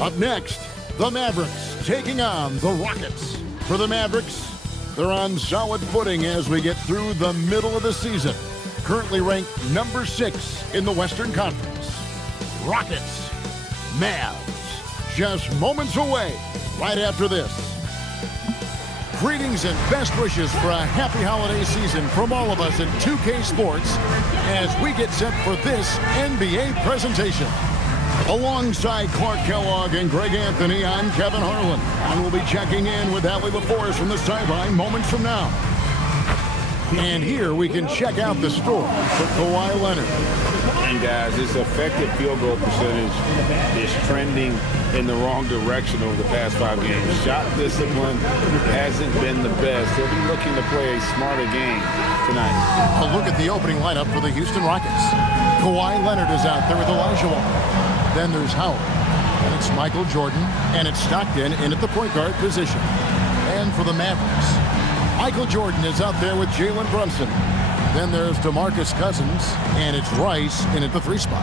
Up next, the Mavericks taking on the Rockets. For the Mavericks, they're on solid footing as we get through the middle of the season. Currently ranked number 6 in the Western Conference. Rockets, Mavs, just moments away right after this. Greetings and best wishes for a happy holiday season from all of us at 2K Sports as we get set for this NBA presentation. Alongside Clark Kellogg and Greg Anthony, I'm Kevin Harlan, and we'll be checking in with Allie LaForest from the sideline moments from now. And here we can check out the story for Kawhi Leonard. And guys, his effective field goal percentage is trending in the wrong direction over the past 5 games. Shot discipline hasn't been the best. He'll be looking to play a smarter game tonight. A look at the opening lineup for the Houston Rockets. Kawhi Leonard is out there with Elijah Wall. Then there's Howard, and it's Michael Jordan, and it's Stockton in at the point guard position. And for the Mavericks, Michael Jordan is out there with Jalen Brunson. Then there's DeMarcus Cousins, and it's Rice in at the 3 spot.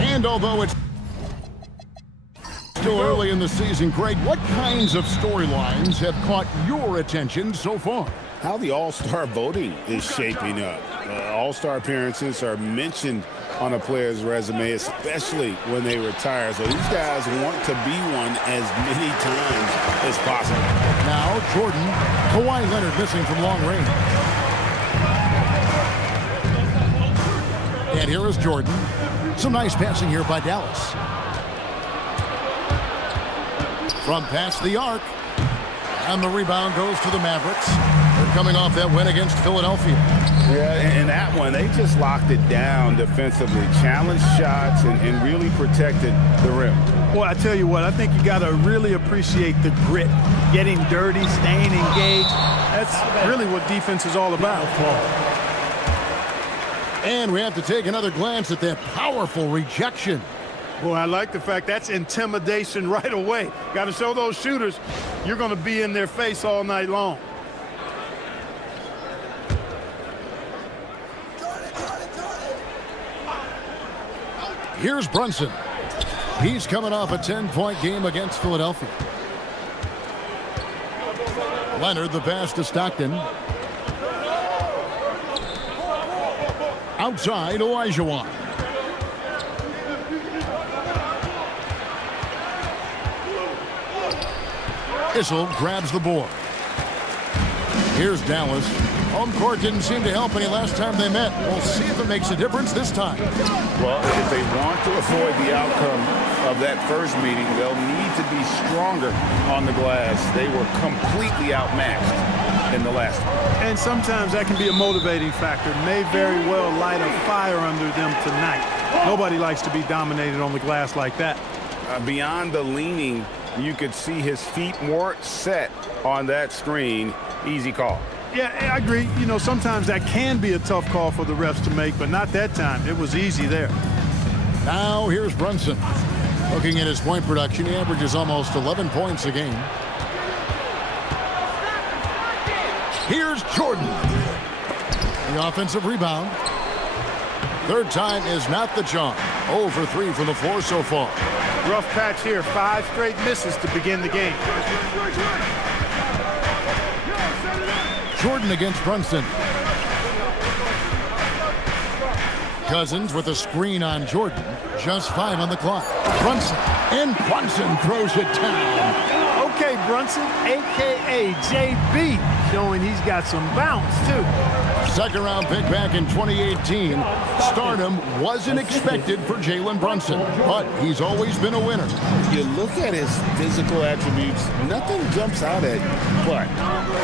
And although it's still early in the season, Greg, what kinds of storylines have caught your attention so far? How the All-Star voting is shaping up. All-Star appearances are mentioned on a player's resume, especially when they retire. So these guys want to be one as many times as possible. Now Jordan, Kawhi Leonard missing from long range. And here is Jordan. Some nice passing here by Dallas. From past the arc. And the rebound goes to the Mavericks. They're coming off that win against Philadelphia. Yeah, and that one, they just locked it down defensively. Challenged shots and really protected the rim. Well, I tell you what, I think you got to really appreciate the grit. Getting dirty, staying engaged. That's really what defense is all about. And we have to take another glance at that powerful rejection. Boy, I like the fact that's intimidation right away. Got to show those shooters you're going to be in their face all night long. Here's Brunson. He's coming off a 10-point game against Philadelphia. Leonard, the pass to Stockton. Outside, Elijah Wall. Issel grabs the board. Here's Dallas. Home court didn't seem to help any last time they met. We'll see if it makes a difference this time. Well, if they want to avoid the outcome of that first meeting, they'll need to be stronger on the glass. They were completely outmatched in the last one. And sometimes that can be a motivating factor. May very well light a fire under them tonight. Nobody likes to be dominated on the glass like that. Beyond the leaning, you could see his feet more set on that screen. Easy call. Yeah, I agree. You know, sometimes that can be a tough call for the refs to make, but not that time. It was easy there. Now here's Brunson. Looking at his point production, he averages almost 11 points a game. Here's Jordan. The offensive rebound. Third time is not the charm. 0 for 3 from the floor so far. Rough patch here. 5 straight misses to begin the game. Jordan against Brunson. Cousins with a screen on Jordan. Just 5 on the clock. Brunson. And Brunson throws it down. Okay, Brunson, a.k.a. JB, showing he's got some bounce, too. Second round pick back in 2018. Stardom wasn't expected for Jalen Brunson, but he's always been a winner. You look at his physical attributes, nothing jumps out at you, but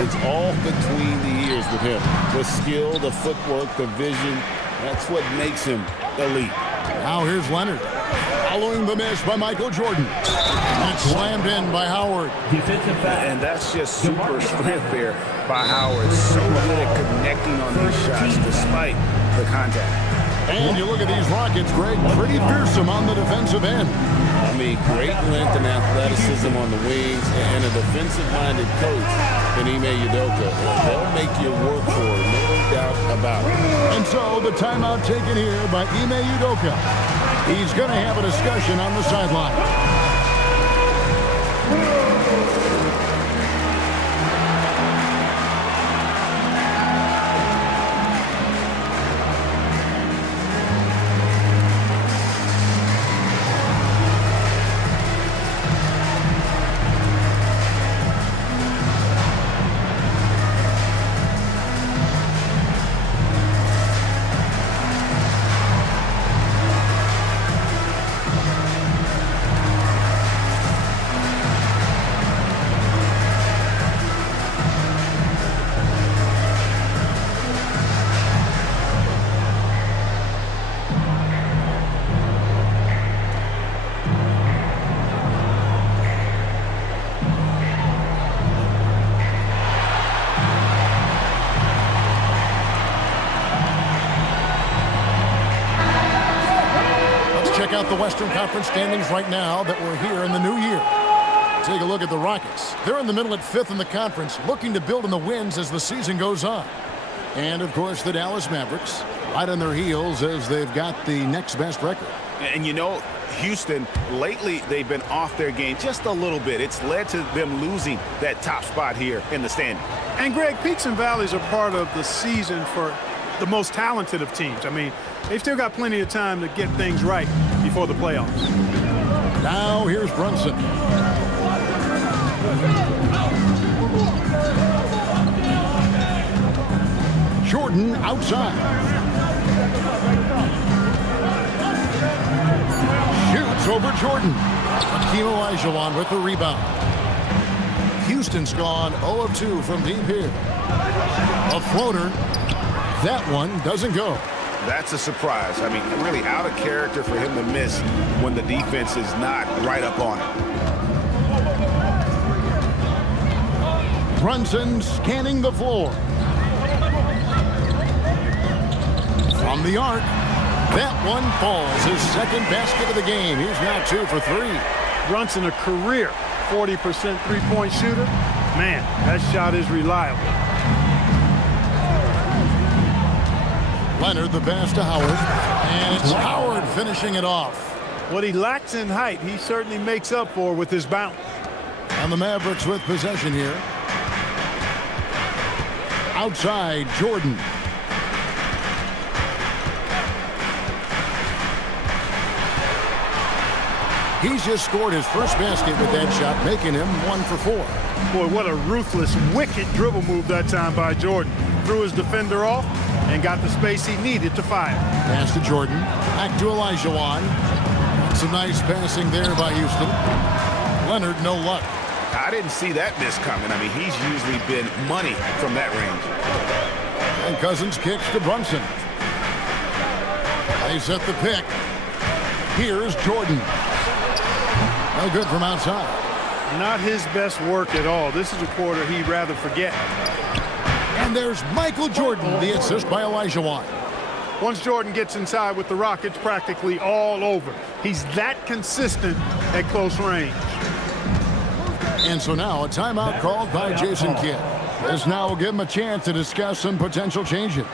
it's all between the ears with him. The skill, the footwork, the vision, that's what makes him elite. Now here's Leonard. Following the miss by Michael Jordan. And it's slammed in by Howard. And that's just super strength there by Howard. So good at connecting on these shots despite the contact. And you look at these Rockets, Greg, pretty fearsome on the defensive end. I mean, great length and athleticism on the wings and a defensive-minded coach in Ime Udoka. They'll make you work for it, no doubt about it. And so the timeout taken here by Ime Udoka. He's going to have a discussion on the sideline. Check out the Western Conference standings right now that we're here in the new year. Take a look at the Rockets. They're in the middle at 5th in the conference, looking to build on the wins as the season goes on. And, of course, the Dallas Mavericks right on their heels as they've got the next best record. And, you know, Houston, lately they've been off their game just a little bit. It's led to them losing that top spot here in the standing. And, Greg, peaks and valleys are part of the season for the most talented of teams. I mean, they've still got plenty of time to get things right before the playoffs. Now here's Brunson. Jordan outside. Shoots over Jordan. Hakeem Olajuwon with the rebound. Houston's gone 0 of 2 from deep here. A floater. That one doesn't go. That's a surprise. I mean, really out of character for him to miss when the defense is not right up on him. Brunson scanning the floor. From the arc. That one falls. His second basket of the game. He's now 2 for 3. Brunson, a career 40% three-point shooter. Man, that shot is reliable. Leonard the pass to Howard. And it's Howard finishing it off. What he lacks in height, he certainly makes up for with his bounce. And the Mavericks with possession here. Outside, Jordan. He's just scored his first basket with that shot, making him 1 for 4. Boy, what a ruthless, wicked dribble move that time by Jordan. Threw his defender off and got the space he needed to fire. Pass to Jordan. Back to Olajuwon. Some nice passing there by Houston. Leonard, no luck. I didn't see that miss coming. I mean, he's usually been money from that range. And Cousins kicks to Brunson. They set the pick. Here's Jordan. No good from outside. Not his best work at all. This is a quarter he'd rather forget. And there's Michael Jordan, the assist by Olajuwon. Once Jordan gets inside with the Rockets, practically all over. He's that consistent at close range. And so now a timeout called by Jason Kidd. This now will give him a chance to discuss some potential changes.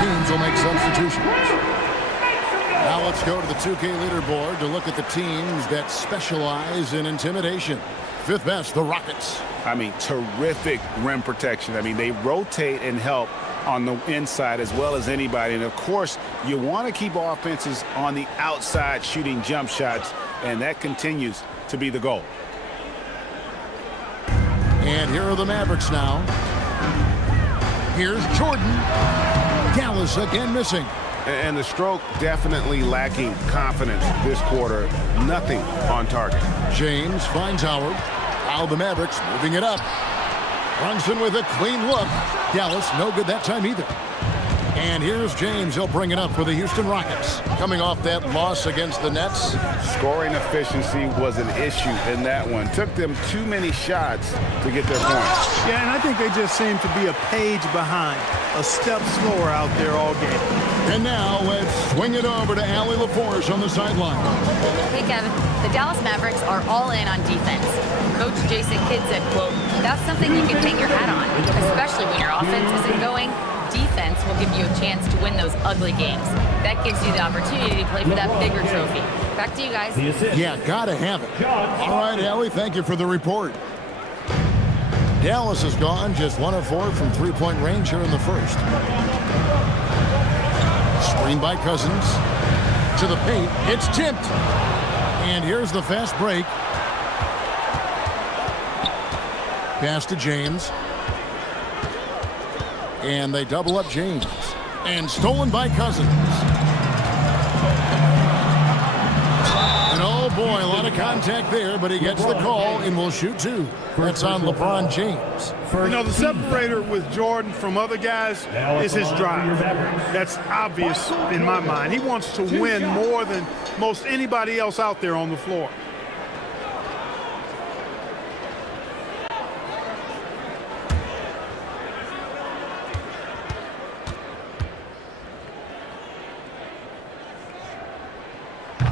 Teams will make substitutions. Now let's go to the 2K leaderboard to look at the teams that specialize in intimidation. Fifth best, the Rockets. I mean, terrific rim protection. I mean, they rotate and help on the inside as well as anybody. And, of course, you want to keep offenses on the outside shooting jump shots, and that continues to be the goal. And here are the Mavericks now. Here's Jordan. Dallas again missing. And the stroke definitely lacking confidence this quarter. Nothing on target. James finds Howard. Now the Mavericks moving it up. Brunson with a clean look. Dallas no good that time either. And here's James. He'll bring it up for the Houston Rockets. Coming off that loss against the Nets. Scoring efficiency was an issue in that one. Took them too many shots to get their points. Yeah, and I think they just seem to be a page behind, a step slower out there all game. And now let's swing it over to Allie LaForce on the sideline. Hey, Kevin. The Dallas Mavericks are all in on defense. Coach Jason Kidd said, quote, "That's something you can hang your hat on, especially when your offense isn't going. Defense will give you a chance to win those ugly games. That gives you the opportunity to play for that bigger trophy." Back to you guys. Yeah, gotta have it. All right, Allie, thank you for the report. Dallas has gone just 1 of 4 from three-point range here in the first. Screen by Cousins. To the paint. It's tipped. And here's the fast break. Pass to James. And they double up James. And stolen by Cousins. And oh boy, a lot of contact there, but he gets the call and will shoot two. That's on LeBron James. You know, the separator with Jordan from other guys is his drive. That's obvious in my mind. He wants to win more than most anybody else out there on the floor.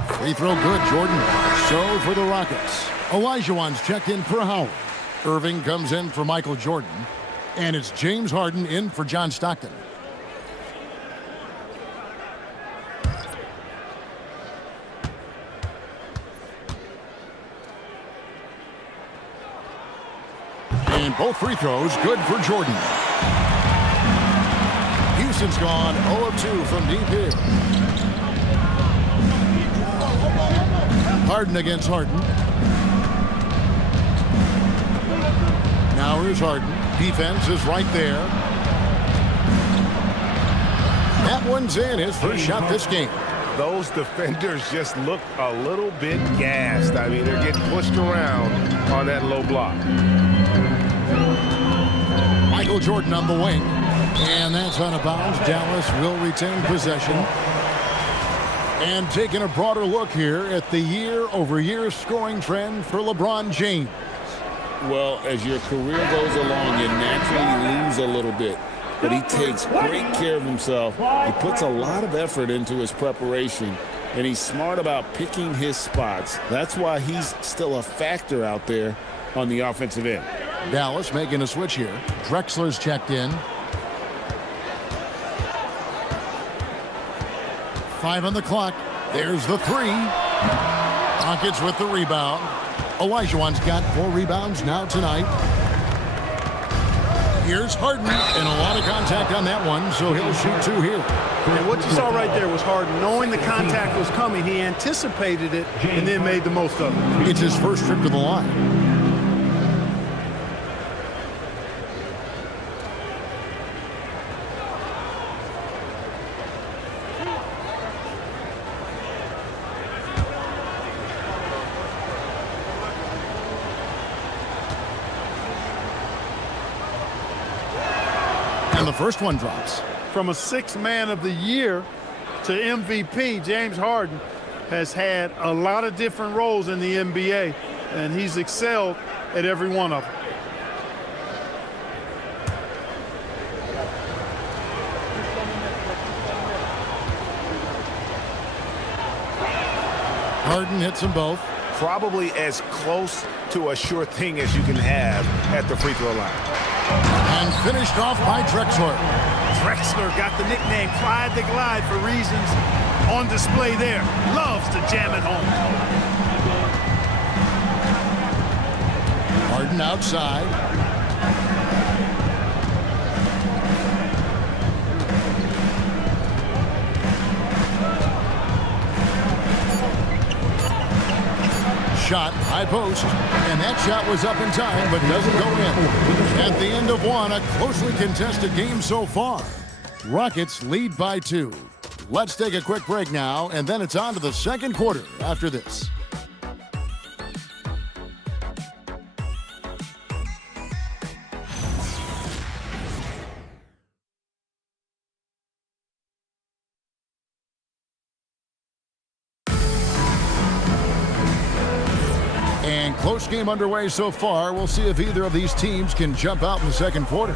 Free throw good, Jordan. So for the Rockets. Olajuwon's checked in for Howard. Irving comes in for Michael Jordan. And it's James Harden in for John Stockton. And both free throws good for Jordan. Houston's gone 0 of 2 from deep here. Harden against Harden. Now here's Harden. Defense is right there. That one's in. His first shot this game. Those defenders just look a little bit gassed. I mean, they're getting pushed around on that low block. Michael Jordan on the wing. And that's out of bounds. Dallas will retain possession. And taking a broader look here at the year-over-year scoring trend for LeBron James. Well, as your career goes along, you naturally lose a little bit. But he takes great care of himself. He puts a lot of effort into his preparation. And he's smart about picking his spots. That's why he's still a factor out there on the offensive end. Dallas making a switch here. Drexler's checked in. 5 on the clock. There's the three. Rockets with the rebound. Olajuwon's got 4 rebounds now tonight. Here's Harden, and a lot of contact on that one, so he'll shoot 2 here. And what you saw right there was Harden. Knowing the contact was coming, he anticipated it and then made the most of it. It's his first trip to the line. And the first one drops. From a 6th man of the year to MVP, James Harden has had a lot of different roles in the NBA, and he's excelled at every one of them. Harden hits them both. Probably as close to a sure thing as you can have at the free throw line. And finished off by Drexler. Drexler got the nickname Clyde the Glide for reasons on display there. Loves to jam it home. Harden outside. Shot, high post, and that shot was up in time, but doesn't go in. At the end of one, a closely contested game so far. Rockets lead by 2. Let's take a quick break now, and then it's on to the second quarter after this. And close game underway so far. We'll see if either of these teams can jump out in the second quarter.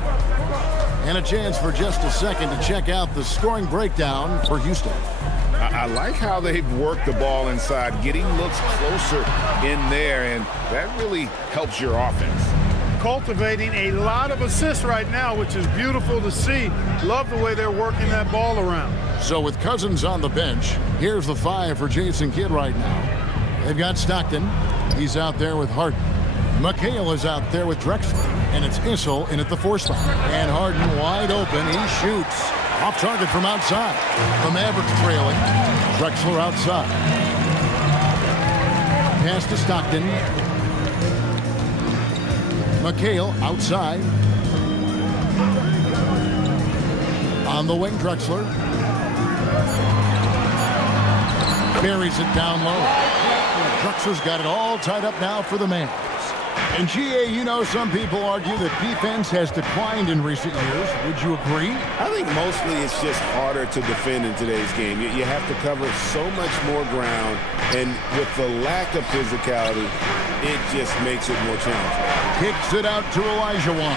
And a chance for just a second to check out the scoring breakdown for Houston. I like how they've worked the ball inside, getting looks closer in there, and that really helps your offense. Cultivating a lot of assists right now, which is beautiful to see. Love the way they're working that ball around. So with Cousins on the bench, here's the 5 for Jason Kidd right now. They've got Stockton. He's out there with Harden. McHale is out there with Drexler. And it's Issel in at the 4 spot. And Harden wide open. He shoots. Off target from outside. The Mavericks trailing. Drexler outside. Pass to Stockton. McHale outside. On the wing, Drexler. Buries it down low. Drexler's got it all tied up now for the Mavs. And GA, you know, some people argue that defense has declined in recent years. Would you agree? I think mostly it's just harder to defend in today's game. You have to cover so much more ground, and with the lack of physicality, it just makes it more challenging. Kicks it out to Olajuwon.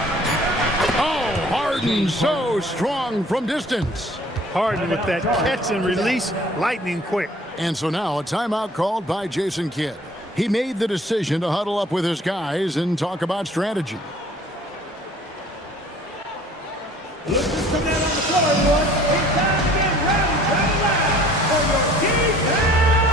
Oh, Harden so strong from distance. Harden with that catch and release, lightning quick. And so now a timeout called by Jason Kidd. He made the decision to huddle up with his guys and talk about strategy. Look who's coming out on the floor, everyone. It's time to get ready for your defense crew.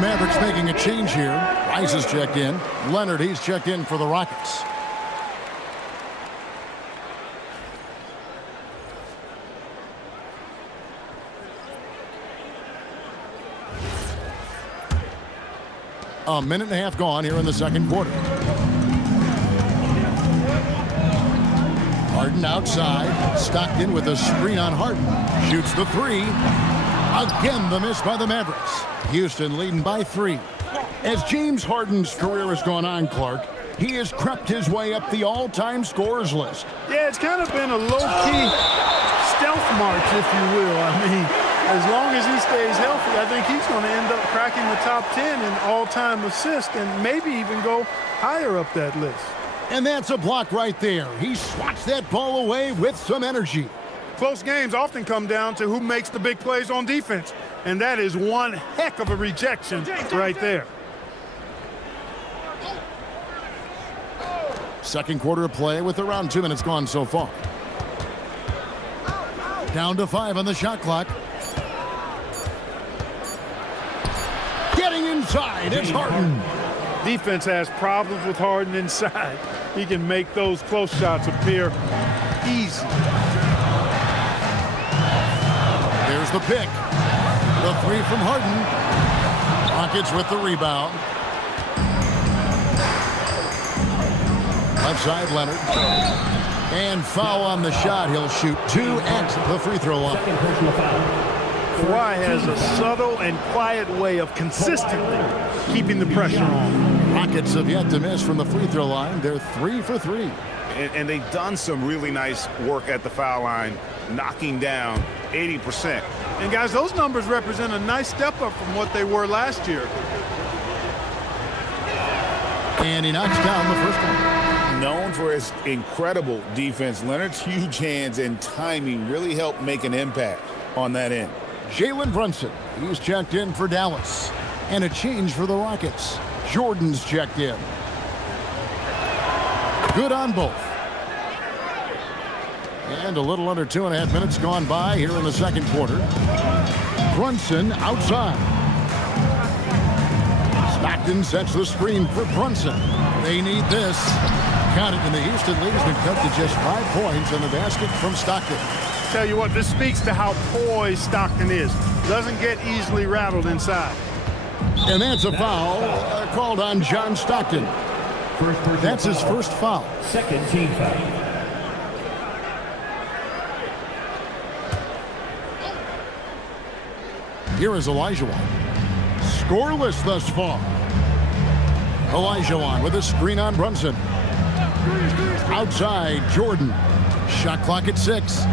Mavericks making a change here. Rice has checked in. Leonard, he's checked in for the Rockets. A minute and a half gone here in the second quarter. Harden outside. Stockton with a screen on Harden. Shoots the 3. Again, the miss by the Mavericks. Houston leading by 3. As James Harden's career has gone on, Clark, he has crept his way up the all-time scorers list. Yeah, it's kind of been a low-key stealth march, if you will. I mean, as long as he stays healthy, I think he's going to end up cracking the top 10 in all-time assists and maybe even go higher up that list. And that's a block right there. He swats that ball away with some energy. Close games often come down to who makes the big plays on defense, and that is one heck of a rejection right there. Second quarter of play with around 2 minutes gone so far. Down to 5 on the shot clock. Getting inside, it's Harden. Defense has problems with Harden inside. He can make those close shots appear easy. the pick. The three from Harden. Rockets with the rebound. Left side, Leonard. And foul on the shot. He'll shoot 2 at the free throw line. Kawhi has a subtle and quiet way of consistently keeping the pressure on. Rockets have yet to miss from the free throw line. They're 3 for 3. And they've done some really nice work at the foul line, knocking down 80%. And guys, those numbers represent a nice step up from what they were last year. And he knocks down the first one. Known for his incredible defense, Leonard's huge hands and timing really helped make an impact on that end. Jalen Brunson, he's checked in for Dallas. And a change for the Rockets. Jordan's checked in. Good on both. And a little under 2.5 minutes gone by here in the second quarter. Brunson outside. Stockton sets the screen for Brunson. They need this. Count it, and the Houston lead has been cut to just 5 points on the basket from Stockton. Tell you what, this speaks to how poised Stockton is. Doesn't get easily rattled inside. And that's a foul called on John Stockton. That's his first foul. Second team foul. Here is Olajuwon. Scoreless thus far. Olajuwon with a screen on Brunson. Outside, Jordan. Shot clock at 6.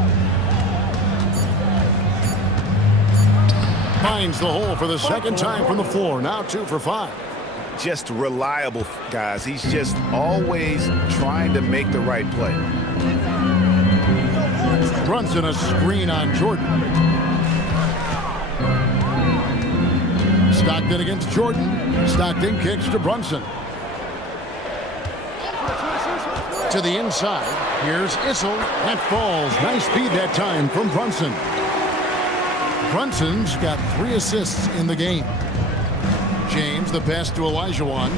Finds the hole for the second time from the floor. Now 2 for 5. Just reliable, guys. He's just always trying to make the right play. Brunson a screen on Jordan. Stockton against Jordan. Stockton kicks to Brunson. To the inside. Here's Issel. That falls. Nice speed that time from Brunson. Brunson's got 3 assists in the game. James, the pass to Olajuwon.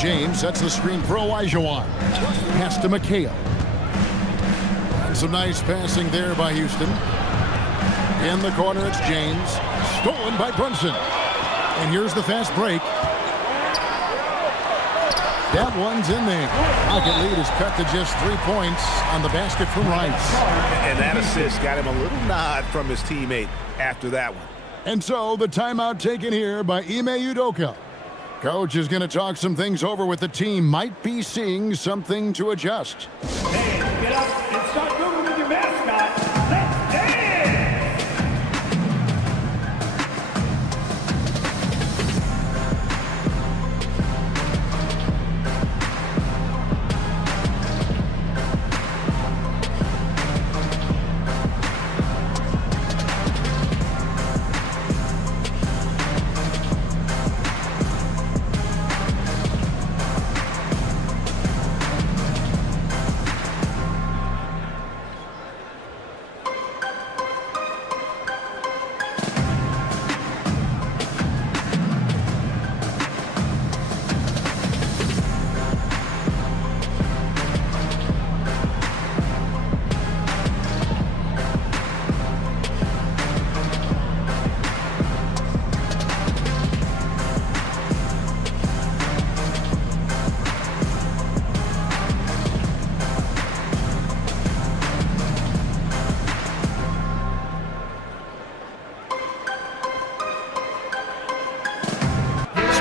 James sets the screen for Olajuwon. Pass to McHale. And some nice passing there by Houston. In the corner, it's James. Stolen by Brunson. And here's the fast break. That one's in there. Rocket lead is cut to just 3 points on the basket from Rice. And that assist got him a little nod from his teammate after that one. And so the timeout taken here by Ime Udoka. Coach is going to talk some things over with the team. Might be seeing something to adjust. Hey, get up and start moving with your mascot. Let's dance!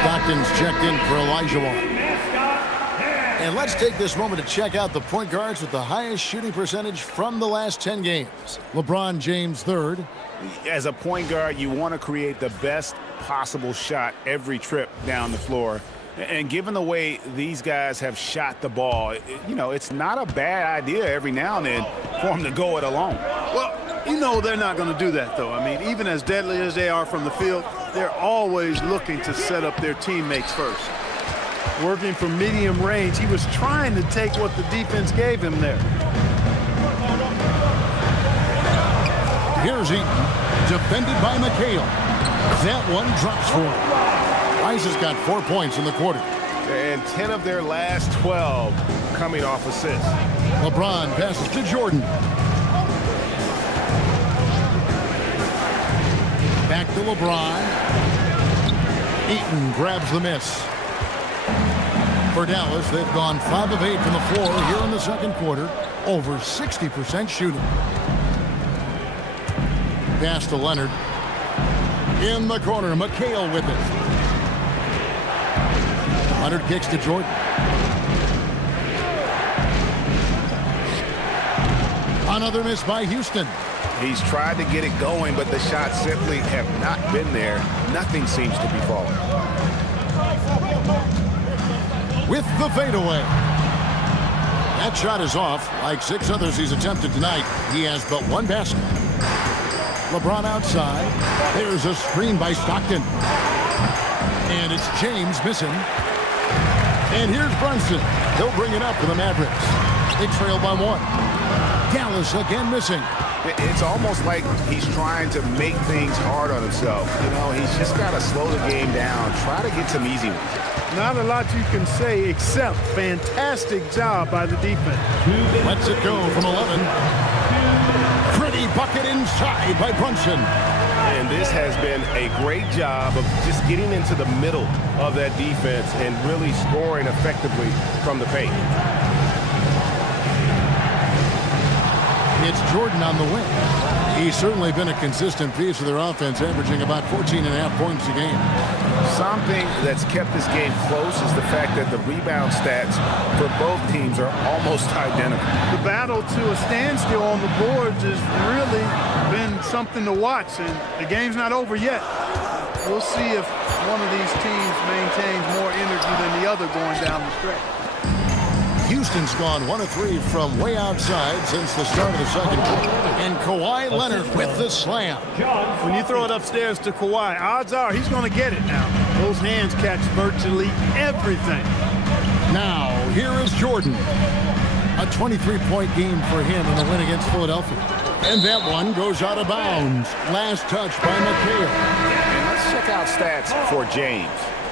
Stockton's checked in for Olajuwon. And let's take this moment to check out the point guards with the highest shooting percentage from the last 10 games. LeBron James third. As a point guard, you want to create the best possible shot every trip down the floor. And given the way these guys have shot the ball, it's not a bad idea every now and then for them to go it alone. Well, they're not going to do that, though. I mean, even as deadly as they are from the field, they're always looking to set up their teammates first. Working from medium range, he was trying to take what the defense gave him there. Here's Eaton, defended by McHale. That one drops for him. Rice has got 4 points in the quarter. And 10 of their last 12 coming off assists. LeBron passes to Jordan. to LeBron. Eaton grabs the miss. For Dallas, they've gone 5 of 8 from the floor here in the second quarter. Over 60% shooting. Pass to Leonard. In the corner, McHale with it. Leonard kicks to Jordan. Another miss by Houston. He's tried to get it going, but the shots simply have not been there. Nothing seems to be falling. With the fadeaway. That shot is off. Like 6 others he's attempted tonight, he has but 1 basket. LeBron outside. There's a screen by Stockton. And it's James missing. And here's Brunson. He'll bring it up for the Mavericks. They trail by 1. Dallas again missing. It's almost like he's trying to make things hard on himself. You know, he's just got to slow the game down, try to get some easy ones. Not a lot you can say except fantastic job by the defense. Lets it go from 11. Pretty bucket inside by Brunson. And this has been a great job of just getting into the middle of that defense and really scoring effectively from the paint. It's Jordan on the wing. He's certainly been a consistent piece of their offense, averaging about 14.5 points a game. Something that's kept this game close is the fact that the rebound stats for both teams are almost identical. The battle to a standstill on the boards has really been something to watch, and the game's not over yet. We'll see if one of these teams maintains more energy than the other going down the stretch. Houston's gone 1 of 3 from way outside since the start of the second quarter. And Kawhi Leonard with the slam. When you throw it upstairs to Kawhi, odds are he's going to get it now. Those hands catch virtually everything. Now, here is Jordan. A 23-point game for him in the win against Philadelphia. And that one goes out of bounds. Last touch by McHale. And let's check out stats for James.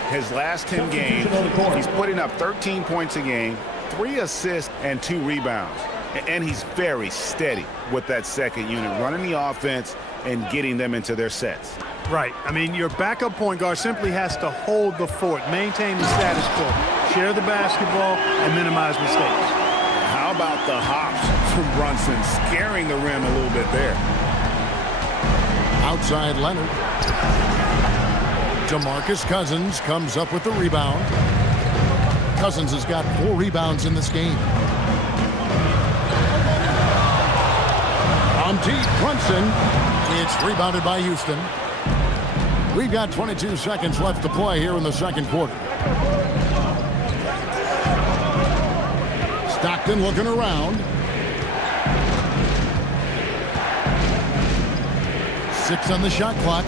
His last 10 games, he's putting up 13 points a game, 3 assists, and 2 rebounds. And he's very steady with that second unit, running the offense and getting them into their sets. Right. I mean, your backup point guard simply has to hold the fort, maintain the status quo, share the basketball, and minimize mistakes. How about the hops from Brunson, scaring the rim a little bit there. Outside Leonard. DeMarcus Cousins comes up with the rebound. Cousins has got 4 rebounds in this game. On deep, Brunson. It's rebounded by Houston. We've got 22 seconds left to play here in the second quarter. Stockton looking around. 6 on the shot clock.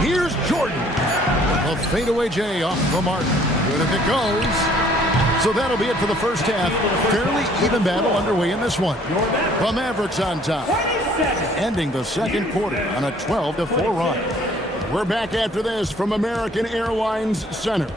Here's Jordan. A fadeaway J off the mark. Good if it goes. So that'll be it for the first half. Fairly even battle underway in this one. The Mavericks on top, ending the second quarter on a 12-4 run. We're back after this from American Airlines Center.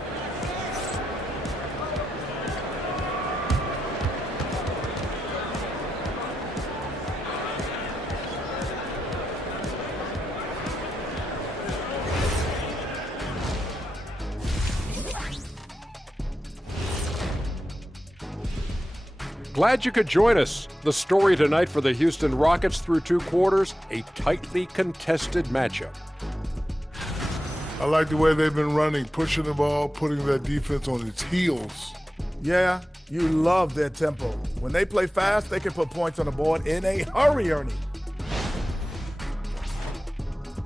Glad you could join us. The story tonight for the Houston Rockets through 2 quarters, a tightly contested matchup. I like the way they've been running, pushing the ball, putting that defense on its heels. Yeah, you love their tempo. When they play fast, they can put points on the board in a hurry, Ernie.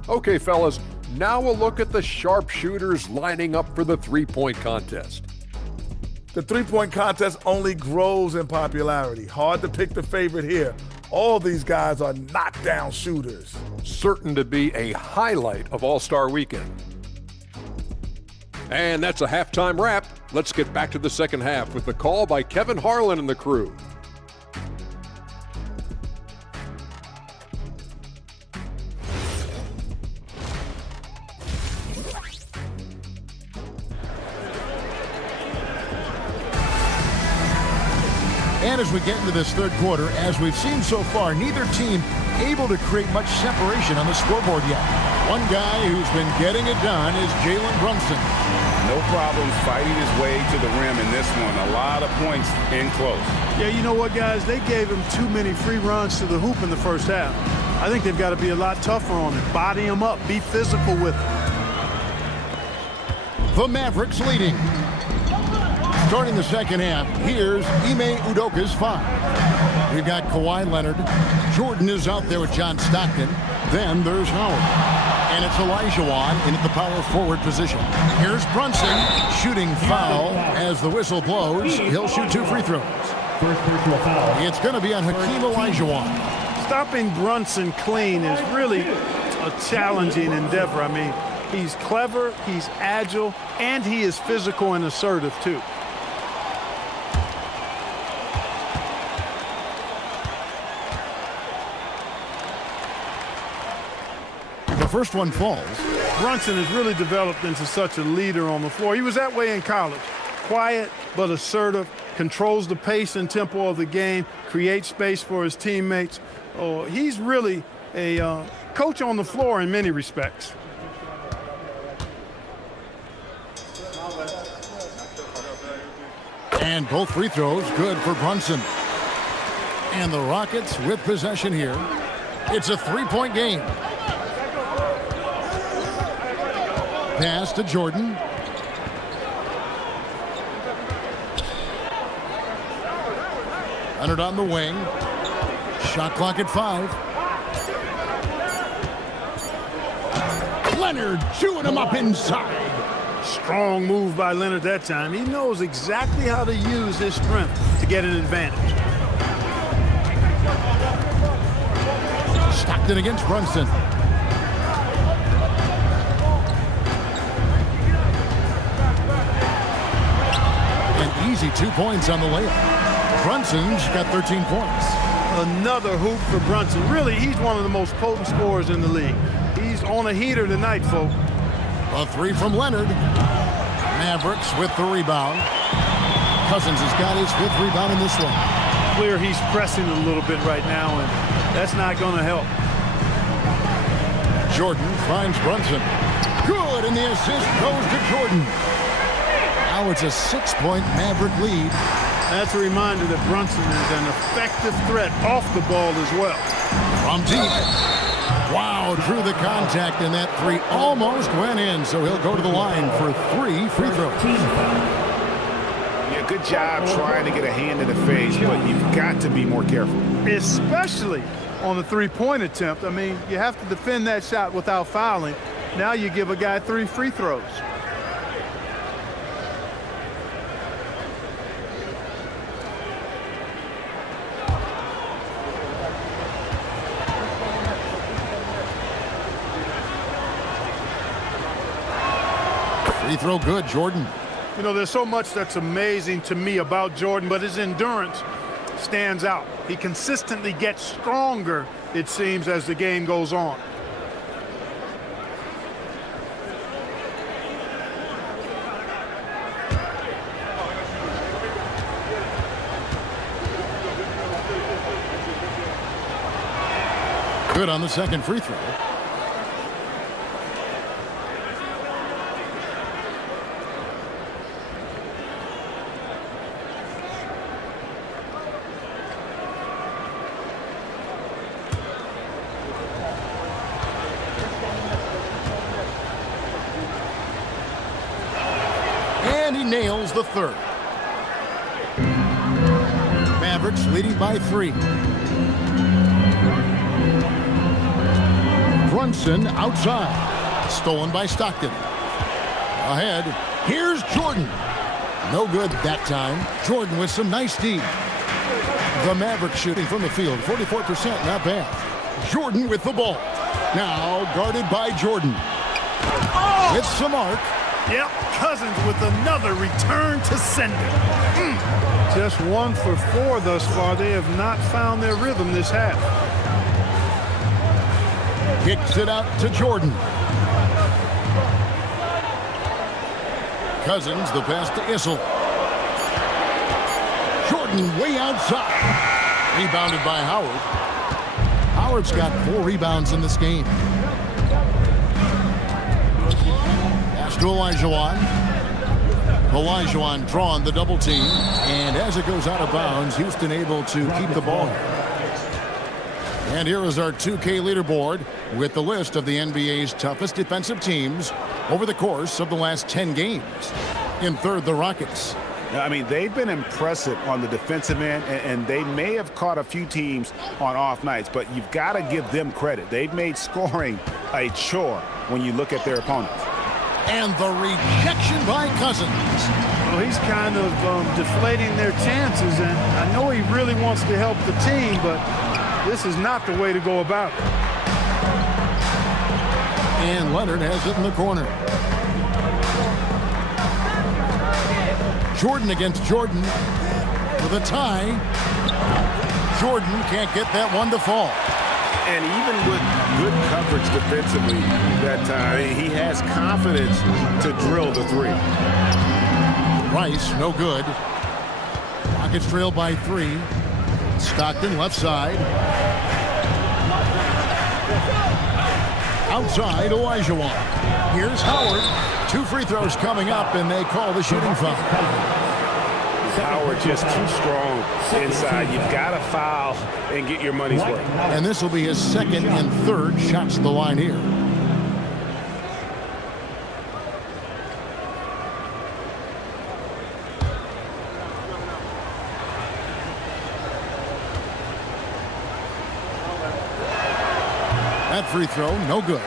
Okay, fellas, now we'll look at the sharpshooters lining up for the three-point contest. The three-point contest only grows in popularity. Hard to pick the favorite here. All these guys are knockdown shooters. Certain to be a highlight of All-Star Weekend. And that's a halftime wrap. Let's get back to the second half with the call by Kevin Harlan and the crew. And as we get into this third quarter, as we've seen so far, neither team able to create much separation on the scoreboard yet. One guy who's been getting it done is Jalen Brunson. No problems fighting his way to the rim in this one. A lot of points in close. Yeah, you know what, guys? They gave him too many free runs to the hoop in the first half. I think they've got to be a lot tougher on him. Body him up. Be physical with him. The Mavericks leading. Starting the second half, here's Ime Udoka's five. We've got Kawhi Leonard. Jordan is out there with John Stockton. Then there's Howard. And it's Olajuwon in at the power forward position. Here's Brunson shooting foul as the whistle blows. He'll shoot 2 free throws. First personal foul. It's going to be on Hakeem Olajuwon. Stopping Brunson clean is really a challenging endeavor. I mean, he's clever, he's agile, and he is physical and assertive, too. The first one falls. Brunson has really developed into such a leader on the floor. He was that way in college. Quiet but assertive, controls the pace and tempo of the game, creates space for his teammates. Oh, he's really a coach on the floor in many respects. And both free throws good for Brunson. And the Rockets with possession here. It's a 3-point game. Pass to Jordan. Leonard on the wing. Shot clock at 5. Leonard chewing him up inside. Strong move by Leonard that time. He knows exactly how to use his strength to get an advantage. Stockton against Brunson. An easy 2 points on the layup. Brunson's got 13 points. Another hoop for Brunson. Really, he's one of the most potent scorers in the league. He's on a heater tonight, folks. A 3 from Leonard. Mavericks with the rebound. Cousins has got his 5th rebound in this one. Clear he's pressing a little bit right now, and that's not going to help. Jordan finds Brunson. Good, and the assist goes to Jordan. Now it's a 6-point Maverick lead. That's a reminder that Brunson is an effective threat off the ball as well. From deep. Wow, drew the contact, and that 3 almost went in, so he'll go to the line for 3 free throws. Yeah, good job trying to get a hand in the face, but you've got to be more careful. Especially on the 3-point attempt. I mean, you have to defend that shot without fouling. Now you give a guy 3 free throws. Free throw good, Jordan. You know, there's so much that's amazing to me about Jordan, but his endurance stands out. He consistently gets stronger, it seems, as the game goes on. Good on the second free throw. And he nails the third. Mavericks leading by 3. Brunson outside. Stolen by Stockton. Ahead. Here's Jordan. No good that time. Jordan with some nice D. The Mavericks shooting from the field. 44%, not bad. Jordan with the ball. Now guarded by Jordan. With some arc. Yep, Cousins with another return to sender. Just 1 for 4 thus far. They have not found their rhythm this half. Kicks it out to Jordan. Cousins, the pass to Issel. Jordan way outside. Rebounded by Howard. Howard's got 4 rebounds in this game. Pass to Olajuwon. Olajuwon drawing the double team. And as it goes out of bounds, Houston able to keep the ball here. And here is our 2K leaderboard with the list of the NBA's toughest defensive teams over the course of the last 10 games. In third, the Rockets. I mean, they've been impressive on the defensive end, and they may have caught a few teams on off nights, but you've got to give them credit. They've made scoring a chore when you look at their opponents. And the rejection by Cousins. Well, he's kind of deflating their chances, and I know he really wants to help the team, but this is not the way to go about it. And Leonard has it in the corner. Jordan against Jordan for the tie. Jordan can't get that one to fall. And even with good coverage defensively that time, he has confidence to drill the 3. Rice, no good. Rockets trail by 3. Stockton, left side. Outside, Olajuwon. Here's Howard. 2 free throws coming up, and they call the shooting foul. Howard just too strong inside. You've got to foul and get your money's worth. And this will be his second and third shots to the line here. That free throw, no good.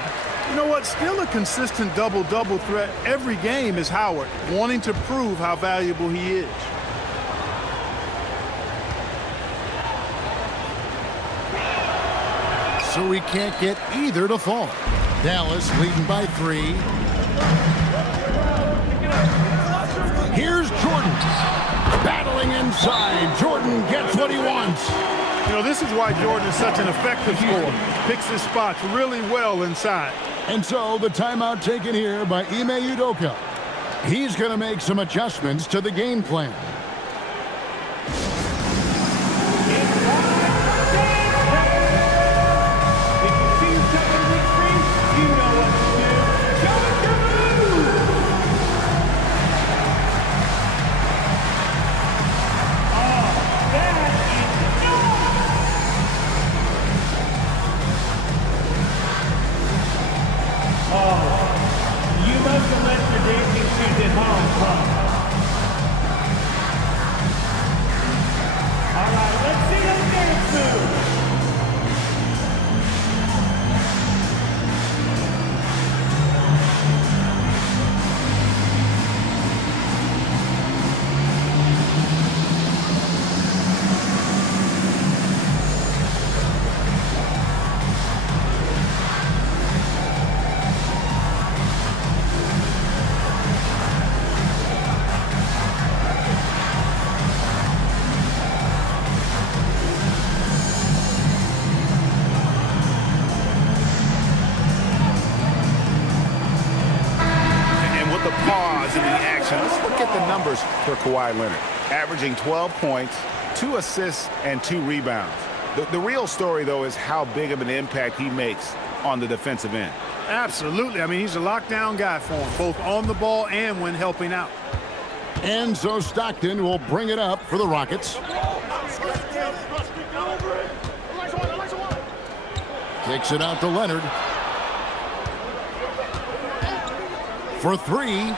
You know what? Still a consistent double-double threat every game is Howard, wanting to prove how valuable he is. So he can't get either to fall. Dallas leading by 3. Here's Jordan. Battling inside. Jordan gets what he wants. You know, this is why Jordan is such an effective scorer. Picks his spots really well inside. And so the timeout taken here by Ime Udoka. He's going to make some adjustments to the game plan. For Kawhi Leonard, averaging 12 points, 2 assists, and 2 rebounds. The real story, though, is how big of an impact he makes on the defensive end. Absolutely. I mean, he's a lockdown guy for him, both on the ball and when helping out. And so Stockton will bring it up for the Rockets. Kicks it out to Leonard. For 3.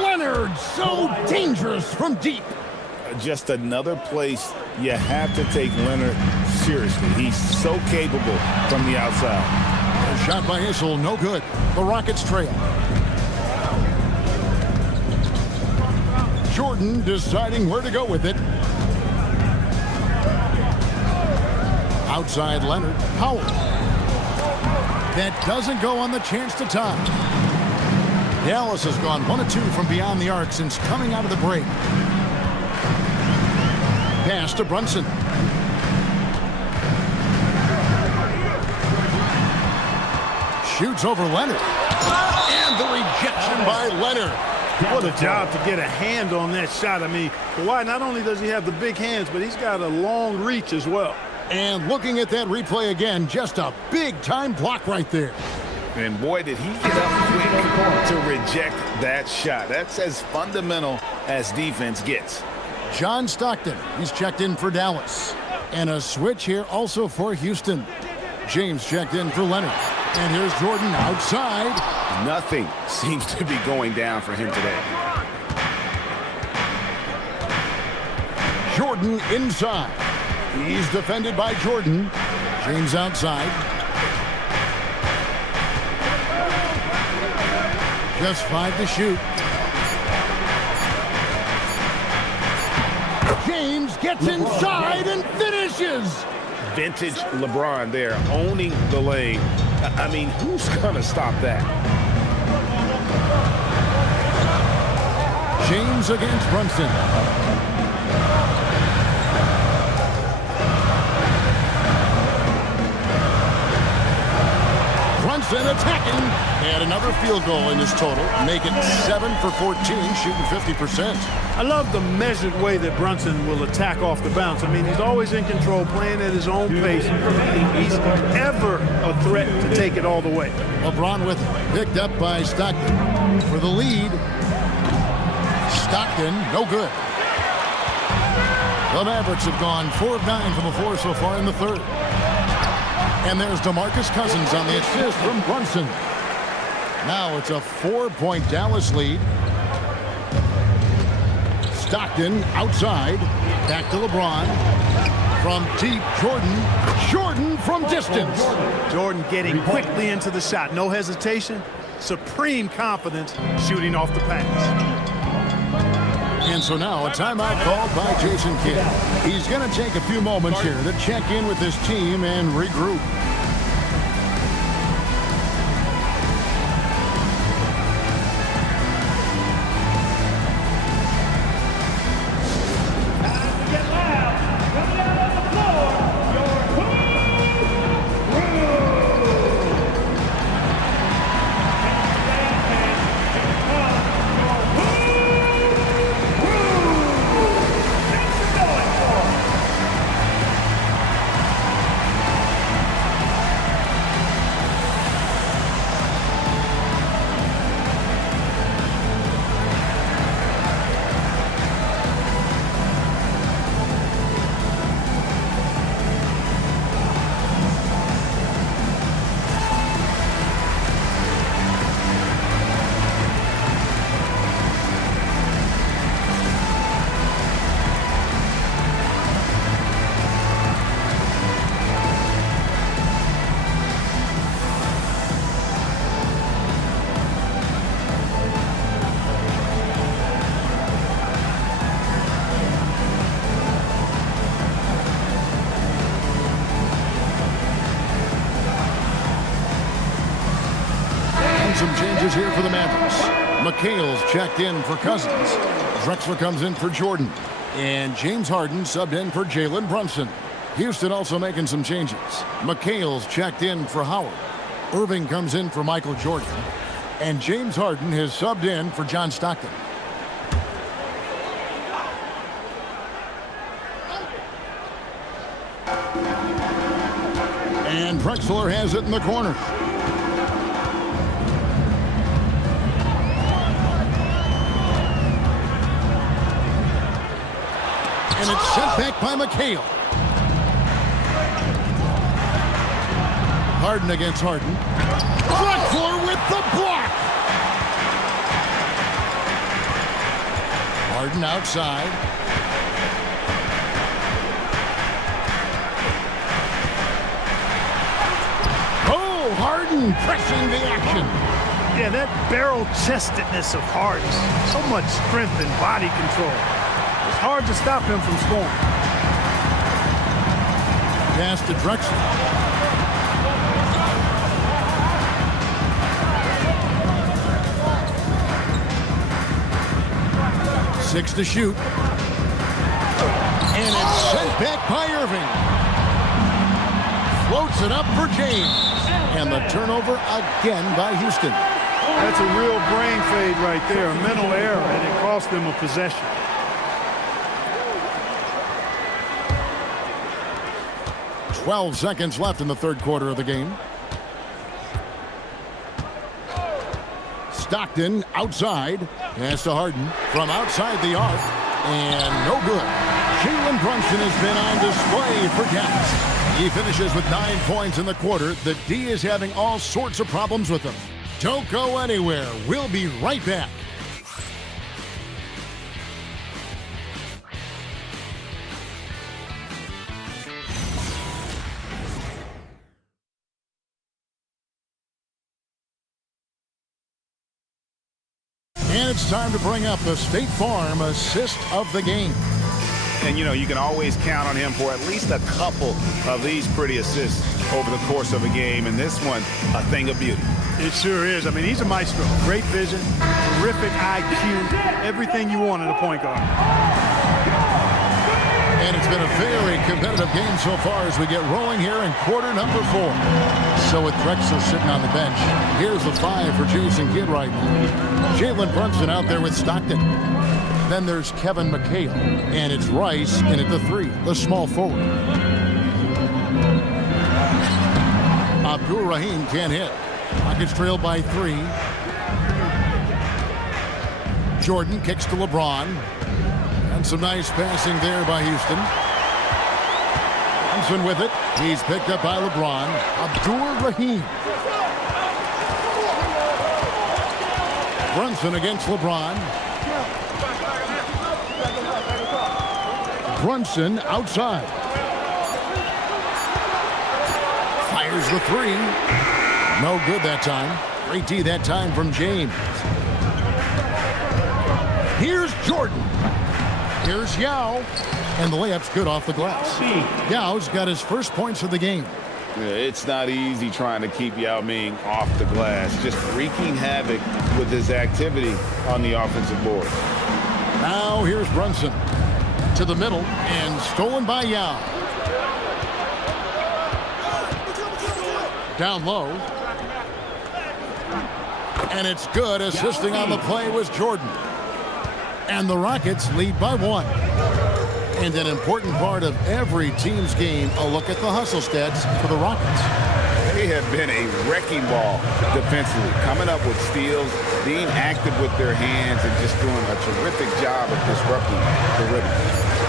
Leonard, so dangerous from deep. Just another place you have to take Leonard seriously. He's so capable from the outside. A shot by Issel, no good. The Rockets trail. Jordan deciding where to go with it. Outside Leonard, Howard. That doesn't go on the chance to tie. Dallas has gone 1 of 2 from beyond the arc since coming out of the break. Pass to Brunson. Shoots over Leonard. And the rejection by Leonard. What a job to get a hand on that shot. I mean, Kawhi, not only does he have the big hands, but he's got a long reach as well. And looking at that replay again, just a big-time block right there. And boy, did he get up quick to reject that shot. That's as fundamental as defense gets. John Stockton, he's checked in for Dallas. And a switch here also for Houston. James checked in for Leonard. And here's Jordan outside. Nothing seems to be going down for him today. Jordan inside. He's defended by Jordan. James outside. Just 5 to shoot. James gets inside and finishes. Vintage LeBron there, owning the lane. I mean, who's going to stop that? James against Brunson. Brunson attacking. And another field goal in his total. Make it 7 for 14, shooting 50%. I love the measured way that Brunson will attack off the bounce. I mean, he's always in control, playing at his own pace. He's ever a threat to take it all the way. LeBron with it. Picked up by Stockton for the lead. Stockton, no good. The Mavericks have gone 4 of 9 from the floor so far in the third. And there's DeMarcus Cousins on the assist from Brunson. Now it's a 4-point Dallas lead. Stockton outside. Back to LeBron. From deep, Jordan. Jordan from distance. Jordan getting quickly into the shot. No hesitation. Supreme confidence shooting off the pass. And so now a timeout called by Jason Kidd. He's going to take a few moments here to check in with his team and regroup. Some changes here for the Mavericks. McHale's checked in for Cousins. Drexler comes in for Jordan. And James Harden subbed in for Jalen Brunson. Houston also making some changes. McHale's checked in for Howard. Irving comes in for Michael Jordan. And James Harden has subbed in for John Stockton. And Drexler has it in the corner. And it's sent back by McHale. Harden against Harden. Drexler with the block. Harden outside. Oh, Harden pressing the action. Yeah, that barrel-chestedness of Harden. So much strength and body control. It's hard to stop him from scoring. Pass to Drexler. Six to shoot. And it's sent back by Irving. Floats it up for James. And the turnover again by Houston. That's a real brain fade right there, a mental error, and it cost them a possession. 12 seconds left in the third quarter of the game. Stockton outside. Has to Harden from outside the arc. And no good. Jalen Brunson has been on display for Dallas. He finishes with 9 points in the quarter. The D is having all sorts of problems with him. Don't go anywhere. We'll be right back. And it's time to bring up the State Farm assist of the game. And, you know, you can always count on him for at least a couple of these pretty assists over the course of a game. And this one, a thing of beauty. It sure is. I mean, he's a maestro. Great vision, terrific IQ, everything you want in a point guard. And it's been a very competitive game so far as we get rolling here in quarter number 4. So with Drexler sitting on the bench, here's the 5 for Jason Kidd right now. Jalen Brunson out there with Stockton. Then there's Kevin McHale, and it's Rice in at the 3, the small forward. Abdul Rahim can't hit. Rockets trail by 3. Jordan kicks to LeBron. And some nice passing there by Houston. Brunson with it. He's picked up by LeBron. Abdul Rahim. Brunson against LeBron. Brunson outside. Fires the 3. No good that time. Great D that time from James. Here's Jordan. Here's Yao. And the layup's good off the glass. Yao's got his first points of the game. Yeah, it's not easy trying to keep Yao Ming off the glass. Just wreaking havoc with his activity on the offensive board. Now here's Brunson. To the middle and stolen by Yao. Down low. And it's good. Assisting on the play was Jordan. And the Rockets lead by 1. And an important part of every team's game, a look at the hustle stats for the Rockets. They have been a wrecking ball defensively, coming up with steals, being active with their hands, and just doing a terrific job of disrupting the rhythm.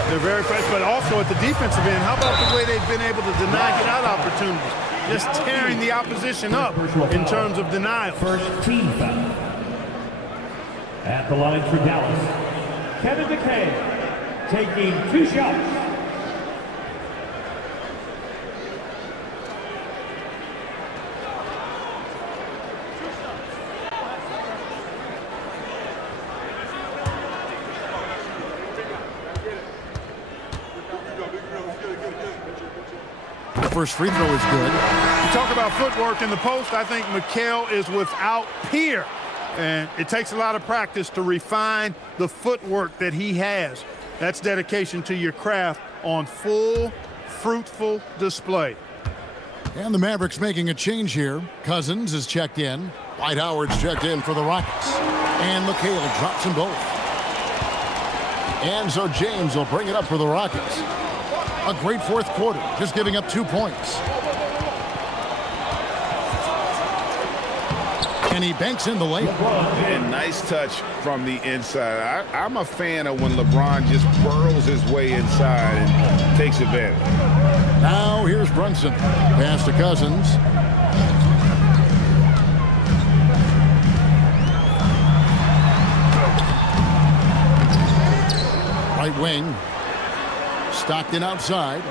They're very fresh, but also at the defensive end, how about the way they've been able to deny get-out opportunities? Just tearing the opposition up in terms of denial. First team foul. At the line for Dallas, Kevin McHale taking 2 shots. The first free throw is good. You talk about footwork in the post, I think McHale is without peer. And it takes a lot of practice to refine the footwork that he has. That's dedication to your craft on full, fruitful display. And the Mavericks making a change here. Cousins is checked in. Dwight Howard's checked in for the Rockets. And McHale drops them both. And so James will bring it up for the Rockets. A great fourth quarter, just giving up 2 points. And he banks in the layup. And nice touch from the inside. I'm a fan of when LeBron just burrows his way inside and takes advantage. Now here's Brunson. Pass to Cousins. Right wing. Stockton outside.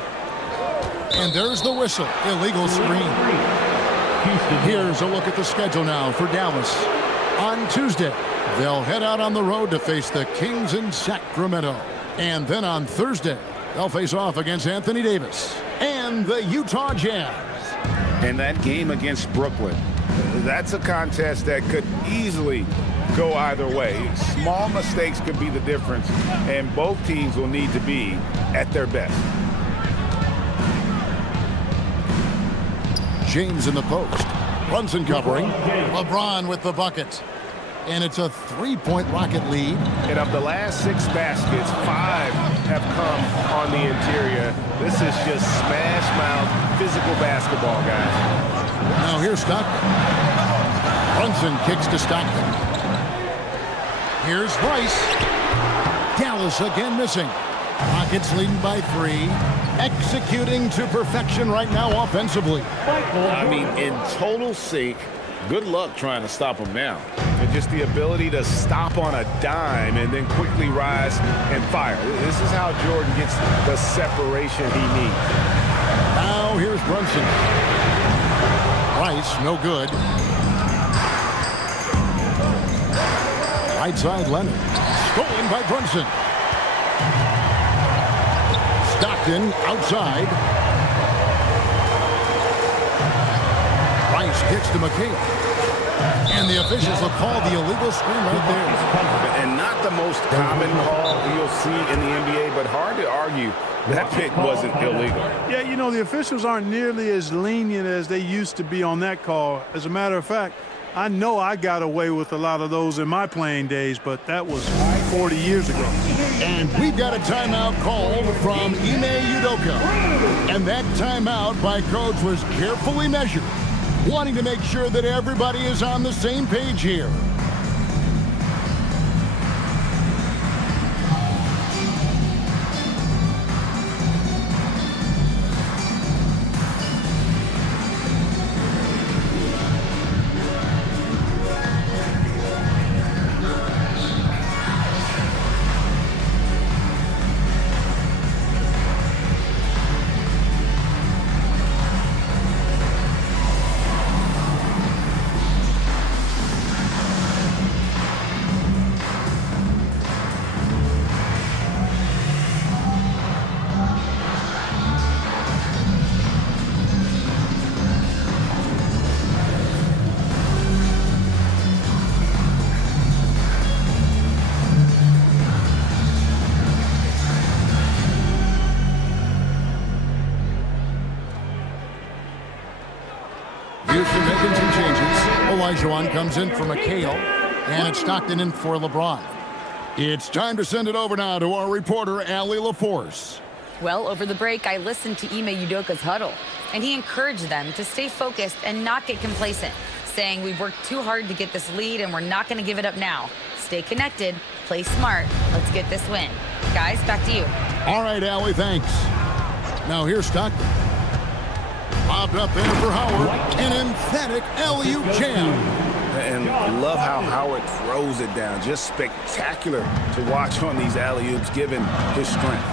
And there's the whistle. Illegal screen. Here's a look at the schedule now for Dallas. On Tuesday, they'll head out on the road to face the Kings in Sacramento. And then on Thursday, they'll face off against Anthony Davis and the Utah Jazz. And that game against Brooklyn, that's a contest that could easily go either way. Small mistakes could be the difference, and both teams will need to be at their best. James in the post. Brunson covering. LeBron with the bucket. And it's a 3-point Rocket lead. And of the last 6 baskets, 5 have come on the interior. This is just smash-mouth physical basketball, guys. Now here's Stockton. Brunson kicks to Stockton. Here's Rice. Dallas again missing. Rockets leading by 3. Executing to perfection right now offensively. I mean, in total sync. Good luck trying to stop him now. And just the ability to stop on a dime and then quickly rise and fire. This is how Jordan gets the separation he needs. Now here's Brunson. Rice, no good. Right side, Leonard. Stolen by Brunson. Stockton outside. Rice kicks to McHale. And the officials have called the illegal screen right there. And not the most common call you'll see in the NBA, but hard to argue that pick wasn't illegal. Yeah, you know, the officials aren't nearly as lenient as they used to be on that call. As a matter of fact, I know I got away with a lot of those in my playing days, but that was 40 years ago. And we've got a timeout called from Ime Udoka. And that timeout by Coach was carefully measured, wanting to make sure that everybody is on the same page here. Houston making some changes. Olajuwon comes in for McHale, and it's Stockton in for LeBron. It's time to send it over now to our reporter, Allie LaForce. Well, over the break, I listened to Ime Udoka's huddle, and he encouraged them to stay focused and not get complacent, saying we've worked too hard to get this lead and we're not going to give it up now. Stay connected, play smart, let's get this win. Guys, back to you. All right, Allie, thanks. Now here's Stockton. Popped up there for Howard. An emphatic alley-oop jam. And love how Howard throws it down. Just spectacular to watch on these alley-oops, given his strength.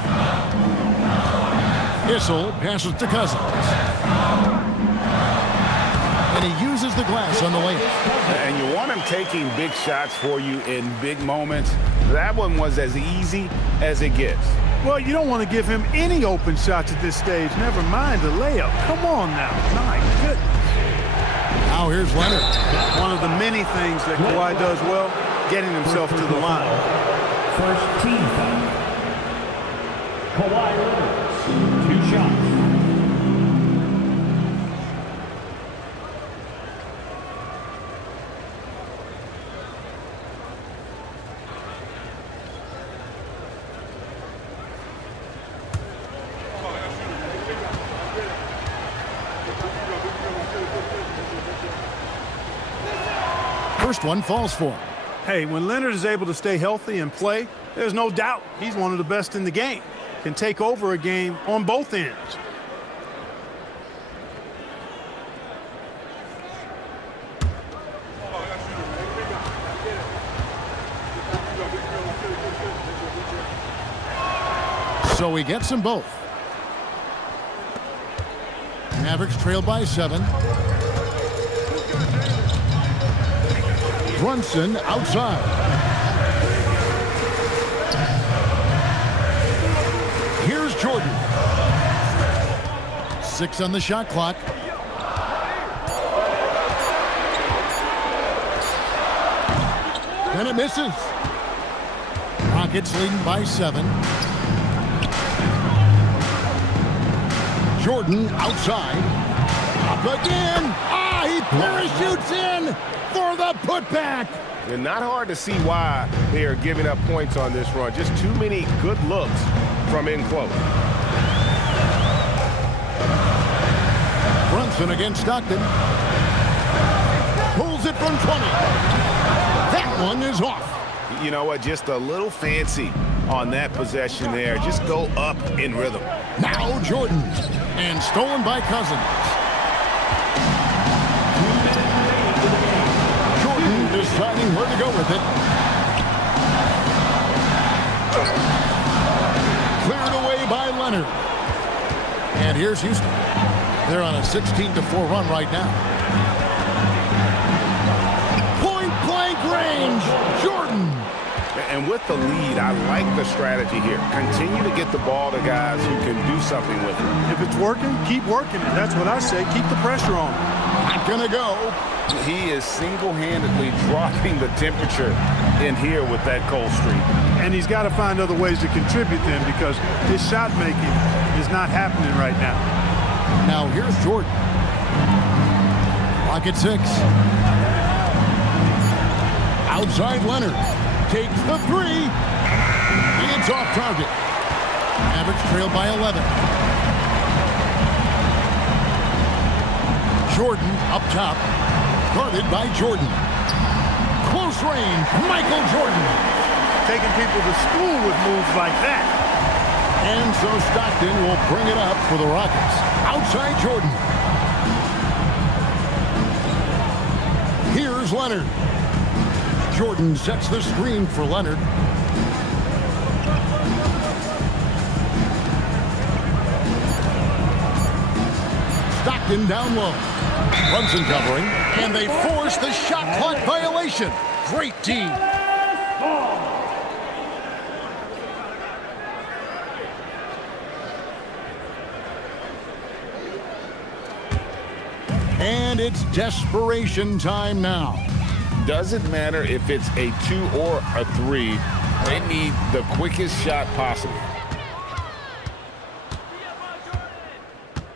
Issel passes to Cousins. And he uses the glass on the layup. And you want him taking big shots for you in big moments. That one was as easy as it gets. Well, you don't want to give him any open shots at this stage. Never mind the layup. Come on now. My goodness. Now here's Leonard. One of the many things that Kawhi does well, getting himself to the line. First team foul. Kawhi Leonard, 2 shots. First one falls for him. Hey, when Leonard is able to stay healthy and play, there's no doubt he's one of the best in the game. Can take over a game on both ends. So he gets them both. Mavericks trail by 7. Brunson outside. Here's Jordan. 6 on the shot clock. And it misses. Rockets leading by 7. Jordan outside. Up again. He parachutes in for the putback. And not hard to see why they are giving up points on this run. Just too many good looks from in close. Brunson against Stockton. Pulls it from 20. That one is off. You know what? Just a little fancy on that possession there. Just go up in rhythm. Now Jordan. And stolen by Cousins. Jordan deciding where to go with it. Cleared away by Leonard. And here's Houston. They're on a 16-4 run right now. Point-blank range. Jordan. And with the lead, I like the strategy here. Continue to get the ball to guys who can do something with it. If it's working, keep working it. That's what I say. Keep the pressure on. Not going to go. He is single-handedly dropping the temperature in here with that cold streak. And he's got to find other ways to contribute then, because his shot making is not happening right now. Now here's Jordan. Rocket 6. Outside Leonard. Takes the 3. It's off target. Mavericks trailed by 11. Jordan up top. Guarded by Jordan. Close range. Michael Jordan. Taking people to school with moves like that. And so Stockton will bring it up for the Rockets. Outside Jordan. Here's Leonard. Jordan sets the screen for Leonard. Stockton down low. Brunson covering. And they force the shot clock violation. Great team. And it's desperation time now. Doesn't matter if it's a 2 or a 3. They need the quickest shot possible.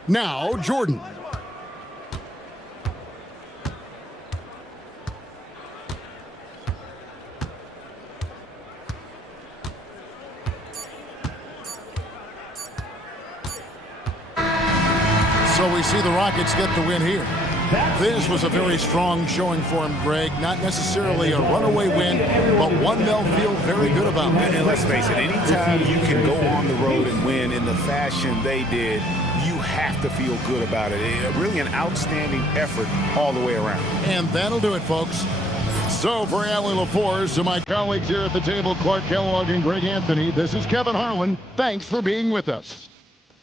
Now Jordan. So we see the Rockets get the win here. This was a very strong showing for him, Greg. Not necessarily a runaway win, but one they'll feel very good about. And let's face it, anytime you can go on the road and win in the fashion they did, you have to feel good about it. Really an outstanding effort all the way around. And that'll do it, folks. So for Allie LaForce, to my colleagues here at the table, Clark Kellogg and Greg Anthony, this is Kevin Harlan. Thanks for being with us.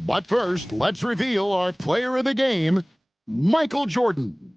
But first, let's reveal our player of the game, Michael Jordan.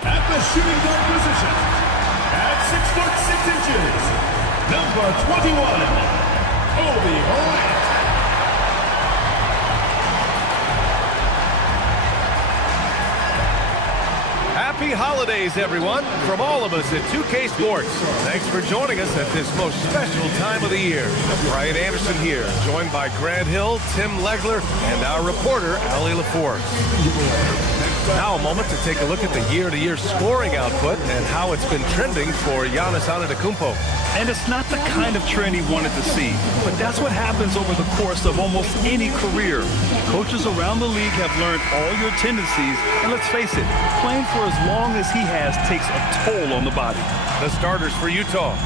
At the shooting guard position, at 6'6", number 21, Kobe Bryant. Happy holidays, everyone, from all of us at 2K Sports. Thanks for joining us at this most special time of the year. Brian Anderson here, joined by Grant Hill, Tim Legler, and our reporter, Allie LaForce. Now a moment to take a look at the year-to-year scoring output and how it's been trending for Giannis Antetokounmpo. And it's not the kind of trend he wanted to see, but that's what happens over the course of almost any career. Coaches around the league have learned all your tendencies, and let's face it, playing for as long as he has takes a toll on the body. The starters for Utah.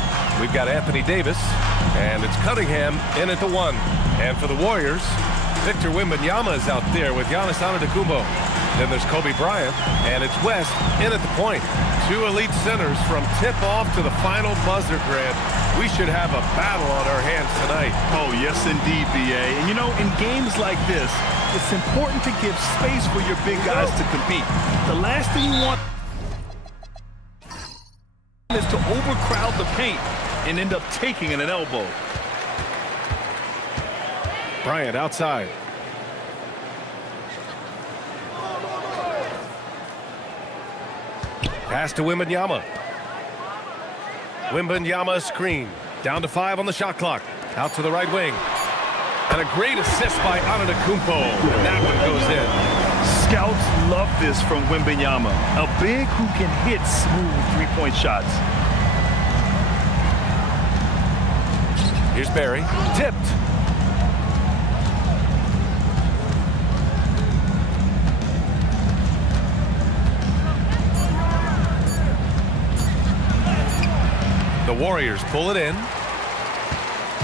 we've got Anthony Davis, and it's Cunningham in at the 1. And for the Warriors, Victor Wembanyama is out there with Giannis Antetokounmpo. Then there's Kobe Bryant, and it's West in at the point. 2 elite centers from tip-off to the final buzzer, Grant. We should have a battle on our hands tonight. Oh, yes, indeed, B.A. And, you know, in games like this, it's important to give space for your big guys to compete. The last thing you want is to overcrowd the paint and end up taking an elbow. Bryant outside. Pass to Wembanyama. Wembanyama screen. Down to 5 on the shot clock. Out to the right wing. And a great assist by Antetokounmpo. And that one goes in. Scouts love this from Wembanyama. A big who can hit smooth three-point shots. Here's Barry. Tipped. The Warriors pull it in.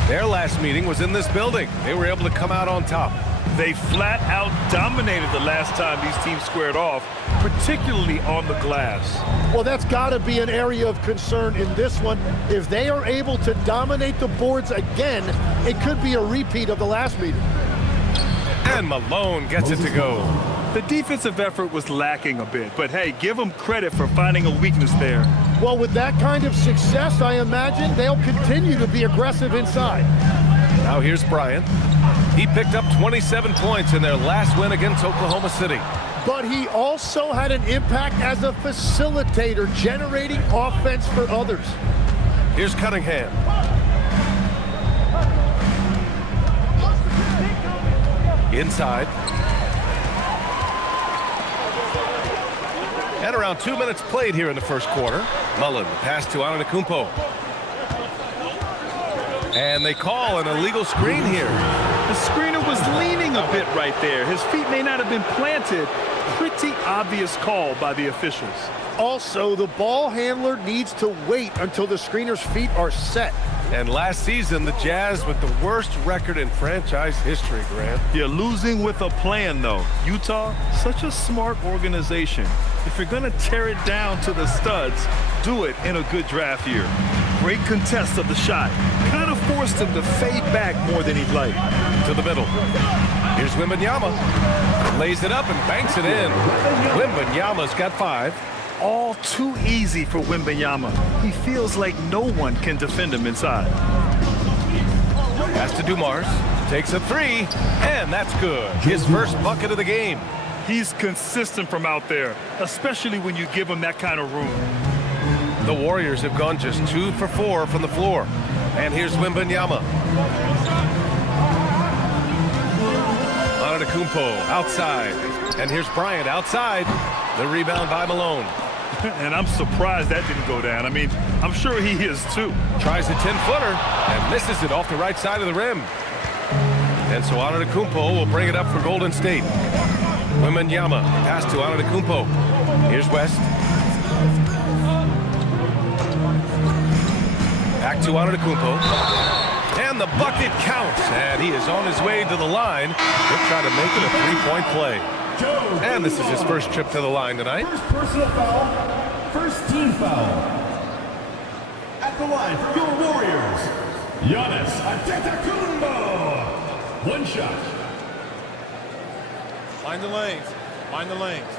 Their last meeting was in this building. They were able to come out on top. They flat out dominated the last time these teams squared off, particularly on the glass. Well, that's got to be an area of concern in this one. If they are able to dominate the boards again, it could be a repeat of the last meeting. And Malone gets it to go. The defensive effort was lacking a bit, but hey, give them credit for finding a weakness there. Well, with that kind of success, I imagine they'll continue to be aggressive inside. Now here's Bryant. He picked up 27 points in their last win against Oklahoma City. But he also had an impact as a facilitator, generating offense for others. Here's Cunningham. Inside. And around 2 minutes played here in the first quarter. Mullen, pass to Antetokounmpo. And they call an illegal screen here. The screener was leaning a bit right there. His feet may not have been planted. Pretty obvious call by the officials. Also, the ball handler needs to wait until the screener's feet are set. And last season, the Jazz with the worst record in franchise history, Grant. You're losing with a plan, though. Utah, such a smart organization. If you're going to tear it down to the studs, do it in a good draft year. Great contest of the shot. Kind of forced him to fade back more than he'd like. To the middle. Here's Wembanyama. Lays it up and banks it in. Wembanyama's got 5. All too easy for Wembanyama. He feels like no one can defend him inside. Pass to Dumars. Takes a 3, and that's good. His first bucket of the game. He's consistent from out there, especially when you give him that kind of room. The Warriors have gone just 2 for 4 from the floor. And here's Wembanyama. Antetokounmpo outside. And here's Bryant outside. The rebound by Malone. And I'm surprised that didn't go down. I mean, I'm sure he is too. Tries a 10-footer and misses it off the right side of the rim. And so Antetokounmpo will bring it up for Golden State. Wembanyama, pass to Antetokounmpo. Here's West. Back to Antetokounmpo. And the bucket counts. And he is on his way to the line. He'll try to make it a 3-point play. And this is his first trip to the line tonight. First personal foul, first team foul. At the line for your Warriors, Giannis Antetokounmpo. 1 shot. Mind the lanes. Mind the lanes.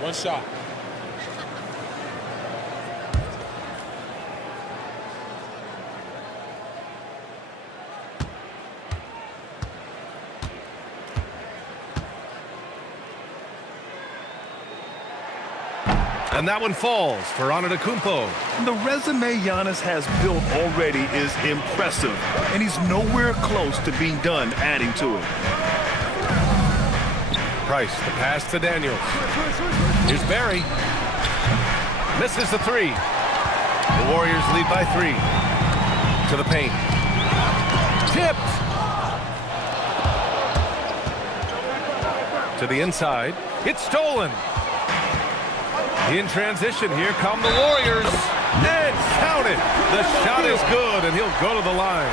1 shot. And that one falls for Antetokounmpo. The resume Giannis has built already is impressive, and he's nowhere close to being done adding to it. Price, the pass to Daniels. Here's Barry. Misses the 3. The Warriors lead by 3. To the paint. Tipped. To the inside. It's stolen. In transition, here come the Warriors. And count down it. The shot is good, and he'll go to the line.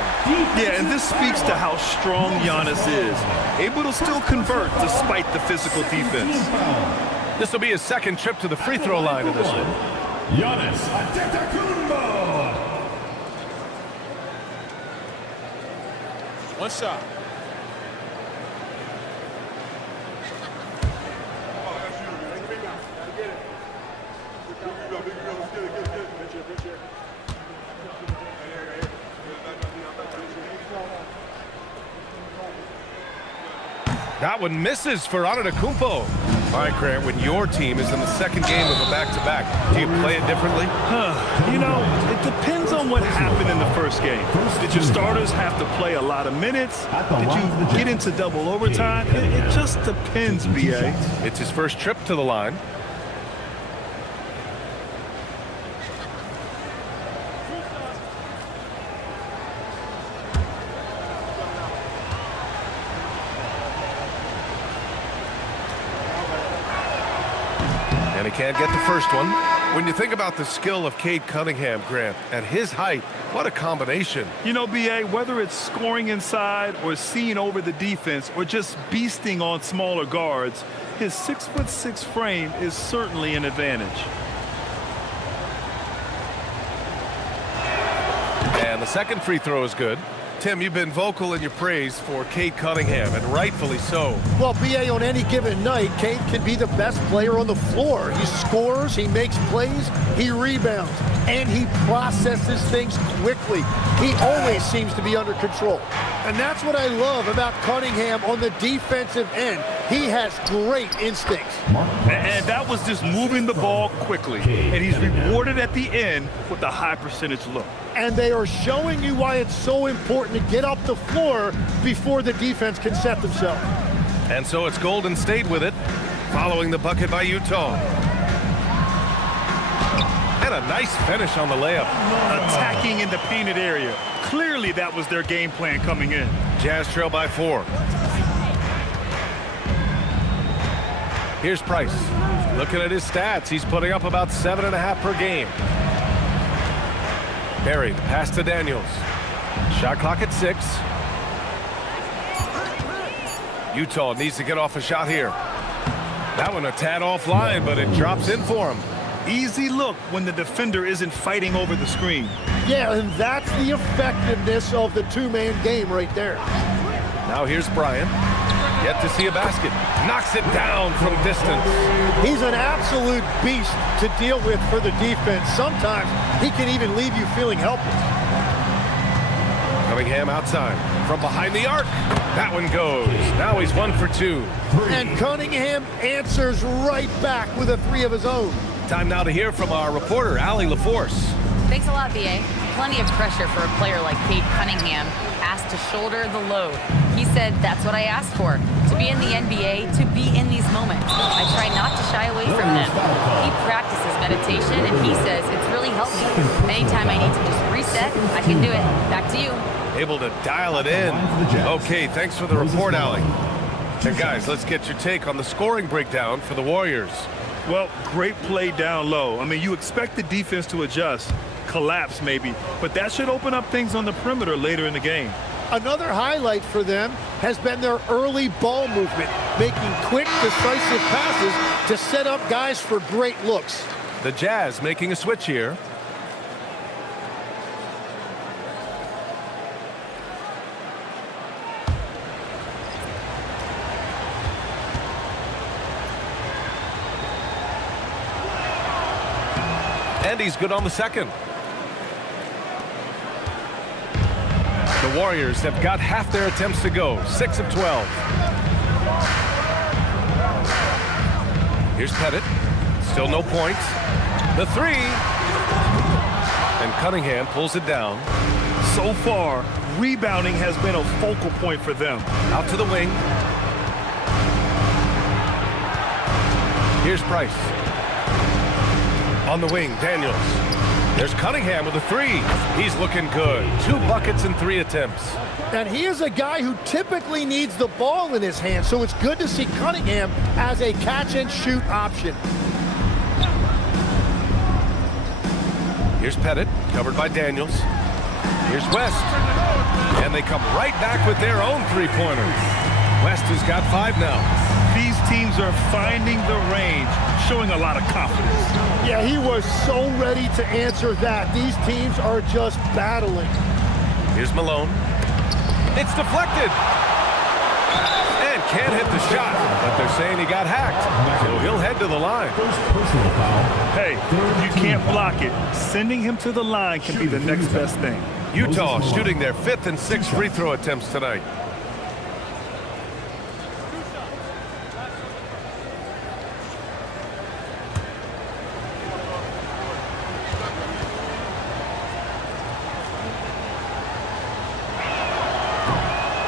Yeah, and this speaks to how strong Giannis is. Able to still convert despite the physical defense. This will be his second trip to the free throw line in this one. Giannis Antetokounmpo. One shot. That one misses for Antetokounmpo. All right, Grant, when your team is in the second game of a back-to-back, do you play it differently? You know, it depends on what happened in the first game. Did your starters have to play a lot of minutes? Did you get into double overtime? It just depends, B.A. It's his first trip to the line. And he can't get the first one. When you think about the skill of Cade Cunningham, Grant, at his height, what a combination. You know, B.A., whether it's scoring inside or seeing over the defense or just beasting on smaller guards, his 6'6" frame is certainly an advantage. And the second free throw is good. Tim, you've been vocal in your praise for Cade Cunningham, and rightfully so. Well, B.A., on any given night, Cade can be the best player on the floor. He scores, he makes plays, he rebounds, and he processes things quickly. He always seems to be under control. And that's what I love about Cunningham on the defensive end. He has great instincts. And that was just moving the ball quickly. And he's rewarded at the end with a high percentage look. And they are showing you why it's so important to get up the floor before the defense can set themselves. And so it's Golden State with it, following the bucket by Utah. And a nice finish on the layup. Attacking in the painted area. Clearly that was their game plan coming in. Jazz trail by 4. Here's Price. Looking at his stats, he's putting up about 7.5 per game. Barry, pass to Daniels. Shot clock at 6. Utah needs to get off a shot here. That one a tad offline, but it drops in for him. Easy look when the defender isn't fighting over the screen. Yeah, and that's the effectiveness of the two-man game right there. Now here's Bryant. Yet to see a basket. Knocks it down from distance. He's an absolute beast to deal with for the defense. Sometimes he can even leave you feeling helpless. Cunningham outside. From behind the arc. That one goes. Now he's 1 for 2. And Cunningham answers right back with a 3 of his own. Time now to hear from our reporter, Allie LaForce. Thanks a lot, B.A. Plenty of pressure for a player like Cade Cunningham, asked to shoulder the load. He said, that's what I asked for, to be in the NBA, to be in these moments. I try not to shy away from them. He practices meditation, and he says it's really helped me. Anytime I need to just reset, I can do it. Back to you. Able to dial it in. Okay, thanks for the report, Allie. And guys, let's get your take on the scoring breakdown for the Warriors. Well, great play down low. I mean, you expect the defense to adjust, collapse maybe, but that should open up things on the perimeter later in the game. Another highlight for them has been their early ball movement, making quick, decisive passes to set up guys for great looks. The Jazz making a switch here. And he's good on the second. The Warriors have got half their attempts to go, 6 of 12. Here's Pettit. Still no points. The 3. And Cunningham pulls it down. So far, rebounding has been a focal point for them. Out to the wing. Here's Price. On the wing, Daniels. There's Cunningham with a 3. He's looking good. 2 buckets and 3 attempts. And he is a guy who typically needs the ball in his hand, so it's good to see Cunningham as a catch-and-shoot option. Here's Pettit, covered by Daniels. Here's West. And they come right back with their own three-pointer. West has got 5 now. These teams are finding the range, showing a lot of confidence. Yeah, he was so ready to answer that. These teams are just battling. Here's Malone. It's deflected. And can't hit the shot, but they're saying he got hacked, so he'll head to the line. Hey, you can't block it. Sending him to the line can be the next best thing. Utah shooting their 5th and 6th free throw attempts tonight.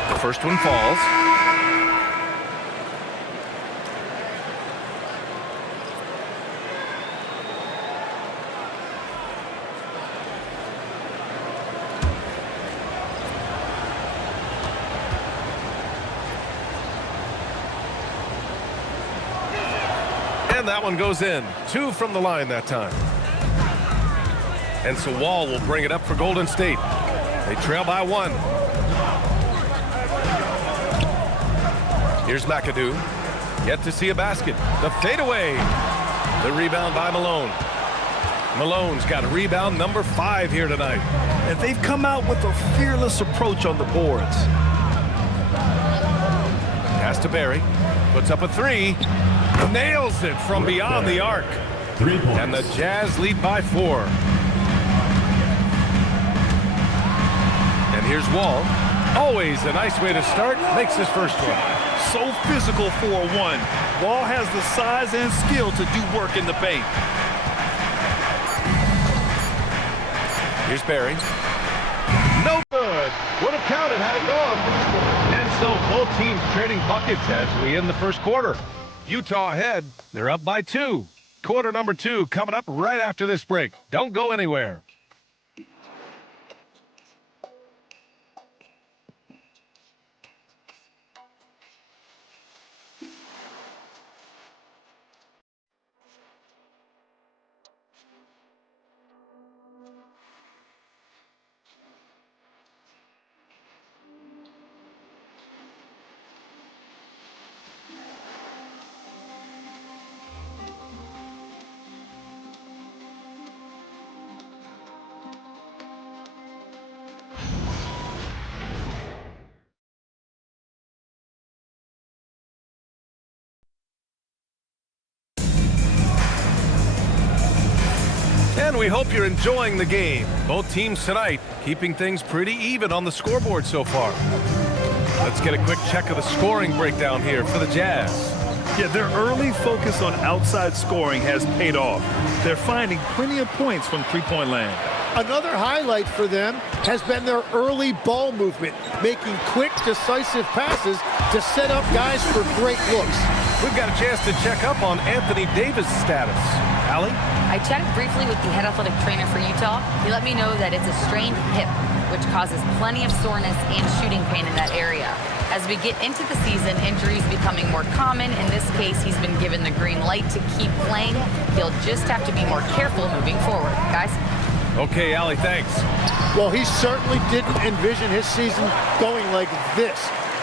The first one falls. And that one goes in. 2 from the line that time. And so Wall will bring it up for Golden State. They trail by 1. Here's McAdoo. Yet to see a basket. The fadeaway. The rebound by Malone. Malone's got rebound number 5 here tonight. And they've come out with a fearless approach on the boards. Pass to Barry. Puts up a 3. Nails it from beyond the arc. 3 points. And the Jazz lead by 4. And here's Wall. Always a nice way to start. Makes his first one. So physical for a 1. Wall has the size and skill to do work in the paint. Here's Barry. No good. Would have counted had it gone. And so both teams trading buckets as we end the first quarter. Utah ahead. They're up by 2. Quarter number 2 coming up right after this break. Don't go anywhere. And we hope you're enjoying the game. Both teams tonight keeping things pretty even on the scoreboard so far. Let's get a quick check of the scoring breakdown here for the Jazz. Yeah, their early focus on outside scoring has paid off. They're finding plenty of points from three-point land. Another highlight for them has been their early ball movement, making quick, decisive passes to set up guys for great looks. We've got a chance to check up on Anthony Davis' status. Allie? I checked briefly with the head athletic trainer for Utah. He let me know that it's a strained hip, which causes plenty of soreness and shooting pain in that area. As we get into the season, injuries becoming more common. In this case, he's been given the green light to keep playing. He'll just have to be more careful moving forward. Guys? Okay, Allie, thanks. Well, he certainly didn't envision his season going like this.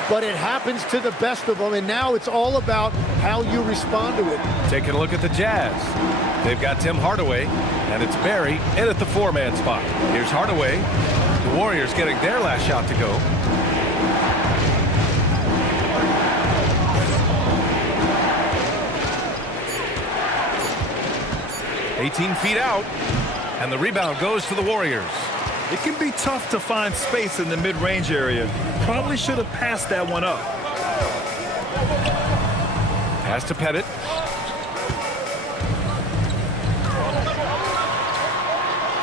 But it happens to the best of them, and now it's all about how you respond to it. Taking a look at the Jazz. They've got Tim Hardaway, and it's Barry in at the 4-man spot. Here's Hardaway. The Warriors getting their last shot to go. "18 feet out, and the rebound goes to the Warriors. It can be tough to find space in the mid-range area. Probably should have passed that one up. Pass to Pettit.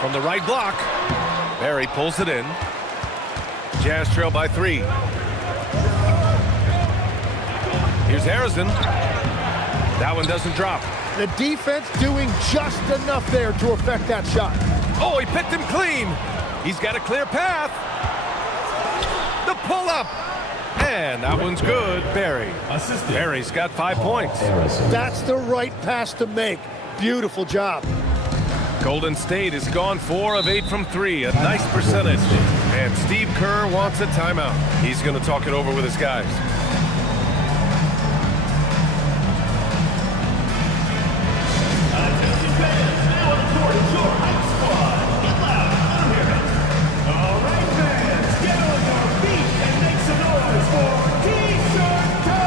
From the right block, Barry pulls it in. Jazz trail by 3. Here's Harrison. That one doesn't drop. The defense doing just enough there to affect that shot. Oh, he picked him clean. He's got a clear path. The pull-up. And that one's good. Barry. Barry's got 5 points. That's the right pass to make. Beautiful job. Golden State has gone 4 of 8 from 3, a nice percentage. And Steve Kerr wants a timeout. He's going to talk it over with his guys. Attention fans, now on the court is your hype squad. Get loud, let 'em hear it. All right, fans, get on your feet and make some noise for T-shirt time!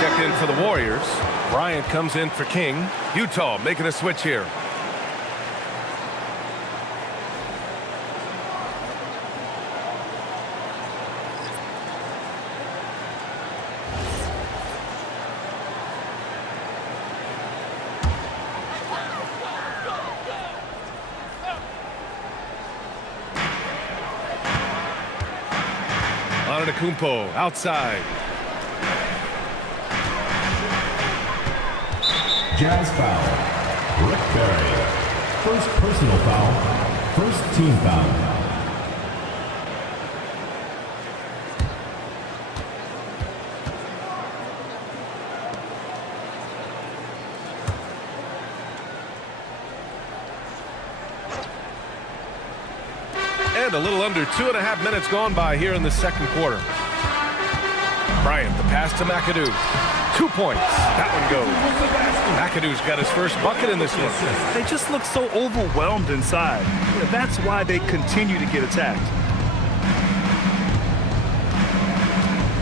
Checked in for the Warriors. Bryant comes in for King. Utah making a switch here. Antetokounmpo outside. Jazz foul. Rick Barry. First personal foul. First team foul. And a little under 2.5 minutes gone by here in the second quarter. Bryant, the pass to McAdoo. 2 points. That one goes. McAdoo's got his first bucket in this one. They just look so overwhelmed inside. That's why they continue to get attacked.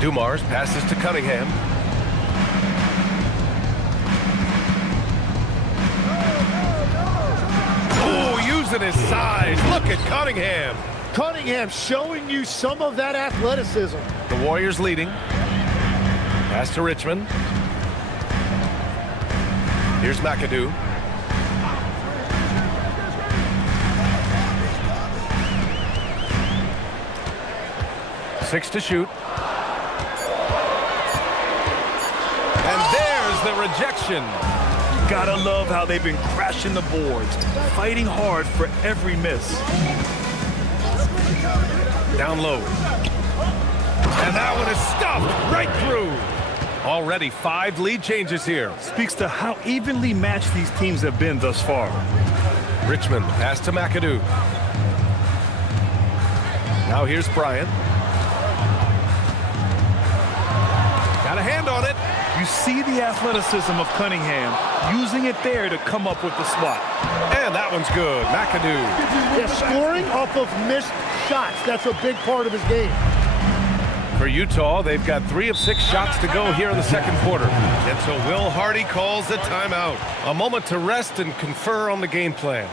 Dumars passes to Cunningham. Oh, using his size. Look at Cunningham. Cunningham showing you some of that athleticism. The Warriors leading. Pass to Richmond. Here's McAdoo. Six to shoot. And there's the rejection. Gotta love how they've been crashing the boards, fighting hard for every miss. Down low. And that one is stuffed right through. Already 5 lead changes here. Speaks to how evenly matched these teams have been thus far. Richmond pass to McAdoo. Now here's Bryant. Got a hand on it. You see the athleticism of Cunningham, using it there to come up with the swat. And that one's good. McAdoo. Yeah, scoring off of missed shots. That's a big part of his game. For Utah, they've got 3 of 6 shots to go here in the second quarter. And so Will Hardy calls the timeout. A moment to rest and confer on the game plan.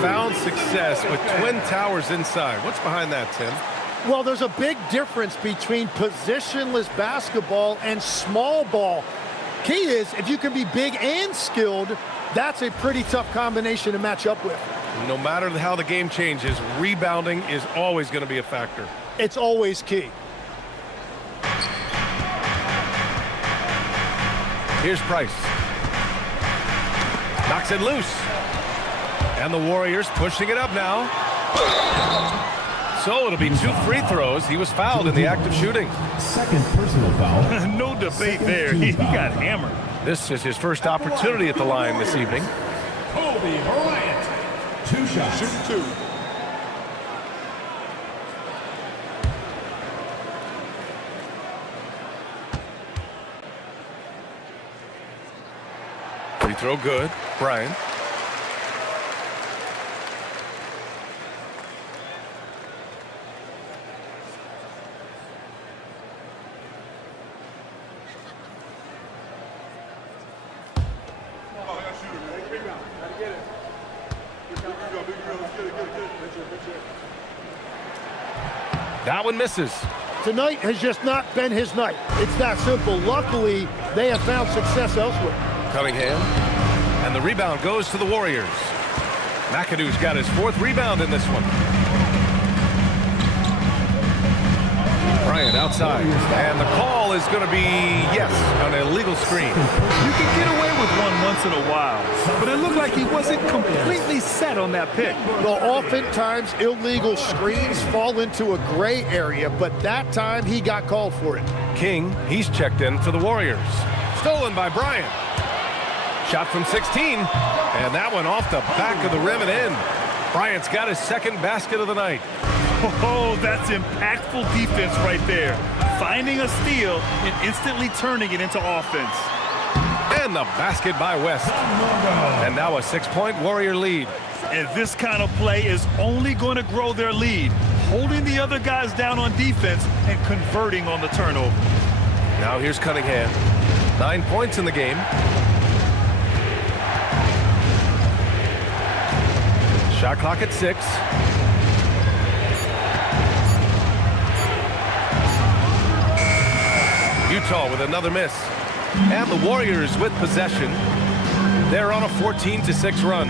found success with twin towers inside. What's behind that, Tim? Well, there's a big difference between positionless basketball and small ball. Key is, if you can be big and skilled, that's a pretty tough combination to match up with. No matter how the game changes, rebounding is always going to be a factor. It's always key. Here's Price. Knocks it loose. And the Warriors pushing it up now. So it'll be 2 free throws. He was fouled in the act of shooting. Second personal foul. No debate there. He got hammered. This is his first opportunity at the line this evening. Kobe Bryant. 2 shots. Shoot 2. Free throw good. Bryant. That one misses. Tonight has just not been his night. It's that simple. Luckily, they have found success elsewhere. Cunningham. And the rebound goes to the Warriors. McAdoo's got his 4th rebound in this one. Bryant outside. And the call is going to be, yes, an illegal screen. You can get away with one once in a while, but it looked like he wasn't completely set on that pick. Well, oftentimes illegal screens fall into a gray area, but that time he got called for it. King, he's checked in for the Warriors. Stolen by Bryant. Shot from 16, and that one off the back of the rim and in. Bryant's got his 2nd basket of the night. Oh, that's impactful defense right there. Finding a steal and instantly turning it into offense. And the basket by West. And now a 6-point Warrior lead. And this kind of play is only going to grow their lead, holding the other guys down on defense and converting on the turnover. Now here's Cunningham. 9 points in the game. Shot clock at 6. Utah with another miss. And the Warriors with possession. They're on a 14-6 run.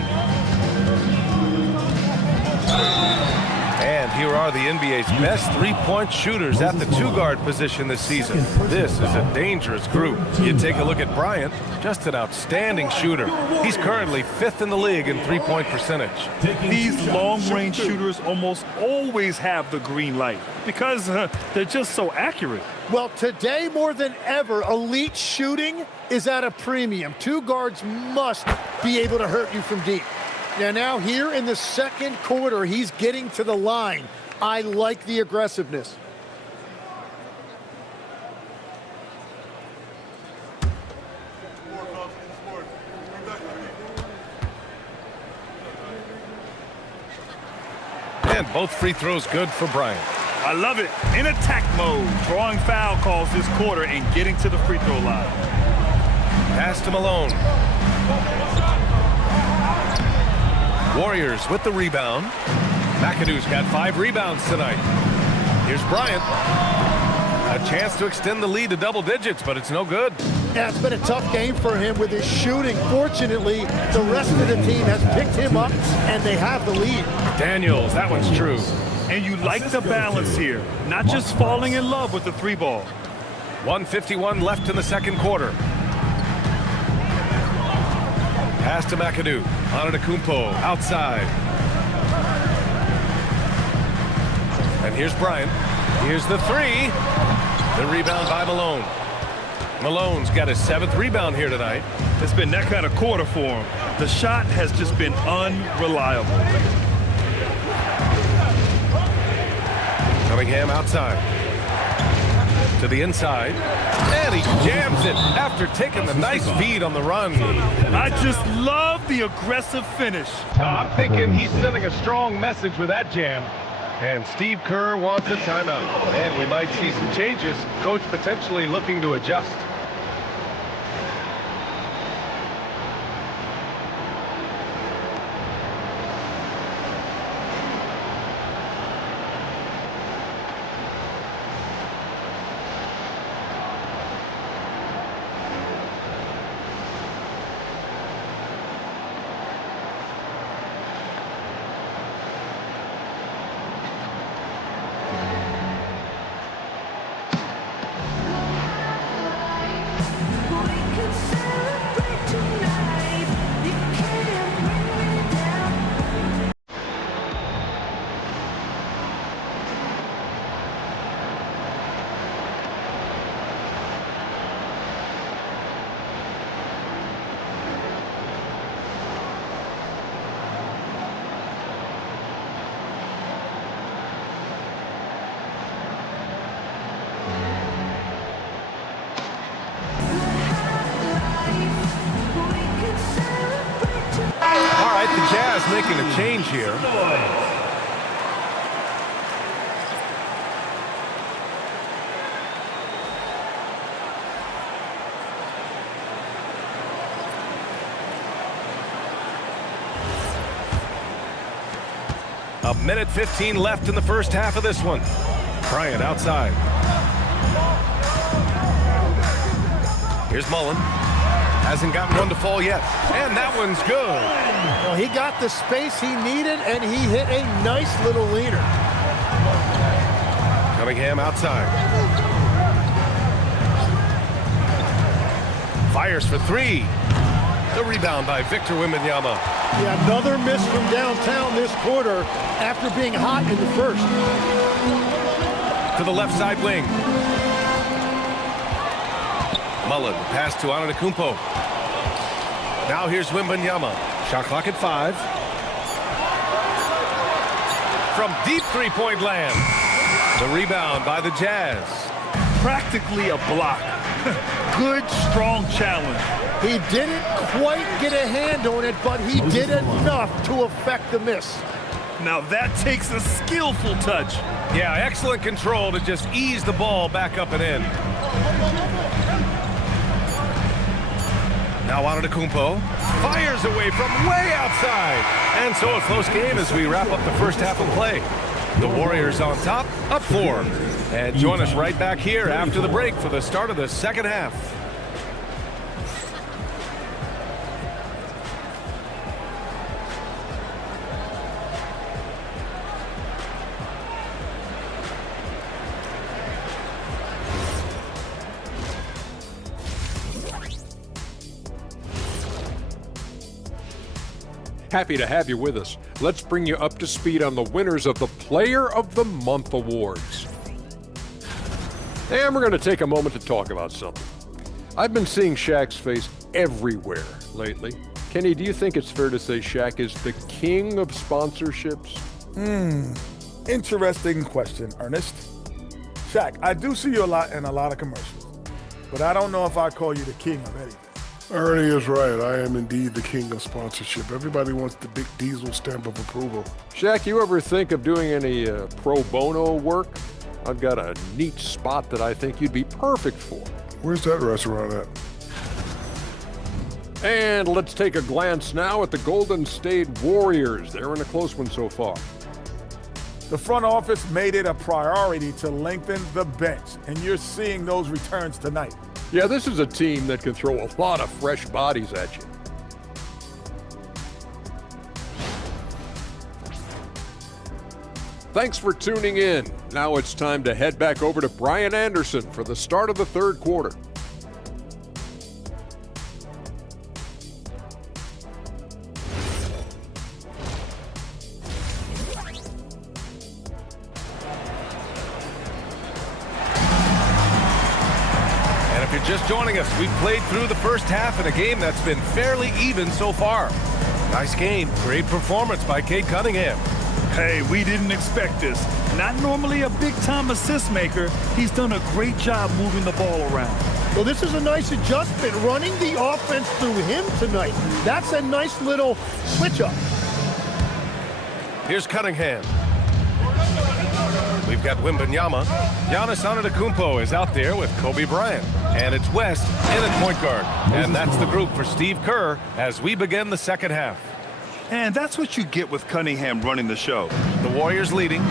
And here are the NBA's best 3-point shooters at the 2-guard position this season. This is a dangerous group. You take a look at Bryant, just an outstanding shooter. He's currently 5th in the league in 3-point percentage. These long-range shooters almost always have the green light because they're just so accurate. Well, today more than ever, elite shooting is at a premium. 2 guards must be able to hurt you from deep. Now here in the 2nd quarter, he's getting to the line. I like the aggressiveness. And both free throws good for Bryant. I love it. In attack mode, drawing foul calls this quarter and getting to the free throw line. Pass to Malone. Warriors with the rebound. McAdoo's got 5 rebounds tonight. Here's Bryant. A chance to extend the lead to double digits, but it's no good. Yeah, it's been a tough game for him with his shooting. Fortunately, the rest of the team has picked him up, and they have the lead. Daniels, that one's true. And you like the balance here, not just falling in love with the 3-ball. 1:51 left in the 2nd quarter. Pass to McAdoo. Antetokounmpo outside. And here's Bryant. Here's the 3. The rebound by Malone. Malone's got his 7th rebound here tonight. It's been that kind of quarter for him. The shot has just been unreliable. Cunningham outside. To the inside. And he jams it after taking the nice feed on the run. I just love the aggressive finish. I'm thinking he's sending a strong message with that jam. And Steve Kerr wants a timeout. And we might see some changes. Coach potentially looking to adjust. making a change here. A minute 15 left in the first half of this one. Bryant outside. Here's Mullen. Hasn't gotten one to fall yet. And that one's good. Well, he got the space he needed, and he hit a nice little leaner. Cunningham outside. Fires for three. The rebound by Victor Wembanyama. Yeah, another miss from downtown this quarter after being hot in the first. To the left side wing. Mullen, pass to Antetokounmpo. Now here's Wembanyama. Shot clock at 5. From deep three-point land. The rebound by the Jazz. Practically a block. Good, strong challenge. He didn't quite get a hand on it, but he did enough to affect the miss. Now that takes a skillful touch. Yeah, excellent control to just ease the ball back up and in. Now Antetokounmpo fires away from way outside. And so a close game as we wrap up the first half of play. The Warriors on top, up 4. And join us right back here after the break for the start of the second half. Happy to have you with us. Let's bring you up to speed on the winners of the Player of the Month awards. And we're going to take a moment to talk about something. I've been seeing Shaq's face everywhere lately. Kenny, do you think it's fair to say Shaq is the king of sponsorships? Interesting question, Ernest. Shaq, I do see you a lot in a lot of commercials, but I don't know if I call you the king of anything. Ernie is right. I am indeed the king of sponsorship. Everybody wants the big Diesel stamp of approval. Shaq, you ever think of doing any pro bono work? I've got a neat spot that I think you'd be perfect for. Where's that restaurant at? And let's take a glance now at the Golden State Warriors. They're in a close one so far. The front office made it a priority to lengthen the bench, and you're seeing those returns tonight. Yeah, this is a team that can throw a lot of fresh bodies at you. Thanks for tuning in. Now it's time to head back over to Brian Anderson for the start of the third quarter. If you're just joining us, we've played through the first half in a game that's been fairly even so far. Nice game. Great performance by Cade Cunningham. Hey, we didn't expect this. Not normally a big-time assist maker. He's done a great job moving the ball around. Well, this is a nice adjustment, running the offense through him tonight. That's a nice little switch-up. Here's Cunningham. We've got Wembanyama. Giannis Antetokounmpo is out there with Kobe Bryant. And it's West in at point guard. And that's the group for Steve Kerr as we begin the second half. And that's what you get with Cunningham running the show. The Warriors leading.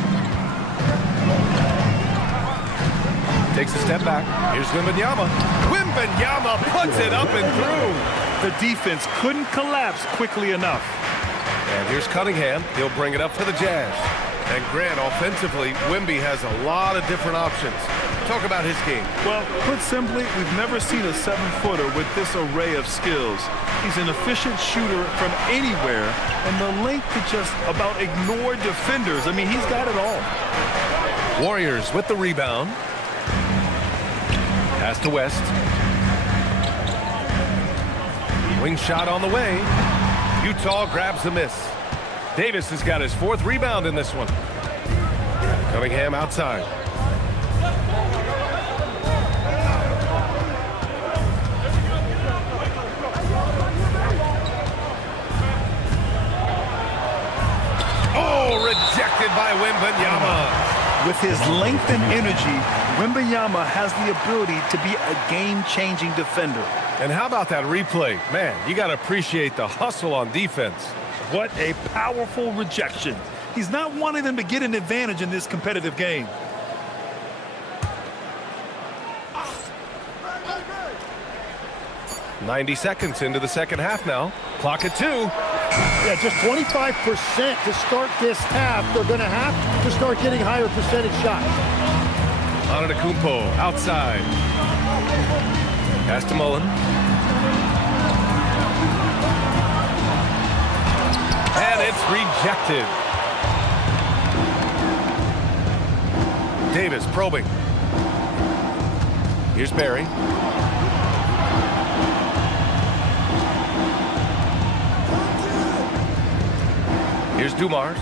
Takes a step back. Here's Wembanyama. Wembanyama puts it up and through. The defense couldn't collapse quickly enough. And here's Cunningham. He'll bring it up for the Jazz. And Grant, offensively, Wemby has a lot of different options. Talk about his game. Well, put simply, we've never seen a 7-footer with this array of skills. He's an efficient shooter from anywhere, and the length to just about ignore defenders. I mean, he's got it all. Warriors with the rebound. Pass to West. Wing shot on the way. Utah grabs the miss. Davis has got his 4th rebound in this one. Cunningham outside. Oh, rejected by Wembanyama. With his length and energy, Wembanyama has the ability to be a game-changing defender. And how about that replay? Man, you got to appreciate the hustle on defense. What a powerful rejection. He's not wanting them to get an advantage in this competitive game. "90 seconds into the second half now. Clock at 2. Yeah, just 25% to start this half. They're going to have to start getting higher percentage shots. Antetokounmpo outside. Pass to Mullen. And it's rejected. Davis probing. Here's Barry. Here's Dumars.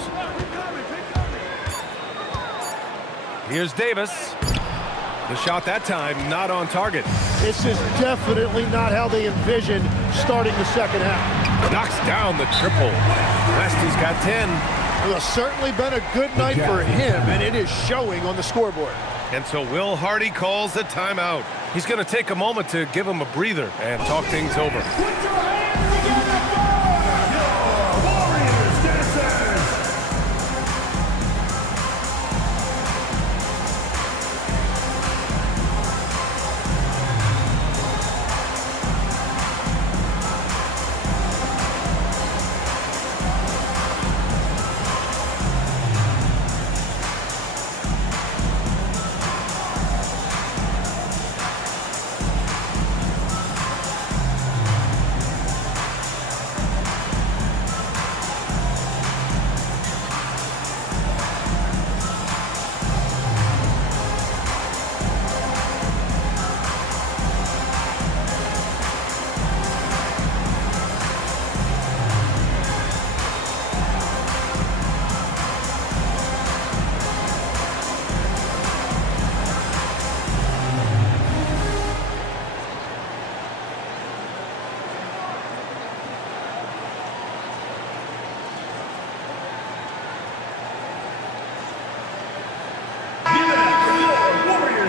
Here's Davis. The shot that time not on target. This is definitely not how they envisioned starting the second half. Knocks down the triple. West has got 10. It has certainly been a good night for him, and it is showing on the scoreboard. And so Will Hardy calls the timeout. He's going to take a moment to give him a breather and talk things over.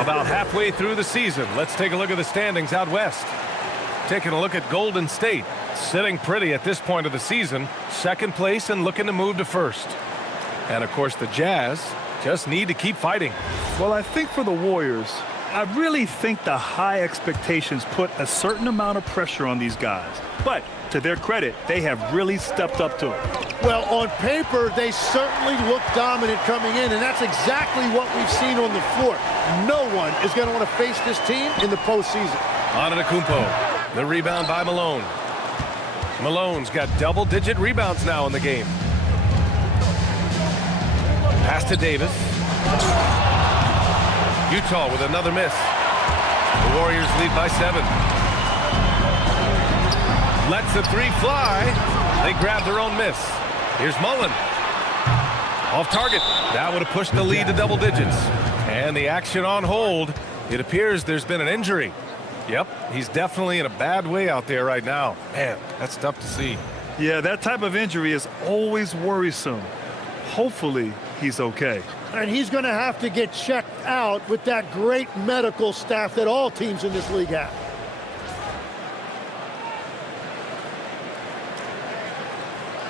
About halfway through the season, let's take a look at the standings out west. Taking a look at Golden State, sitting pretty at this point of the season, second place and looking to move to first. And of course the Jazz just need to keep fighting. Well, I think for the Warriors, I really think the high expectations put a certain amount of pressure on these guys. But to their credit, they have really stepped up to it. Well, on paper, they certainly look dominant coming in, and that's exactly what we've seen on the floor. No one is going to want to face this team in the postseason. Antetokounmpo, the rebound by Malone. Malone's got double-digit rebounds now in the game. Pass to Davis. Utah with another miss. The Warriors lead by 7. Lets the 3 fly. They grab their own miss. Here's Mullen. Off target. That would have pushed the lead to double digits. And the action on hold. It appears there's been an injury. Yep, he's definitely in a bad way out there right now. Man, that's tough to see. Yeah, that type of injury is always worrisome. Hopefully, he's okay. And he's going to have to get checked out with that great medical staff that all teams in this league have.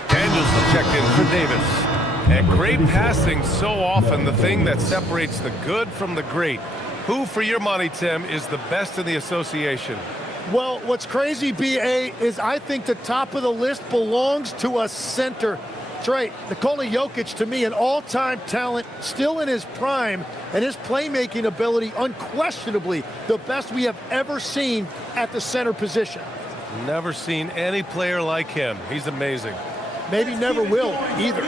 Daniels checked in for Davis. And great passing, so often the thing that separates the good from the great. Who, for your money, Tim, is the best in the association? Well, what's crazy, B.A., is I think the top of the list belongs to a center. Trey, Nikola Jokic, to me, an all-time talent, still in his prime, and his playmaking ability, unquestionably, the best we have ever seen at the center position. Never seen any player like him. He's amazing. Maybe never will, either.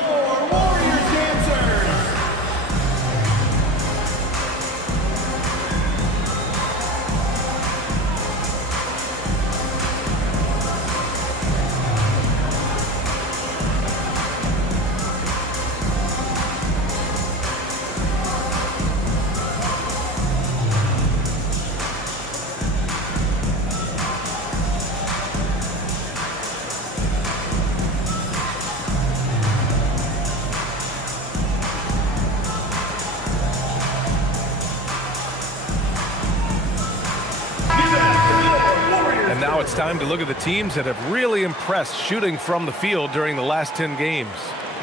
now it's time to look at the teams that have really impressed shooting from the field during the last 10 games.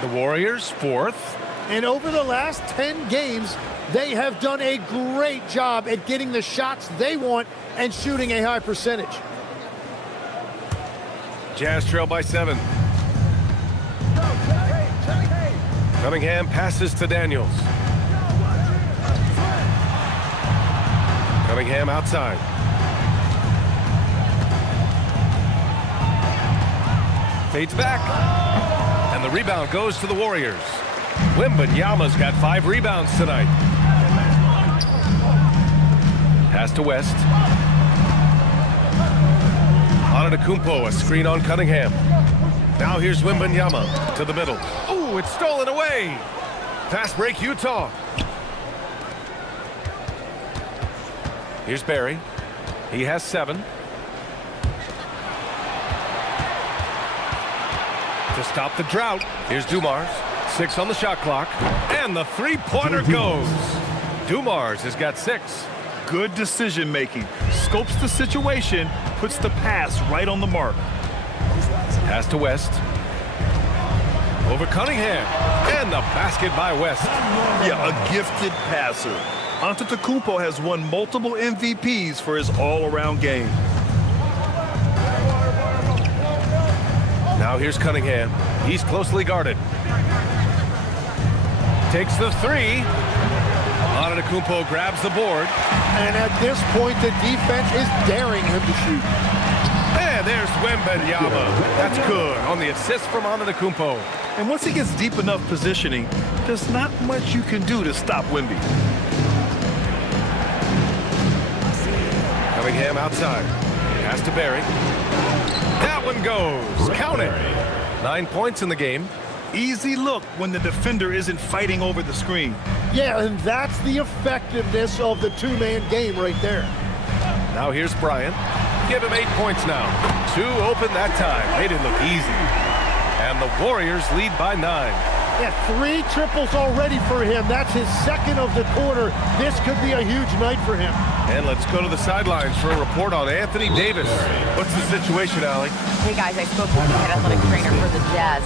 The Warriors, 4th. And over the last 10 games, they have done a great job at getting the shots they want and shooting a high percentage. Jazz trail by 7. Cunningham passes to Daniels. Cunningham outside. Fades back. And the rebound goes to the Warriors. Wembanyama's got 5 rebounds tonight. Pass to West. Antetokounmpo, a screen on Cunningham. Now here's Wembanyama to the middle. Ooh, it's stolen away. Fast break, Utah. Here's Barry. He has 7. To stop the drought, here's Dumars. 6 on the shot clock. And the three-pointer goes. Dumars has got 6. Good decision making. Scopes the situation, puts the pass right on the mark. Pass to West. Over Cunningham. And the basket by West. Yeah, a gifted passer. Antetokounmpo has won multiple MVPs for his all-around game. Now here's Cunningham. He's closely guarded. Takes the 3. Antetokounmpo grabs the board. And at this point, the defense is daring him to shoot. And there's Wembanyama. That's good on the assist from Antetokounmpo. And once he gets deep enough positioning, there's not much you can do to stop Wemby. Cunningham outside. Pass to Barry. That one goes. Count it. 9 points in the game. Easy look when the defender isn't fighting over the screen. Yeah, and that's the effectiveness of the two-man game right there. Now here's Bryant. Give him 8 points now. 2 open that time. Made it look easy. And the Warriors lead by 9. Yeah, 3 triples already for him. That's his 2nd of the quarter. This could be a huge night for him. And let's go to the sidelines for a report on Anthony Davis. What's the situation, Allie? Hey guys, I spoke with the head athletic trainer for the Jazz.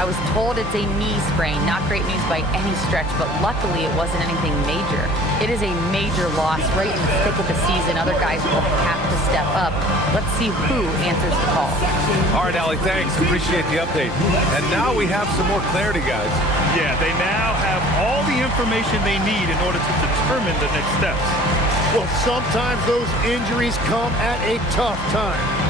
I was told it's a knee sprain. Not great news by any stretch, but luckily it wasn't anything major. It is a major loss right in the thick of the season. Other guys will have to step up. Let's see who answers the call. All right, Allie, thanks. Appreciate the update. And now we have some more clarity, guys. Yeah, they now have all the information they need in order to determine the next steps. Well, sometimes those injuries come at a tough time.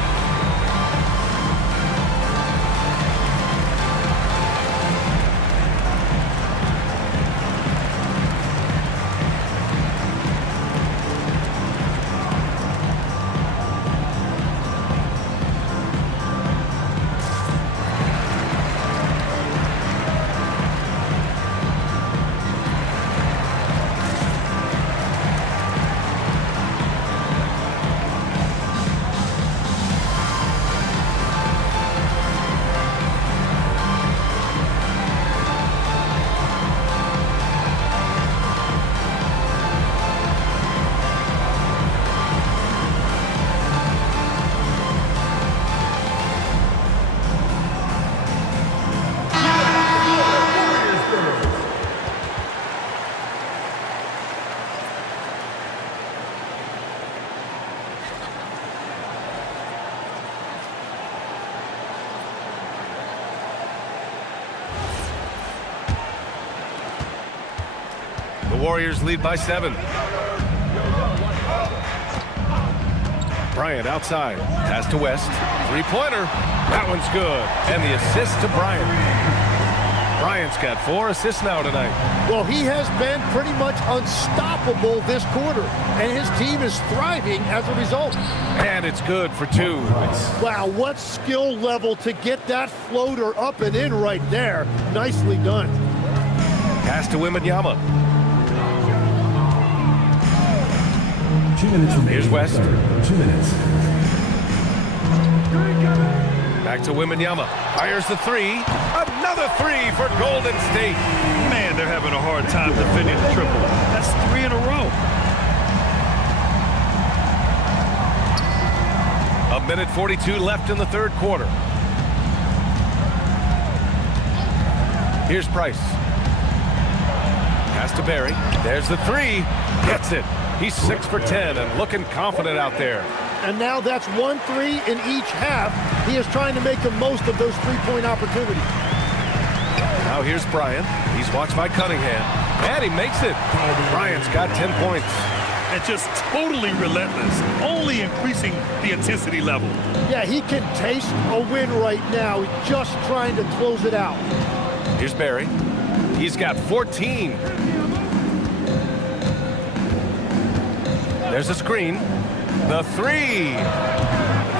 Warriors lead by 7. Bryant outside. Pass to West. Three-pointer. That one's good. And the assist to Bryant. Bryant's got 4 assists now tonight. Well, he has been pretty much unstoppable this quarter, and his team is thriving as a result. And it's good for 2. Wow, what skill level to get that floater up and in right there. Nicely done. Pass to Wembanyama. 2 minutes remaining. Here's West. 2 minutes. Back to Wembanyama. Fires the 3. Another 3 for Golden State. Man, they're having a hard time defending the triple. That's 3 in a row. A minute 42 left in the third quarter. Here's Price. Pass to Barry. There's the three. Gets it. He's 6 for 10 and looking confident out there. And now that's 1 3 in each half. He is trying to make the most of those three-point opportunities. Now here's Bryant. He's watched by Cunningham. And he makes it. Bryant's got 10 points. And just totally relentless, only increasing the intensity level. Yeah, he can taste a win right now. He's just trying to close it out. Here's Barry. He's got 14. There's a screen. The three.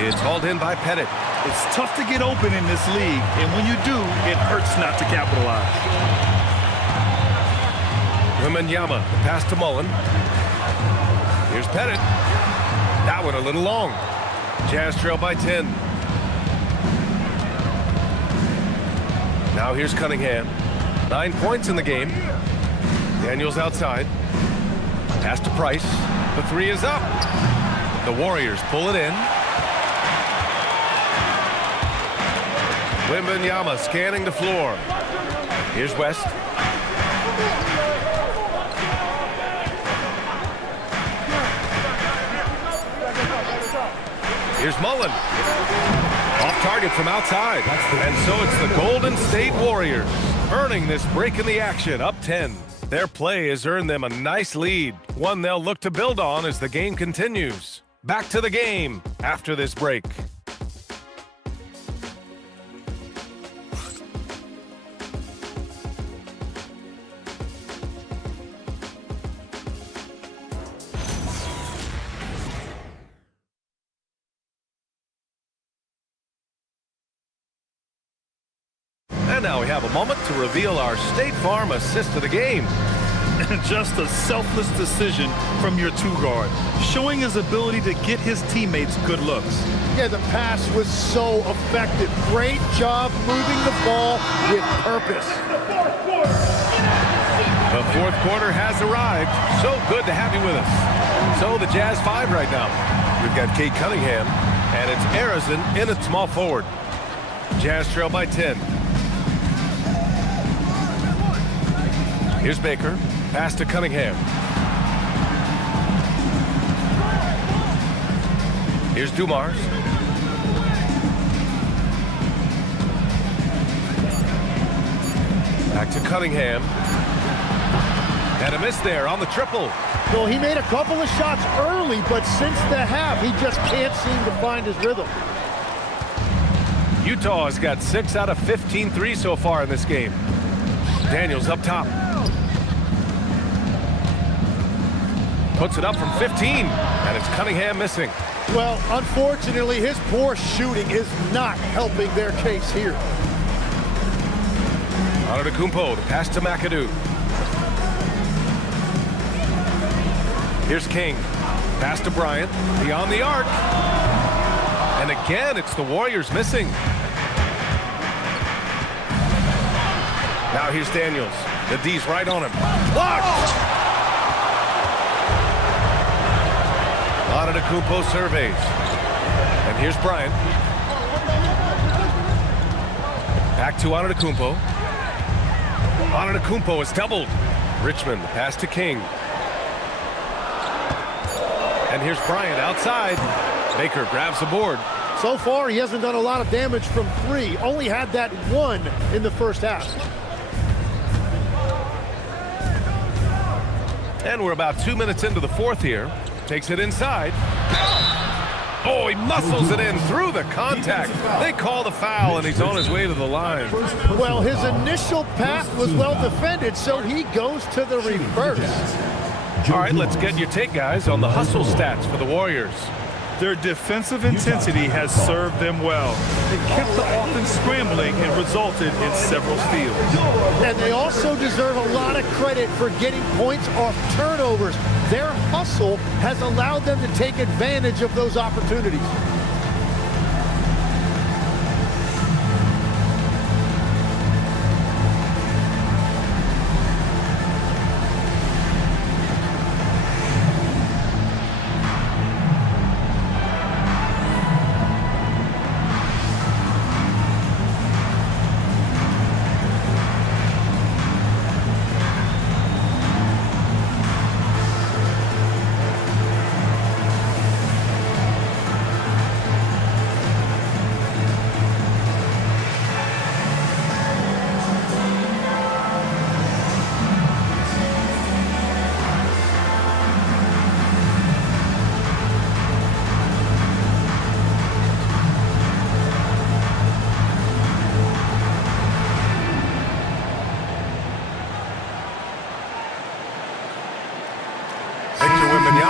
It's hauled in by Pettit. It's tough to get open in this league, and when you do, it hurts not to capitalize. Wembanyama, the pass to Mullen. Here's Pettit. That one a little long. Jazz trail by 10. Now here's Cunningham. 9 points in the game. Daniels outside. Pass to Price. The three is up. The Warriors pull it in. Wembanyama scanning the floor. Here's West. Here's Mullen. Off target from outside. And so it's the Golden State Warriors earning this break in the action, up 10. Their play has earned them a nice lead, one they'll look to build on as the game continues. Back to the game after this break. And now we have a moment to reveal our State Farm assist of the game. Just a selfless decision from your two-guard, showing his ability to get his teammates good looks. Yeah, the pass was so effective. Great job moving the ball with purpose. The fourth quarter has arrived. So good to have you with us. So the Jazz 5 right now. We've got Kate Cunningham, and it's Arizin in at small forward. Jazz trail by 10. Here's Baker. Pass to Cunningham. Here's Dumars. Back to Cunningham. And a miss there on the triple. Well, he made a couple of shots early, but since the half, he just can't seem to find his rhythm. Utah has got 6 out of 15 threes so far in this game. Daniels up top. Puts it up from 15, and it's Cunningham missing. Well, unfortunately, his poor shooting is not helping their case here. Antetokounmpo, the pass to McAdoo. Here's King. Pass to Bryant. Beyond the arc. And again, it's the Warriors missing. Now here's Daniels. The D's right on him. Blocked! Antetokounmpo surveys. And here's Bryant. Back to Antetokounmpo. Antetokounmpo is doubled. Richmond, the pass to King. And here's Bryant outside. Baker grabs the board. So far, he hasn't done a lot of damage from three. Only had that one in the first half. And we're about 2 minutes into the fourth here. Takes it inside. Oh, he muscles it in through the contact. They call the foul, and he's on his way to the line. Well, his initial pass was well defended, so he goes to the reverse. All right, let's get your take, guys, on the hustle stats for the Warriors. Their defensive intensity has served them well. It kept the offense scrambling and resulted in several steals. And they also deserve a lot of credit for getting points off turnovers. Their hustle has allowed them to take advantage of those opportunities.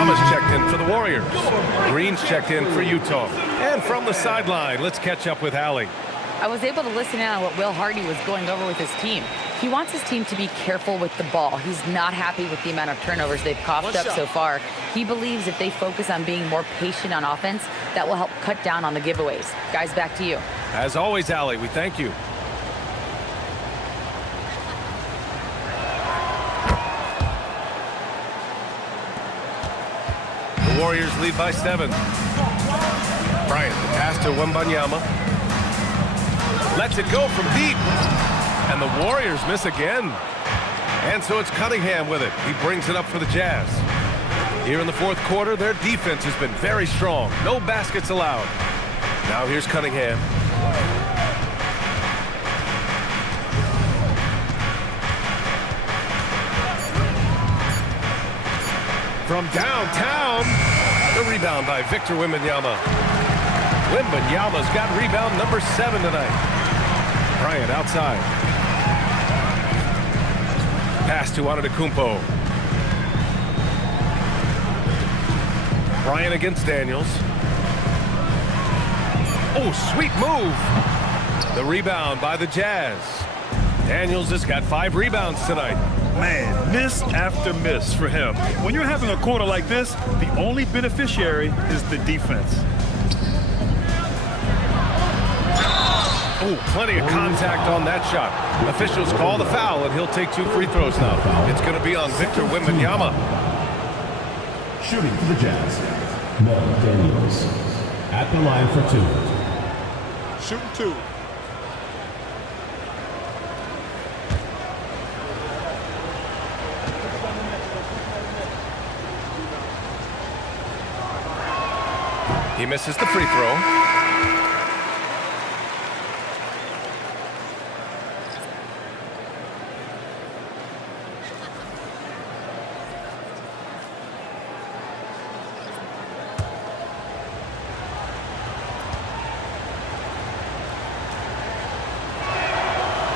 Thomas checked in for the Warriors. Green's checked in for Utah. And from the sideline, let's catch up with Allie. I was able to listen in on what Will Hardy was going over with his team. He wants his team to be careful with the ball. He's not happy with the amount of turnovers they've coughed up so far. He believes if they focus on being more patient on offense, that will help cut down on the giveaways. Guys, back to you. As always, Allie, we thank you. The Warriors lead by 7. Bryant, the pass to Wembanyama. Lets it go from deep. And the Warriors miss again. And so it's Cunningham with it. He brings it up for the Jazz. Here in the fourth quarter, their defense has been very strong. No baskets allowed. Now here's Cunningham. From downtown, the rebound by Victor Wembanyama. Wembanyama's got rebound number 7 tonight. Bryant outside. Pass to Antetokounmpo. Bryant against Daniels. Oh, sweet move. The rebound by the Jazz. Daniels has got 5 rebounds tonight. Man, miss after miss for him. When you're having a quarter like this, the only beneficiary is the defense. Oh, plenty of contact on that shot. Officials call the foul, and he'll take 2 free throws now. It's going to be on Victor Wembanyama. Shooting for the Jazz, Mo Daniels. At the line for 2. Shooting 2. He misses the free throw.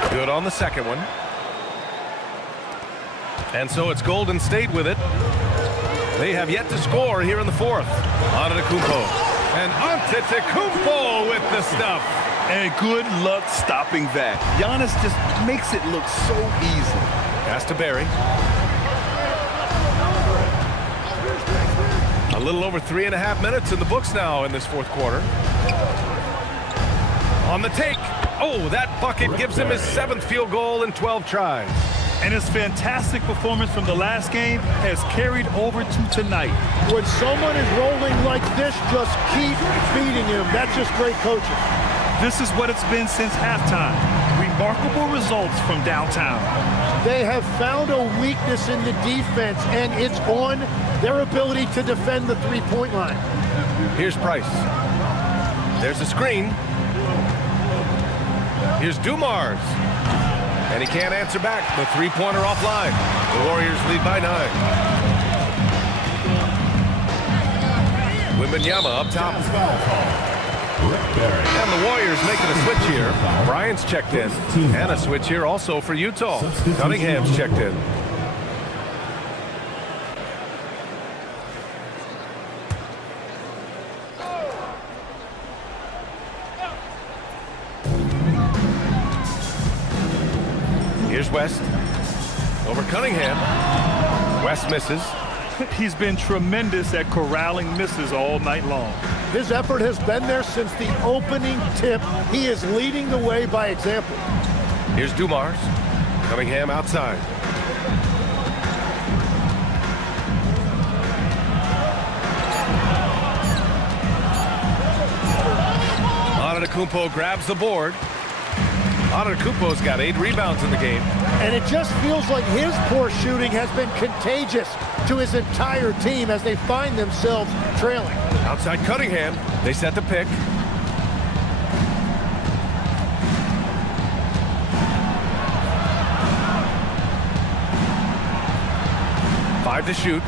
Good on the second one. And so it's Golden State with it. They have yet to score here in the fourth. Antetokounmpo. And Antetokounmpo with the stuff. And good luck stopping that. Giannis just makes it look so easy. Pass to Barry. A little over 3.5 minutes in the books now in this fourth quarter. On the take. Oh, that bucket gives him his 7th field goal in 12 tries. And his fantastic performance from the last game has carried over to tonight. When someone is rolling like this, just keep feeding him. That's just great coaching. This is what it's been since halftime. Remarkable results from downtown. They have found a weakness in the defense, and it's on their ability to defend the three-point line. Here's Price. There's a screen. Here's Dumars. And he can't answer back. The three-pointer offline. The Warriors lead by 9. Wembanyama up top. And the Warriors making a switch here. Bryant's checked in. And a switch here also for Utah. Cunningham's checked in. Here's West. Over Cunningham. West misses. He's been tremendous at corralling misses all night long. His effort has been there since the opening tip. He is leading the way by example. Here's Dumars. Cunningham outside. Antetokounmpo grabs the board. Antetokounmpo's got 8 rebounds in the game. And it just feels like his poor shooting has been contagious to his entire team as they find themselves trailing. Outside Cunningham. They set the pick. Five to shoot.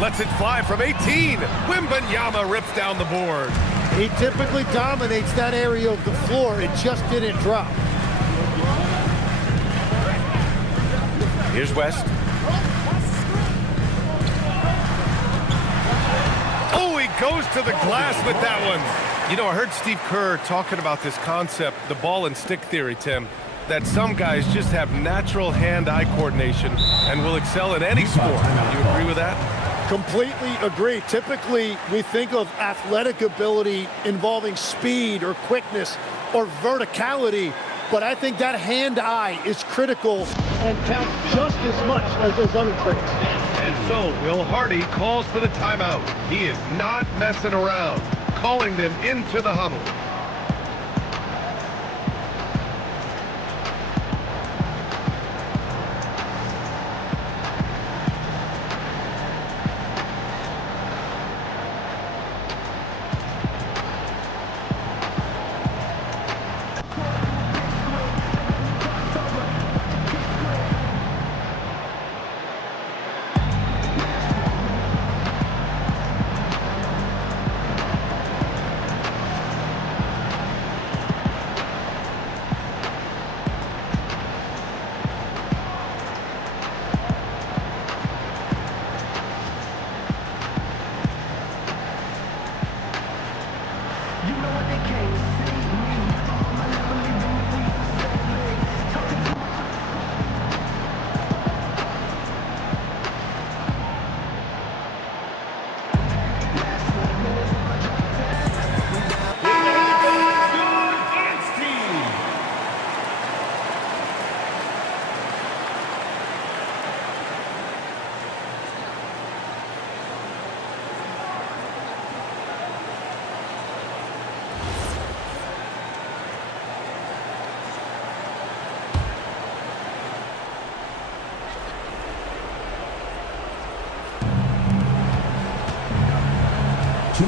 Lets it fly from 18. Wembanyama rips down the board. He typically dominates that area of the floor. It just didn't drop. Here's West. Goes to the glass with that one. You know, I heard Steve Kerr talking about this concept, the ball and stick theory, Tim, that some guys just have natural hand-eye coordination and will excel in any sport. Do you agree with that? Completely agree. Typically, we think of athletic ability involving speed or quickness or verticality, but I think that hand-eye is critical and counts just as much as those other traits. And so Will Hardy calls for the timeout. He is not messing around, calling them into the huddle.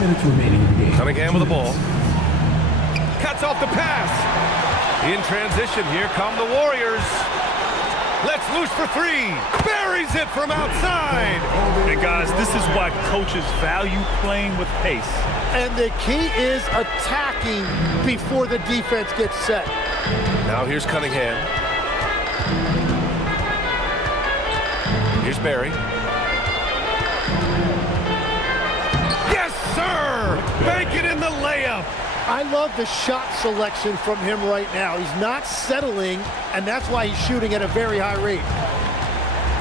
Minutes remaining in the game. Cunningham with the ball. Cuts off the pass. In transition, here come the Warriors. Let's loose for three. Buries it from outside. And guys, this is why coaches value playing with pace. And the key is attacking before the defense gets set. Now here's Cunningham. Here's Barry. Bank it in the layup. I love the shot selection from him right now. He's not settling, and that's why he's shooting at a very high rate.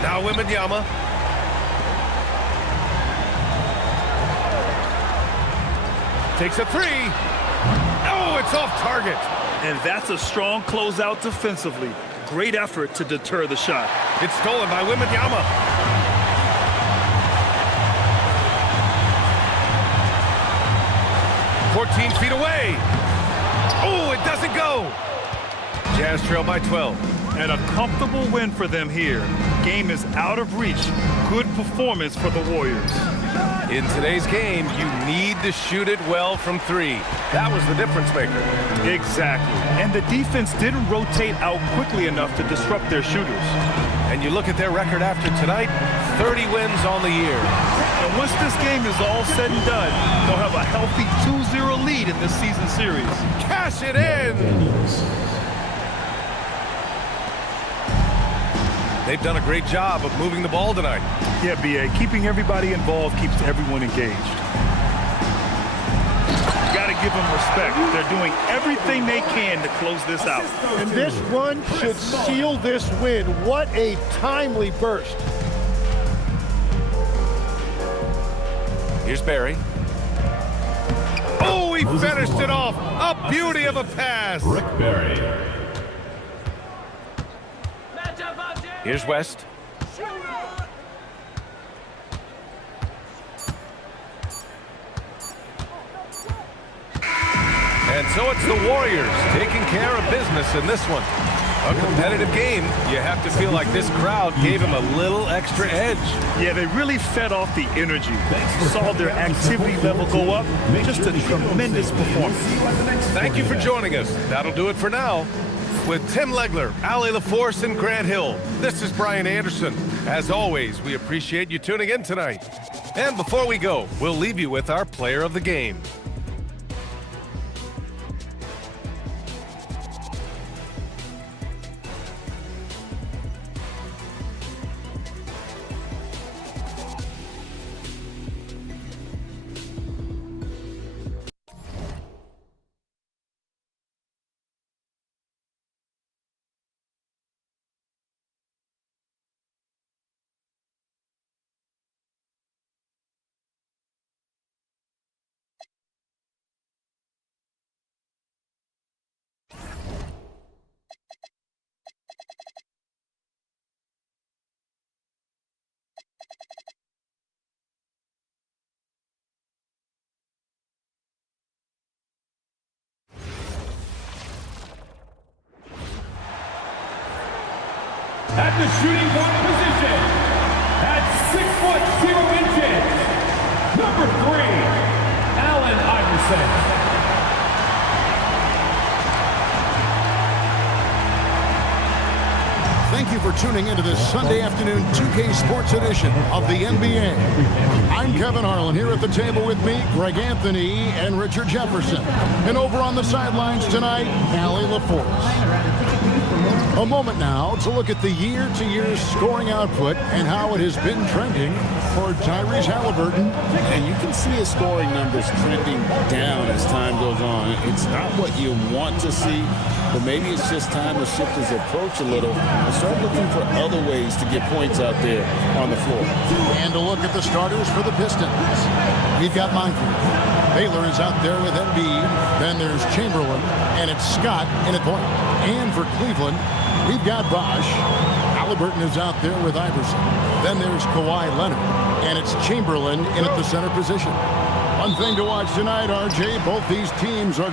Now Wembanyama. Takes a three. Oh, it's off target. And that's a strong closeout defensively. Great effort to deter the shot. It's stolen by Wembanyama. 14 feet away. Oh, it doesn't go. Jazz trail by 12. And a comfortable win for them here. Game is out of reach. Good performance for the Warriors. In today's game, you need to shoot it well from three. That was the difference maker. Exactly. And the defense didn't rotate out quickly enough to disrupt their shooters. And you look at their record after tonight, 30 wins on the year. And once this game is all said and done, they'll have a healthy 2-0 lead in this season series. Cash it in! They've done a great job of moving the ball tonight. Yeah, B.A., keeping everybody involved keeps everyone engaged. Got to give them respect. They're doing everything they can to close this out. And this run should seal this win. What a timely burst. Here's Barry. Oh, he finished it off. A beauty of a pass. Rick Barry. Here's West. And so it's the Warriors taking care of business in this one. A competitive game. You have to feel like this crowd gave him a little extra edge. Yeah, they really fed off the energy. Saw their activity level go up. Just a tremendous performance. Thank you for joining us. That'll do it for now. With Tim Legler, Ali LaForce, and Grant Hill, this is Brian Anderson. As always, we appreciate you tuning in tonight. And before we go, we'll leave you with our player of the game. shooting guard position, at 6'0" number 3, Allen Iverson. Thank you for tuning into this Sunday afternoon 2K Sports edition of the NBA. I'm Kevin Harlan, here at the table with me, Greg Anthony and Richard Jefferson. And over on the sidelines tonight, Allie LaForce. A moment now to look at the year-to-year scoring output and how it has been trending for Tyrese Halliburton. And you can see his scoring numbers trending down as time goes on. It's not what you want to see, but maybe it's just time to shift his approach a little and start looking for other ways to get points out there on the floor. And a look at the starters for the Pistons. We've got Moncrief. Baylor is out there with Embiid. Then there's Chamberlain, and it's Scott in at point. And for Cleveland, we've got Bosh. Halliburton is out there with Iverson. Then there's Kawhi Leonard, and it's Chamberlain in at the center position. One thing to watch tonight, RJ, both these teams are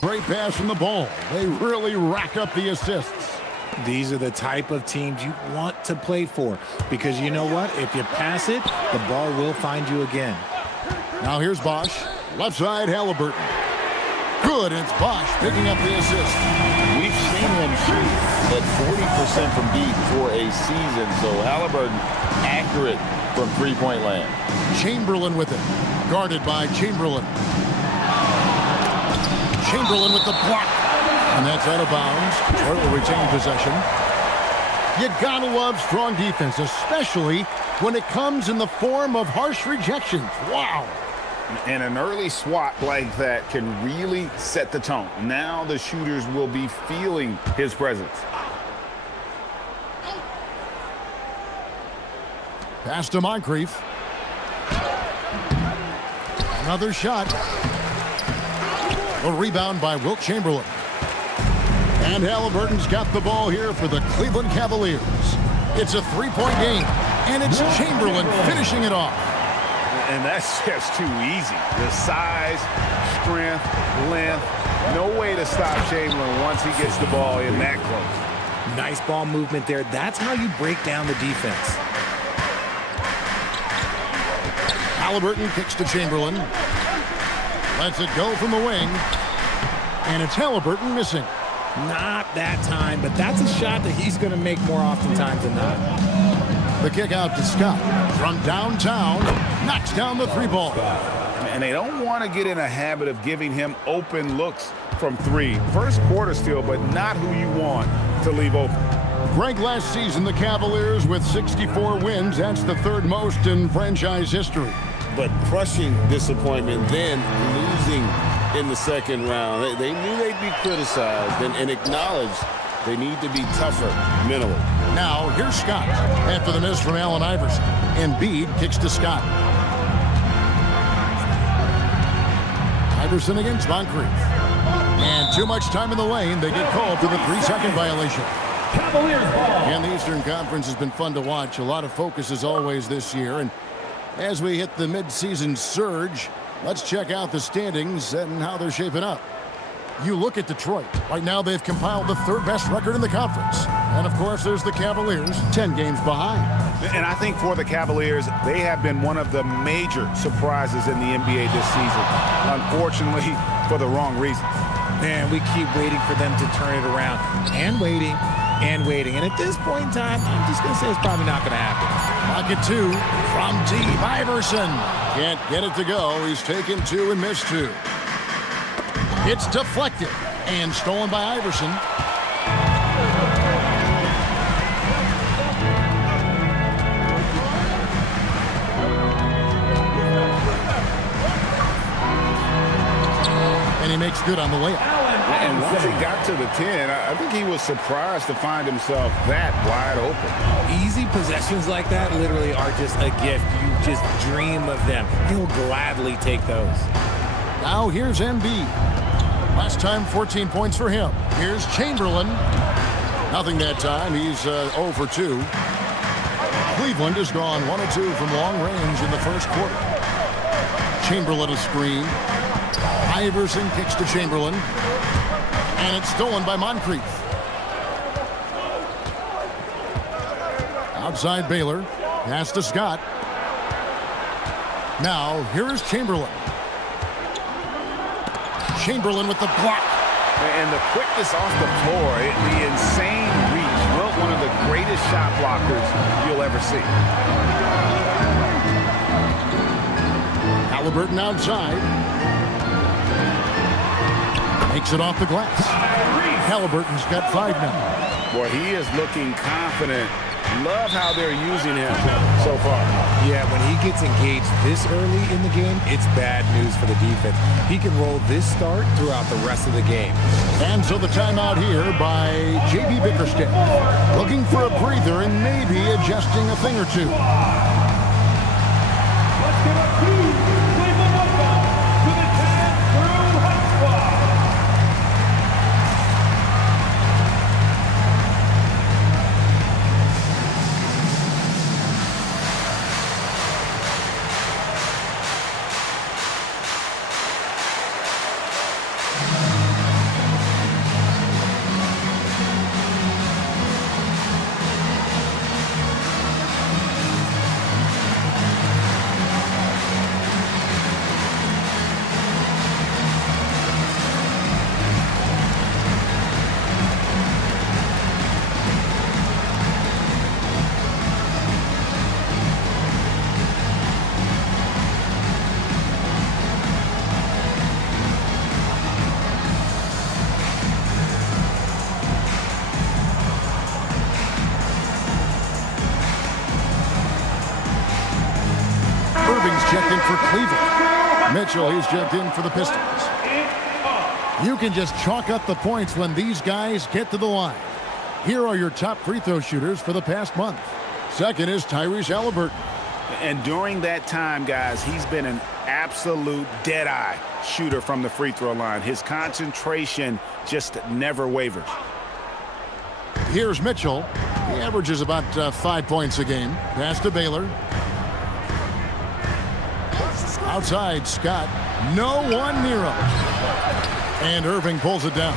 great pass from the ball. They really rack up the assists. These are the type of teams you want to play for, because you know what? If you pass it, the ball will find you again. Now here's Bosh. Left side, Halliburton. Good, and it's Bosh picking up the assist. We've seen him shoot at 40% from deep for a season, so Halliburton accurate from three-point land. Chamberlain with it. Guarded by Chamberlain. Chamberlain with the block. And that's out of bounds. Detroit will retain possession. You gotta love strong defense, especially when it comes in the form of harsh rejections. Wow. And an early swat like that can really set the tone. Now the shooters will be feeling his presence. Pass to Moncrief. Another shot. A rebound by Wilt Chamberlain. And Halliburton's got the ball here for the Cleveland Cavaliers. It's a three-point game, and it's Chamberlain finishing it off. And that's just too easy. The size, strength, length, no way to stop Chamberlain once he gets the ball in that close. Nice ball movement there. That's how you break down the defense. Halliburton kicks to Chamberlain. Lets it go from the wing. And it's Halliburton missing. Not that time, but that's a shot that he's going to make more oftentimes than not. The kick out to Scott from downtown. Knocks down the three ball. And they don't want to get in a habit of giving him open looks from three. First quarter still, but not who you want to leave open. Greg, last season, the Cavaliers with 64 wins. That's the third most in franchise history. But crushing disappointment, then losing in the second round. They knew they'd be criticized and acknowledged they need to be tougher mentally. Now, here's Scott after the miss from Allen Iverson. Embiid kicks to Scott. Iverson against Moncrief. And too much time in the lane. They get called for the 3-second violation. Cavaliers ball. And the Eastern Conference has been fun to watch. A lot of focus as always this year. And as we hit the midseason surge, let's check out the standings and how they're shaping up. You look at Detroit. Right now they've compiled the third best record in the conference. And of course there's the Cavaliers, 10 games behind. And I think for the Cavaliers, they have been one of the major surprises in the NBA this season. Unfortunately, for the wrong reasons. Man, we keep waiting for them to turn it around. And waiting. And waiting. And at this point in time, I'm just going to say it's probably not going to happen. Pocket two from deep. Iverson can't get it to go. He's taken two and missed two. It's deflected and stolen by Iverson. And he makes good on the layup. And once he got to the 10, I think he was surprised to find himself that wide open. Easy possessions like that literally are just a gift. You just dream of them. He'll gladly take those. Now here's Embiid. Last time, 14 points for him. Here's Chamberlain. Nothing that time. He's 0 for 2. Cleveland has gone 1 of 2 from long range in the first quarter. Chamberlain a screen. Iverson kicks to Chamberlain. And it's stolen by Moncrief. Outside Baylor. Pass to Scott. Now, here is Chamberlain. Chamberlain with the block. And the quickness off the floor, the insane reach. Wilt, one of the greatest shot blockers you'll ever see. Halliburton outside. Makes it off the glass. Halliburton's got 5 now. Boy, he is looking confident. Love how they're using him so far. Yeah, when he gets engaged this early in the game, it's bad news for the defense. He can roll this start throughout the rest of the game. And so the timeout here by J.B. Bickerstaff. Looking for a breather and maybe adjusting a thing or two. Let's give up 2 Cleveland football to the 10 through high squad. Checked in for Cleveland. Mitchell, he's checked in for the Pistons. You can just chalk up the points when these guys get to the line. Here are your top free throw shooters for the past month. Second is Tyrese Halliburton. And during that time, guys, he's been an absolute dead-eye shooter from the free throw line. His concentration just never wavers. Here's Mitchell. He averages about 5 points a game. Pass to Baylor. Outside, Scott. No one near him. And Irving pulls it down.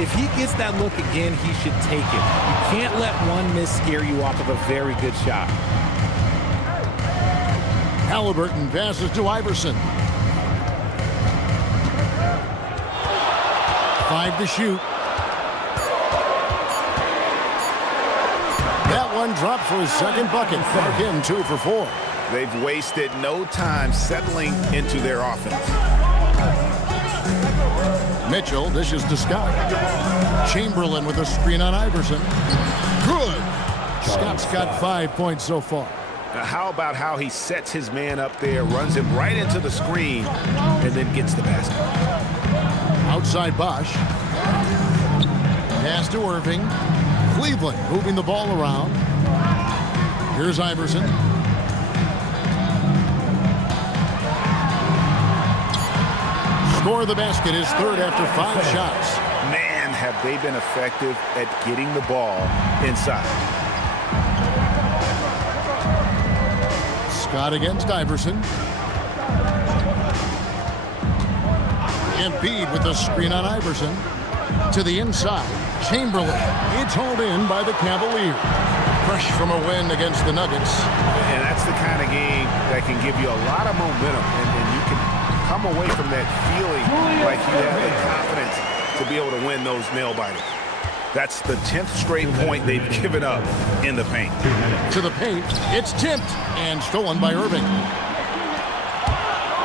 If he gets that look again, he should take it. You can't let one miss scare you off of a very good shot. Halliburton passes to Iverson. 5 to shoot. That one dropped for his second bucket. Mark him 2 for 4. They've wasted no time settling into their offense. Mitchell dishes to Scott. Chamberlain with a screen on Iverson. Good. Scott's got 5 points so far. Now, how about how he sets his man up there, runs him right into the screen, and then gets the basket. Outside Bosch. Pass to Irving. Cleveland moving the ball around. Here's Iverson. Score the basket, his third after 5 shots. Man, have they been effective at getting the ball inside. Scott against Iverson. Embiid with a screen on Iverson. To the inside, Chamberlain. It's hauled in by the Cavaliers. Fresh from a win against the Nuggets. And that's the kind of game that can give you a lot of momentum, and you can come away from that feeling like you have the confidence to be able to win those nail biters. That's the 10th straight point they've given up in the paint. To the paint, it's tipped and stolen by Irving.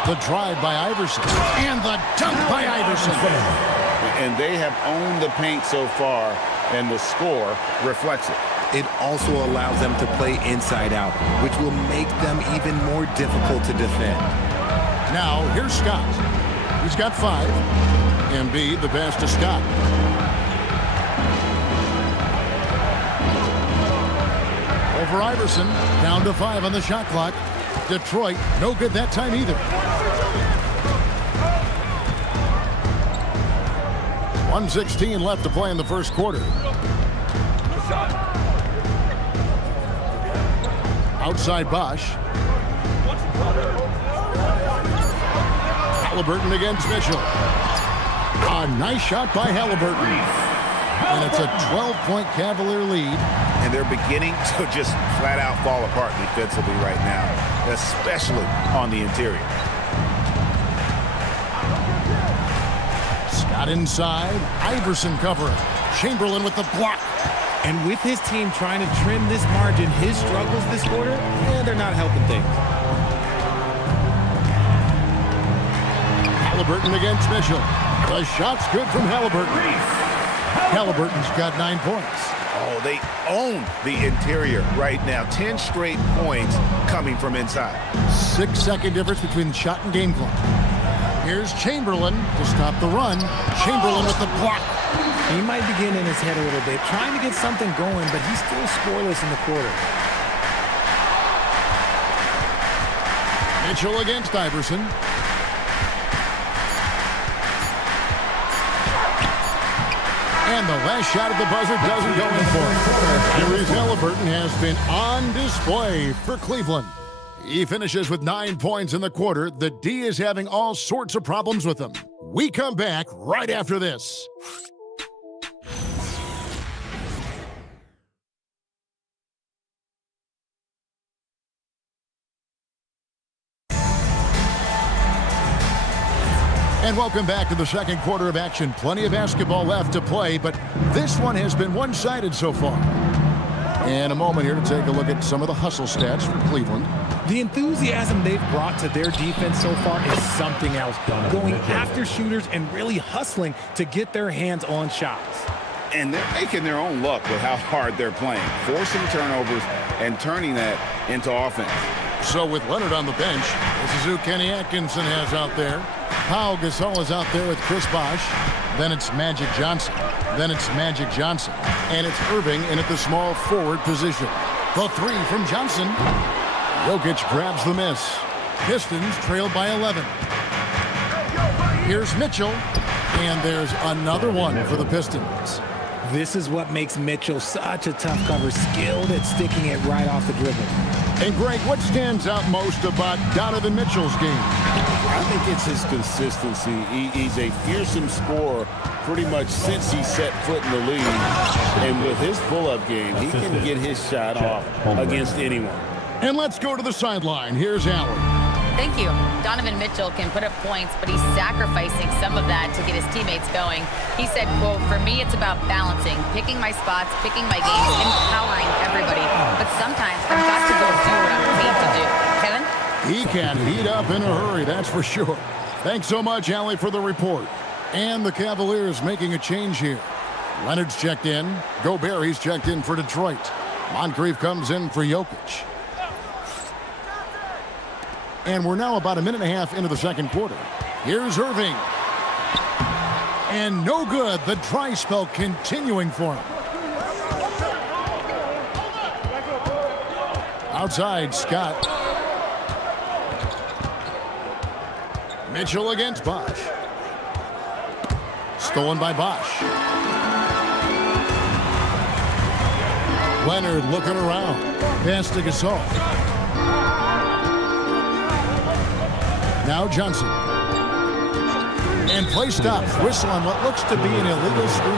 The drive by Iverson and the dunk by Iverson. And they have owned the paint so far, and the score reflects it. It also allows them to play inside out, which will make them even more difficult to defend. Now, here's Scott. He's got 5. Embiid, the pass to Scott. Over Iverson, down to 5 on the shot clock. Detroit, no good that time either. 1:16 left to play in the first quarter. Outside Bosch. Halliburton against Mitchell. A nice shot by Halliburton. And it's a 12-point Cavalier lead and they're beginning to just flat out fall apart defensively right now, especially on the interior. Scott inside. Iverson covering. Chamberlain with the block. And with his team trying to trim this margin, his struggles this quarter, they're not helping things. Halliburton against Mitchell. The shot's good from Halliburton. Halliburton's got 9 points. Oh, they own the interior right now. 10 straight points coming from inside. 6-second difference between shot and game clock. Here's Chamberlain to stop the run. Chamberlain with the block. He might be getting in his head a little bit, trying to get something going, but he's still scoreless in the quarter. Mitchell against Iverson. And the last shot at the buzzer doesn't go in for him. Tyrese Halliburton has been on display for Cleveland. He finishes with 9 points in the quarter. The D is having all sorts of problems with him. We come back right after this. And welcome back to the second quarter of action. Plenty of basketball left to play, but this one has been one-sided so far. And a moment here to take a look at some of the hustle stats for Cleveland. The enthusiasm they've brought to their defense so far is something else. Going after shooters and really hustling to get their hands on shots. And they're making their own luck with how hard they're playing, forcing turnovers and turning that into offense. So with Leonard on the bench, this is who Kenny Atkinson has out there. Pau Gasol is out there with Chris Bosh. Then it's Magic Johnson. Then it's Magic Johnson. And it's Irving in at the small forward position. The three from Johnson. Jokic grabs the miss. Pistons trailed by 11. Here's Mitchell. And there's another one for the Pistons. This is what makes Mitchell such a tough cover, skilled at sticking it right off the dribble. And Greg, what stands out most about Donovan Mitchell's game? I think it's his consistency. He's a fearsome scorer pretty much since he set foot in the league. And with his pull-up game, he can get his shot off against anyone. And let's go to the sideline. Here's Allen. Thank you. Donovan Mitchell can put up points, but he's sacrificing some of that to get his teammates going. He said, quote, "For me, it's about balancing, picking my spots, picking my games, empowering everybody. But sometimes I've got to go do what I'm paid to do." Kevin? He can heat up in a hurry, that's for sure. Thanks so much, Allie, for the report. And the Cavaliers making a change here. Leonard's checked in. Gobert's checked in for Detroit. Moncrief comes in for Jokic. And we're now about a minute and a half into the second quarter. Here's Irving. And no good. The dry spell continuing for him. Outside, Scott. Mitchell against Bosh. Stolen by Bosh. Leonard looking around. Pass to Gasol. Now Johnson. And play stops. Whistle on what looks to be an illegal screen.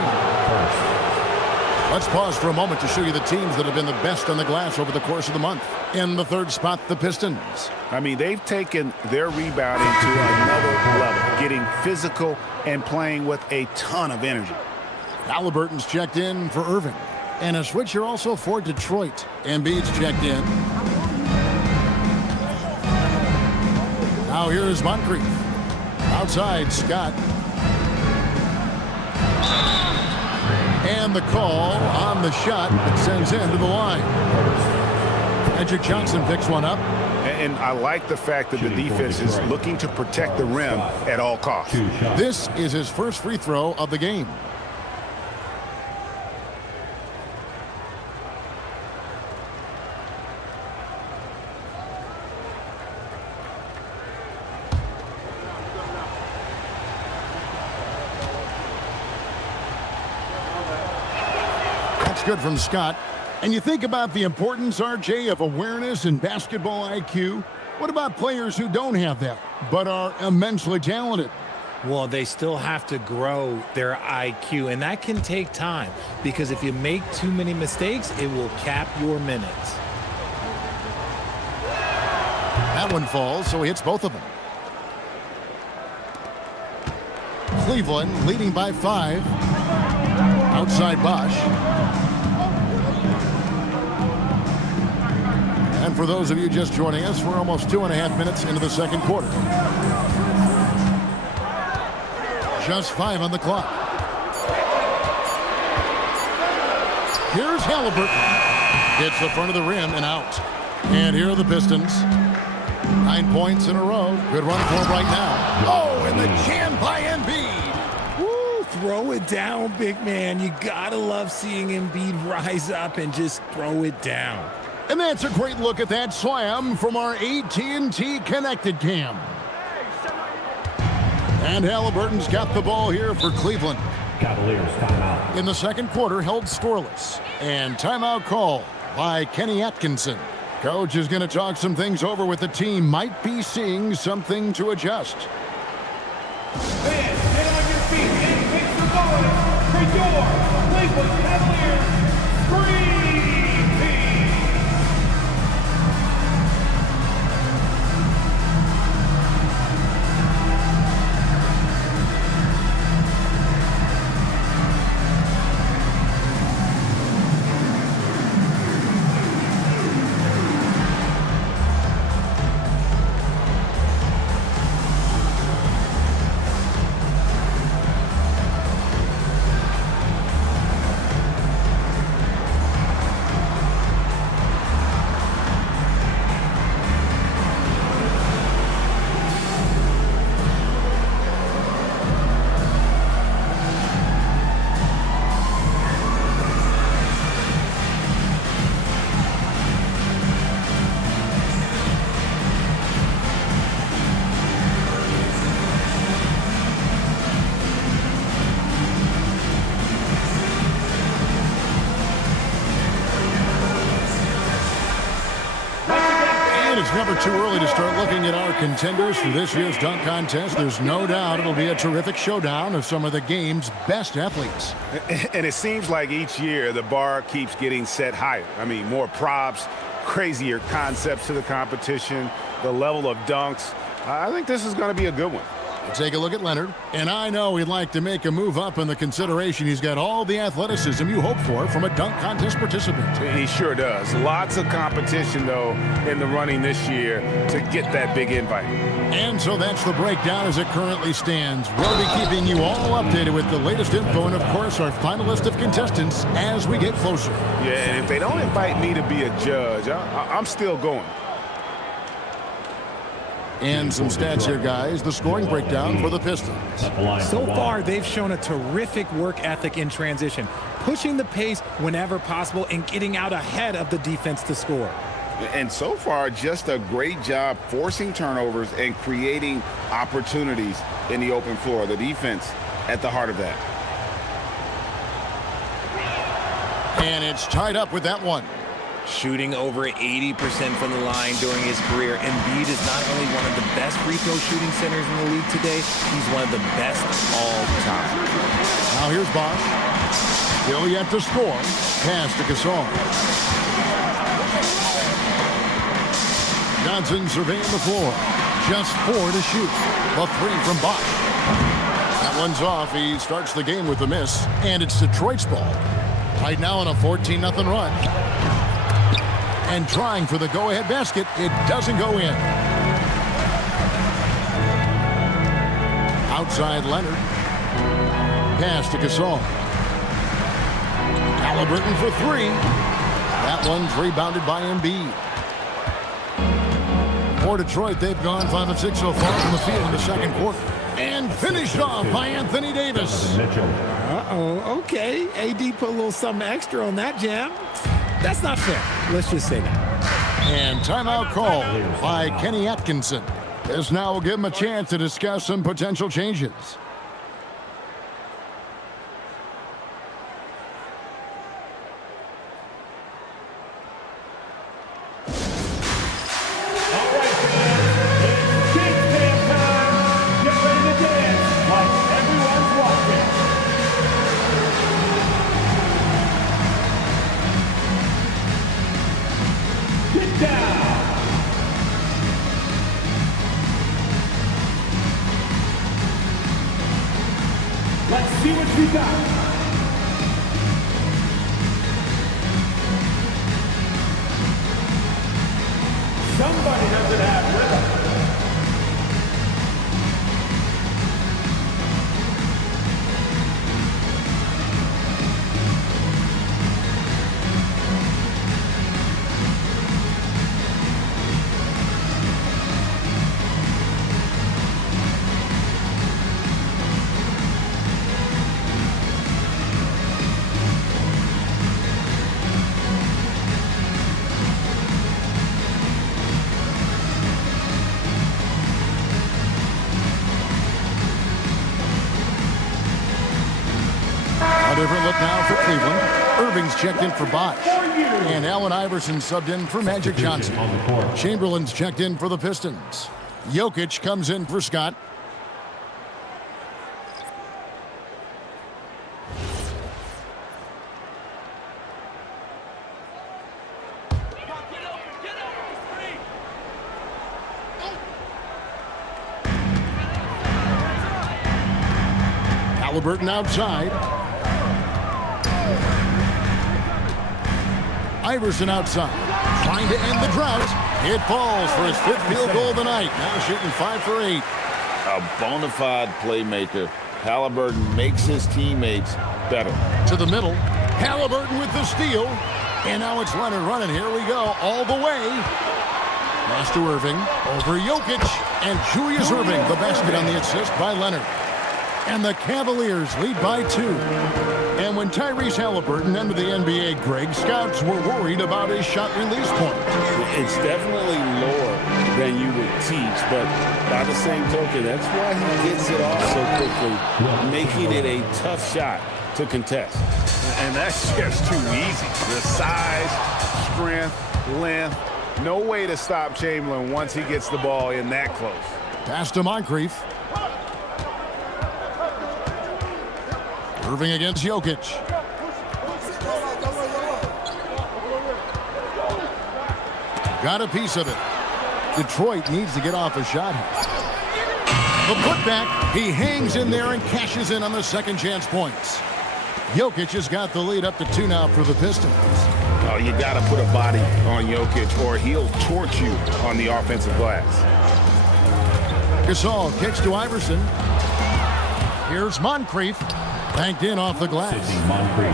Let's pause for a moment to show you the teams that have been the best on the glass over the course of the month. In the third spot, the Pistons. I mean, they've taken their rebounding to another level, getting physical and playing with a ton of energy. Halliburton's checked in for Irving. And a switcher also for Detroit. Embiid's checked in. Now here's Moncrief. Outside, Scott. And the call on the shot that sends him to the line. Magic Johnson picks one up. And I like the fact that the defense is looking to protect the rim at all costs. This is his first free throw of the game. Good from Scott. And you think about the importance, RJ, of awareness and basketball IQ. What about players who don't have that, but are immensely talented? Well, they still have to grow their IQ, and that can take time because if you make too many mistakes, it will cap your minutes. That one falls, so he hits both of them. Cleveland leading by 5. Outside Bosch. And for those of you just joining us, we're almost 2.5 minutes into the second quarter. Just 5 on the clock. Here's Halliburton. Hits the front of the rim and out. And here are the Pistons. 9 points in a row. Good run for him right now. Oh, and the jam by Embiid. Woo, throw it down, big man. You gotta love seeing Embiid rise up and just throw it down. And that's a great look at that slam from our AT&T Connected Cam. And Halliburton's got the ball here for Cleveland. Cavaliers timeout. In the second quarter, held scoreless. And timeout call by Kenny Atkinson. Coach is going to talk some things over with the team. Might be seeing something to adjust. Fans, get on your feet and make some noise for your Cleveland Cavaliers Dream Team. It's never too early to start looking at our contenders for this year's dunk contest. There's no doubt it'll be a terrific showdown of some of the game's best athletes. And it seems like each year the bar keeps getting set higher. I mean, more props, crazier concepts to the competition, the level of dunks. I think this is going to be a good one. Take a look at Leonard, and I know he'd like to make a move up in the consideration. He's got all the athleticism you hope for from a dunk contest participant. He sure does. Lots of competition, though, in the running this year to get that big invite. And so that's the breakdown as it currently stands. We'll be keeping you all updated with the latest info and, of course, our final list of contestants as we get closer. Yeah, and if they don't invite me to be a judge, I'm still going. And some stats here, guys. The scoring breakdown for the Pistons. So far, they've shown a terrific work ethic in transition, pushing the pace whenever possible and getting out ahead of the defense to score. And so far, just a great job forcing turnovers and creating opportunities in the open floor. The defense at the heart of that. And it's tied up with that one. Shooting over 80% from the line during his career, Embiid is not only one of the best free throw shooting centers in the league today, he's one of the best all time. Now here's Bosch. Still yet to score. Pass to Gasol. Johnson surveying the floor. Just 4 to shoot. A 3 from Bosch. That one's off. He starts the game with a miss. And it's Detroit's ball. Right now on a 14-0 run. And trying for the go-ahead basket. It doesn't go in. Outside Leonard. Pass to Gasol. Halliburton for 3. That one's rebounded by Embiid. For Detroit, they've gone 5 of 6 so far from the field in the second quarter. And finished off by Anthony Davis. Uh-oh, okay. AD put a little something extra on that jam. That's not fair. Let's just say that. And timeout call by Kenny Atkinson. This now will give him a chance to discuss some potential changes. see what you got. Somebody doesn't have rhythm. A different look now for Cleveland. Irving's checked in for Bosch. And Allen Iverson subbed in for Magic Johnson. Chamberlain's checked in for the Pistons. Jokic comes in for Scott. Halliburton outside. Iverson outside, trying to end the drought. It falls for his 5th field goal of the night. Now shooting 5 for 8. A bona fide playmaker. Halliburton makes his teammates better. To the middle. Halliburton with the steal. And now it's Leonard running. Here we go. All the way. Pass to Irving. Over Jokic. And Julius Irving, the basket on the assist by Leonard. And the Cavaliers lead by 2. And when Tyrese Halliburton entered the NBA, Greg, scouts were worried about his shot release point. It's definitely lower than you would teach, but by the same token, that's why he gets it off so quickly, making it a tough shot to contest. And that's just too easy. The size, strength, length, no way to stop Chamberlain once he gets the ball in that close. Pass to Moncrief. Irving against Jokic. Got a piece of it. Detroit needs to get off a shot here. The putback. He hangs in there and cashes in on the second chance points. Jokic has got the lead up to 2 now for the Pistons. Oh, you got to put a body on Jokic or he'll torch you on the offensive glass. Gasol kicks to Iverson. Here's Moncrief. Banked in off the glass.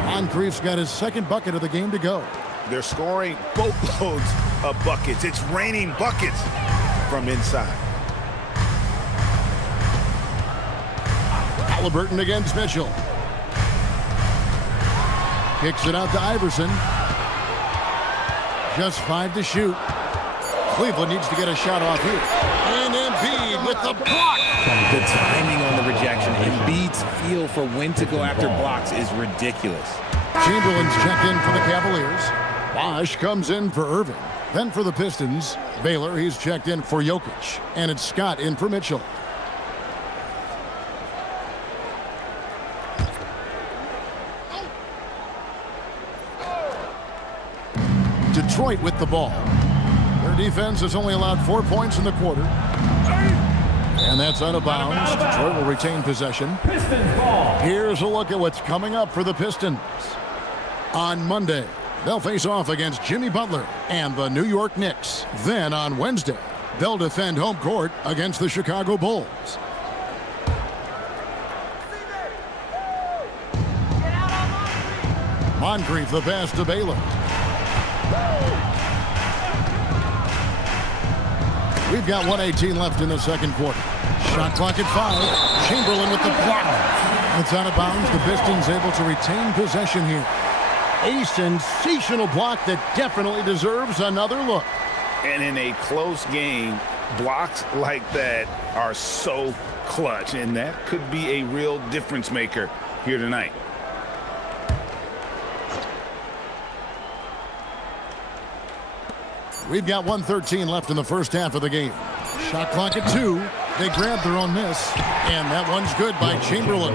Moncrief's got his 2nd bucket of the game to go. They're scoring boatloads of buckets. It's raining buckets from inside. Halliburton against Mitchell. Kicks it out to Iverson. Just 5 to shoot. Cleveland needs to get a shot off here. And Embiid with the block. The timing on the rejection, Embiid's feel for when to go after blocks is ridiculous. Chamberlain's checked in for the Cavaliers. Bosch comes in for Irving. Then for the Pistons, Baylor, he's checked in for Jokic. And it's Scott in for Mitchell. Detroit with the ball. Their defense has only allowed 4 points in the quarter. And that's out of bounds. Detroit will retain possession. Here's a look at what's coming up for the Pistons. On Monday, they'll face off against Jimmy Butler and the New York Knicks. Then on Wednesday, they'll defend home court against the Chicago Bulls. Moncrief the pass to Baylor. We've got 1:18 left in the second quarter. Shot clock at 5. Chamberlain with the block. It's out of bounds. The Pistons able to retain possession here. A sensational block that definitely deserves another look. And in a close game, blocks like that are so clutch, and that could be a real difference maker here tonight. We've got 1:13 left in the first half of the game. Shot clock at 2. They grab their own miss, and that one's good by Chamberlain.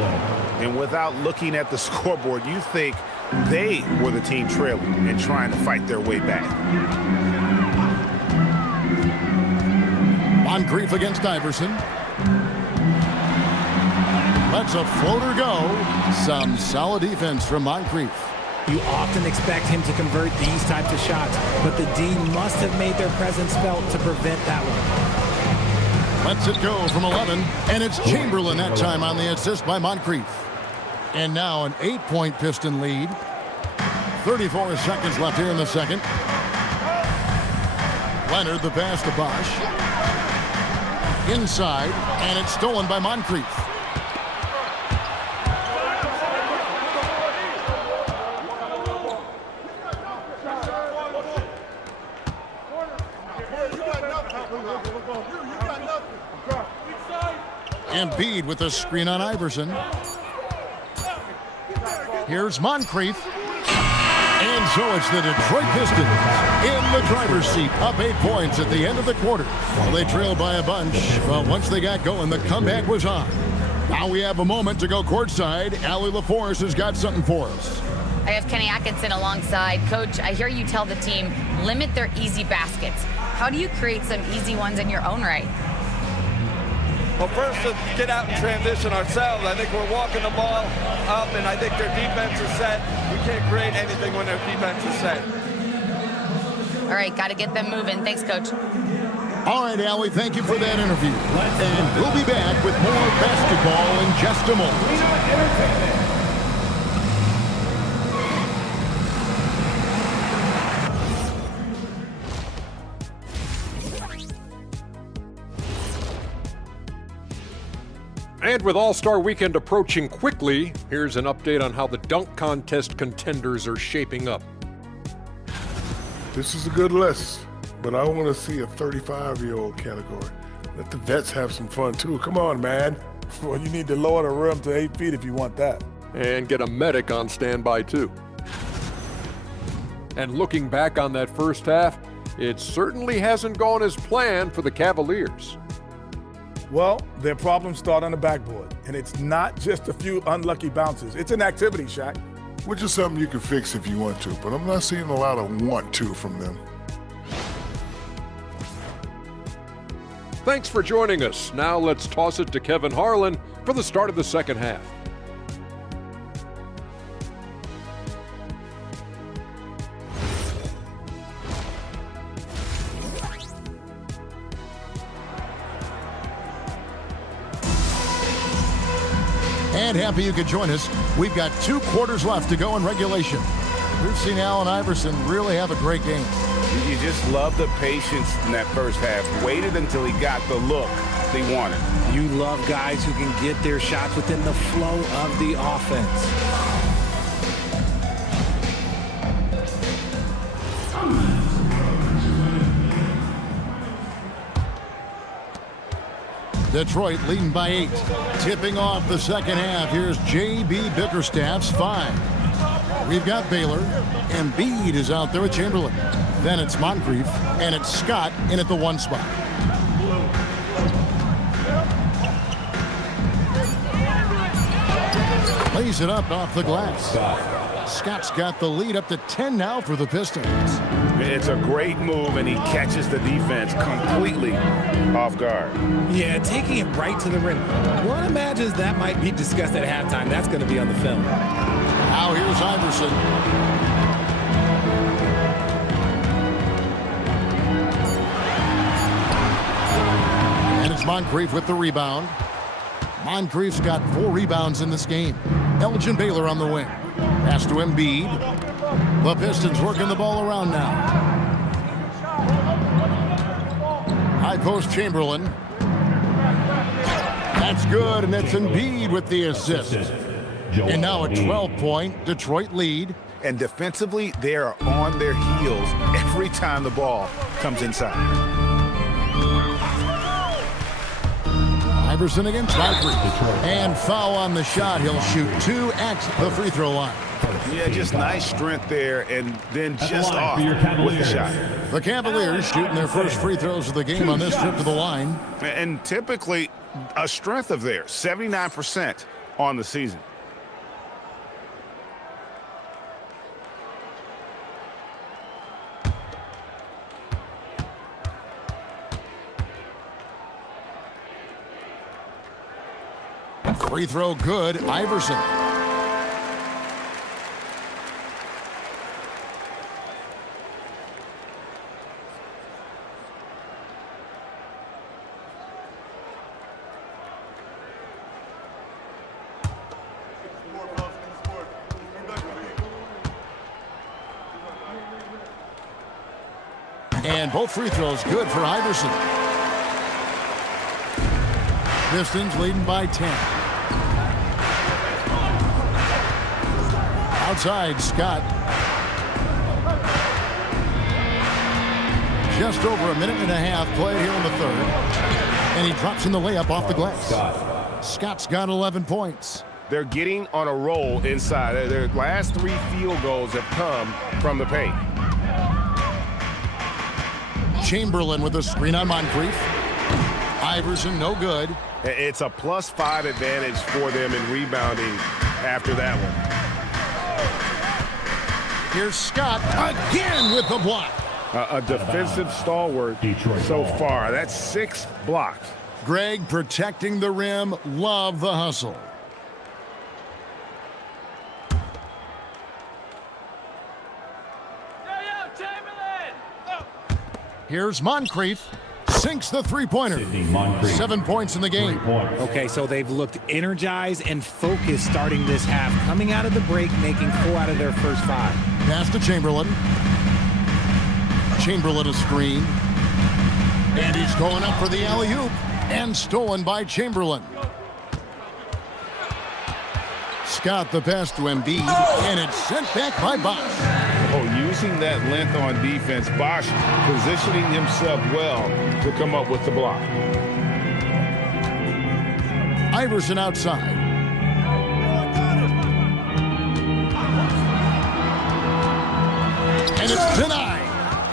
And without looking at the scoreboard, you think they were the team trailing and trying to fight their way back. Moncrief against Iverson. Lets a floater go. Some solid defense from Moncrief. You often expect him to convert these types of shots, but the D must have made their presence felt to prevent that one. Lets it go from 11, and it's Chamberlain that time on the assist by Moncrief. And now an 8-point Piston lead. 34 seconds left here in the second. Leonard the pass to Bosch. Inside, and it's stolen by Moncrief. Embiid with a screen on Iverson. Here's Moncrief. And so it's the Detroit Pistons in the driver's seat, up 8 points at the end of the quarter. Well, they trailed by a bunch, but once they got going, the comeback was on. Now we have a moment to go courtside. Allie LaForce has got something for us. I have Kenny Atkinson alongside. Coach, I hear you tell the team, limit their easy baskets. How do you create some easy ones in your own right? Well, first, let's get out and transition ourselves. I think we're walking the ball up, and I think their defense is set. We can't create anything when their defense is set. All right, got to get them moving. Thanks, Coach. All right, Allie, thank you for that interview. And we'll be back with more basketball in just a moment. And with All-Star Weekend approaching quickly, here's an update on how the dunk contest contenders are shaping up. This is a good list, but I want to see a 35-year-old category. Let the vets have some fun, too. Come on, man. Well, you need to lower the rim to 8 feet if you want that. And get a medic on standby, too. And looking back on that first half, it certainly hasn't gone as planned for the Cavaliers. Well, their problems start on the backboard, and it's not just a few unlucky bounces. It's an activity, Shaq. Which is something you can fix if you want to, but I'm not seeing a lot of want to from them. Thanks for joining us. Now let's toss it to Kevin Harlan for the start of the second half. And happy you could join us. We've got 2 quarters left to go in regulation. We've seen Allen Iverson really have a great game. You just love the patience in that first half. Waited until he got the look they wanted. You love guys who can get their shots within the flow of the offense. Detroit leading by 8. Tipping off the second half. Here's J.B. Bickerstaff's 5. We've got Baylor. Embiid is out there with Chamberlain. Then it's Moncrief, and it's Scott in at the 1 spot. Lays it up off the glass. Scott's got the lead up to 10 now for the Pistons. It's a great move, and he catches the defense completely off guard. Yeah, taking it right to the rim. One imagines that might be discussed at halftime. That's going to be on the film. Now here's Iverson. And it's Moncrief with the rebound. Moncrief's got 4 rebounds in this game. Elgin Baylor on the wing. Pass to Embiid. The Pistons working the ball around now. High post Chamberlain. That's good, and it's Embiid with the assist. And now a 12-point Detroit lead. And defensively, they are on their heels every time the ball comes inside. Iverson against Moncrief. And foul on the shot. He'll shoot 2 at the free throw line. Yeah, just nice strength there, and then just off with the shot. The Cavaliers shooting their first free throws of the game on this trip to the line. And typically a strength of theirs, 79% on the season. Free throw good, Iverson. And both free throws good for Iverson. Pistons leading by 10. Outside, Scott. Just over a minute and a half played here in the third. And he drops in the layup off the glass. Scott's got 11 points. They're getting on a roll inside. Their last 3 field goals have come from the paint. Chamberlain with a screen on Moncrief. Iverson, no good. It's a +5 advantage for them in rebounding after that one. Here's Scott again with the block. A defensive stalwart so far. That's 6 blocks. Greg protecting the rim. Love the hustle. Here's Moncrief. Sinks the three-pointer. 7 points in the game. Okay, so they've looked energized and focused starting this half. Coming out of the break, making 4 out of their first 5. Pass to Chamberlain. Chamberlain a screen. And he's going up for the alley-oop. And stolen by Chamberlain. Scott the pass to Embiid. And it's sent back by Bosch. Oh, using that length on defense, Bosch positioning himself well to come up with the block. Iverson outside. And it's denied.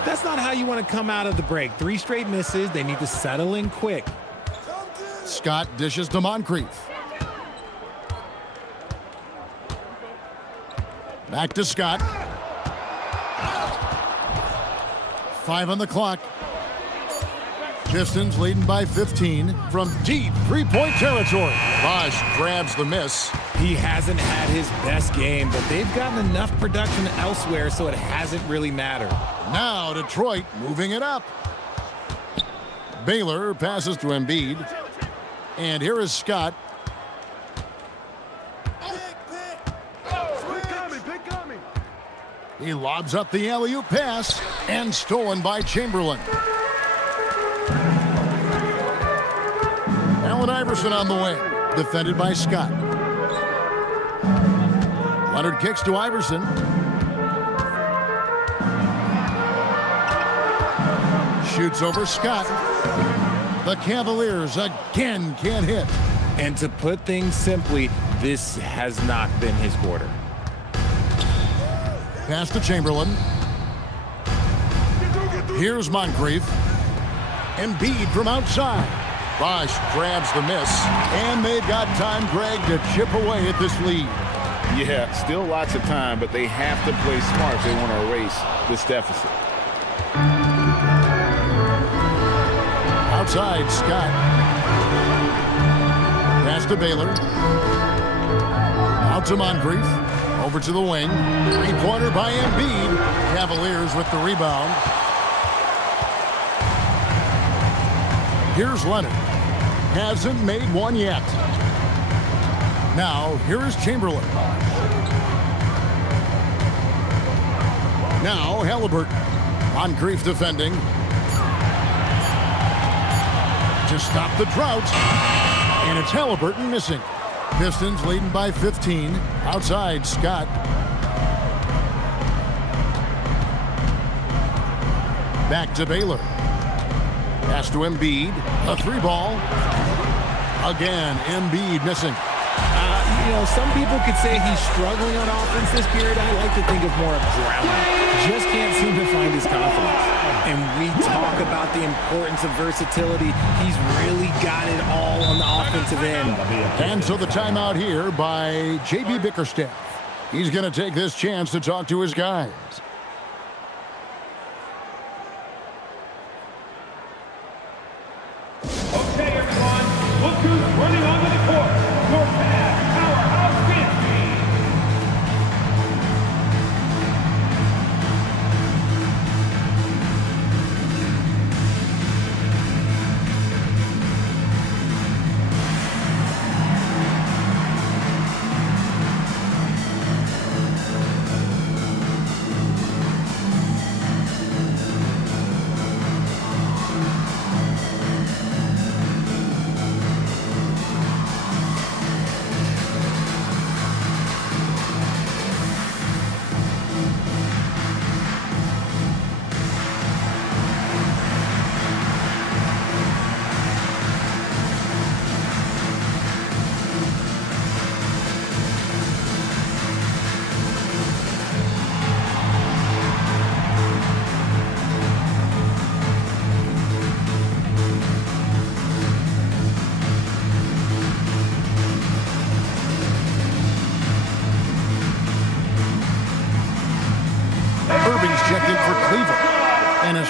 That's not how you want to come out of the break. 3 straight misses. They need to settle in quick. Scott dishes to Moncrief. Back to Scott. 5 on the clock. Pistons leading by 15 from deep three-point territory. Bosch grabs the miss. He hasn't had his best game, but they've gotten enough production elsewhere, so it hasn't really mattered. Now Detroit moving it up. Baylor passes to Embiid. And here is Scott. He lobs up the alley-oop pass and stolen by Chamberlain. Allen Iverson on the wing, defended by Scott. Leonard kicks to Iverson. Shoots over Scott. The Cavaliers again can't hit. And to put things simply, this has not been his quarter. Pass to Chamberlain. Here's Moncrief. Embiid from outside. Bosch grabs the miss. And they've got time, Greg, to chip away at this lead. Yeah, still lots of time, but they have to play smart if they want to erase this deficit. Outside, Scott. Pass to Baylor. Out to Moncrief. Over to the wing. Three-pointer by Embiid. Cavaliers with the rebound. Here's Leonard. Hasn't made one yet. Now, here is Chamberlain. Now, Halliburton. Moncrief defending. To stop the drought. And it's Halliburton missing. Pistons leading by 15. Outside, Scott. Back to Baylor. Pass to Embiid. A 3-ball. Again, Embiid missing. You know, some people could say he's struggling on offense this period. I like to think of more of drowning. Just can't seem to find his confidence. And we talk about the importance of versatility. He's really got it all on the offensive end. And so the timeout here by J.B. Bickerstaff. He's going to take this chance to talk to his guys. Okay, everyone. Look who's running onto the court. Your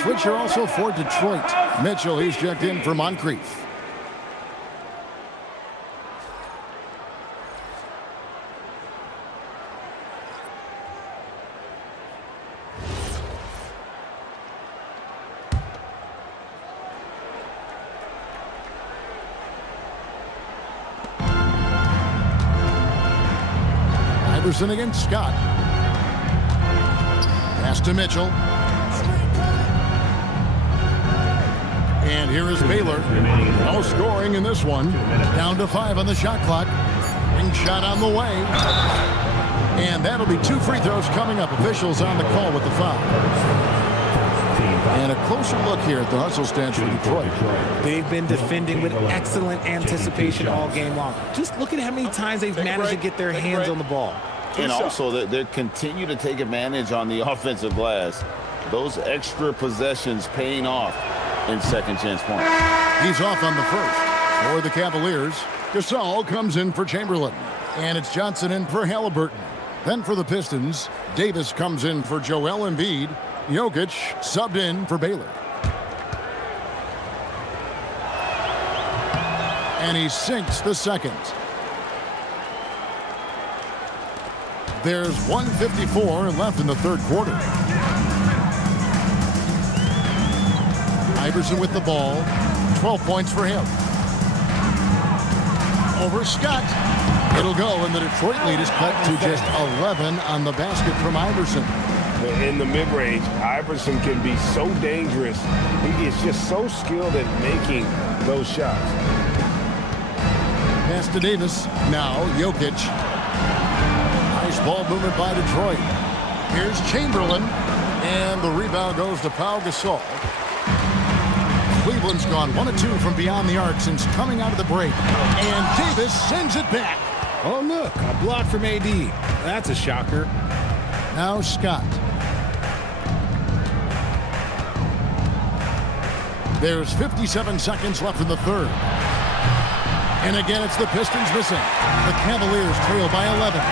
switch here also for Detroit. Mitchell, he's checked in for Moncrief. Iverson against Scott. Pass to Mitchell. And here is Baylor. No scoring in this one. Down to 5 on the shot clock. Ring shot on the way. And that'll be 2 free throws coming up. Officials on the call with the foul. And a closer look here at the hustle stance for Detroit. They've been defending with excellent anticipation all game long. Just look at how many times they've managed to get their hands on the ball. And also, they continue to take advantage on the offensive glass. Those extra possessions paying off in second chance points. He's off on the first. For the Cavaliers, Gasol comes in for Chamberlain. And it's Johnson in for Halliburton. Then for the Pistons, Davis comes in for Joel Embiid. Jokic subbed in for Baylor. And he sinks the second. There's 1:54 left in the third quarter. Iverson with the ball. 12 points for him. Over Scott. It'll go, and the Detroit lead is cut to just 11 on the basket from Iverson. In the mid-range, Iverson can be so dangerous. He is just so skilled at making those shots. Pass to Davis. Now Jokic. Nice ball movement by Detroit. Here's Chamberlain. And the rebound goes to Pau Gasol. Cleveland's gone 1 of 2 from beyond the arc since coming out of the break. And Davis sends it back. Oh, look, a block from AD. That's a shocker. Now Scott. There's 57 seconds left in the third. And again, it's the Pistons missing. The Cavaliers trail by 11.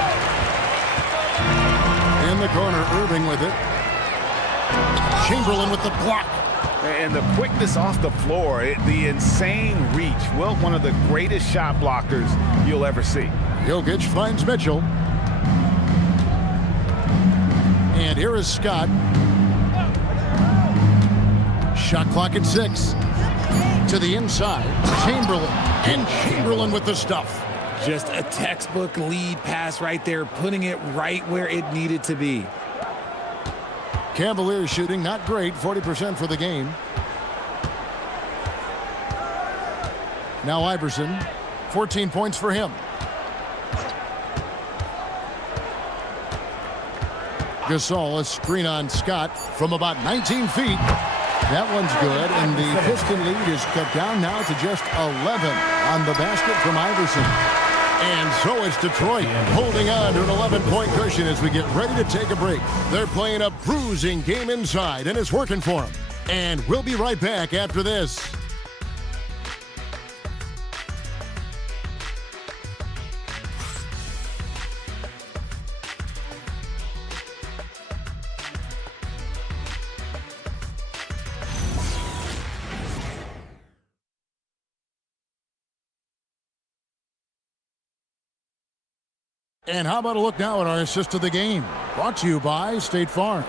In the corner, Irving with it. Chamberlain with the block. And the quickness off the floor, the insane reach. Well, one of the greatest shot blockers you'll ever see. Jokic finds Mitchell. And here is Scott. Shot clock at 6. To the inside. Chamberlain. And Chamberlain with the stuff. Just a textbook lead pass right there, putting it right where it needed to be. Cavaliers shooting not great, 40% for the game. Now Iverson, 14 points for him. Gasol, a screen on Scott from about 19 feet. That one's good, and the Piston lead is cut down now to just 11 on the basket from Iverson. And so it's Detroit holding on to an 11-point cushion as we get ready to take a break. They're playing a bruising game inside, and it's working for them. And we'll be right back after this. And how about a look now at our assist of the game? Brought to you by State Farm.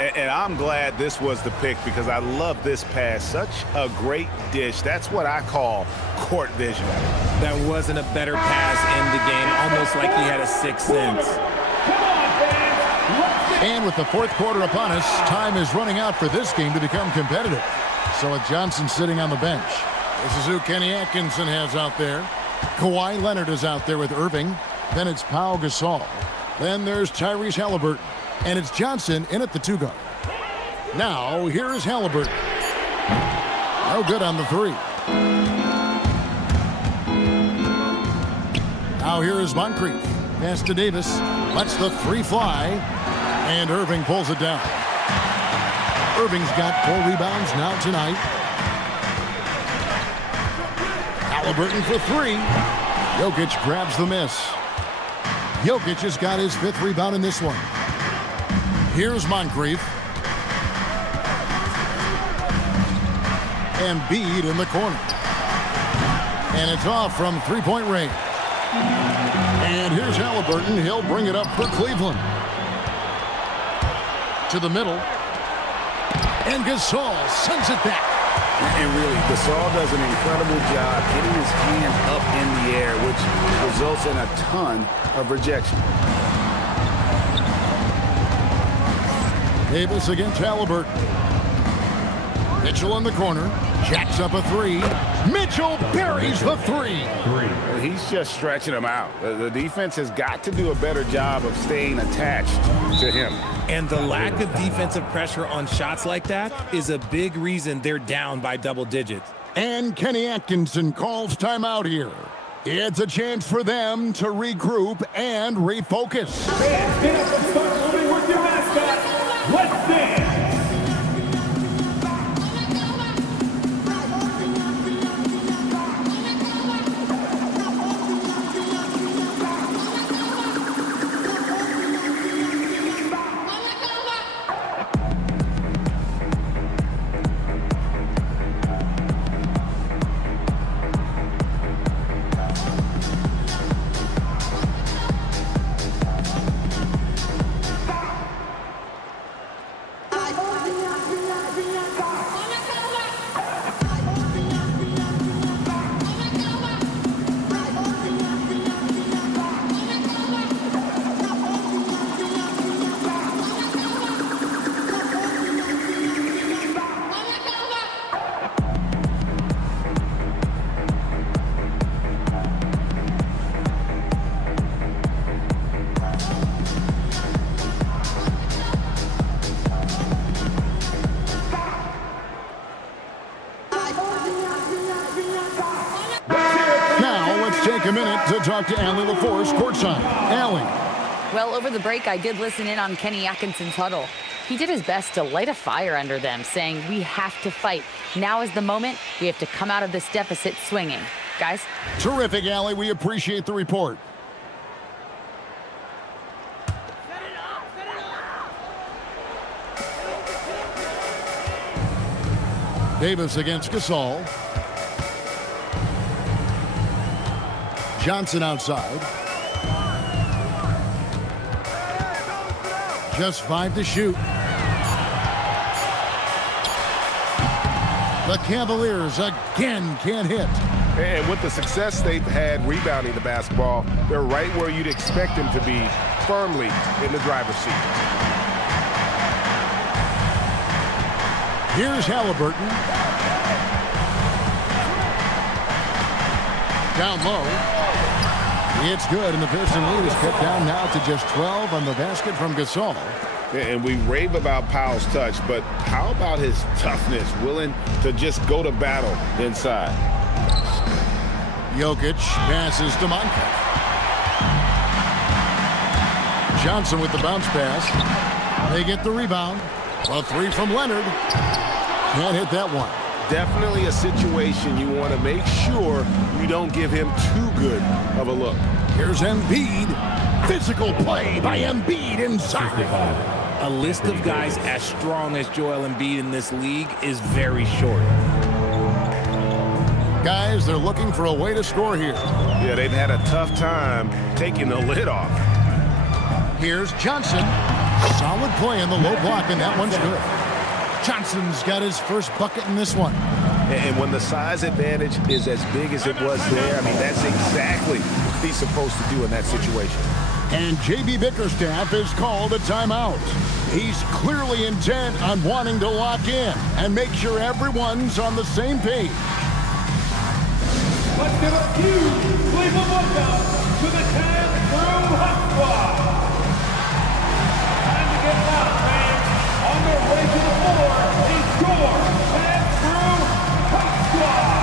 And I'm glad this was the pick because I love this pass. Such a great dish. That's what I call court vision. That wasn't a better pass in the game, almost like he had a sixth sense. And with the fourth quarter upon us, time is running out for this game to become competitive. So with Johnson sitting on the bench, this is who Kenny Atkinson has out there. Kawhi Leonard is out there with Irving. Then it's Pau Gasol. Then there's Tyrese Halliburton. And it's Johnson in at the 2 guard. Now, here is Halliburton. No good on the 3. Now here is Moncrief. Pass to Davis. Lets the 3 fly. And Irving pulls it down. Irving's got 4 rebounds now tonight. Halliburton for 3. Jokic grabs the miss. Jokic has got his 5th rebound in this one. Here's Moncrief. Embiid in the corner. And it's off from three-point range. And here's Halliburton. He'll bring it up for Cleveland. To the middle. And Gasol sends it back. And really, Gasol does an incredible job getting his hands up in the air, which results in a ton of rejection. Davis against Halliburton. Mitchell in the corner. Jacks up a three. Mitchell buries the three. He's just stretching him out. The defense has got to do a better job of staying attached to him. And the lack of defensive pressure on shots like that is a big reason they're down by double digits. And Kenny Atkinson calls timeout here. It's a chance for them to regroup and refocus. Fans, get up and start moving with your mascot. Let's dance. A minute to talk to Allie LaForce courtside. Allie. Well, over the break, I did listen in on Kenny Atkinson's huddle. He did his best to light a fire under them, saying, we have to fight. Now is the moment. We have to come out of this deficit swinging. Guys? Terrific, Allie. We appreciate the report. Davis against Gasol. Johnson outside. Just 5 to shoot. The Cavaliers again can't hit. And with the success they've had rebounding the basketball, they're right where you'd expect them to be, firmly in the driver's seat. Here's Halliburton. Down low. It's good, and the Pistons lead is cut down now to just 12 on the basket from Gasol. And we rave about Powell's touch, but how about his toughness, willing to just go to battle inside? Jokic passes to Moncrief. Johnson with the bounce pass. They get the rebound. A three from Leonard. Can't hit that one. Definitely a situation you want to make sure you don't give him too good of a look. Here's Embiid. Physical play by Embiid inside. A list of guys as strong as Joel Embiid in this league is very short. Guys, they're looking for a way to score here. Yeah, they've had a tough time taking the lid off. Here's Johnson. Solid play in the low block, and that one's good. Johnson's got his first bucket in this one. And when the size advantage is as big as it was there, I mean, that's exactly what he's supposed to do in that situation. And J.B. Bickerstaff is called a timeout. He's clearly intent on wanting to lock in and make sure everyone's on the same page. Let's give a huge Cleveland welcome to the Cavs Crew Hot Squad. Time to get loud, fans. On their way to the floor is your Cavs Crew Hot Squad.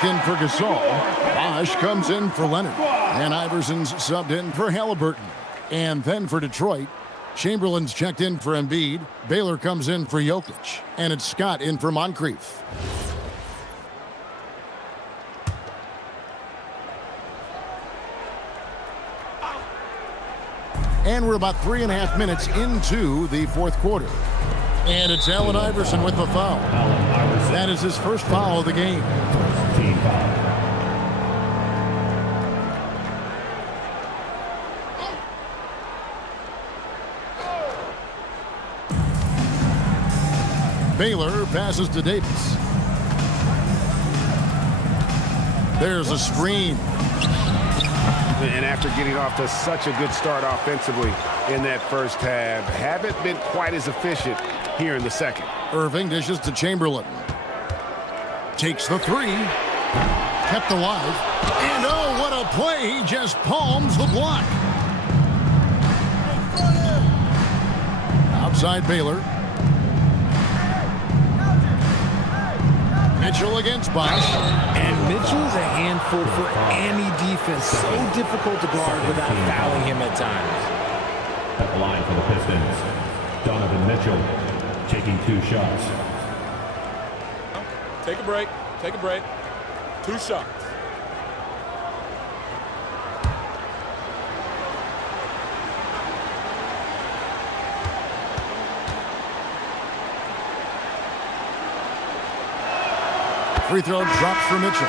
checked in for Gasol. Bosh comes in for Leonard. And Iverson's subbed in for Halliburton. And then for Detroit, Chamberlain's checked in for Embiid. Baylor comes in for Jokic. And it's Scott in for Moncrief. And we're about 3.5 minutes into the fourth quarter. And it's Allen Iverson with the foul. That is his first foul of the game. Team foul. Baylor passes to Davis. There's a screen. And after getting off to such a good start offensively in that first half, haven't been quite as efficient here in the second. Irving dishes to Chamberlain. Takes the three. Kept alive. And oh, what a play. He just palms the block. Outside Baylor. Mitchell against Bosh. And Mitchell's a handful for any defense. So difficult to guard without fouling him at times. At the line for the Pistons, Donovan Mitchell taking 2 shots. Take a break. Take a break. 2 shots. Free throw drops for Mitchell.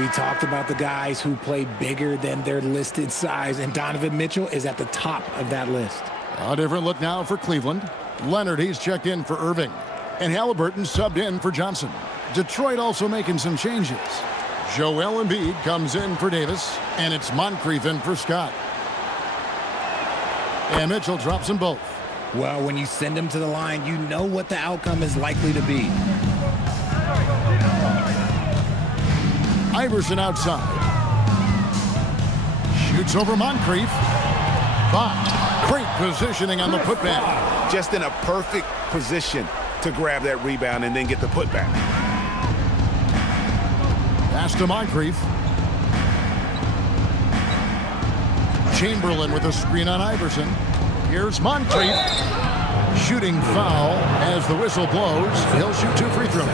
We talked about the guys who play bigger than their listed size, and Donovan Mitchell is at the top of that list. A different look now for Cleveland. Leonard, he's checked in for Irving. And Halliburton subbed in for Johnson. Detroit also making some changes. Joel Embiid comes in for Davis, and it's Moncrief in for Scott. And Mitchell drops them both. Well, when you send them to the line, you know what the outcome is likely to be. Iverson outside. Shoots over Moncrief. But great positioning on the putback. Just in a perfect position to grab that rebound and then get the putback. Pass to Moncrief. Chamberlain with a screen on Iverson. Here's Moncrief. Shooting foul as the whistle blows. He'll shoot 2 free throws.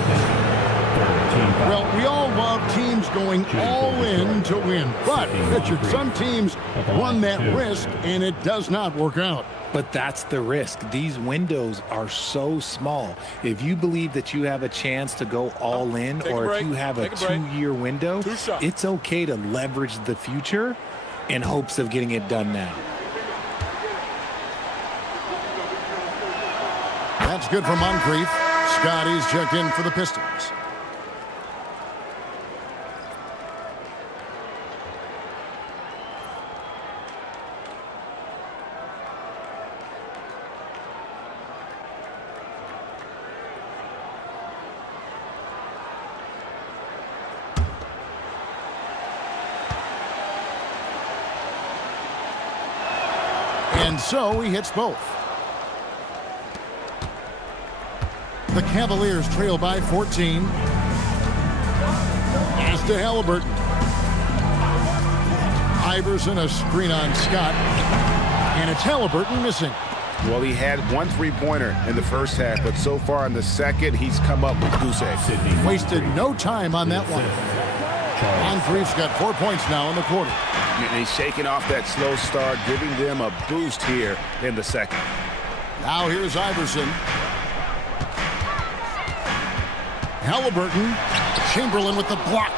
Well, we all love teams going all in to win. But, Richard, some teams run that risk, and it does not work out. But that's the risk. These windows are so small. If you believe that you have a chance to go all in, or if you have a 2-year window, it's okay to leverage the future in hopes of getting it done now. That's good for Moncrief. Scotty's checked in for the Pistons. And so he hits both. The Cavaliers trail by 14. Pass to Halliburton. Iverson, a screen on Scott. And it's Halliburton missing. Well, he had 1 3-pointer in the first half, but so far in the second, he's come up with goose eggs. Wasted no time on that one. Moncrief's got 4 points now in the quarter. And he's shaking off that slow start, giving them a boost here in the second. Now here's Iverson. Halliburton. Chamberlain with the block.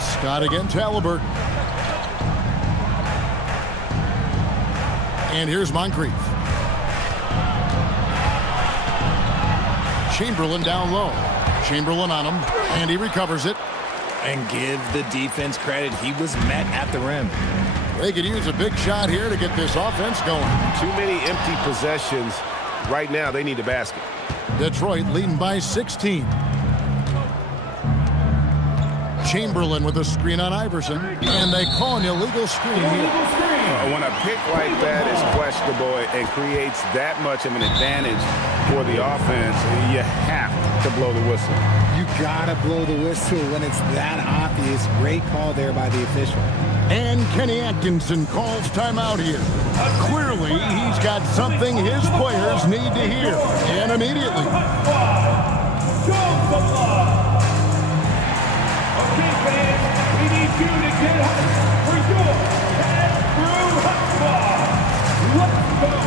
Scott again to Halliburton. And here's Moncrief. Chamberlain down low. Chamberlain on him, and he recovers it. And give the defense credit. He was met at the rim. They could use a big shot here to get this offense going. Too many empty possessions. Right now, they need a basket. Detroit leading by 16. Chamberlain with a screen on Iverson, and they call an illegal screen here. When a pick like that is questionable and creates that much of an advantage for the offense, you have to blow the whistle. You gotta blow the whistle when it's that obvious. Great call there by the official. And Kenny Atkinson calls timeout here. Clearly, he's got something his players need to hear, and immediately. Okay, fans, we need you to get hyped for your Head Brew Hot Squad. Let's go!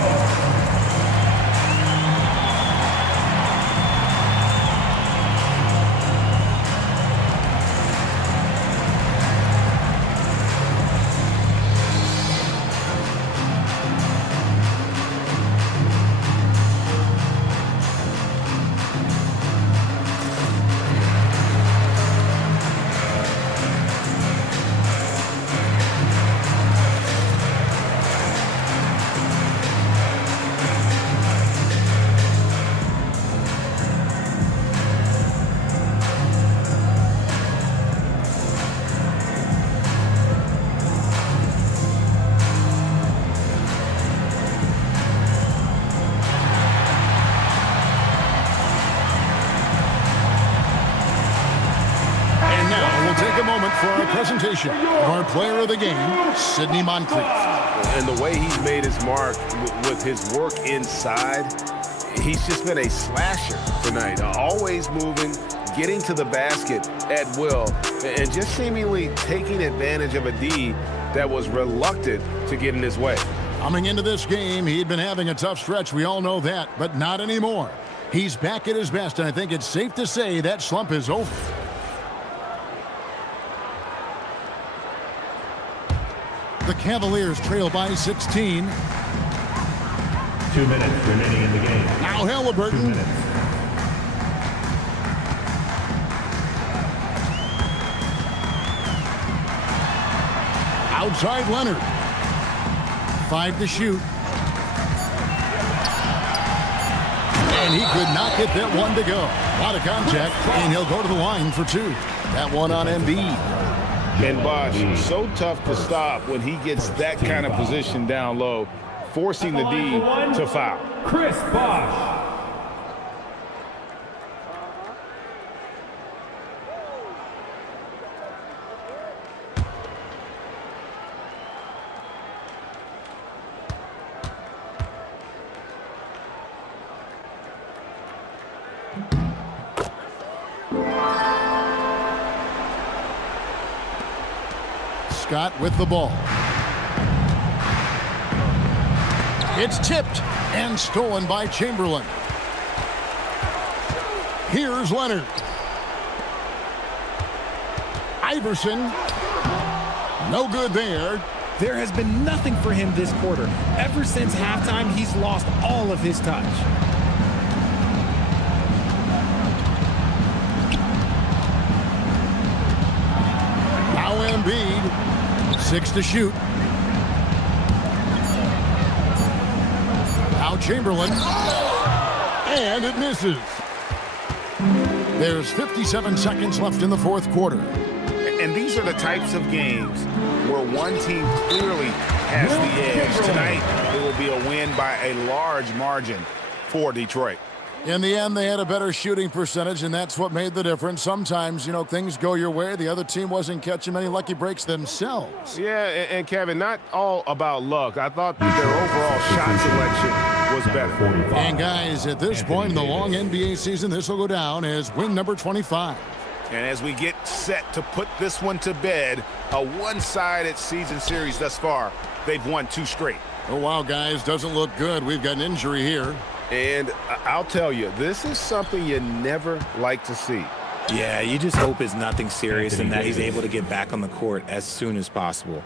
For our presentation of our player of the game, Sidney Moncrief. And the way he's made his mark with his work inside, he's just been a slasher tonight. Always moving, getting to the basket at will, and just seemingly taking advantage of a D that was reluctant to get in his way. Coming into this game, he'd been having a tough stretch. We all know that, but not anymore. He's back at his best, and I think it's safe to say that slump is over. The Cavaliers trail by 16. 2 minutes remaining in the game. Now Halliburton. 2 minutes. Outside Leonard. 5 to shoot. And he could not get that one to go. A lot of contact, and he'll go to the line for 2. That one on Embiid. And Bosh, so tough to stop when he gets that kind of position down low, forcing the D to foul. Chris Bosh. Scott with the ball. It's tipped and stolen by Chamberlain. Here's Leonard. Iverson. No good there. There has been nothing for him this quarter. Ever since halftime, he's lost all of his touch. Now Embiid. 6 to shoot. Now Chamberlain. And it misses. There's 57 seconds left in the fourth quarter. And these are the types of games where one team clearly has the edge. Tonight, it will be a win by a large margin for Detroit. In the end, they had a better shooting percentage, and that's what made the difference. Sometimes, you know, things go your way. The other team wasn't catching many lucky breaks themselves. Yeah, and Kevin, not all about luck. I thought their overall shot selection was better. And guys, at this point in the long NBA season, this will go down as win number 25. And as we get set to put this one to bed, a one-sided season series thus far, they've won 2 straight. Oh, wow, guys, doesn't look good. We've got an injury here. And I'll tell you, this is something you never like to see. Yeah, you just hope it's nothing serious and that he's able to get back on the court as soon as possible.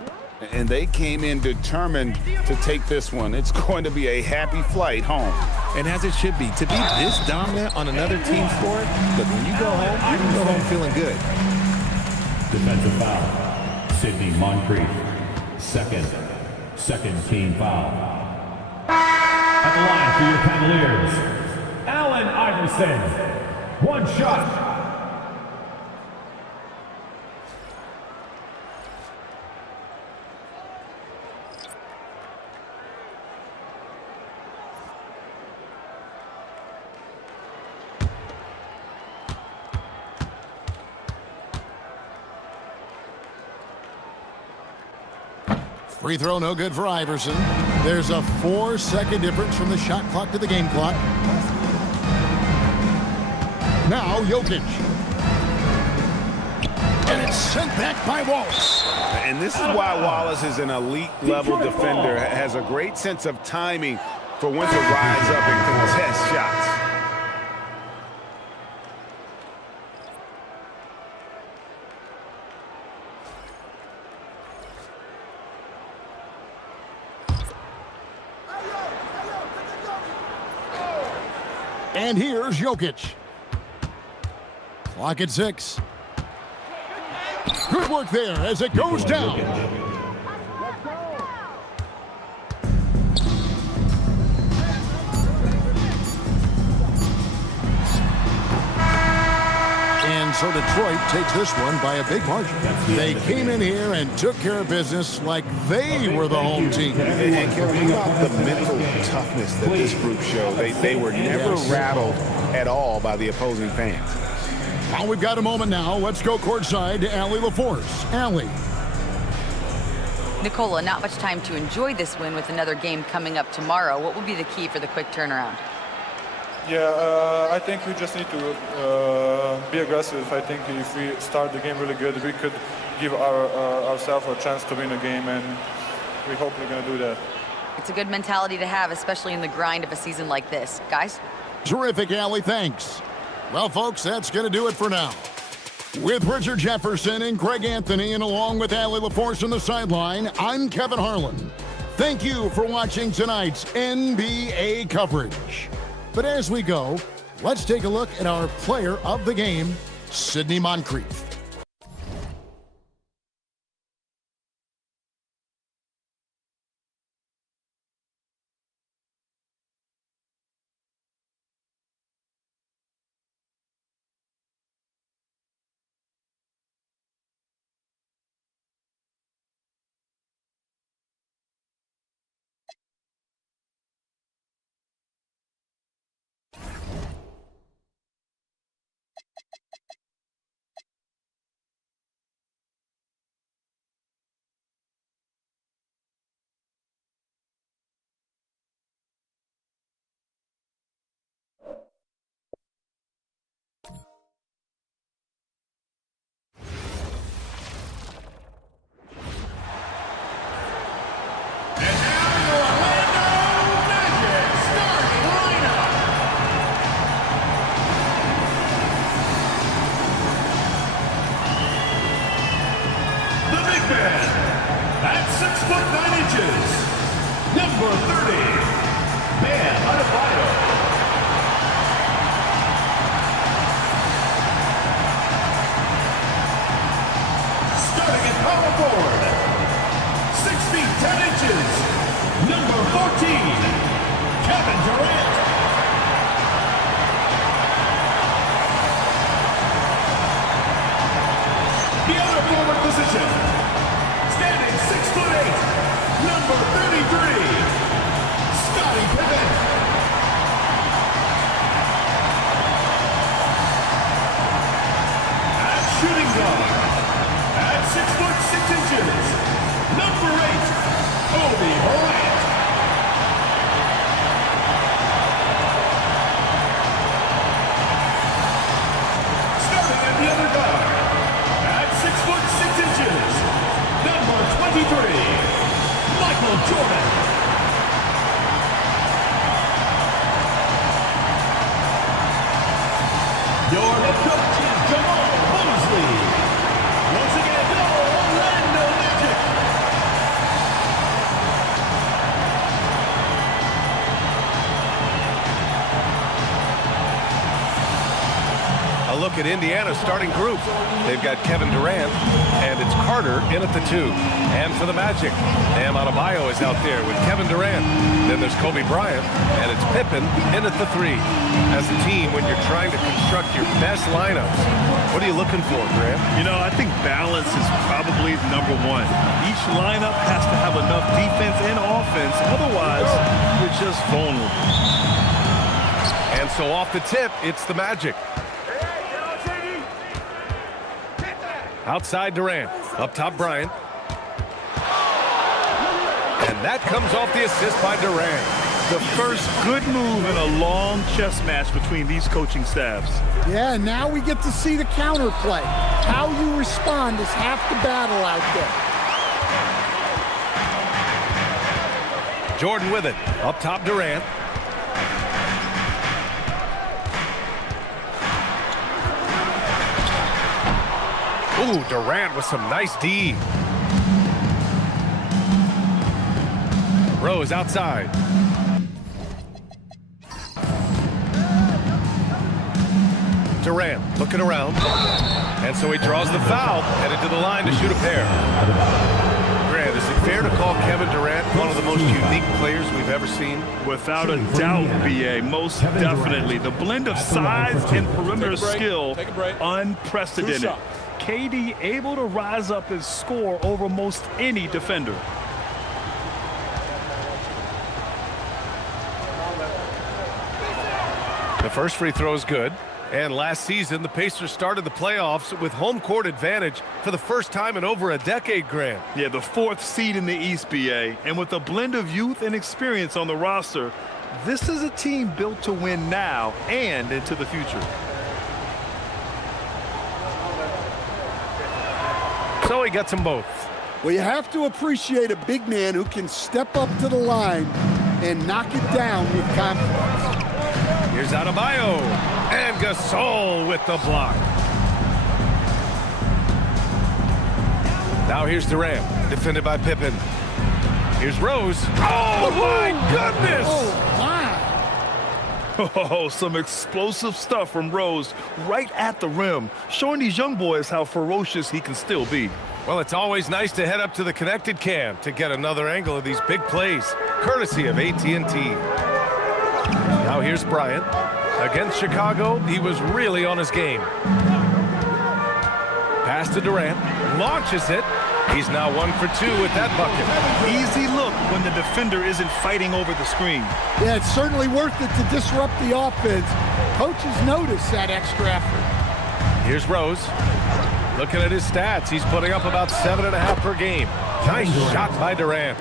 And they came in determined to take this one. It's going to be a happy flight home. And as it should be, to be this dominant on another team's floor, but when you go home, you can go home feeling good. Defensive foul. Sidney Moncrief. Second team foul. At the line for your Cavaliers, Allen Iverson. 1 shot. Free throw no good for Iverson. There's a 4-second difference from the shot clock to the game clock. Now Jokic. And it's sent back by Wallace. And this is why Wallace is an elite level defender. Has a great sense of timing for when to rise up and contest shots. And here's Jokic. Clock at 6. Good work there as it goes down. And so Detroit takes this one by a big margin. They came in here and took care of business like they were the home team. And think about the mental toughness that this group showed. They were never rattled at all by the opposing fans. Well, we've got a moment now. Let's go courtside to Allie LaForce. Allie. Nicola, not much time to enjoy this win with another game coming up tomorrow. What will be the key for the quick turnaround? Yeah, I think we just need to be aggressive. I think if we start the game really good, we could give ourselves a chance to win a game, and we hope we're going to do that. It's a good mentality to have, especially in the grind of a season like this. Guys? Terrific, Allie. Thanks. Well, folks, that's going to do it for now. With Richard Jefferson and Greg Anthony, and along with Allie LaForce on the sideline, I'm Kevin Harlan. Thank you for watching tonight's NBA coverage. But as we go, let's take a look at our player of the game, Sidney Moncrief. Look at Indiana's starting group. They've got Kevin Durant, and it's Carter in at the 2. And for the Magic, Bam Adebayo is out there with Kevin Durant. Then there's Kobe Bryant, and it's Pippen in at the 3. As a team, when you're trying to construct your best lineups, what are you looking for, Grant? You know, I think balance is probably number one. Each lineup has to have enough defense and offense. Otherwise, you're just vulnerable. And so off the tip, it's the Magic. Outside Durant, up top Bryant. And that comes off the assist by Durant. The first good move in a long chess match between these coaching staffs. Yeah, now we get to see the counterplay. How you respond is half the battle out there. Jordan with it. Up top, Durant. Ooh, Durant with some nice D. Rose outside. Durant looking around. And so he draws the foul, headed to the line to shoot a pair. Grant, is it fair to call Kevin Durant one of the most unique players we've ever seen? Without a doubt, BA, most definitely. The blend of size and perimeter skill, unprecedented. KD able to rise up and score over most any defender. The first free throw is good. And last season, the Pacers started the playoffs with home court advantage for the first time in over a decade, Grant. Yeah, the 4th seed in the East, BA. And with a blend of youth and experience on the roster, this is a team built to win now and into the future. So he gets them both. Well, you have to appreciate a big man who can step up to the line and knock it down with confidence. Here's Adebayo, and Gasol with the block. Now here's Durant, defended by Pippen. Here's Rose. Oh, my goodness! Oh, some explosive stuff from Rose right at the rim, showing these young boys how ferocious he can still be. Well, it's always nice to head up to the connected cam to get another angle of these big plays, courtesy of AT&T. Now here's Bryant. Against Chicago, he was really on his game. Pass to Durant. Launches it. He's now 1 for 2 with that bucket. Easy look when the defender isn't fighting over the screen. Yeah, it's certainly worth it to disrupt the offense. Coaches notice that extra effort. Here's Rose. Looking at his stats, he's putting up about 7.5 per game. Nice shot by Durant.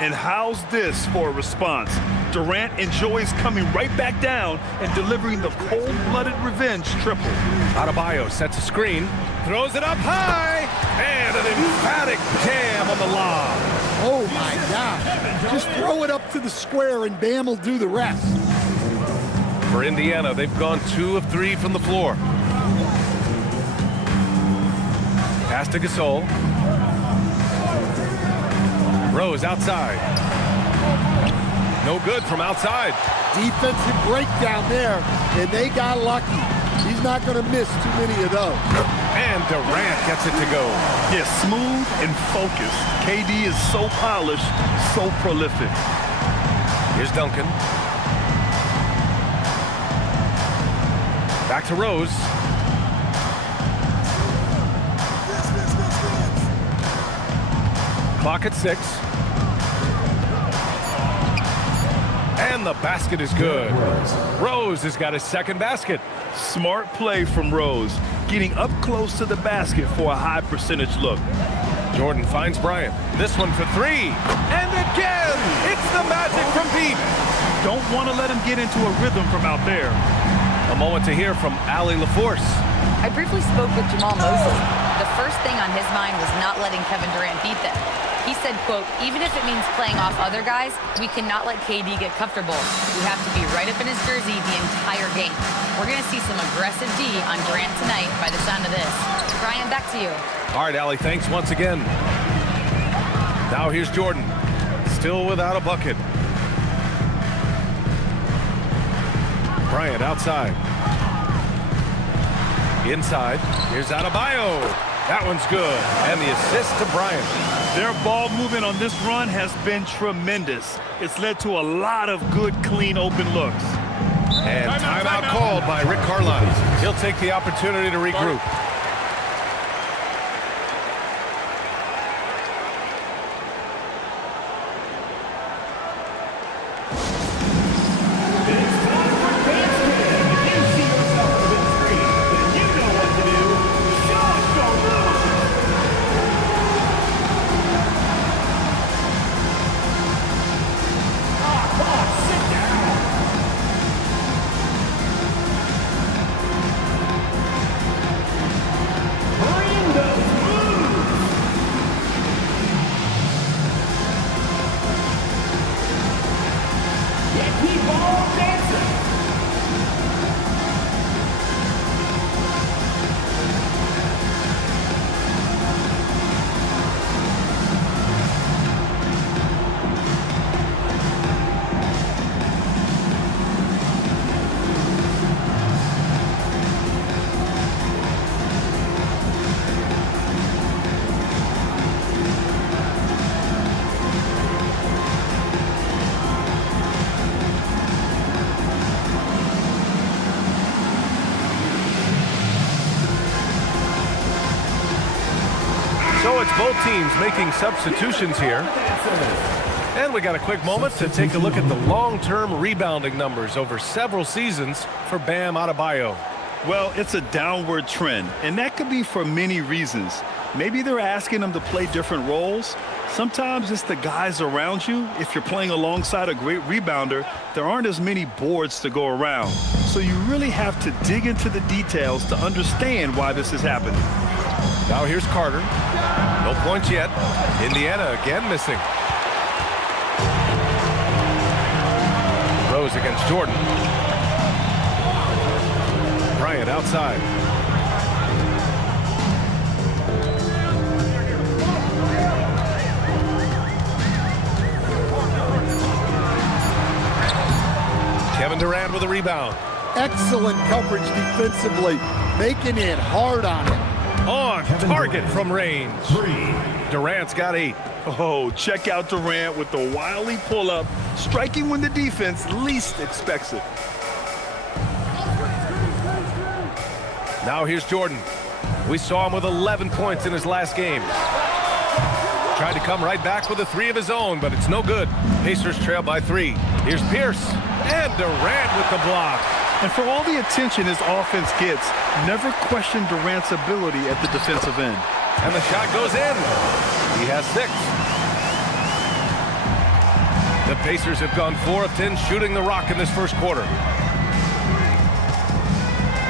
And how's this for a response? Durant enjoys coming right back down and delivering the cold-blooded revenge triple. Adebayo sets a screen, throws it up high, and an emphatic jam on the lob. Oh, my God. Just throw it up to the square and Bam will do the rest. For Indiana, they've gone 2 of 3 from the floor. Pass to Gasol. Rose outside. No good from outside. Defensive breakdown there, and they got lucky. He's not going to miss too many of those. And Durant gets it to go. Yeah, smooth and focused. KD is so polished, so prolific. Here's Duncan. Back to Rose. Clock at 6. And the basket is good. Rose has got his second basket. Smart play from Rose, getting up close to the basket for a high percentage look. Jordan finds Bryant. This one for 3. And again, it's the magic from deep. Don't want to let him get into a rhythm from out there. A moment to hear from Allie LaForce. I briefly spoke with Jamal Mosley. The first thing on his mind was not letting Kevin Durant beat them. He said, quote, even if it means playing off other guys, we cannot let KD get comfortable. We have to be right up in his jersey the entire game. We're going to see some aggressive D on Durant tonight by the sound of this. Brian, back to you. All right, Allie, thanks once again. Now here's Jordan, still without a bucket. Bryant outside. Inside, here's Adebayo. That one's good, and the assist to Bryant. Their ball movement on this run has been tremendous. It's led to a lot of good, clean, open looks. And timeout called by Rick Carlisle. He'll take the opportunity to regroup. So it's both teams making substitutions here. And we got a quick moment to take a look at the long-term rebounding numbers over several seasons for Bam Adebayo. Well, it's a downward trend, and that could be for many reasons. Maybe they're asking him to play different roles. Sometimes it's the guys around you. If you're playing alongside a great rebounder, there aren't as many boards to go around. So you really have to dig into the details to understand why this is happening. Now here's Carter. No points yet. Indiana again missing. Rose against Jordan. Bryant outside. Kevin Durant with a rebound. Excellent coverage defensively, making it hard on him. On target from range. Durant's got 8. Oh, check out Durant with the wily pull-up, striking when the defense least expects it. Now here's Jordan. We saw him with 11 points in his last game. Tried to come right back with a 3 of his own, but it's no good. Pacers trail by 3. Here's Pierce. And Durant with the block. And for all the attention his offense gets, never question Durant's ability at the defensive end. And the shot goes in. He has 6. The Pacers have gone 4 of 10 shooting the rock in this first quarter.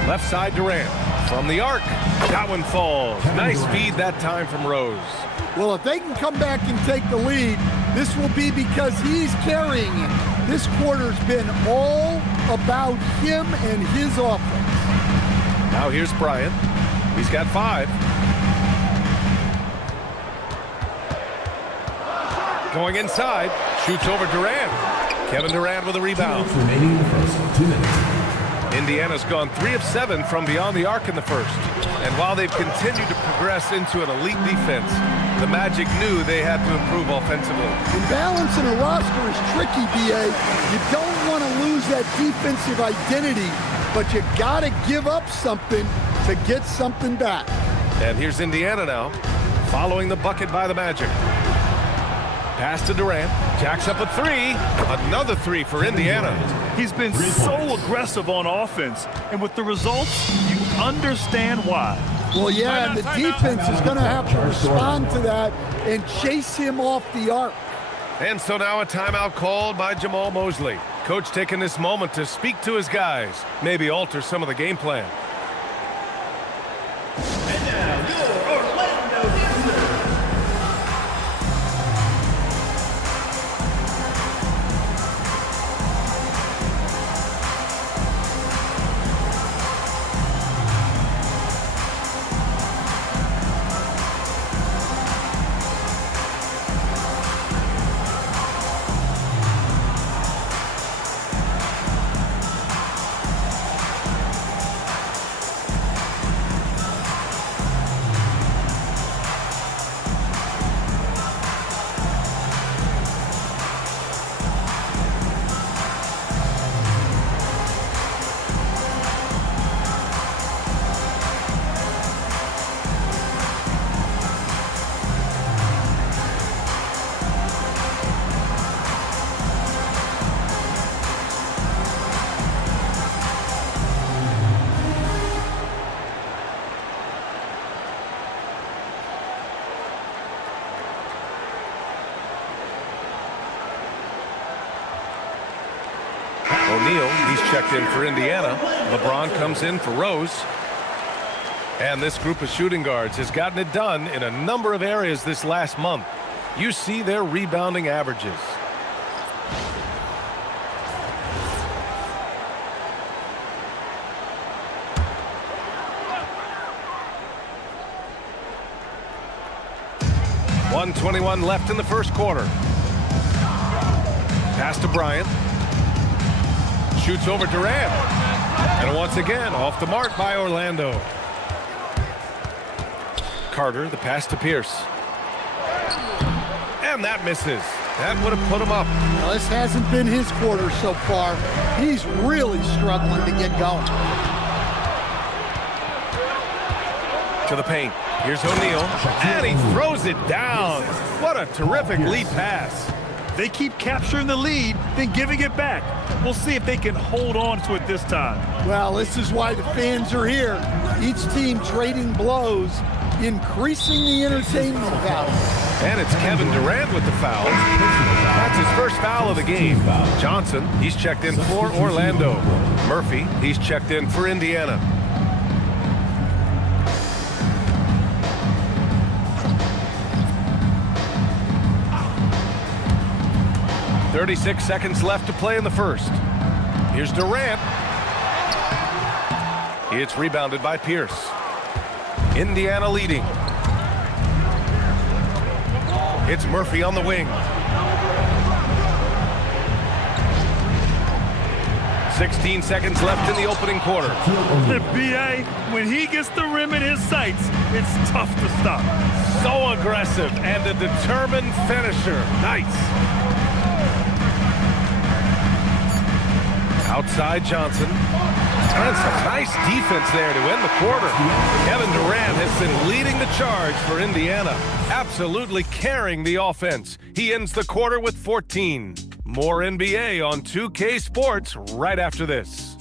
Left side Durant. From the arc. That one falls. Nice feed that time from Rose. Well, if they can come back and take the lead, this will be because he's carrying it. This quarter's been all about him and his offense. Now here's Bryant. He's got 5. Going inside. Shoots over Durant. Kevin Durant with a rebound. Remaining in the first 2 minutes. Indiana's gone 3 of 7 from beyond the arc in the first. And while they've continued to progress into an elite defense, the Magic knew they had to improve offensively. And balancing a roster is tricky, B.A. You don't want to lose that defensive identity, but you got to give up something to get something back. And here's Indiana now, following the bucket by the Magic. Pass to Durant. Jacks up a 3. Another 3 for Indiana. He's been so aggressive on offense, and with the results, you understand why. Well, yeah, and the defense is going to have to respond to that and chase him off the arc. And so now a timeout called by Jamal Mosley. Coach taking this moment to speak to his guys, maybe alter some of the game plan. And now, your Orlando Pistons. O'Neal, he's checked in for Indiana. LeBron comes in for Rose. And this group of shooting guards has gotten it done in a number of areas this last month. You see their rebounding averages. .121 left in the first quarter. Pass to Bryant. Shoots over Durant. And once again, off the mark by Orlando. Carter, the pass to Pierce. And that misses. That would have put him up. Now, this hasn't been his quarter so far. He's really struggling to get going. To the paint. Here's O'Neal, and he throws it down. What a terrific lead pass. They keep capturing the lead, then giving it back. We'll see if they can hold on to it this time. Well, this is why the fans are here. Each team trading blows, increasing the entertainment value. And it's Kevin Durant with the foul. That's his first foul of the game. Johnson, he's checked in for Orlando. Murphy, he's checked in for Indiana. "36 seconds left to play in the first. Here's Durant. It's rebounded by Pierce. Indiana leading. It's Murphy on the wing. 16 seconds left in the opening quarter. The BA, when he gets the rim in his sights, it's tough to stop. So aggressive and a determined finisher. Nice. Outside Johnson. And some nice defense there to end the quarter. Kevin Durant has been leading the charge for Indiana, absolutely carrying the offense. He ends the quarter with 14. More NBA on 2K Sports right after this.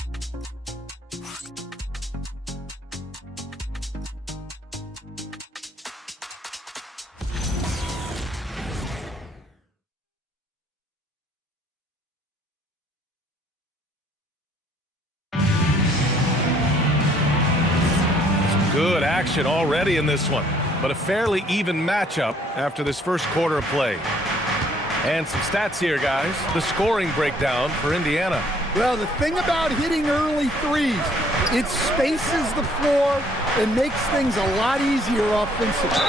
Good action already in this one, but a fairly even matchup after this first quarter of play. And some stats here, guys. The scoring breakdown for Indiana. Well, the thing about hitting early threes, it spaces the floor and makes things a lot easier offensively.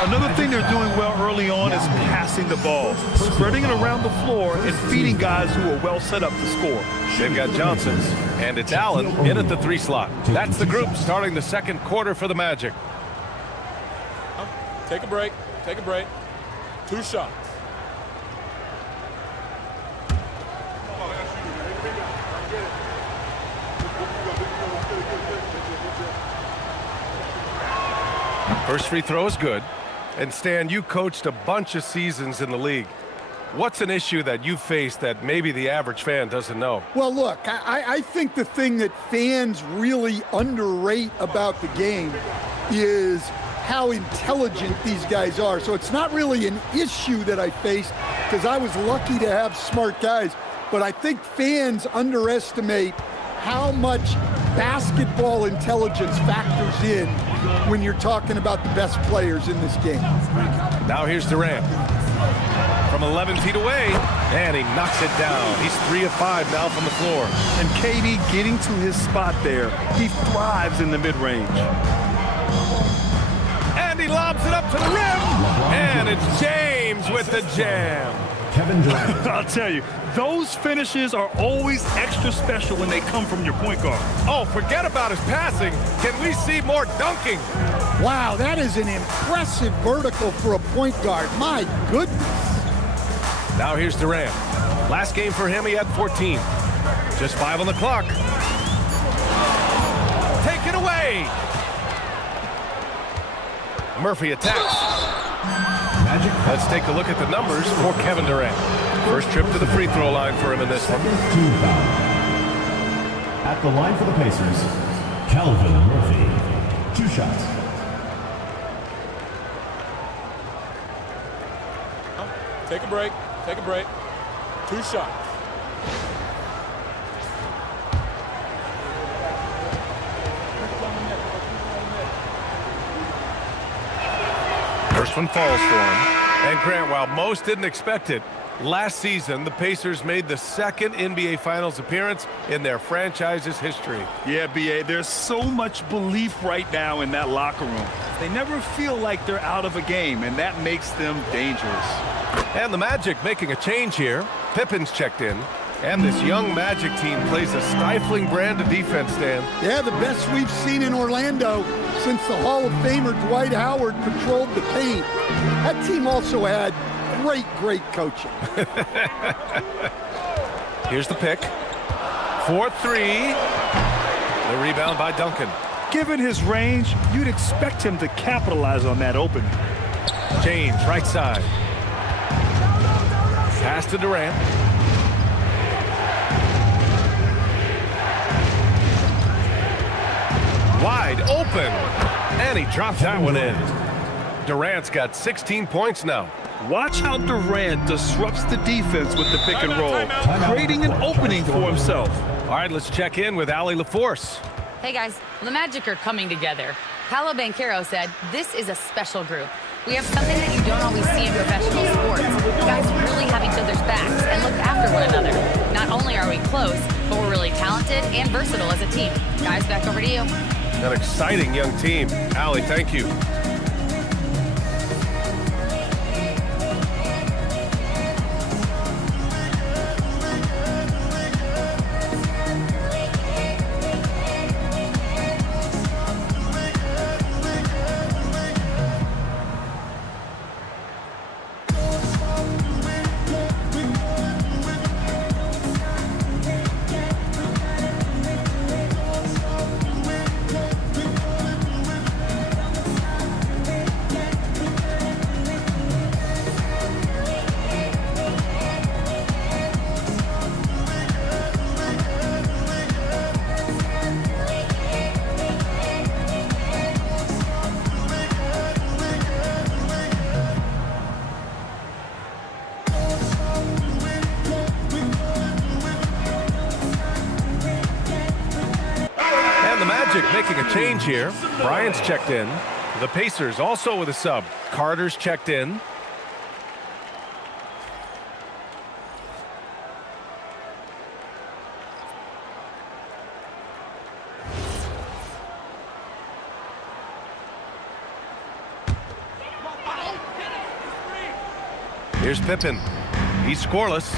Another thing they're doing well early on is passing the ball, spreading it around the floor and feeding guys who are well set up to score. They've got Johnson, and it's Allen in at the 3 slot. That's the group starting the second quarter for the Magic. Take a break. Take a break. 2 shots. First free throw is good. And Stan, you coached a bunch of seasons in the league. What's an issue that you faced that maybe the average fan doesn't know? Well, look, I think the thing that fans really underrate about the game is how intelligent these guys are. So it's not really an issue that I faced because I was lucky to have smart guys. But I think fans underestimate how much basketball intelligence factors in when you're talking about the best players in this game. Now here's Durant. From 11 feet away, and he knocks it down. He's 3 of 5 now from the floor. And KD getting to his spot there. He thrives in the mid-range. And he lobs it up to the rim. And it's James with the jam. Kevin Durant. I'll tell you, those finishes are always extra special when they come from your point guard. Oh, forget about his passing. Can we see more dunking? Wow, that is an impressive vertical for a point guard. My goodness. Now here's Durant. Last game for him, he had 14. Just 5 on the clock. Take it away. Murphy attacks. Magic. Let's take a look at the numbers for Kevin Durant. First trip to the free throw line for him in this one. Team foul. At the line for the Pacers, Calvin Murphy. 2 shots. Take a break. Take a break. 2 shots. First one falls for him. And Grant, while most didn't expect it, last season the Pacers made the second NBA Finals appearance in their franchise's history. Yeah, BA, there's so much belief right now in that locker room. They never feel like they're out of a game, and that makes them dangerous. And the Magic making a change here. Pippen's checked in. And this young Magic team plays a stifling brand of defense, Dan. Yeah, the best we've seen in Orlando since the Hall of Famer Dwight Howard patrolled the paint. That team also had great coaching. Here's the pick. 4-3. The rebound by Duncan. Given his range, you'd expect him to capitalize on that opening. James, right side. Pass to Durant. Wide open. And he drops that one in. Durant's got 16 points now. Watch how Durant disrupts the defense with the pick and roll, creating an opening for himself. All right, let's check in with Allie LaForce. Hey guys, the Magic are coming together. Paolo Banchero said, "This is a special group. We have something that you don't always see in professional sports. Guys really have each other's backs and look after one another. Not only are we close, but we're really talented and versatile as a team." Guys, back over to you. An exciting young team. Allie, thank you. Making a change here. Bryant's checked in. The Pacers also with a sub. Carter's checked in. Here's Pippen. He's scoreless.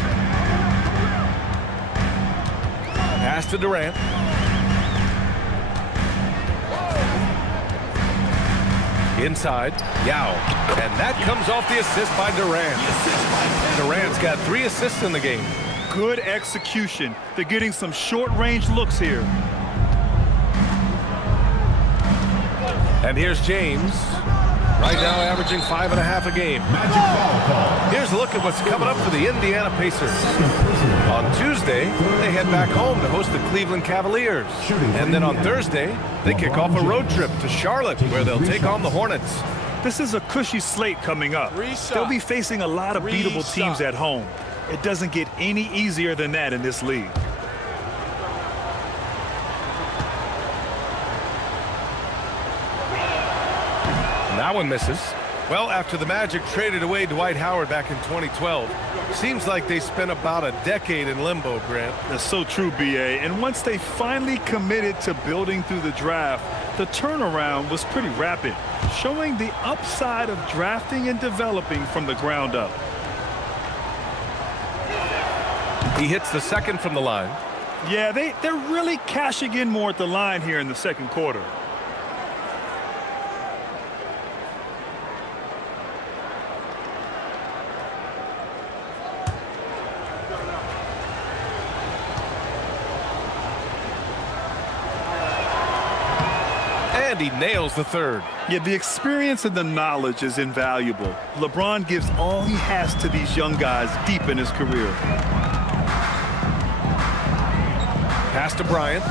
Pass to Durant. Inside, Yao. And that comes off the assist by Durant. Durant's got 3 assists in the game. Good execution. They're getting some short-range looks here. And here's James. Right now averaging 5.5 a game. Here's a look at what's coming up for the Indiana Pacers. On Tuesday, they head back home to host the Cleveland Cavaliers. And then on Thursday, they kick off a road trip to Charlotte, where they'll take on the Hornets. This is a cushy slate coming up. They'll be facing a lot of beatable teams at home. It doesn't get any easier than that in this league. That one misses. Well, after the Magic traded away Dwight Howard back in 2012, seems like they spent about a decade in limbo, Grant. That's so true, B.A. And once they finally committed to building through the draft, the turnaround was pretty rapid, showing the upside of drafting and developing from the ground up. He hits the second from the line. Yeah, they're really cashing in more at the line here in the second quarter. And he nails the third. Yeah, the experience and the knowledge is invaluable. LeBron gives all he has to these young guys deep in his career. Pass to Bryant.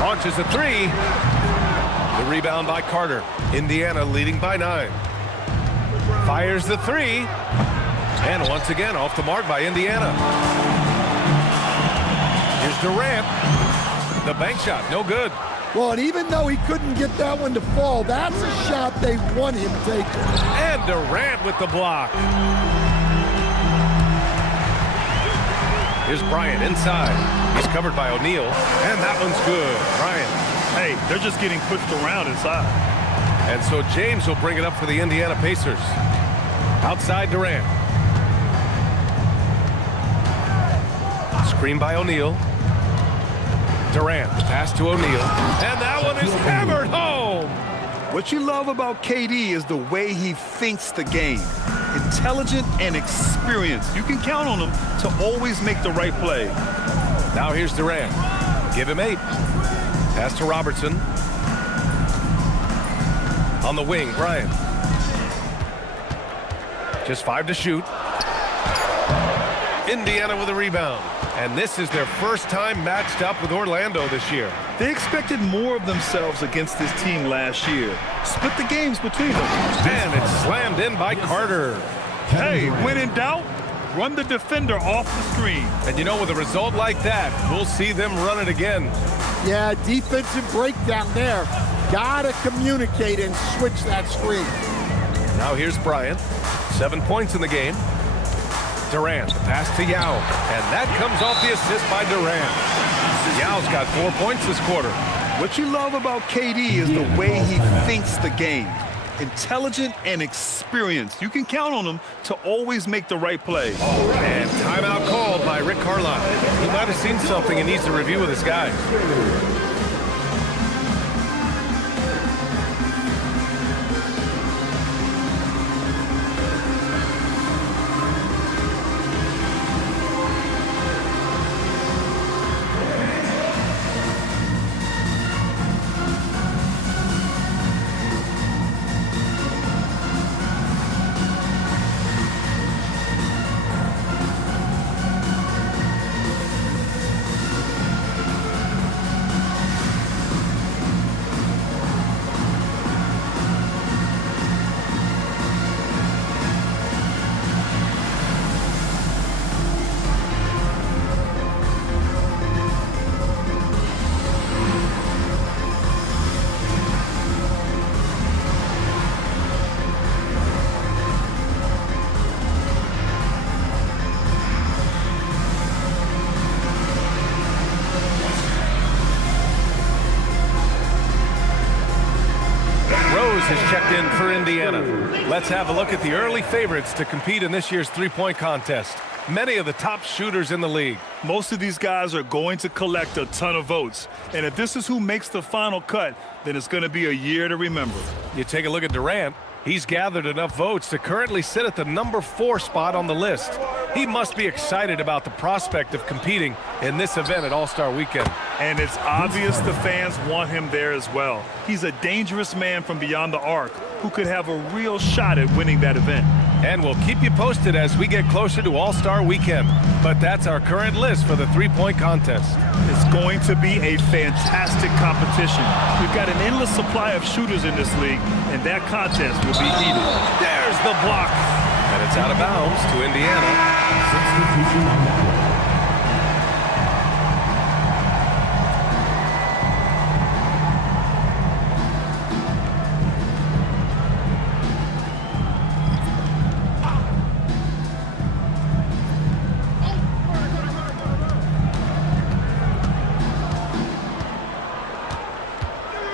Launches a 3. The rebound by Carter. Indiana leading by 9. Fires the 3. And once again off the mark by Indiana. Here's Durant. The bank shot, no good. Well, and even though he couldn't get that one to fall, that's a shot they want him taking. And Durant with the block. Here's Bryant inside. He's covered by O'Neal, and that one's good. Bryant. Hey, they're just getting pushed around inside. And so James will bring it up for the Indiana Pacers. Outside Durant. Screen by O'Neal. Durant, pass to O'Neal, and that one is hammered home. What you love about KD is the way he thinks the game. Intelligent and experienced. You can count on him to always make the right play. Now here's Durant. Give him 8. Pass to Robertson. On the wing, Bryant. Just 5 to shoot. Indiana with a rebound. And this is their first time matched up with Orlando this year. They expected more of themselves against this team last year. Split the games between them. And it's slammed in by Carter. Hey, when in doubt, run the defender off the screen. And you know, with a result like that, we'll see them run it again. Yeah, defensive breakdown there. Gotta communicate and switch that screen. Now here's Bryant. 7 points in the game. Durant, the pass to Yao. And that comes off the assist by Durant. Yao's got 4 points this quarter. What you love about KD is the way he thinks the game. Intelligent and experienced. You can count on him to always make the right play. And timeout called by Rick Carlisle. He might have seen something and needs to review with his guys. Has checked in for Indiana. Let's have a look at the early favorites to compete in this year's three-point contest. Many of the top shooters in the league. Most of these guys are going to collect a ton of votes. And if this is who makes the final cut, then it's going to be a year to remember. You take a look at Durant. He's gathered enough votes to currently sit at the number 4 spot on the list. He must be excited about the prospect of competing in this event at All-Star Weekend. And it's obvious the fans want him there as well. He's a dangerous man from beyond the arc who could have a real shot at winning that event. And we'll keep you posted as we get closer to All-Star Weekend. But that's our current list for the three-point contest. It's going to be a fantastic competition. We've got an endless supply of shooters in this league, and that contest will be heated. There's the block. And it's out of bounds to Indiana.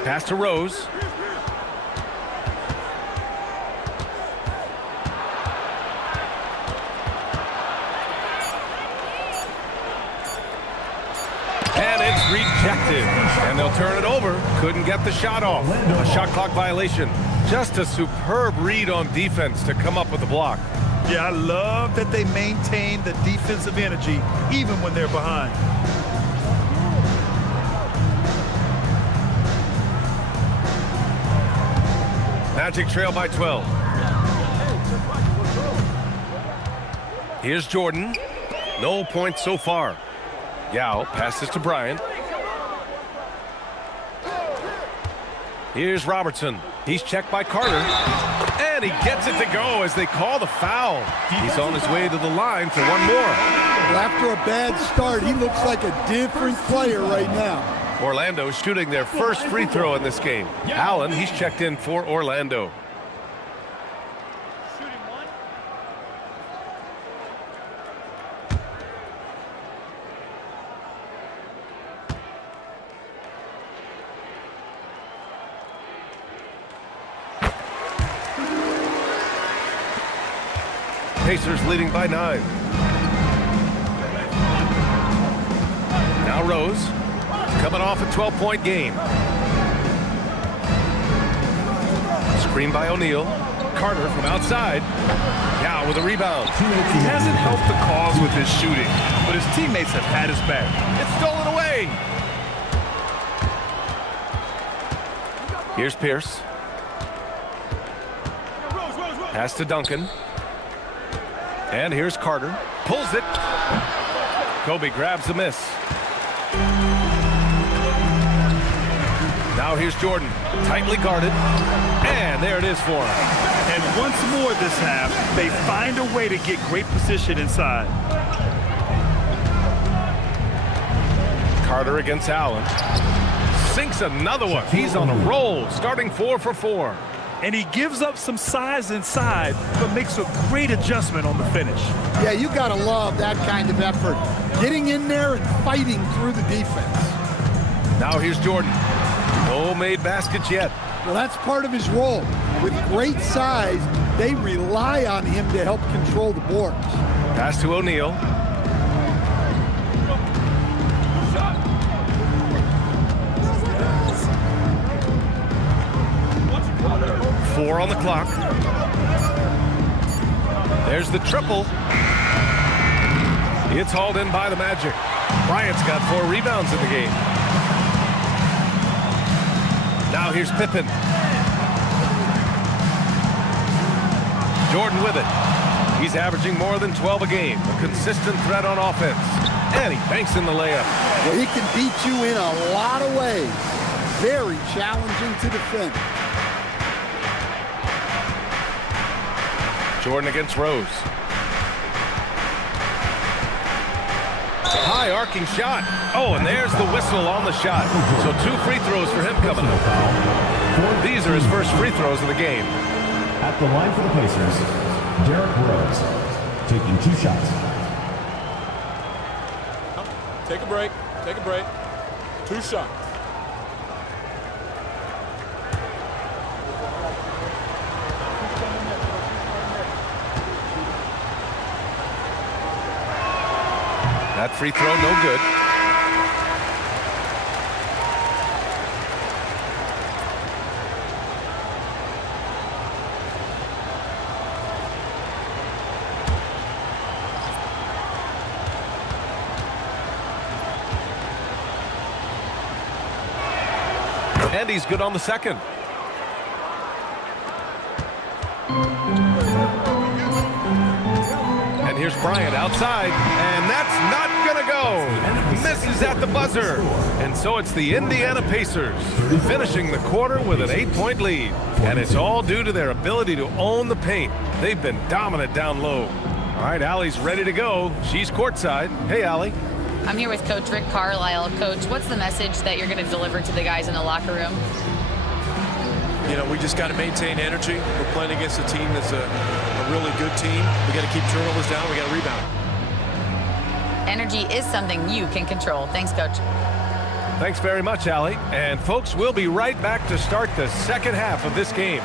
Pass to Rose. And it's rejected. And they'll turn it over. Couldn't get the shot off. A shot clock violation. Just a superb read on defense to come up with the block. Yeah, I love that they maintain the defensive energy even when they're behind. Magic trail by 12. Here's Jordan. No points so far. Yao passes to Bryant. Here's Robertson. He's checked by Carter. And he gets it to go as they call the foul. He's on his way to the line for one more. Well, after a bad start, he looks like a different player right now. Orlando shooting their first free throw in this game. Allen, he's checked in for Orlando. Pacers leading by 9. Now Rose. Coming off a 12-point game. Screen by O'Neal. Carter from outside. Now with a rebound. He hasn't helped the cause with his shooting, but his teammates have had his back. It's stolen away. Here's Pierce. Pass to Duncan. And here's Carter. Pulls it. Kobe grabs the miss. Now here's Jordan. Tightly guarded. And there it is for him. And once more this half, they find a way to get great position inside. Carter against Allen. Sinks another one. He's on a roll, starting 4 for 4. And he gives up some size inside, but makes a great adjustment on the finish. Yeah, you got to love that kind of effort. Getting in there and fighting through the defense. Now here's Jordan. No made baskets yet. Well, that's part of his role. With great size, they rely on him to help control the boards. Pass to O'Neal. Four on the clock. There's the triple. It's hauled in by the Magic. Bryant's got 4 rebounds in the game. Now here's Pippen. Jordan with it. He's averaging more than 12 a game. A consistent threat on offense. And he banks in the layup. Well, he can beat you in a lot of ways. Very challenging to defend. Jordan against Rose. High arcing shot. Oh, and there's the whistle on the shot. So 2 free throws for him coming up. These are his first free throws of the game. At the line for the Pacers, Derrick Rose, taking 2 shots. Take a break. Take a break. 2 shots. That free throw, no good. And he's good on the second. And here's Bryant outside, and that's not gonna go. Misses at the buzzer. And so it's the Indiana Pacers finishing the quarter with an 8-point lead. And it's all due to their ability to own the paint. They've been dominant down low. All right, Allie's ready to go. She's courtside. Hey, Allie. I'm here with Coach Rick Carlisle. Coach, what's the message that you're going to deliver to the guys in the locker room? You know, we just got to maintain energy. We're playing against a team that's a really good team. We got to keep turnovers down. We got to rebound. Energy is something you can control. Thanks, Coach. Thanks very much, Allie. And folks, we'll be right back to start the second half of this game.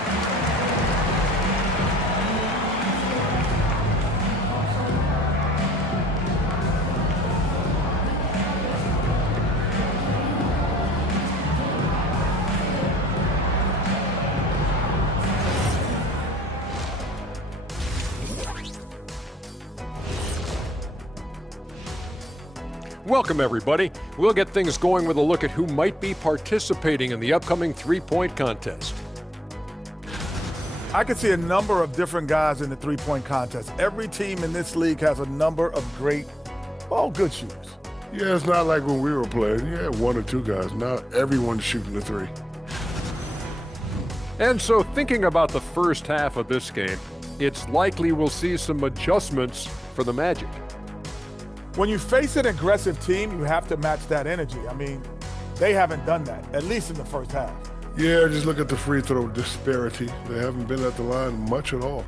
Welcome, everybody. We'll get things going with a look at who might be participating in the upcoming three-point contest. I can see a number of different guys in the three-point contest. Every team in this league has a number of great, good shooters. Yeah, it's not like when we were playing. You had 1 or 2 guys. Now everyone's shooting the 3. And so thinking about the first half of this game, it's likely we'll see some adjustments for the Magic. When you face an aggressive team, you have to match that energy. I mean, they haven't done that, at least in the first half. Yeah, just look at the free throw disparity. They haven't been at the line much at all.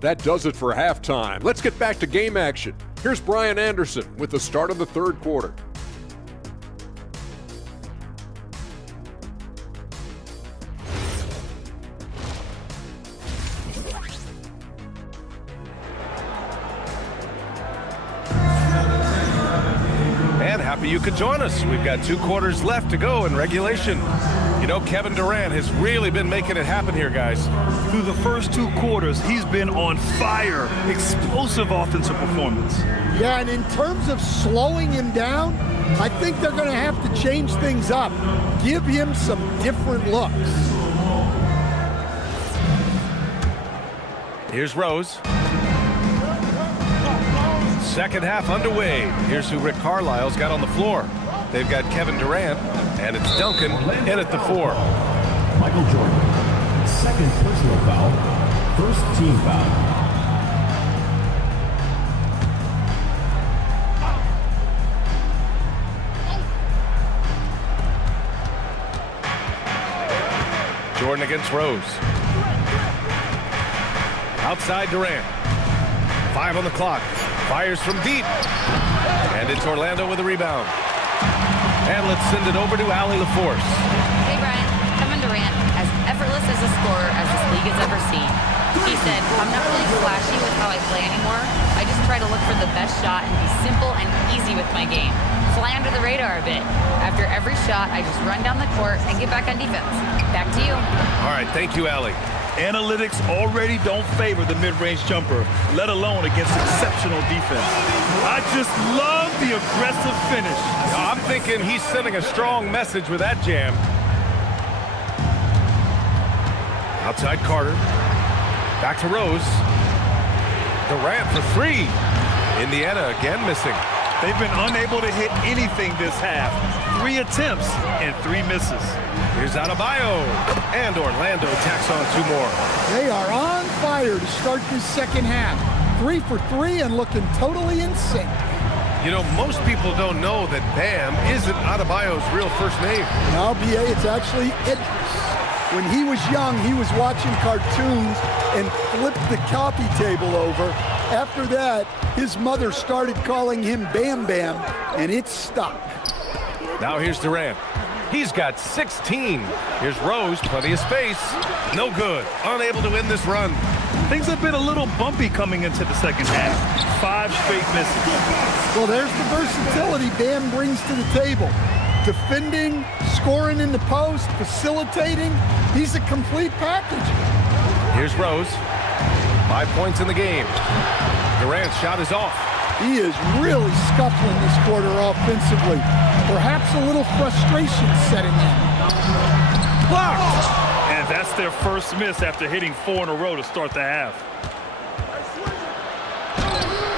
That does it for halftime. Let's get back to game action. Here's Brian Anderson with the start of the third quarter. happy you could join us. We've got 2 quarters left to go in regulation. You know, Kevin Durant has really been making it happen here, guys. Through the first 2 quarters, he's been on fire. Explosive offensive performance. Yeah, and in terms of slowing him down, I think they're going to have to change things up. Give him some different looks. Here's Rose. Second half underway. Here's who Rick Carlisle's got on the floor. They've got Kevin Durant, and it's Duncan in at the 4. Michael Jordan, second personal foul, first team foul. Jordan against Rose. Outside Durant. 5 on the clock. Fires from deep. And it's Orlando with a rebound. And let's send it over to Allie LaForce. Hey, Brian. Kevin Durant, as effortless as a scorer as this league has ever seen. He said, I'm not really flashy with how I play anymore. I just try to look for the best shot and be simple and easy with my game. Fly under the radar a bit. After every shot, I just run down the court and get back on defense. Back to you. All right, thank you, Allie. Analytics already don't favor the mid-range jumper, let alone against exceptional defense. I just love the aggressive finish. I'm thinking he's sending a strong message with that jam. Outside Carter. Back to Rose. Durant for 3. Indiana again missing. They've been unable to hit anything this half. 3 attempts and 3 misses. Here's Adebayo. And Orlando tacks on 2 more. They are on fire to start this second half. 3 for 3 and looking totally in sync. You know, most people don't know that Bam isn't Adebayo's real first name. Now, BA, it's actually Idris. When he was young, he was watching cartoons and flipped the coffee table over. After that, his mother started calling him Bam Bam, and it stuck. Now here's Durant. He's got 16. Here's Rose, plenty of space. No good. Unable to win this run. Things have been a little bumpy coming into the second half. 5 straight misses. Well, there's the versatility Bam brings to the table. Defending, scoring in the post, facilitating. He's a complete package. Here's Rose. 5 points in the game. Durant's shot is off. He is really scuffling this quarter offensively. Perhaps a little frustration setting in. Blocked! And that's their first miss after hitting 4 in a row to start the half.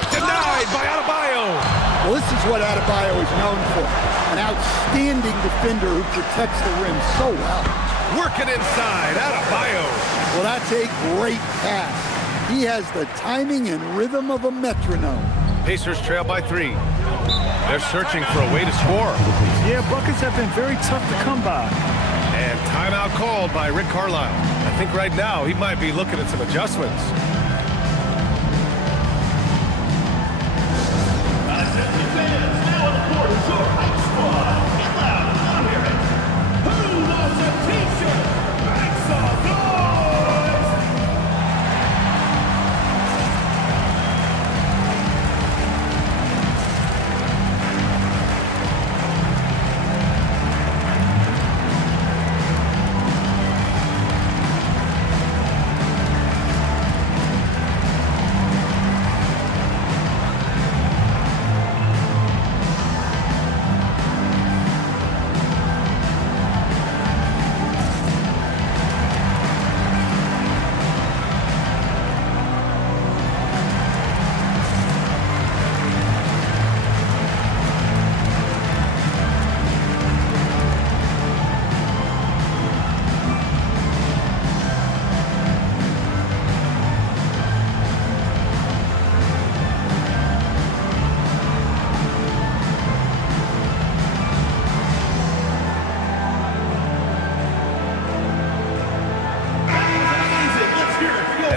Denied by Adebayo. Well, this is what Adebayo is known for. An outstanding defender who protects the rim so well. Working inside, Adebayo. Well, that's a great pass. He has the timing and rhythm of a metronome. Pacers trail by 3. They're searching for a way to score. Yeah, buckets have been very tough to come by. And timeout called by Rick Carlisle. I think right now he might be looking at some adjustments.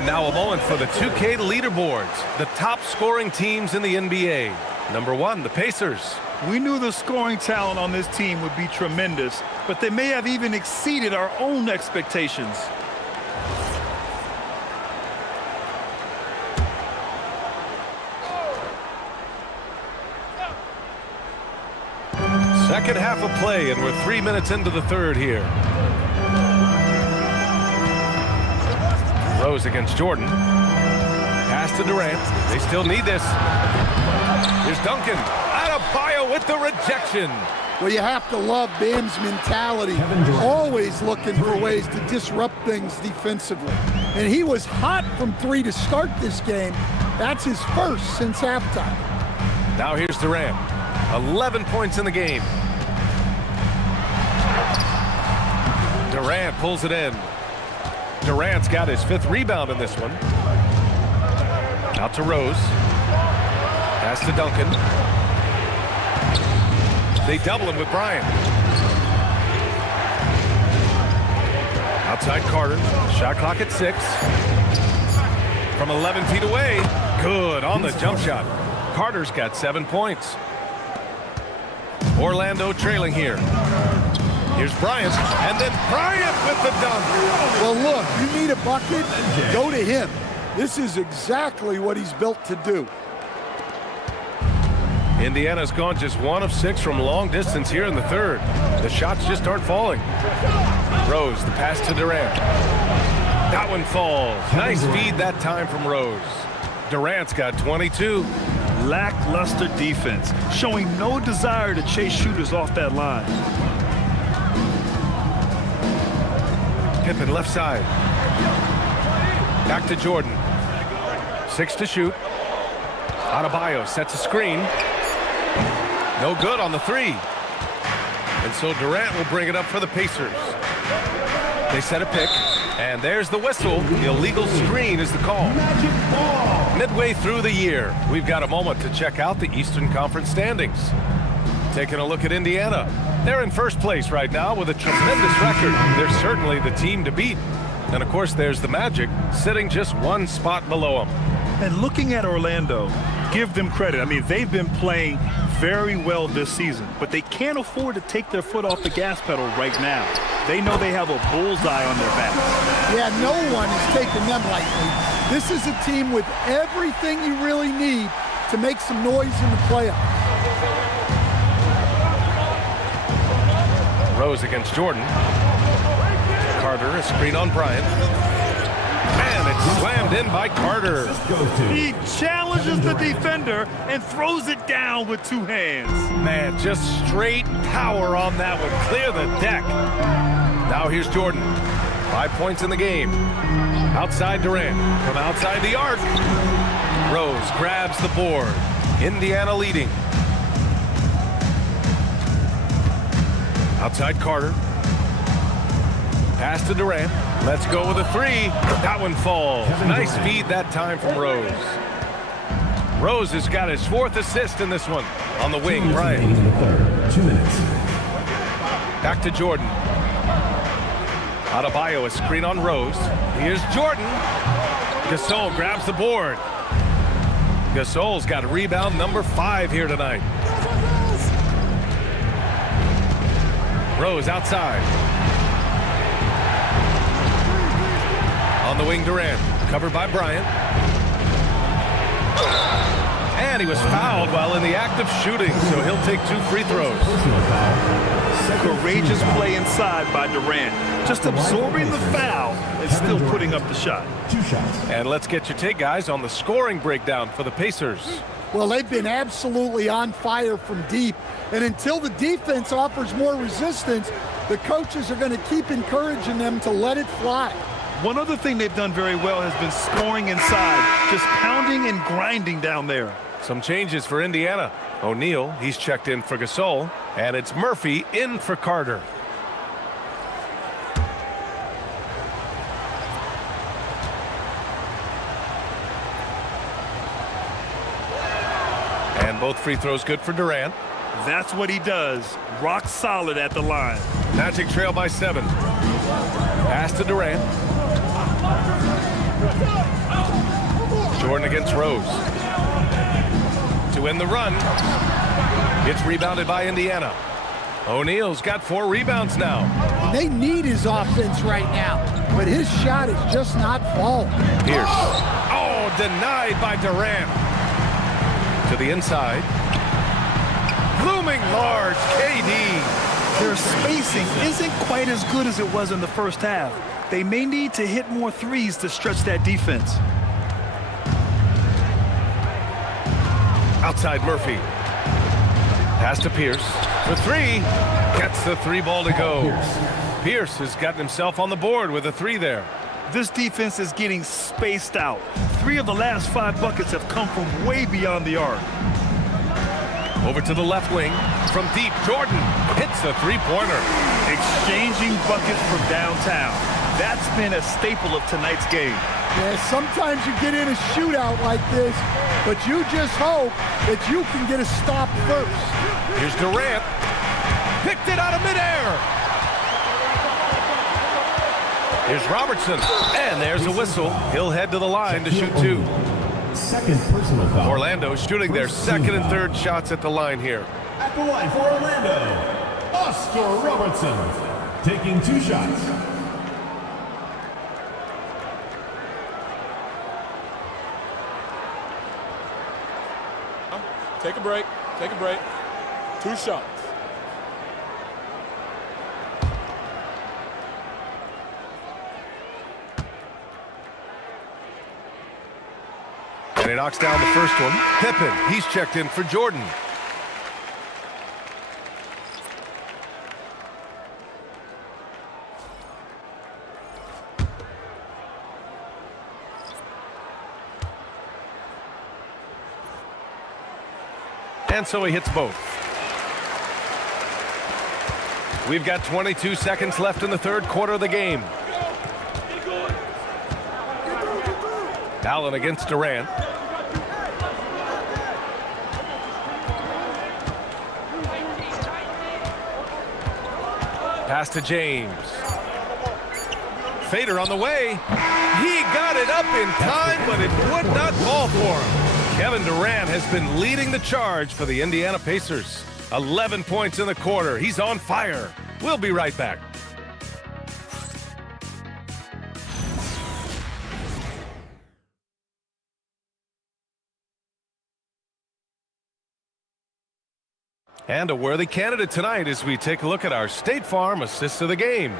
Now a moment for the 2K leaderboards. The top scoring teams in the NBA. Number 1, the Pacers. We knew the scoring talent on this team would be tremendous, but they may have even exceeded our own expectations. Second half of play, and we're 3 minutes into the third here. Rose against Jordan. Pass to Durant. They still need this. Here's Duncan. Adebayo with the rejection. Well, you have to love Bam's mentality. Always looking for ways to disrupt things defensively. And he was hot from three to start this game. That's his first since halftime. Now here's Durant. 11 points in the game. Durant pulls it in. Durant's got his 5th rebound in this one. Out to Rose. Pass to Duncan. They double him with Bryant. Outside Carter. Shot clock at 6. From 11 feet away. Good on the jump shot. Carter's got 7 points. Orlando trailing here. Here's Bryant, and then Bryant with the dunk. Well, look, you need a bucket, go to him. This is exactly what he's built to do. Indiana's gone just 1 of 6 from long distance here in the third. The shots just aren't falling. Rose, the pass to Durant. That one falls. Nice feed that time from Rose. Durant's got 22. Lackluster defense, showing no desire to chase shooters off that line. Pippen left side. Back to Jordan. 6 to shoot. Adebayo sets a screen. No good on the 3. And so Durant will bring it up for the Pacers. They set a pick, and there's the whistle. The illegal screen is the call. Midway through the year, we've got a moment to check out the Eastern Conference standings. Taking a look at Indiana. They're in first place right now with a tremendous record. They're certainly the team to beat. And of course, there's the Magic sitting just 1 spot below them. And looking at Orlando, give them credit. I mean, they've been playing very well this season, but they can't afford to take their foot off the gas pedal right now. They know they have a bullseye on their back. Yeah, no one is taking them lightly. This is a team with everything you really need to make some noise in the playoffs. Rose against Jordan. Carter, a screen on Bryant. And it's slammed in by Carter. He challenges the defender and throws it down with 2 hands. Man, just straight power on that one. Clear the deck. Now here's Jordan. 5 points in the game. Outside Durant. From outside the arc. Rose grabs the board. Indiana leading. Outside Carter. Pass to Durant. Let's go with a 3. That one falls. Nice feed that time from Rose. Rose has got his 4th assist in this one. On the wing, Bryant. 2 minutes. Back to Jordan. Adebayo, a screen on Rose. Here's Jordan. Gasol grabs the board. Gasol's got rebound number 5 here tonight. Rose outside. On the wing, Durant. Covered by Bryant. And he was fouled while in the act of shooting, so he'll take 2 free throws. Courageous play inside by Durant. Just absorbing the foul and still putting up the shot. 2 shots. And let's get your take, guys, on the scoring breakdown for the Pacers. Well, they've been absolutely on fire from deep. And until the defense offers more resistance, the coaches are going to keep encouraging them to let it fly. One other thing they've done very well has been scoring inside, just pounding and grinding down there. Some changes for Indiana. O'Neal, he's checked in for Gasol, and it's Murphy in for Carter. And both free throws good for Durant. That's what he does. Rock solid at the line. Magic trail by 7. Pass to Durant. Jordan against Rose. To win the run. It's rebounded by Indiana. O'Neal's got 4 rebounds now. They need his offense right now, but his shot is just not falling. Pierce. Oh, denied by Durant. To the inside. Looming large, KD. Their spacing isn't quite as good as it was in the first half. They may need to hit more threes to stretch that defense. Outside Murphy. Pass to Pierce for three. Gets the three ball to go. Pierce has gotten himself on the board with a three there. This defense is getting spaced out. 3 of the last 5 buckets have come from way beyond the arc. Over to the left wing. From deep, Jordan hits a three-pointer. Exchanging buckets from downtown. That's been a staple of tonight's game. Yeah, sometimes you get in a shootout like this, but you just hope that you can get a stop first. Here's Durant. Picked it out of midair. Here's Robertson. And there's a whistle. He'll head to the line to shoot 2. Second personal foul. Orlando shooting their second and third shots at the line here. At the line for Orlando, Oscar Robertson, taking 2 shots. Take a break. Take a break. 2 shots. And he knocks down the first one. Pippen, he's checked in for Jordan. And so he hits both. We've got 22 seconds left in the third quarter of the game. Allen against Durant. Pass to James. Fader on the way. He got it up in time, but it would not fall for him. Kevin Durant has been leading the charge for the Indiana Pacers. 11 points in the quarter. He's on fire. We'll be right back. And a worthy candidate tonight as we take a look at our State Farm assist of the game.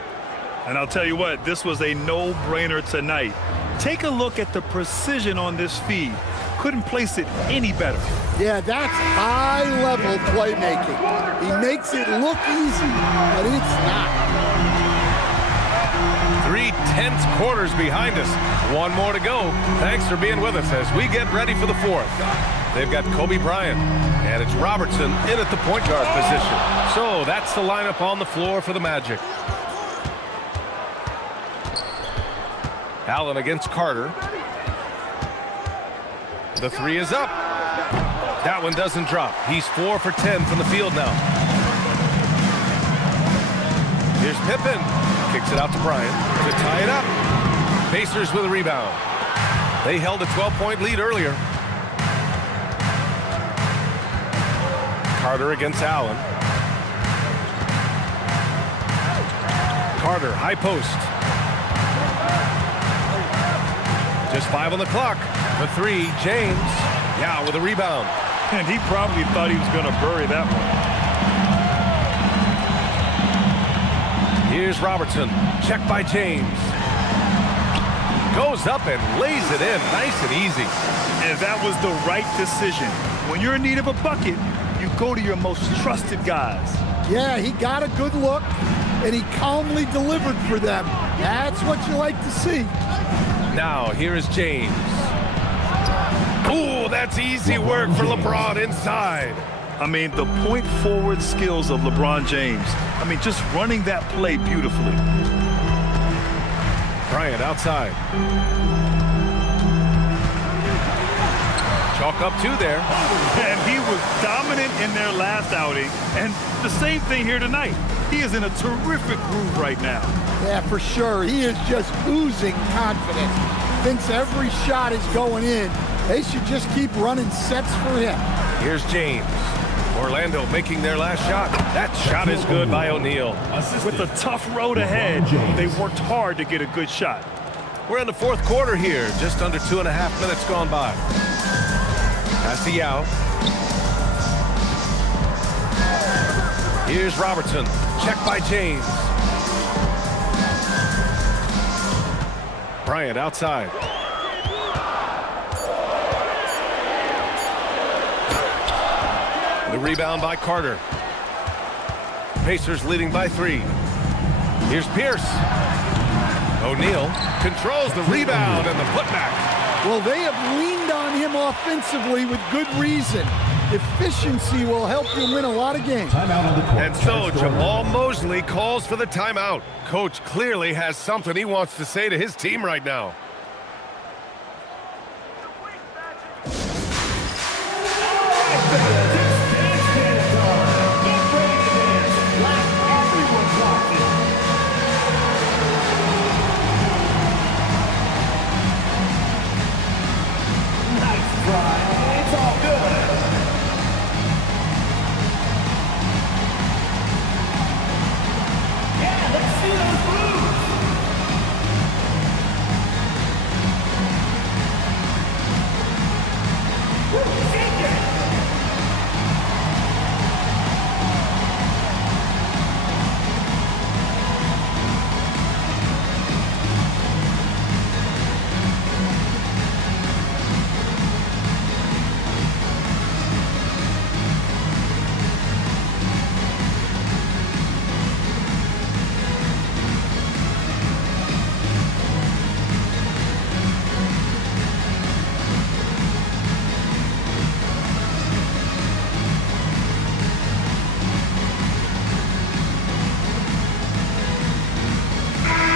And I'll tell you what, this was a no-brainer tonight. Take a look at the precision on this feed. Couldn't place it any better. Yeah, that's high-level playmaking. He makes it look easy, but it's not. 3 tense quarters behind us. 1 more to go. Thanks for being with us as we get ready for the 4th. They've got Kobe Bryant, and it's Robertson in at the point guard position. So that's the lineup on the floor for the Magic. Allen against Carter. The 3 is up. That one doesn't drop. He's 4 for 10 from the field now. Here's Pippen. Kicks it out to Bryant to tie it up. Pacers with a rebound. They held a 12-point lead earlier. Carter against Allen. Carter, high post. Just 5 on the clock. The 3, James. Yeah, with a rebound. And he probably thought he was going to bury that one. Here's Robertson. Check by James. Goes up and lays it in. Nice and easy. And that was the right decision. When you're in need of a bucket, you go to your most trusted guys. Yeah, he got a good look, and he calmly delivered for them. That's what you like to see. Now, here is James. Ooh, that's easy work for LeBron inside. I mean, the point forward skills of LeBron James. I mean, just running that play beautifully. Bryant outside. Chalk up 2 there. And he was dominant in their last outing. And the same thing here tonight. He is in a terrific groove right now. Yeah, for sure. He is just oozing confidence. Thinks every shot is going in. They should just keep running sets for him. Here's James. Orlando making their last shot. That shot is good by O'Neal. With a tough road ahead, they worked hard to get a good shot. We're in the 4th quarter here. Just under 2.5 minutes gone by. Pass to Yao. Here's Robertson. Check by James. Bryant outside. The rebound by Carter. Pacers leading by 3. Here's Pierce. O'Neal controls the rebound and the putback. Well, they have leaned on him offensively with good reason. Efficiency will help you win a lot of games. And so Jamal Mosley calls for the timeout. Coach clearly has something he wants to say to his team right now. It's all good. Yeah, let's see those moves. Shake it.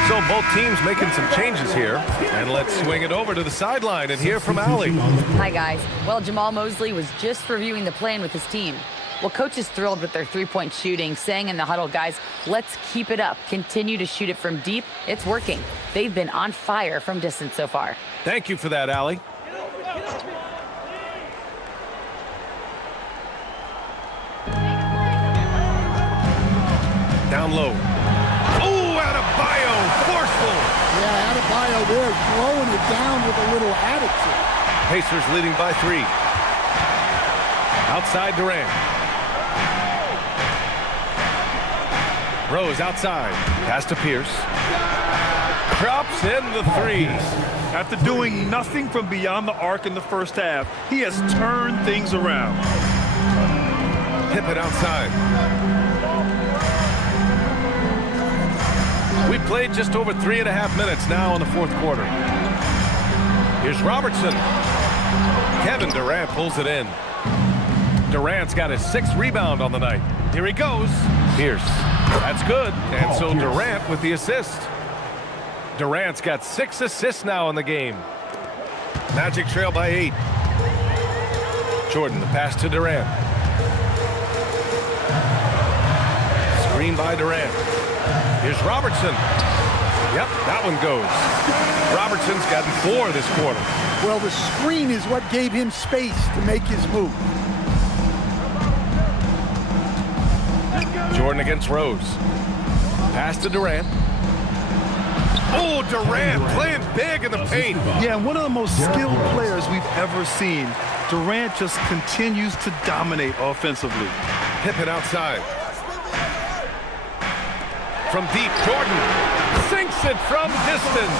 So both teams making some changes here. And let's swing it over to the sideline and hear from Allie. Hi, guys. Well, Jamal Mosley was just reviewing the plan with his team. Well, coach is thrilled with their three-point shooting, saying in the huddle, guys, let's keep it up. Continue to shoot it from deep. It's working. They've been on fire from distance so far. Thank you for that, Allie. Down low. Oh, Adebayo, forceful. Yeah, Adebayo there, throwing it down with a little attitude. Pacers leading by 3. Outside Durant. Rose outside. Pass to Pierce. Drops in the 3. After doing nothing from beyond the arc in the first half, he has turned things around. Pippen outside. We played just over 3.5 minutes now in the fourth quarter. Here's Robertson. Kevin Durant pulls it in. Durant's got his 6th rebound on the night. Here he goes. Pierce. That's good. And so Durant with the assist. Durant's got 6 assists now in the game. Magic trail by 8. Jordan, the pass to Durant. Screen by Durant. Here's Robertson. Yep, that one goes. Robertson's gotten 4 this quarter. Well, the screen is what gave him space to make his move. Jordan against Rose. Pass to Durant. Oh, Durant playing big in the paint. Yeah, one of the most skilled players we've ever seen. Durant just continues to dominate offensively. Pippen outside. From deep, Jordan sinks it from distance.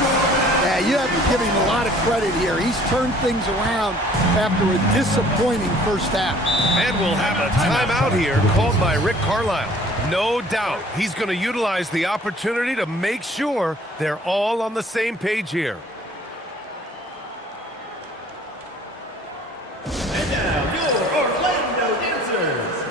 Yeah, you have to give him a lot of credit here. He's turned things around after a disappointing first half. And we'll have a timeout here called by Rick Carlisle. No doubt he's going to utilize the opportunity to make sure they're all on the same page here. And now, your Orlando Dancers.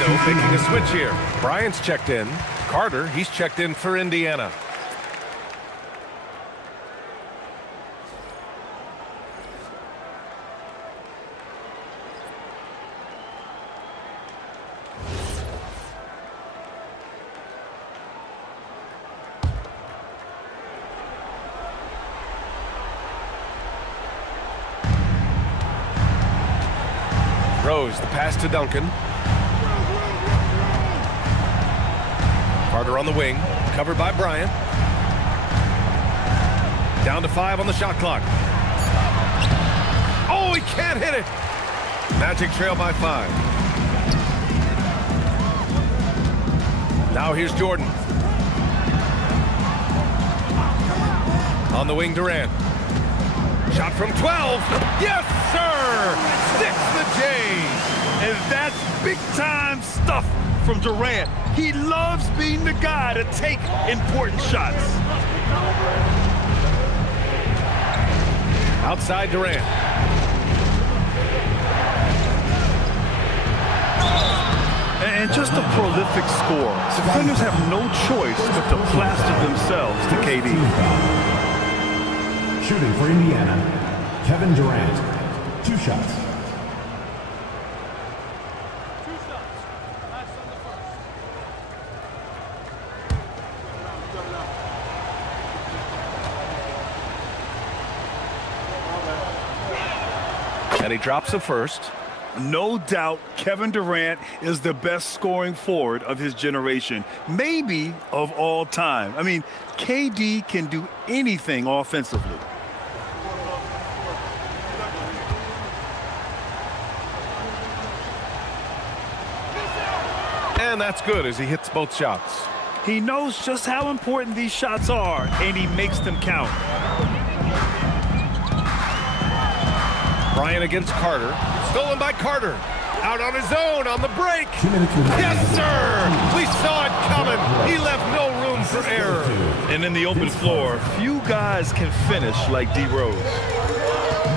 Orlando making a switch here. Bryant's checked in. Carter, he's checked in for Indiana. Rose, the pass to Duncan. Carter on the wing, covered by Bryant. Down to 5 on the shot clock. Oh, he can't hit it. Magic trail by 5. Now here's Jordan. On the wing, Durant. Shot from 12. Yes, sir! Sticks the J. And that's big-time stuff from Durant. He loves being the guy to take important shots. Outside Durant. And just a prolific score. Defenders have no choice but to plaster themselves to KD. Shooting for Indiana, Kevin Durant. 2 shots. And he drops the first. No doubt Kevin Durant is the best scoring forward of his generation, maybe of all time. I mean, KD can do anything offensively. And that's good as he hits both shots. He knows just how important these shots are, and he makes them count. Bryant against Carter. Stolen by Carter. Out on his own on the break. Yes, sir! We saw it coming. He left no room for error. And in the open floor, few guys can finish like D. Rose.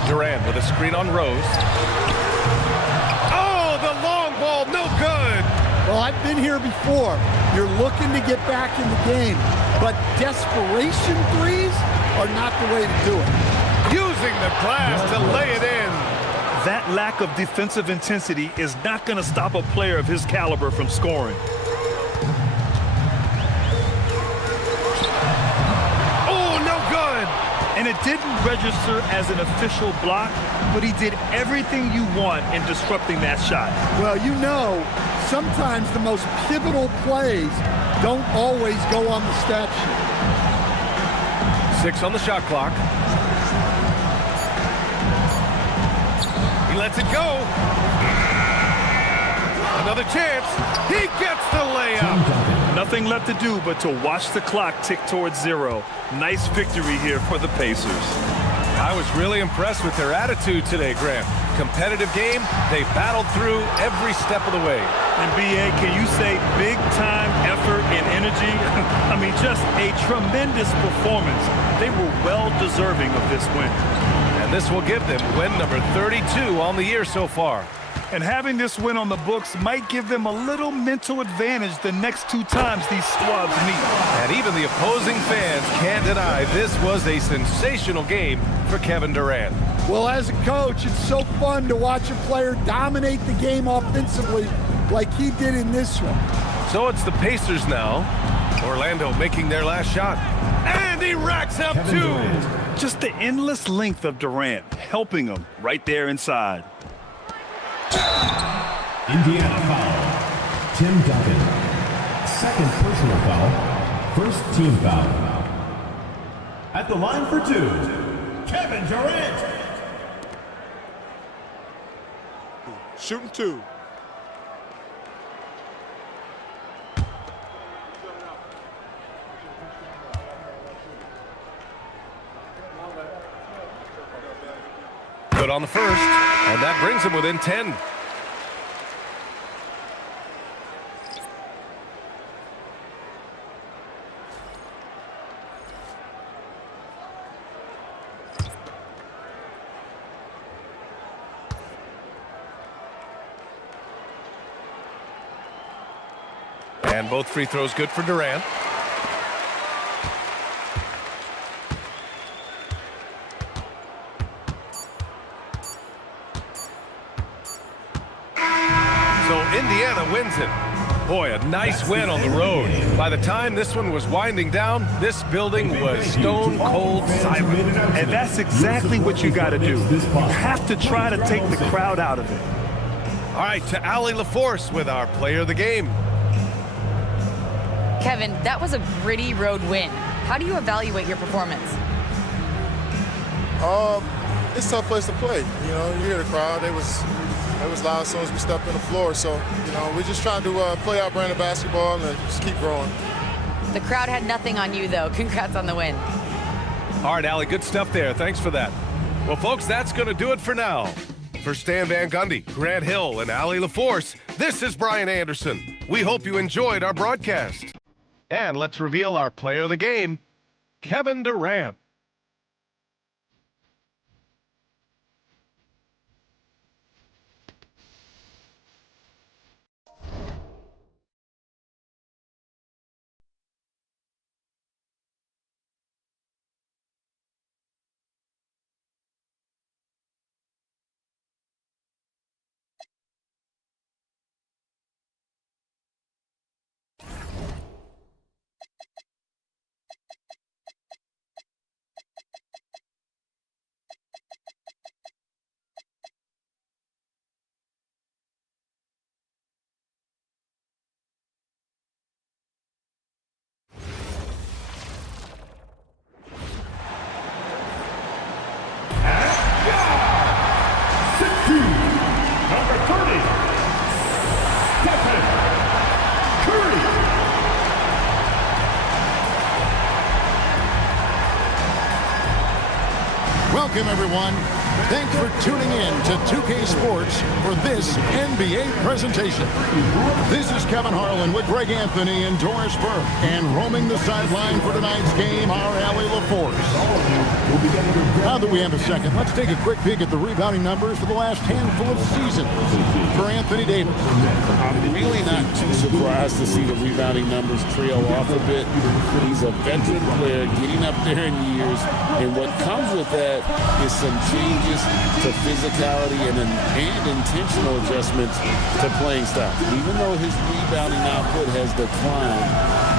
Durant with a screen on Rose. Oh, the long ball, no good. Well, I've been here before. You're looking to get back in the game, but desperation threes are not the way to do it. Using the glass to lay it in. That lack of defensive intensity is not going to stop a player of his caliber from scoring. Oh, no good. And it didn't register as an official block, but he did everything you want in disrupting that shot. Well, you know, sometimes the most pivotal plays don't always go on the stat sheet. 6 on the shot clock. He lets it go. Another chance. He gets the layup. Nothing left to do but to watch the clock tick towards 0. Nice victory here for the Pacers. I was really impressed with their attitude today, Grant. Competitive game. They battled through every step of the way. And B.A., can you say big-time effort and energy? I mean, just a tremendous performance. They were well-deserving of this win. And this will give them win number 32 on the year so far. And having this win on the books might give them a little mental advantage the next 2 times these squads meet. And even the opposing fans can't deny this was a sensational game for Kevin Durant. Well, as a coach, it's so fun to watch a player dominate the game offensively like he did in this one. So it's the Pacers now. Orlando making their last shot. And he racks up Kevin 2. Durant. Just the endless length of Durant, helping him right there inside. Indiana foul. Tim Duncan. Second personal foul. First team foul. At the line for 2, Kevin Durant. Shooting 2. Good on the first, and that brings him within 10. And both free throws good for Durant. So Indiana wins it. Boy, a nice win on the road. By the time this one was winding down, this building was stone cold silent. And that's exactly what you got to do. You have to try to take the crowd out of it. All right, to Allie LaForce with our player of the game. Kevin, that was a gritty road win. How do you evaluate your performance? It's a tough place to play. You know, you hear the crowd. It was loud as soon as we stepped on the floor. So, you know, we're just trying to play our brand of basketball and just keep growing. The crowd had nothing on you, though. Congrats on the win. All right, Allie, good stuff there. Thanks for that. Well, folks, that's going to do it for now. For Stan Van Gundy, Grant Hill, and Allie LaForce, this is Brian Anderson. We hope you enjoyed our broadcast. And let's reveal our player of the game, Kevin Durant. Welcome, everyone. Thanks for tuning in to 2K Sports for this NBA presentation. This is Kevin Harlan with Greg Anthony and Doris Burke. And roaming the sideline for tonight's game, our Allie LaForce. Now that we have a second, let's take a quick peek at the rebounding numbers for the last handful of seasons for Anthony Davis. I'm really not too surprised to see the rebounding numbers trail off a bit. He's a veteran player getting up there in years, and what comes with that is some changes to physicality and intentional adjustments to playing style. Even though his rebounding output has declined,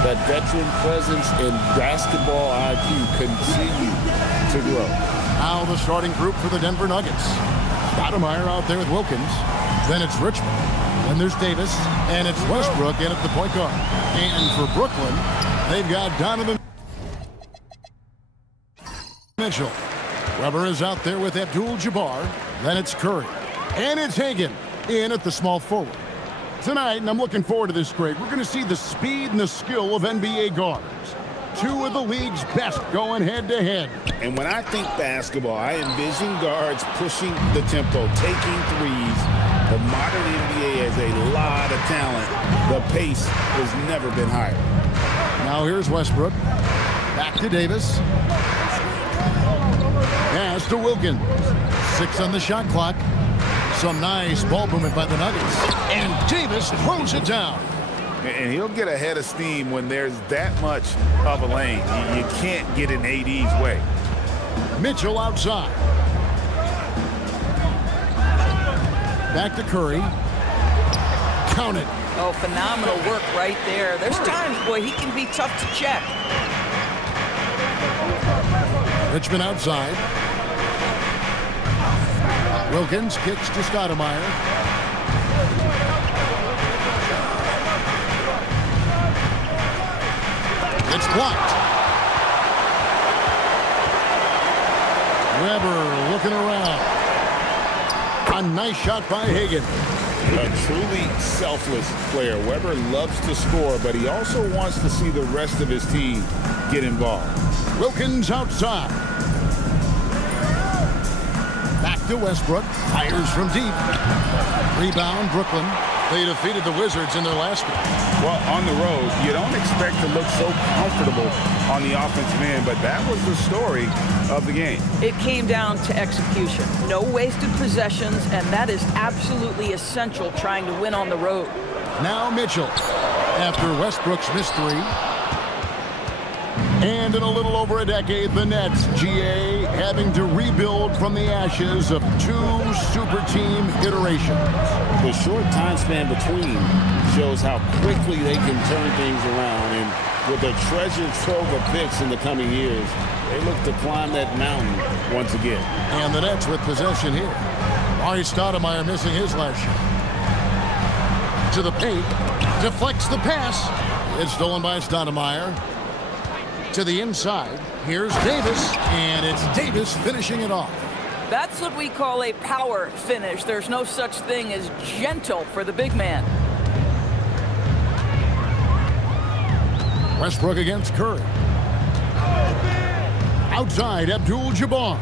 that veteran presence and basketball IQ continue to grow. Now the starting group for the Denver Nuggets. Stoudemire out there with Wilkins. Then it's Richmond. Then there's Davis. And it's Westbrook in at the point guard. And for Brooklyn, they've got Donovan Mitchell. Weber is out there with Abdul-Jabbar. Then it's Curry. And it's Hagan in at the small forward. Tonight, and I'm looking forward to this, Greg, we're going to see the speed and the skill of NBA guards. Two of the league's best going head-to-head. And when I think basketball, I envision guards pushing the tempo, taking threes. The modern NBA has a lot of talent. The pace has never been higher. Now here's Westbrook. Back to Davis. Pass to Wilkins. 6 on the shot clock. Some nice ball movement by the Nuggets. And Davis throws it down. And he'll get ahead of steam when there's that much of a lane. You can't get in AD's way. Mitchell outside. Back to Curry. Count it. Oh, phenomenal work right there. There's times, boy, he can be tough to check. Richmond outside. Wilkins kicks to Stoudemire. It's blocked. Weber looking around. A nice shot by Hagan. A truly selfless player. Weber loves to score, but he also wants to see the rest of his team get involved. Wilkins outside. Back to Westbrook. Fires from deep. Rebound, Brooklyn. They defeated the Wizards in their last game. Well, on the road, you don't expect to look so comfortable on the offensive end, but that was the story of the game. It came down to execution. No wasted possessions, and that is absolutely essential trying to win on the road. Now Mitchell. after Westbrook's missed 3. And in a little over a decade, the Nets, GA, having to rebuild from the ashes of 2 super team iterations. The short time span between shows how quickly they can turn things around. And with a treasure trove of picks in the coming years, they look to climb that mountain once again. And the Nets with possession here. Ari Stoudemire missing his last shot. To the paint. Deflects the pass. It's stolen by Stoudemire. To the inside. Here's Davis. And it's Davis finishing it off. That's what we call a power finish. There's no such thing as gentle for the big man. Westbrook against Curry. Outside, Abdul-Jabbar.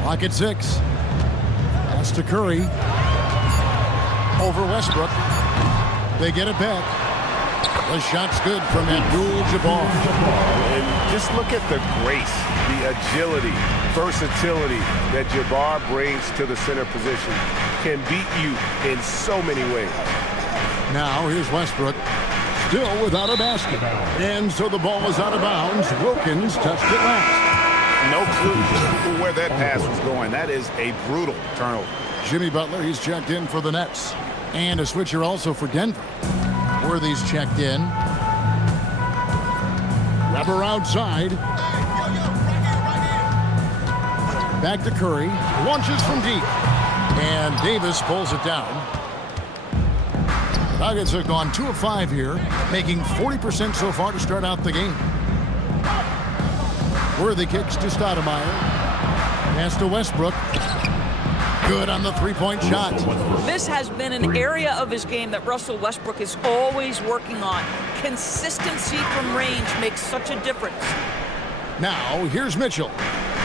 Clock at 6. Pass to Curry. Over Westbrook. They get it back. The shot's good from Abdul-Jabbar. And just look at the grace, the agility, versatility that Jabbar brings to the center position. Can beat you in so many ways. Now here's Westbrook. Still without a basket. And so the ball is out of bounds. Wilkins touched it last. No clue where that pass was going. That is a brutal turnover. Jimmy Butler, he's checked in for the Nets. And a switcher also for Denver. Worthy's checked in. Weber outside. Back to Curry. Launches from deep. And Davis pulls it down. The Nuggets have gone 2 of 5 here, making 40% so far to start out the game. Worthy kicks to Stoudemire. Pass to Westbrook. Good on the three-point shot. This has been an area of his game that Russell Westbrook is always working on. Consistency from range makes such a difference. Now, here's Mitchell.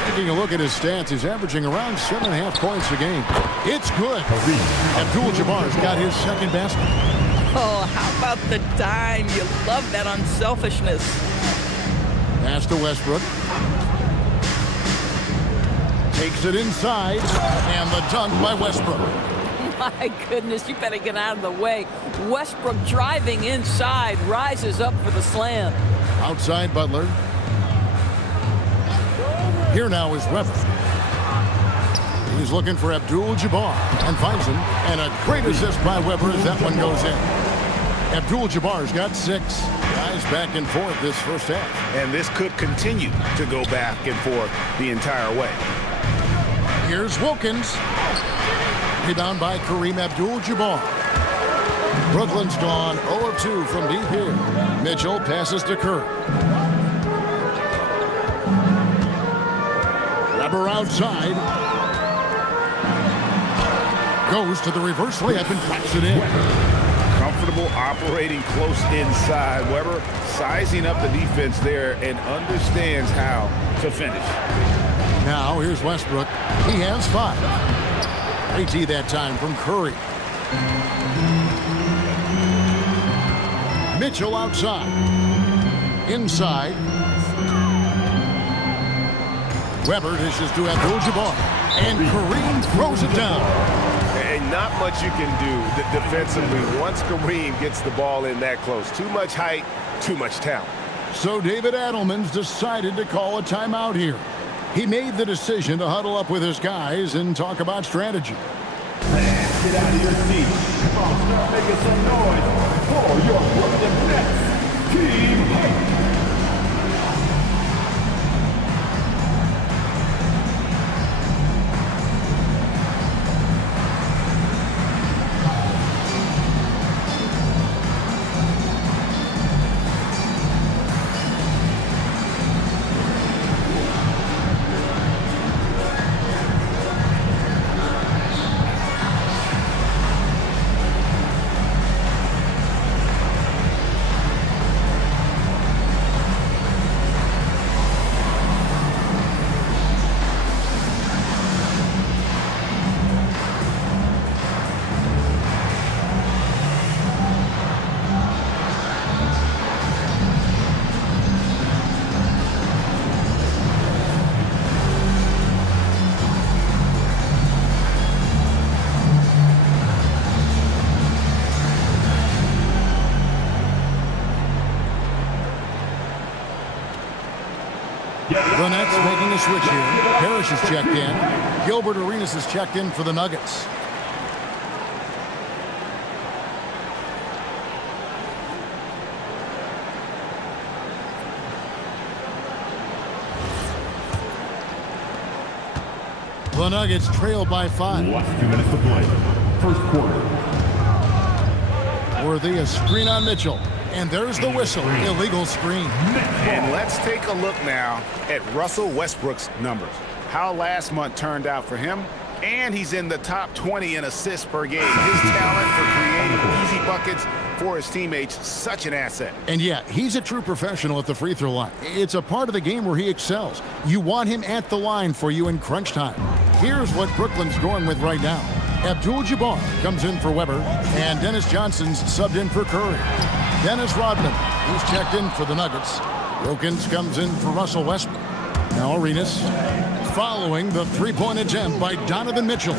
Taking a look at his stats, he's averaging around 7.5 points a game. It's good. Abdul-Jabbar's got his second basket. Oh, how about the dime? You love that unselfishness. Pass to Westbrook. Takes it inside, and the dunk by Westbrook. My goodness, you better get out of the way. Westbrook driving inside, rises up for the slam. Outside Butler. Here now is Weber. He's looking for Abdul-Jabbar and finds him. And a great assist by Weber as that one goes in. Abdul-Jabbar's got 6. Guys back and forth this first half. And this could continue to go back and forth the entire way. Here's Wilkins. Rebound by Kareem Abdul-Jabbar. Brooklyn's gone 0 of 2 from deep here. Mitchell passes to Curry. Weber outside. Goes to the reverse layup and claps it in. Comfortable operating close inside. Weber sizing up the defense there and understands how to finish. Now here's Westbrook. He has 5. AT that time from Curry. Mitchell outside. Inside. Weber dishes to Abdul-Jabbar. And Kareem throws it down. And not much you can do defensively once Kareem gets the ball in that close. Too much height, too much talent. So David Adelman's decided to call a timeout here. He made the decision to huddle up with his guys and talk about strategy. Fans, get out of your seats. Come on, start making some noise for your Brooklyn Nets. Team Hype. The Nets making a switch here. Parrish is checked in. Gilbert Arenas is checked in for the Nuggets. The Nuggets trail by 5. Last 2 minutes to play. First quarter. Worthy a screen on Mitchell. And there's the whistle. Illegal screen. And let's take a look now at Russell Westbrook's numbers. How last month turned out for him. And he's in the top 20 in assists per game. His talent for creating easy buckets for his teammates, such an asset. And yeah, he's a true professional at the free throw line. It's a part of the game where he excels. You want him at the line for you in crunch time. Here's what Brooklyn's going with right now. Abdul-Jabbar comes in for Weber, and Dennis Johnson's subbed in for Curry. Dennis Rodman, who's checked in for the Nuggets. Wilkins comes in for Russell Westbrook. Now Arenas, following the three-point attempt by Donovan Mitchell.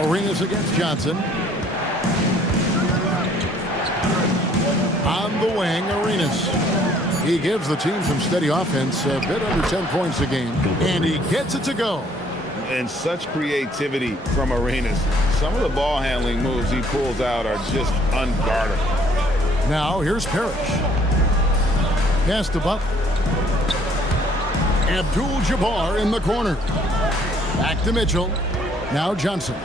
Arenas against Johnson. On the wing, Arenas. He gives the team some steady offense, a bit under 10 points a game, and he gets it to go. And such creativity from Arenas. Some of the ball handling moves he pulls out are just unguardable. Now here's Parrish. Pass to Butler. Abdul-Jabbar in the corner. Back to Mitchell. Now Johnson.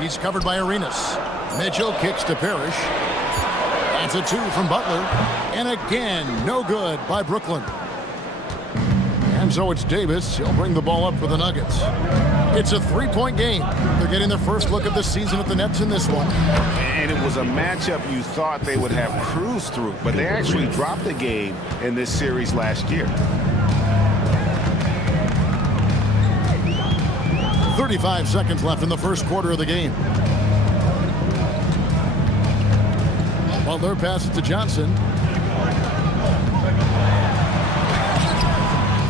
He's covered by Arenas. Mitchell kicks to Parrish. That's a 2 from Butler. And again, no good by Brooklyn. And so it's Davis. He'll bring the ball up for the Nuggets. It's a three-point game. They're getting their first look of the season at the Nets in this one. And it was a matchup you thought they would have cruised through, but they actually dropped the game in this series last year. 35 seconds left in the first quarter of the game. Butler passes to Johnson.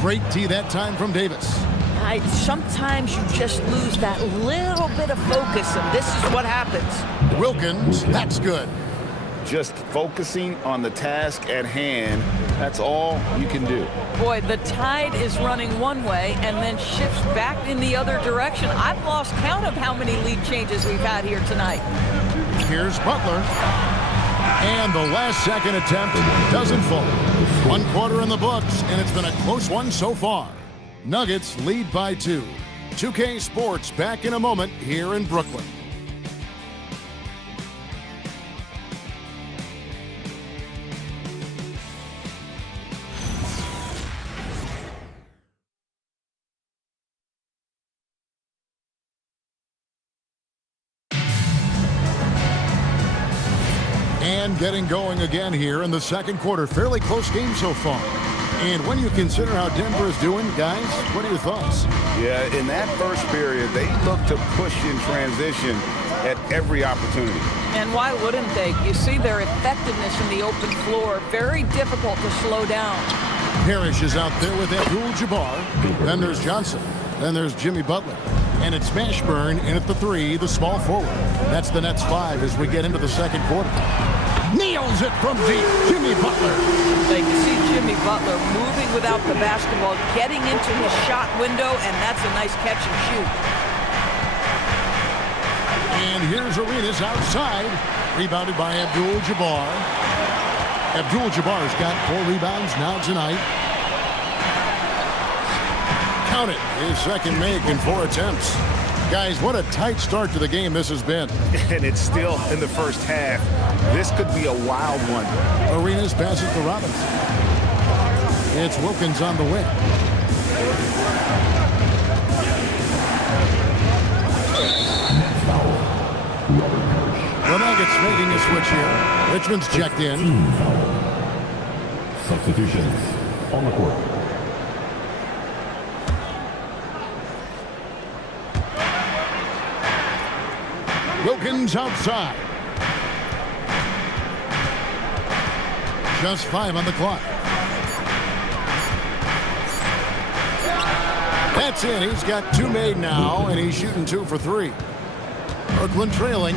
Great tee that time from Davis. Sometimes you just lose that little bit of focus, and this is what happens. Wilkins, that's good. Just focusing on the task at hand, that's all you can do. Boy, the tide is running one way and then shifts back in the other direction. I've lost count of how many lead changes we've had here tonight. Here's Butler. And the last second attempt doesn't fall. 1 quarter in the books, and it's been a close one so far. Nuggets lead by 2. 2K Sports back in a moment here in Brooklyn. And getting going again here in the second quarter. Fairly close game so far. And when you consider how Denver is doing, guys, what are your thoughts? Yeah, in that first period, they looked to push in transition at every opportunity. And why wouldn't they? You see their effectiveness in the open floor. Very difficult to slow down. Parrish is out there with Abdul-Jabbar. Then there's Johnson. Then there's Jimmy Butler. And it's Mashburn in at the 3, the small forward. That's the Nets 5 as we get into the second quarter. Nails it from deep. Jimmy Butler. They can see Jimmy Butler moving without the basketball, getting into his shot window, and that's a nice catch and shoot. And here's Arenas outside. Rebounded by Abdul-Jabbar. Abdul-Jabbar's got 4 rebounds now tonight. Count it. His second make in 4 attempts. Guys, what a tight start to the game this has been. And it's still in the first half. This could be a wild one. Arenas passes to Robinson. It's Wilkins on the wing. The Nuggets making a switch here. Richmond's checked in. Substitutions on the court. Wilkins outside. Just 5 on the clock. That's it. He's got 2 made now, and he's shooting 2 for 3. Brooklyn trailing.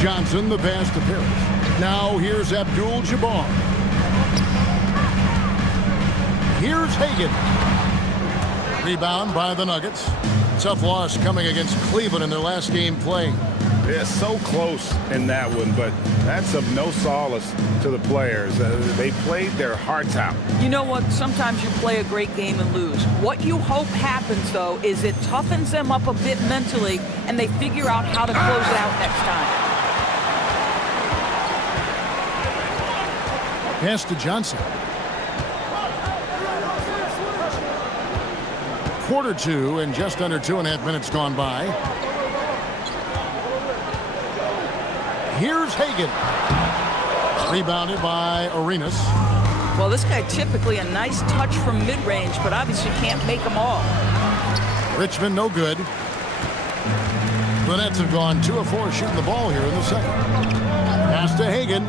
Johnson, the pass to Parrish. Now here's Abdul-Jabbar. Here's Hagan. Rebound by the Nuggets. Tough loss coming against Cleveland in their last game playing. They're so close in that one, but that's of no solace to the players. They played their hearts out. You know what? Sometimes you play a great game and lose. What you hope happens, though, is it toughens them up a bit mentally, and they figure out how to close it out next time. Pass to Johnson. Quarter two and just under 2.5 minutes gone by. Here's Hagan. Rebounded by Arenas. Well, this guy typically a nice touch from mid-range, but obviously can't make them all. Richmond no good. The Nets have gone 2 of 4 shooting the ball here in the second. Pass to Hagan.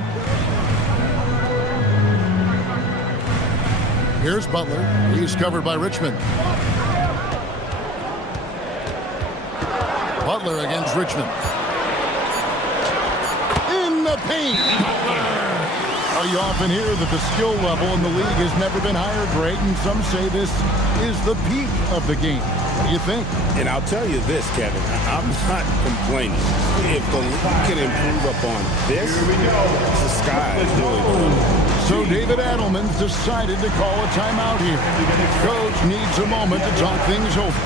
Here's Butler. He's covered by Richmond. Butler against Richmond. In the paint. You often hear that the skill level in the league has never been higher, Greg, and some say this is the peak of the game. What do you think? And I'll tell you this, Kevin, I'm not complaining. If the league can improve upon this, the sky is really blue. So David Adelman's decided to call a timeout here. Coach needs a moment to talk things over.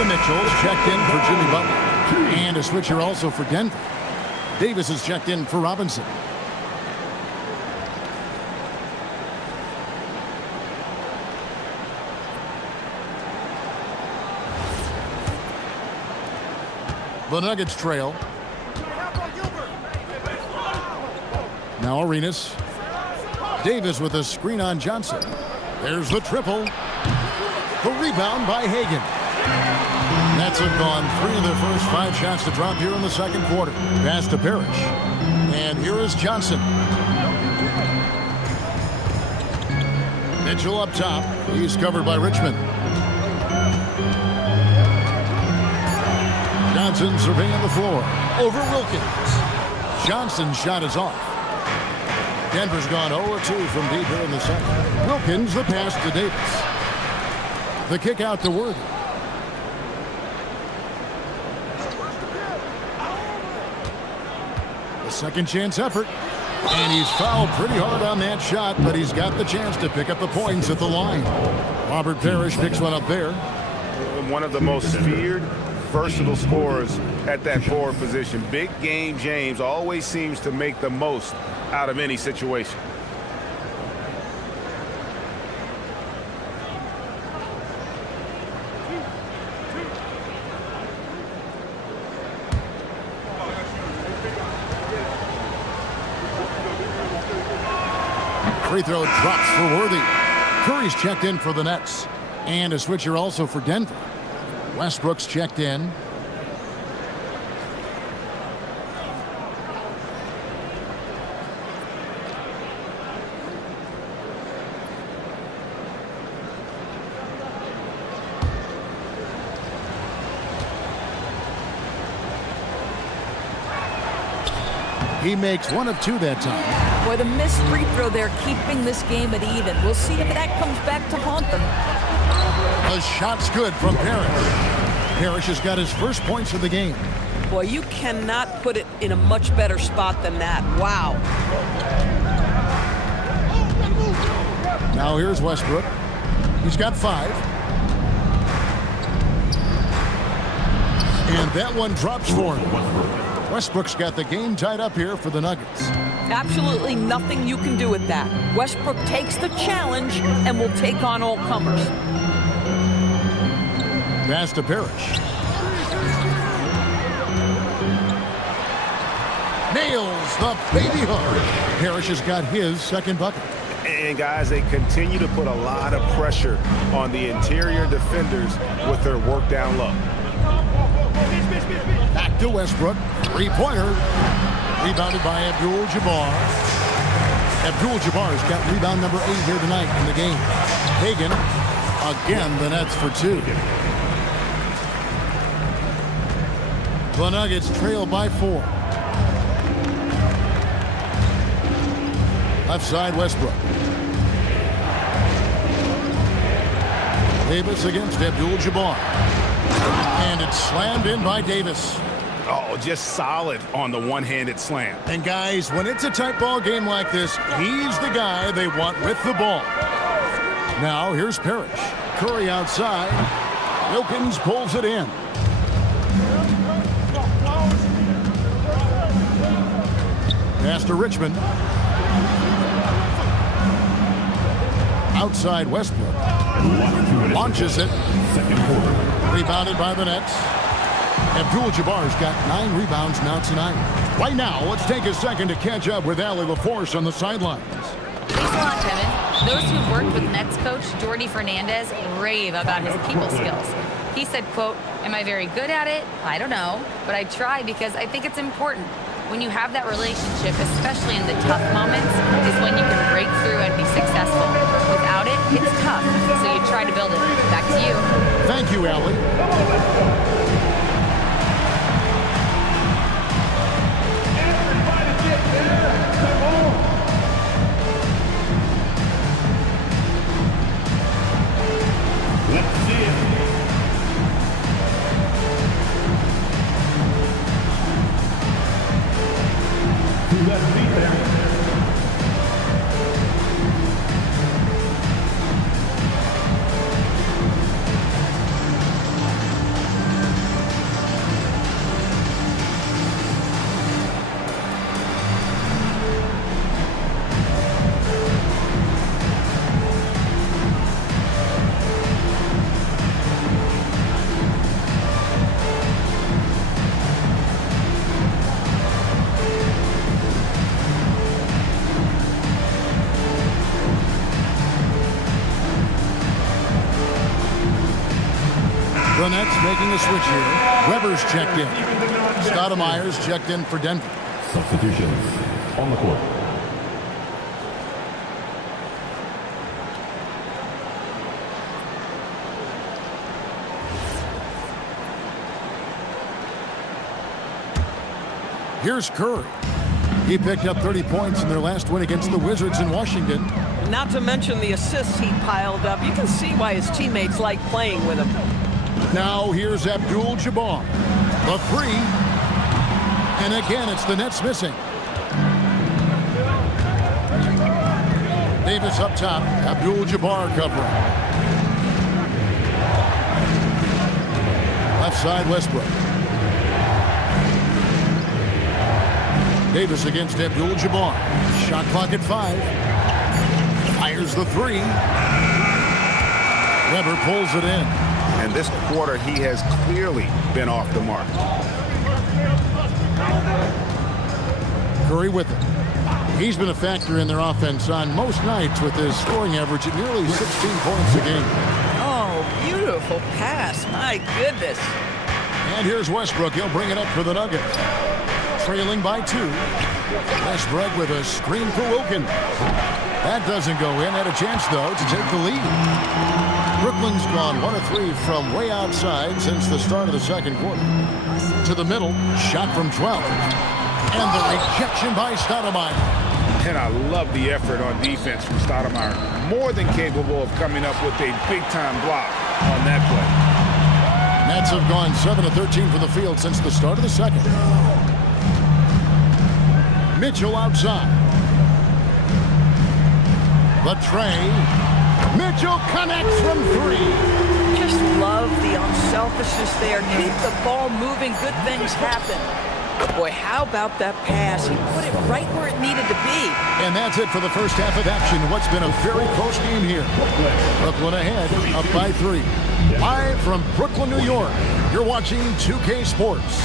Mitchell's checked in for Jimmy Butler. And a switcher also for Denver. Davis is checked in for Robinson. The Nuggets trail. Now Arenas. Davis with a screen on Johnson. There's the triple. The rebound by Hagan. Nets have gone 3 of their first 5 shots to drop here in the second quarter. Pass to Parrish. And here is Johnson. Mitchell up top. He's covered by Richmond. Johnson surveying the floor. Over Wilkins. Johnson's shot is off. Denver's gone 0-2 from deep here in the second. Wilkins the pass to Davis. The kick out to Worthy. Second chance effort. And he's fouled pretty hard on that shot, but he's got the chance to pick up the points at the line. Robert Parrish picks one up there. One of the most feared, versatile scorers at that forward position. Big game James always seems to make the most out of any situation. Free throw drops for Worthy. Curry's checked in for the Nets. And a switcher also for Denver. Westbrook's checked in. He makes 1 of 2 that time. Boy, the missed free throw there keeping this game at even. We'll see if that comes back to haunt them. The shot's good from Parrish. Parrish has got his first points of the game. Boy, you cannot put it in a much better spot than that. Wow. Now here's Westbrook. He's got 5. And that one drops for him. Westbrook's got the game tied up here for the Nuggets. Absolutely nothing you can do with that. Westbrook takes the challenge and will take on all comers. Pass to Parrish. Nails the baby hook. Parrish has got his second bucket. And guys, they continue to put a lot of pressure on the interior defenders with their work down low. Back to Westbrook. Three-pointer. Rebounded by Abdul-Jabbar. Abdul-Jabbar's got rebound number 8 here tonight in the game. Hagan, again, the Nets for 2. The Nuggets trail by 4. Left side, Westbrook. Davis against Abdul-Jabbar. And it's slammed in by Davis. Oh, just solid on the one-handed slam. And guys, when it's a tight ball game like this, he's the guy they want with the ball. Now here's Parrish. Curry outside. Wilkins pulls it in. Pass to Richmond. Outside Westbrook. Launches it. Rebounded by the Nets. Abdul-Jabbar's got 9 rebounds now tonight. Right now, let's take a second to catch up with Allie LaForce on the sidelines. Thanks a lot, Kevin. Those who've worked with Nets coach Jordi Fernandez rave about his people skills. He said, quote, "Am I very good at it? I don't know, but I try because I think it's important. When you have that relationship, especially in the tough moments, is when you can break through and be successful. Without it, it's tough, so you try to build it." Back to you. Thank you, Allie. Let's see it. To that defense. The Nets making a switch here. Weber's checked in. Stoudemire's checked in for Denver. Substitutions on the court. Here's Curry. He picked up 30 points in their last win against the Wizards in Washington. Not to mention the assists he piled up. You can see why his teammates like playing with him. Now here's Abdul-Jabbar. The 3. And again, it's the Nets missing. Davis up top. Abdul-Jabbar covering. Left side, Westbrook. Davis against Abdul-Jabbar. Shot clock at 5. Fires the 3. Weber pulls it in. And this quarter, he has clearly been off the mark. Curry with it. He's been a factor in their offense on most nights with his scoring average at nearly 16 points a game. Oh, beautiful pass. My goodness. And here's Westbrook. He'll bring it up for the Nuggets. Trailing by 2. Westbrook with a screen for Wilkins. That doesn't go in. Had a chance, though, to take the lead. Brooklyn's gone 1 of 3 from way outside since the start of the second quarter. To the middle, shot from 12. And the rejection by Stoudemire. And I love the effort on defense from Stoudemire. More than capable of coming up with a big-time block on that play. Nets have gone 7 of 13 from the field since the start of the second. Mitchell outside. The tray. Mitchell connects from 3. Just love the unselfishness there. Keep the ball moving. Good things happen. Boy, how about that pass? He put it right where it needed to be. And that's it for the first half of action. What's been a very close game here. Brooklyn ahead, up by 3. Live from Brooklyn, New York, you're watching 2K Sports.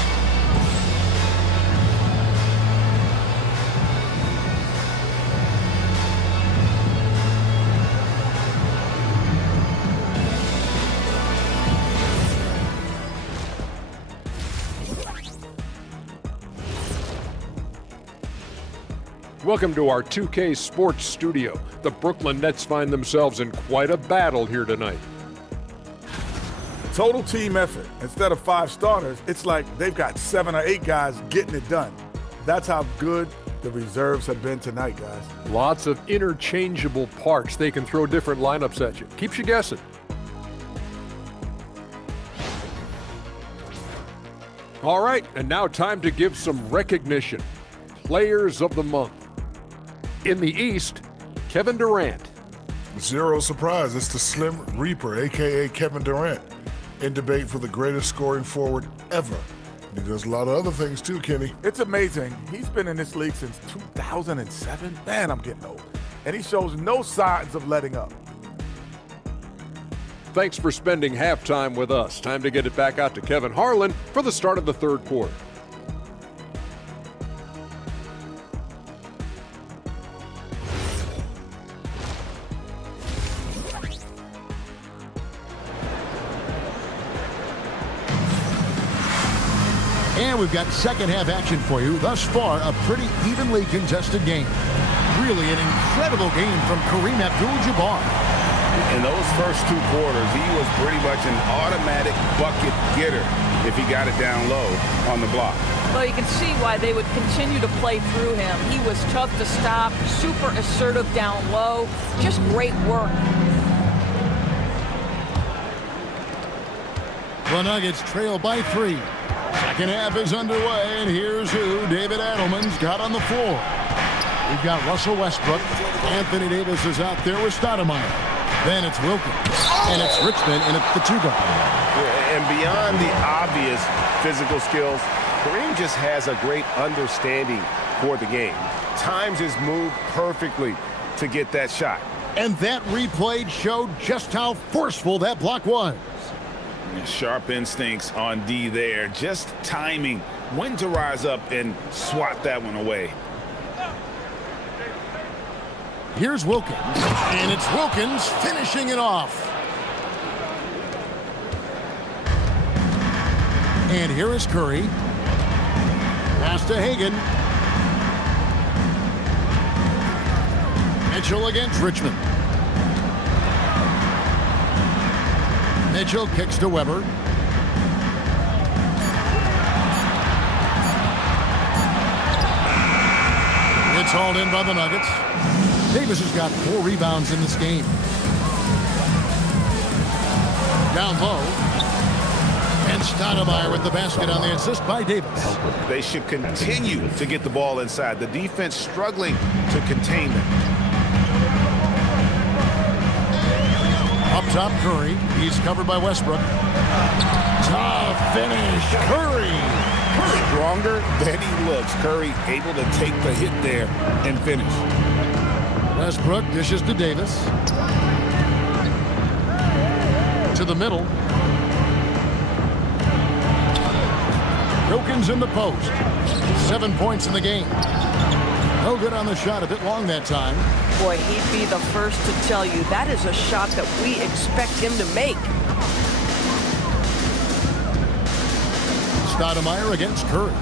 Welcome to our 2K Sports studio. The Brooklyn Nets find themselves in quite a battle here tonight. Total team effort. Instead of 5 starters, it's like they've got 7 or 8 guys getting it done. That's how good the reserves have been tonight, guys. Lots of interchangeable parts. They can throw different lineups at you. Keeps you guessing. All right, and now time to give some recognition. Players of the Month. In the East, Kevin Durant. Zero surprise, it's the Slim Reaper, a.k.a. Kevin Durant, in debate for the greatest scoring forward ever. And he does a lot of other things too, Kenny. It's amazing. He's been in this league since 2007. Man, I'm getting old. And he shows no signs of letting up. Thanks for spending halftime with us. Time to get it back out to Kevin Harlan for the start of the third quarter. And we've got second half action for you. Thus far, a pretty evenly contested game. Really an incredible game from Kareem Abdul-Jabbar. In those first 2 quarters, he was pretty much an automatic bucket getter if he got it down low on the block. Well, you can see why they would continue to play through him. He was tough to stop, super assertive down low. Just great work. The Nuggets trail by 3. Second half is underway, and here's who David Adelman's got on the floor. We've got Russell Westbrook. Anthony Davis is out there with Stoudemire. Then it's Wilkins, and it's Richmond, and it's the 2 guard. And beyond the obvious physical skills, Kareem just has a great understanding for the game. Times his move perfectly to get that shot. And that replay showed just how forceful that block was. Sharp instincts on D there. Just timing when to rise up and swat that one away. Here's Wilkins, and it's Wilkins finishing it off. And here is Curry. Pass to Hagan. Mitchell against Richmond. Mitchell kicks to Weber. It's hauled in by the Nuggets. Davis has got 4 rebounds in this game. Down low. And Stoudemire with the basket on the assist by Davis. They should continue to get the ball inside. The defense struggling to contain them. Up top, Curry. He's covered by Westbrook. Tough finish. Curry. Stronger than he looks. Curry able to take the hit there and finish. Westbrook dishes to Davis. To the middle. Wilkins in the post. 7 points in the game. No good on the shot. A bit long that time. Boy, he'd be the first to tell you that is a shot that we expect him to make. Stoudemire against Curry.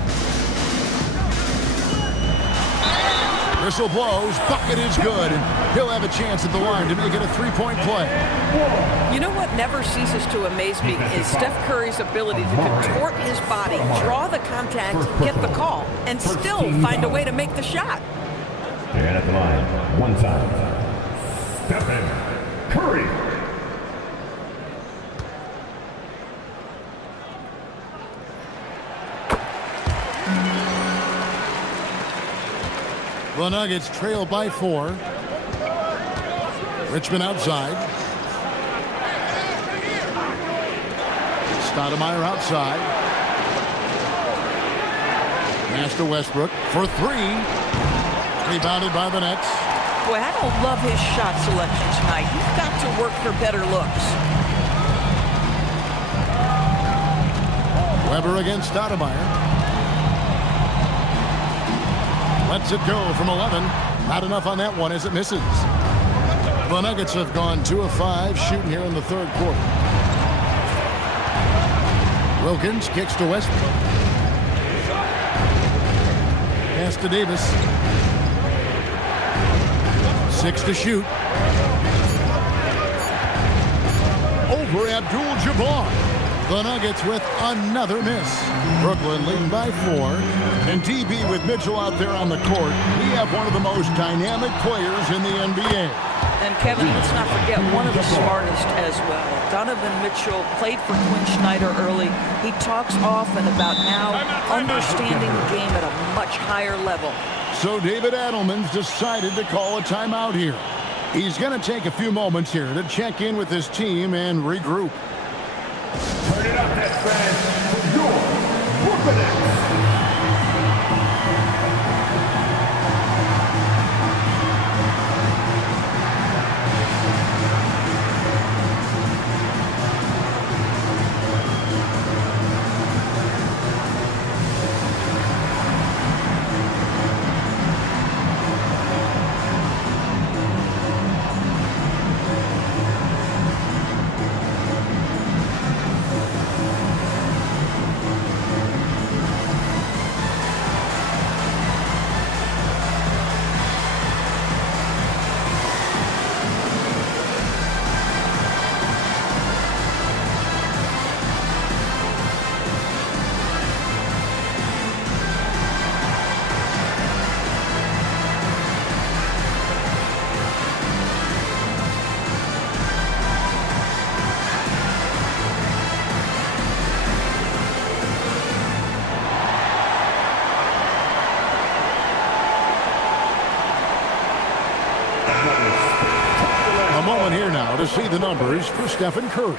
Whistle blows. Bucket is good. And he'll have a chance at the line to make it a 3-point play. You know what never ceases to amaze me is Steph Curry's ability to contort his body, draw the contact, get the call, and still find a way to make the shot. And at the line, 1 time, Stephen Curry. The Nuggets trail by 4. Richmond outside. Stoudemire outside. Pass to Westbrook for three. Rebounded by the Nets. Boy, I don't love his shot selection tonight. He's got to work for better looks. Weber against Stoudemire. Lets it go from 11. Not enough on that one as it misses. The Nuggets have gone 2 of 5 shooting here in the third quarter. Wilkins kicks to Westbrook. Pass to Davis. 6 to shoot. Over Abdul-Jabbar. The Nuggets with another miss. Brooklyn leading by 4. And DB with Mitchell out there on the court. We have one of the most dynamic players in the NBA. And Kevin, let's not forget one of the smartest as well. Donovan Mitchell played for Quinn Snyder early. He talks often about now understanding the game at a much higher level. So David Adelman's decided to call a timeout here. He's going to take a few moments here to check in with his team and regroup. Turn it up, Nets fans, for your Brooklyn Nets. Here now to see the numbers for Stephen Curry.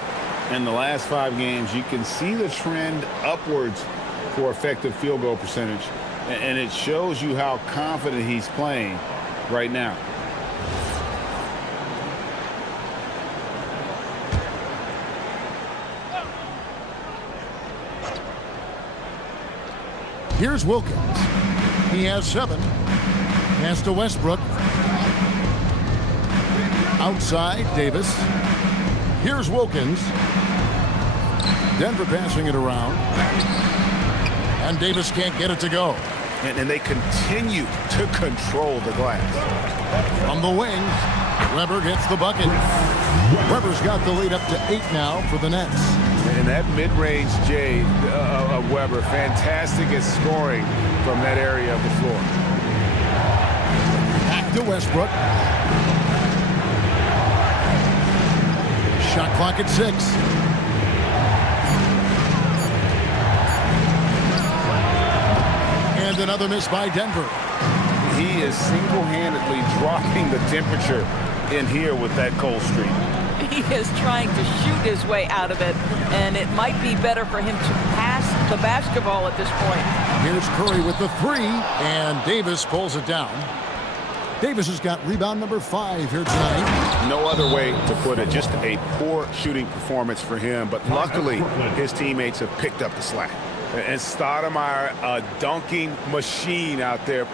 In the last 5 games, you can see the trend upwards for effective field goal percentage, and it shows you how confident he's playing right now. Here's Wilkins. He has 7. Pass to Westbrook. Outside, Davis. Here's Wilkins. Denver passing it around. And Davis can't get it to go. And they continue to control the glass. From the wing, Weber gets the bucket. Weber's got the lead up to 8 now for the Nets. And that mid-range J of Weber, fantastic at scoring from that area of the floor. Back to Westbrook. Shot clock at 6. And another miss by Denver. He is single-handedly dropping the temperature in here with that cold streak. He is trying to shoot his way out of it, and it might be better for him to pass the basketball at this point. Here's Curry with the 3, and Davis pulls it down. Davis has got rebound number 5 here tonight. No other way to put it. Just a poor shooting performance for him, but luckily his teammates have picked up the slack. And Stoudemire, a dunking machine out there,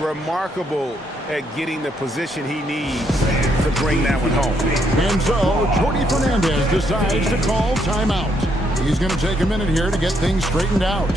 remarkable at getting the position he needs to bring that one home. And so Jordi Fernandez decides to call timeout. He's going to take a minute here to get things straightened out.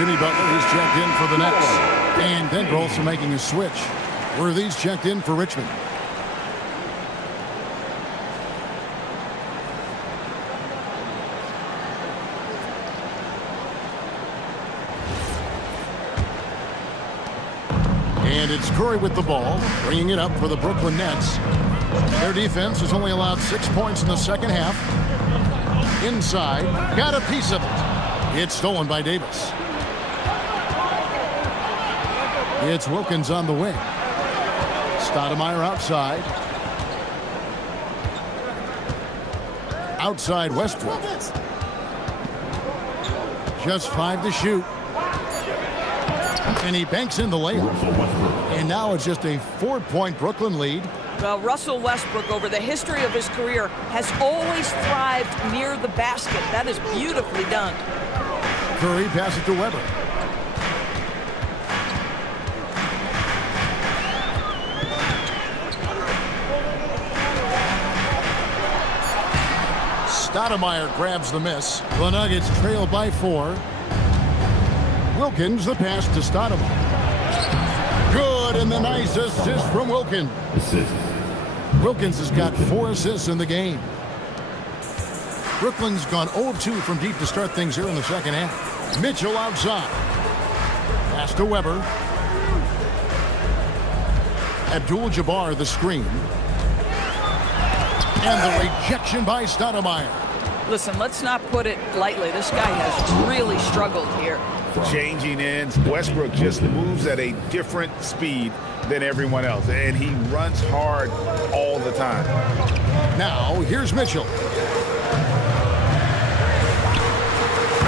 Jimmy Butler, he's checked in for the Nets. And Denver also making a switch. Worthy's checked in for Richmond. And it's Curry with the ball, bringing it up for the Brooklyn Nets. Their defense has only allowed 6 points in the second half. Inside, got a piece of it. It's stolen by Davis. It's Wilkins on the wing. Stoudemire outside. Outside Westbrook. Just 5 to shoot. And he banks in the layup. And now it's just a 4-point Brooklyn lead. Well, Russell Westbrook, over the history of his career, has always thrived near the basket. That is beautifully done. Curry passes it to Weber. Stoudemire grabs the miss. The Nuggets trail by 4. Wilkins, the pass to Stoudemire. Good, and the nice assist from Wilkins. Wilkins has got 4 assists in the game. Brooklyn's gone 0 of 2 from deep to start things here in the second half. Mitchell outside. Pass to Weber. Abdul-Jabbar the screen. And the rejection by Stoudemire. Listen, let's not put it lightly. This guy has really struggled here. Changing ends. Westbrook just moves at a different speed than everyone else, and he runs hard all the time. Now, here's Mitchell.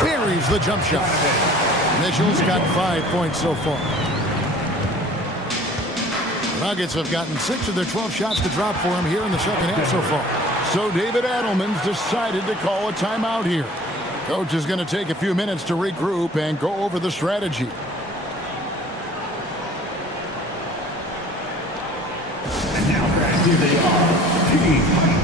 Buries the jump shot. Mitchell's got 5 points so far. Nuggets have gotten 6 of their 12 shots to drop for him here in the second half so far. So David Adelman's decided to call a timeout here. Coach is going to take a few minutes to regroup and go over the strategy. And now back, here they are, Team Fight.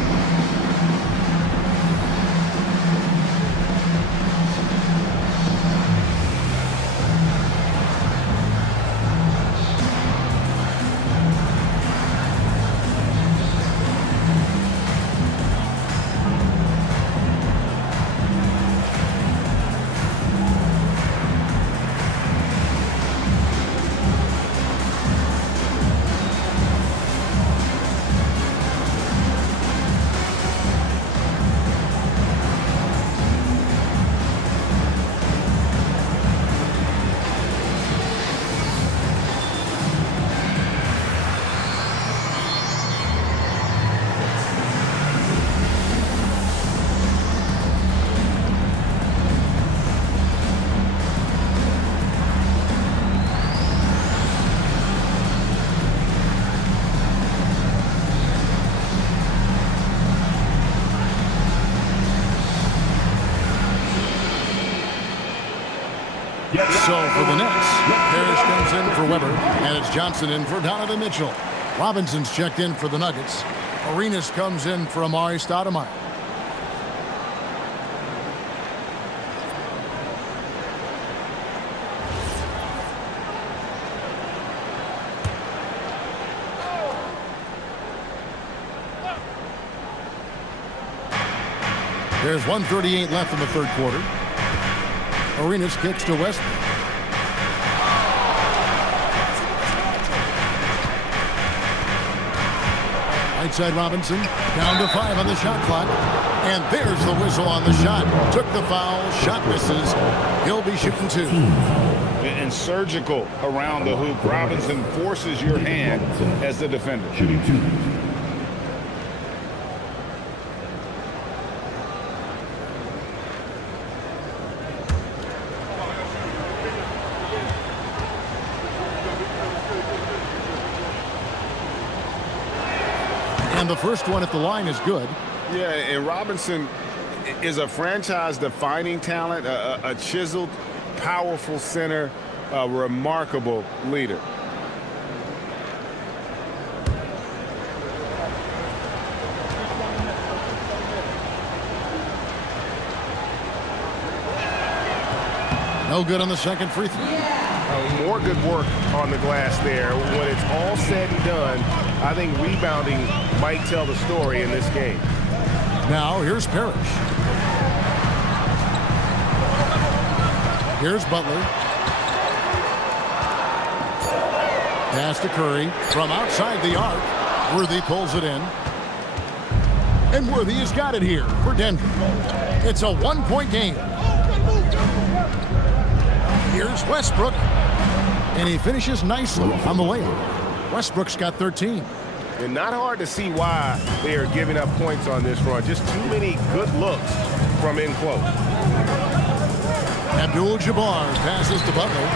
So for the Nets, Parrish comes in for Weber, and it's Johnson in for Donovan Mitchell. Robinson's checked in for the Nuggets. Arenas comes in for Amari Stoudemire. There's 1:38 left in the third quarter. Arenas kicks to Westbrook. Right side Robinson, down to 5 on the shot clock. And there's the whistle on the shot. Took the foul, shot misses. He'll be shooting 2. And surgical around the hoop. Robinson forces your hand as the defender. Shooting 2. And the first one at the line is good. Yeah, and Robinson is a franchise-defining talent, a chiseled, powerful center, a remarkable leader. No good on the second free throw. More good work on the glass there. When it's all said and done, I think rebounding might tell the story in this game. Now, here's Parrish. Here's Butler. Pass to Curry from outside the arc. Worthy pulls it in. And Worthy has got it here for Denver. It's a one-point game. Here's Westbrook. And he finishes nicely on the layup. Westbrook's got 13. And not hard to see why they are giving up points on this run. Just too many good looks from in close. Abdul-Jabbar passes to Butler.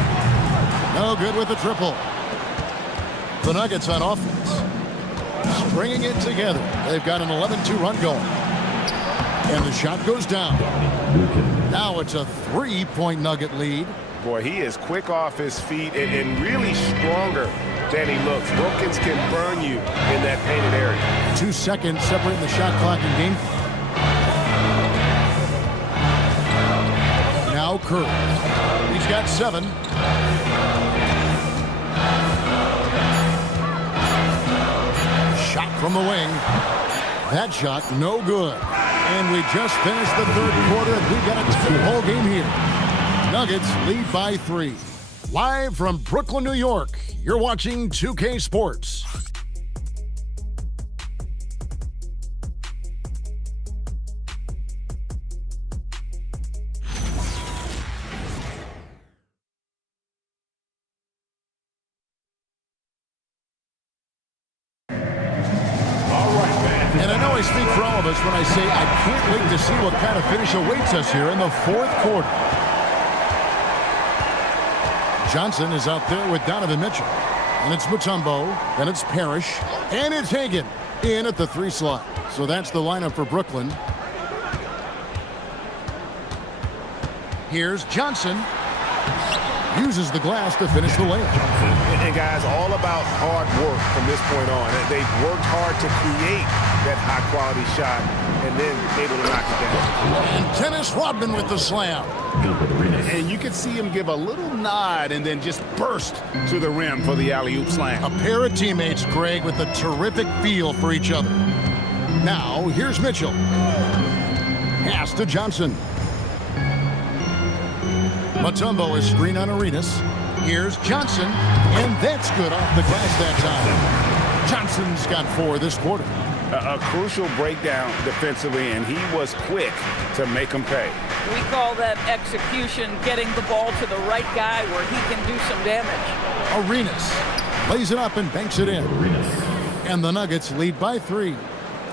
No good with the triple. The Nuggets on offense, stringing it together. They've got an 11-2 run going. And the shot goes down. Now it's a 3-point Nugget lead. Boy, he is quick off his feet and really stronger than he looks. Wilkins can burn you in that painted area. 2 seconds separating the shot clock and game. Now Curry. He's got 7. Shot from the wing. That shot, no good. And we just finished the third quarter, and we got a 2-ball game here. Nuggets lead by 3. Live from Brooklyn, New York, you're watching 2K Sports. I speak for all of us when I say I can't wait to see what kind of finish awaits us here in the fourth quarter. Johnson is out there with Donovan Mitchell. And it's Mutombo. Then it's Parrish. And it's Hagan in at the 3 slot. So that's the lineup for Brooklyn. Here's Johnson. Uses the glass to finish the layup. And guys, all about hard work from this point on. They've worked hard to create that high-quality shot and then able to knock it down. And Dennis Rodman with the slam. And you can see him give a little nod and then just burst to the rim for the alley-oop slam. A pair of teammates, Greg, with a terrific feel for each other. Now, here's Mitchell. Pass to Johnson. Mutombo is screen on Arenas. Here's Johnson, and that's good off the glass that time. Johnson's got 4 this quarter. A crucial breakdown defensively, and he was quick to make them pay. We call that execution, getting the ball to the right guy where he can do some damage. Arenas lays it up and banks it in. And the Nuggets lead by 3.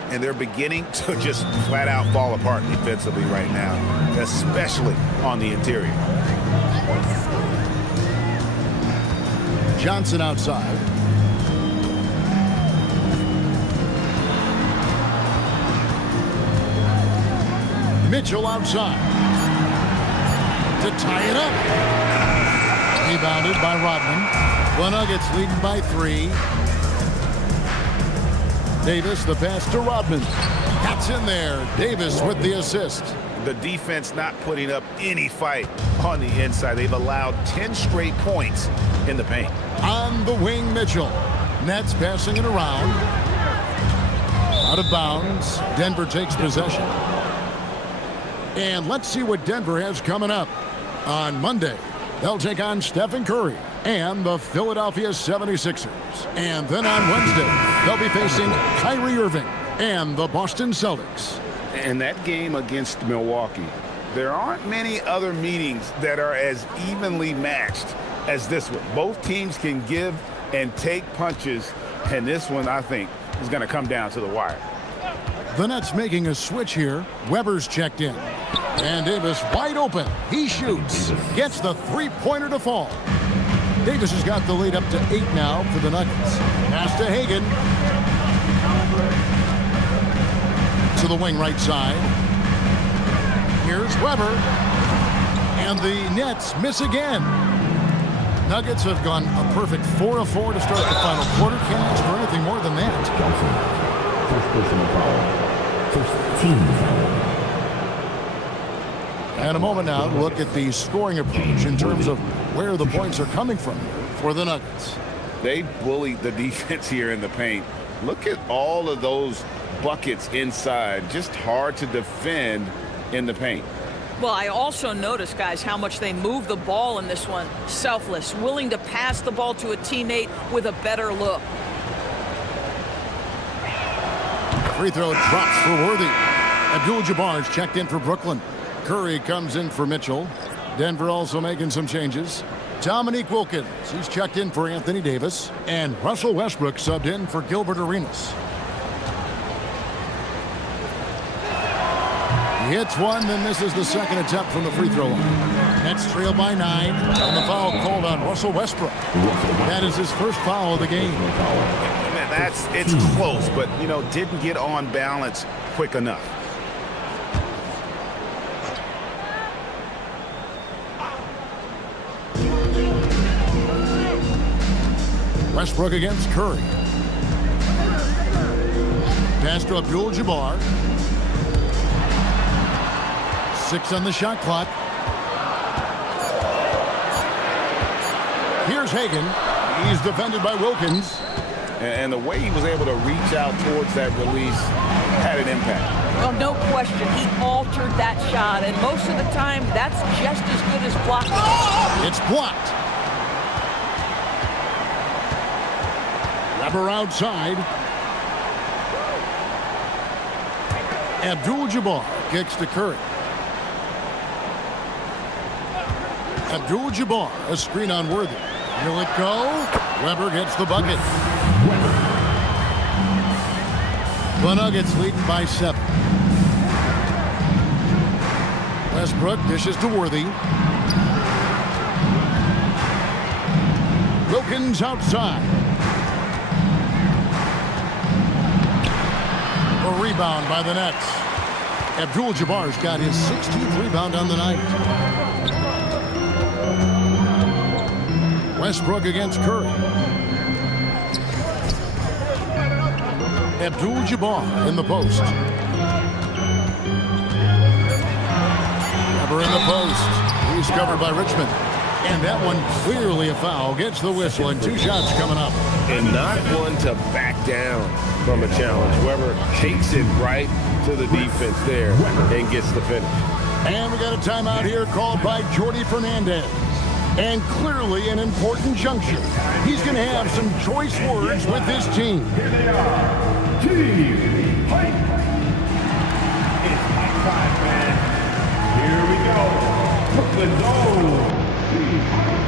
And they're beginning to just flat out fall apart defensively right now, especially on the interior. Johnson outside. Mitchell outside. To tie it up. Rebounded by Rodman. The Nuggets leading by 3. Davis, the pass to Rodman. That's in there. Davis with the assist. The defense not putting up any fight on the inside. They've allowed 10 straight points in the paint. On the wing, Mitchell. Nets passing it around. Out of bounds. Denver takes possession. And let's see what Denver has coming up. On Monday, they'll take on Stephen Curry and the Philadelphia 76ers. And then on Wednesday, they'll be facing Kyrie Irving and the Boston Celtics. In that game against Milwaukee, there aren't many other meetings that are as evenly matched as this one. Both teams can give and take punches, and this one, I think, is going to come down to the wire. The Nets making a switch here. Weber's checked in. And Davis wide open. He shoots. Gets the 3-pointer to fall. Davis has got the lead up to 8 now for the Nuggets. Pass to Hagan. To the wing right side. Here's Weber. And the Nets miss again. Nuggets have gone a perfect 4 of 4 to start the final quarter. Can't ask for anything more than that. First personal foul. First team foul. And a moment now to look at the scoring approach in terms of where the points are coming from for the Nuggets. They bullied the defense here in the paint. Look at all of those buckets inside. Just hard to defend in the paint. Well, I also noticed, guys, how much they move the ball in this one. Selfless, willing to pass the ball to a teammate with a better look. Free throw drops for Worthy. Abdul-Jabbar's checked in for Brooklyn. Curry comes in for Mitchell. Denver also making some changes. Dominique Wilkins, he's checked in for Anthony Davis. And Russell Westbrook subbed in for Gilbert Arenas. He hits one, then misses the second attempt from the free throw line. Nets trail by 9, and the foul called on Russell Westbrook. That is his first foul of the game. Man, it's close, but, didn't get on balance quick enough. Westbrook against Curry. Pass to Abdul-Jabbar. 6 on the shot clock. Here's Hagan. He's defended by Wilkins. And the way he was able to reach out towards that release had an impact. Well, no question. He altered that shot, and most of the time, that's just as good as blocking. It's blocked. Weber outside. Abdul-Jabbar kicks to Curry. Abdul-Jabbar, a screen on Worthy. Will it go? Weber gets the bucket. The Nuggets leading by 7. Westbrook dishes to Worthy. Wilkins outside. A rebound by the Nets. Abdul-Jabbar's got his 16th rebound on the night. Westbrook against Curry. Abdul-Jabbar in the post. Weber in the post. He's covered by Richmond. And that one clearly a foul. Gets the whistle and 2 shots coming up. And not one to back down from a challenge. Weber takes it right to the defense there and gets the finish. And we got a timeout here called by Jordi Fernandez. And clearly an important juncture. He's going to have some choice words with his team. Here they are. Team Hype. It's Hype time, man. Here we go. Brooklyn Zone. Team Hype.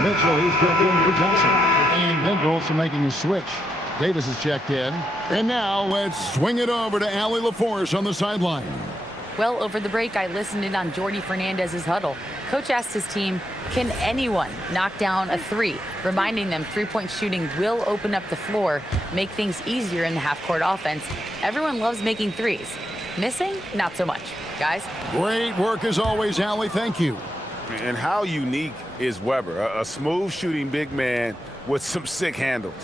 Mitchell, he's checked in for Johnson. And Denver also making a switch. Davis is checked in. And now let's swing it over to Allie LaForce on the sideline. Well, over the break, I listened in on Jordi Fernandez's huddle. Coach asked his team, can anyone knock down a 3? Reminding them three-point shooting will open up the floor, make things easier in the half-court offense. Everyone loves making threes. Missing? Not so much. Guys? Great work as always, Allie. Thank you. And how unique is Weber? A smooth shooting big man with some sick handles.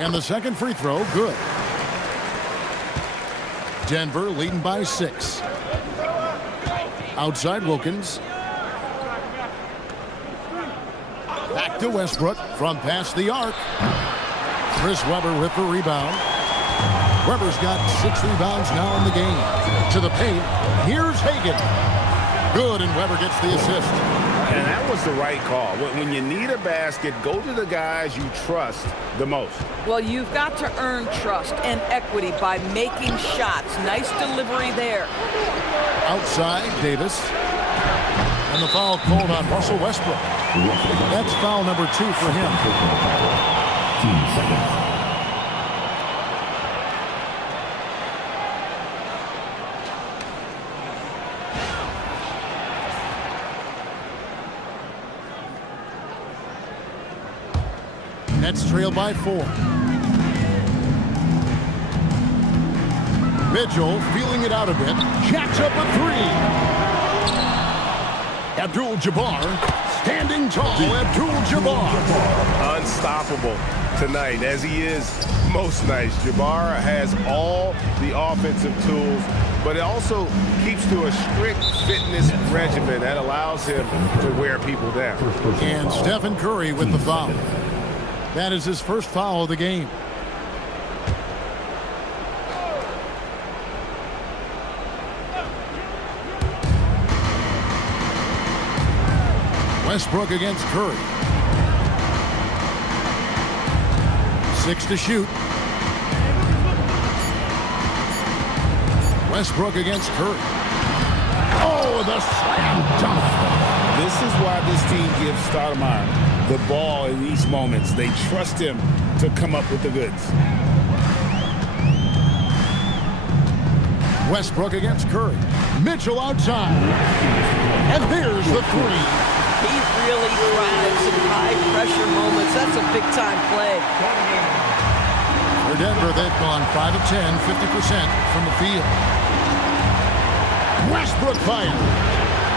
And the second free throw, good. Denver leading by 6. Outside Wilkins. Back to Westbrook from past the arc. Chris Webber with the rebound. Webber's got 6 rebounds now in the game. To the paint. Here's Hagan. Good, and Webber gets the assist. And that was the right call. When you need a basket, go to the guys you trust the most. Well, you've got to earn trust and equity by making shots. Nice delivery there. Outside, Davis. And the foul called on Russell Westbrook. That's foul number 2 for him. 2 seconds. Nets trail by 4. Mitchell feeling it out a bit. Jacks up a 3. Abdul-Jabbar standing tall. Abdul-Jabbar. Unstoppable tonight, as he is most nights. Jabbar has all the offensive tools, but it also keeps to a strict fitness regimen that allows him to wear people down. And Stephen Curry with the foul. That is his first foul of the game. Westbrook against Curry. 6 to shoot. Westbrook against Curry. Oh, the slam dunk. This is why this team gives Stoudemire the ball in these moments. They trust him to come up with the goods. Westbrook against Curry. Mitchell outside. And there's the 3. He really thrives in high-pressure moments. That's a big-time play. For Denver, they've gone 5 of 10, 50% from the field. Westbrook fire.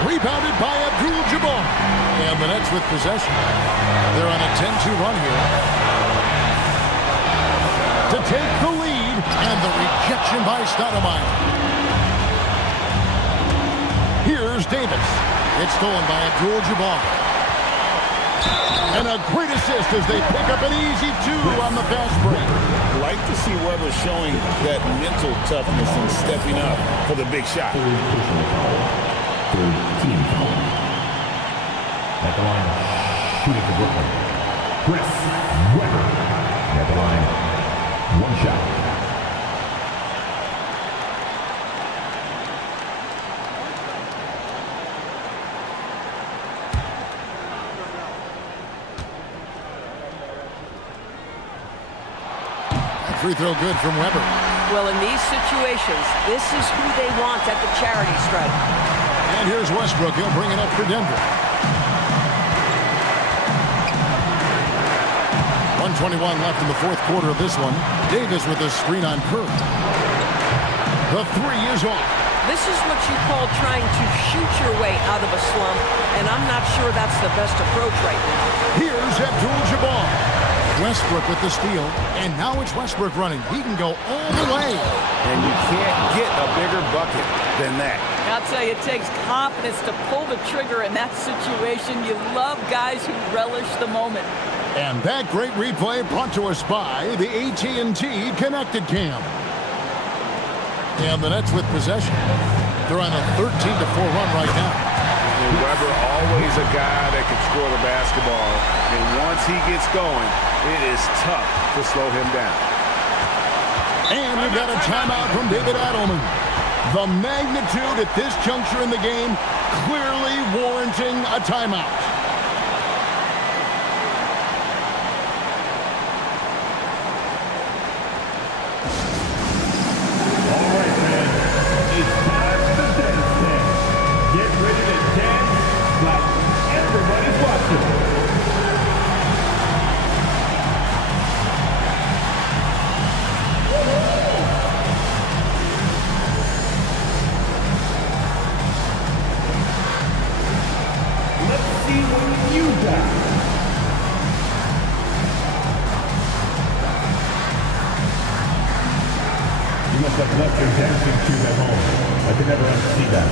Rebounded by Abdul-Jabbar. And the Nets with possession. They're on a 10-2 run here. To take the lead, and the rejection by Stoudemire. Here's Davis. It's stolen by Abdul-Jabbar. And a great assist as they pick up an easy 2 on the fast break. Like to see Webber showing that mental toughness and stepping up for the big shot. Third team foul. At the line, shooting for Brooklyn, Chris Webber. At the line, 1 shot. Free throw good from Webber. Well, in these situations, this is who they want at the charity stripe. And here's Westbrook. He'll bring it up for Denver. 1:21 left in the 4th quarter of this one. Davis with a screen on Curry. The 3 is off. This is what you call trying to shoot your way out of a slump, and I'm not sure that's the best approach right now. Here's Abdul-Jabbar. Westbrook with the steal, and now it's Westbrook running. He can go all the way. And you can't get a bigger bucket than that. I'll tell you, it takes confidence to pull the trigger in that situation. You love guys who relish the moment. And that great replay brought to us by the AT&T Connected Cam. And the Nets with possession. They're on a 13-4 run right now. And Webber always a guy that can score the basketball. And once he gets going, it is tough to slow him down. And we've got a timeout from David Adelman. The magnitude at this juncture in the game clearly warranting a timeout. All right, man. It's time for the dance dance. Get ready to dance like everybody's watching. Let's see what you got. You must have left your dancing shoes at home. I can never unsee that.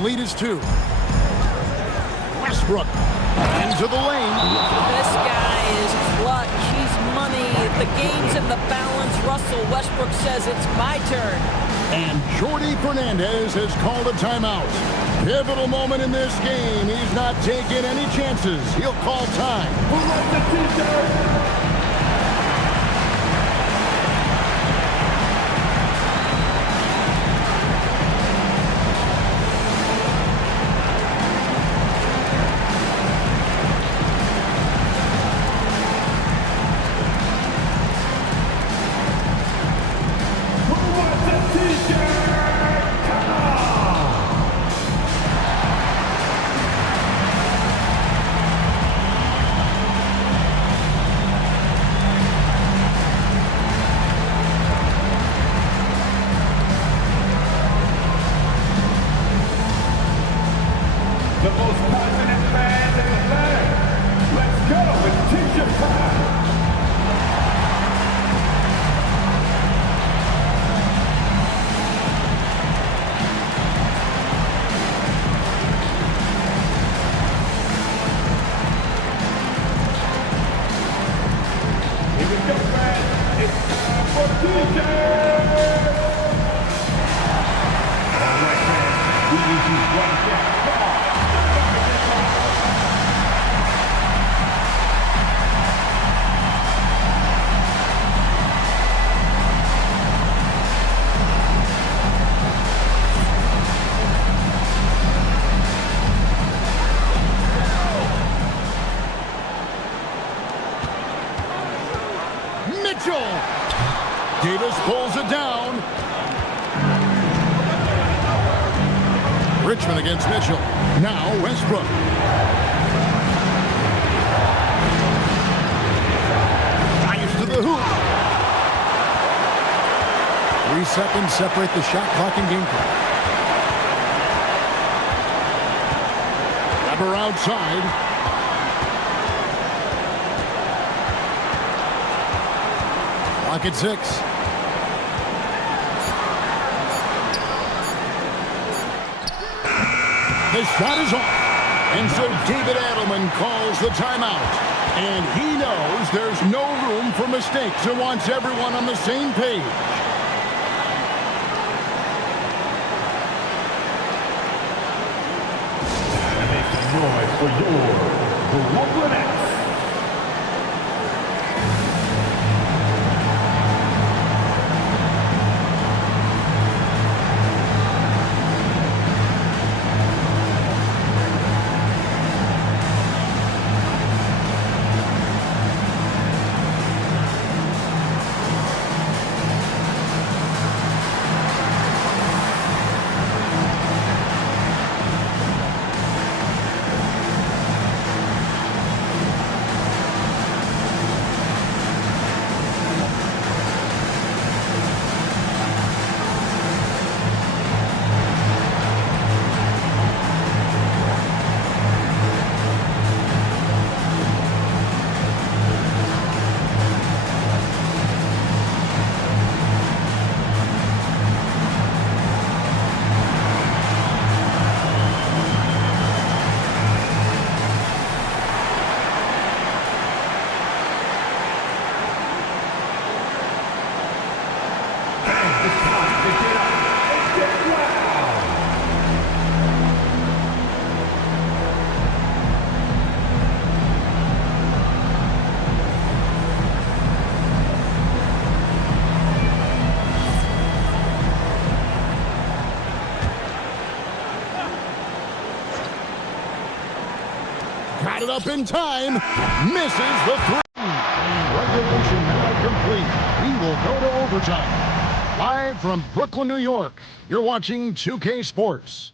lead is 2. Westbrook into the lane. This guy is clutch. He's money. The game's in the balance. Russell Westbrook says it's my turn. And Jordi Fernandez has called a timeout. Pivotal moment in this game. He's not taking any chances. He'll call time. Who likes the t-shirt? The most passionate fans in the land. Let's go, it's t-shirt time. Here we go, fans. It's time for t-shirts. All right, fans. We need you right there. Come on. Mitchell. Davis pulls it down. Richmond against Mitchell. Now Westbrook. Drives to the hoop. 3 seconds separate the shot clock and game clock. Weber outside. Clock at 6. The shot is off. And so David Adelman calls the timeout. And he knows there's no room for mistakes and wants everyone on the same page. Make some noise for your Brooklyn Nets. Got it up in time. Misses the 3. Regulation now complete. We will go to overtime. Live from Brooklyn, New York, you're watching 2K Sports.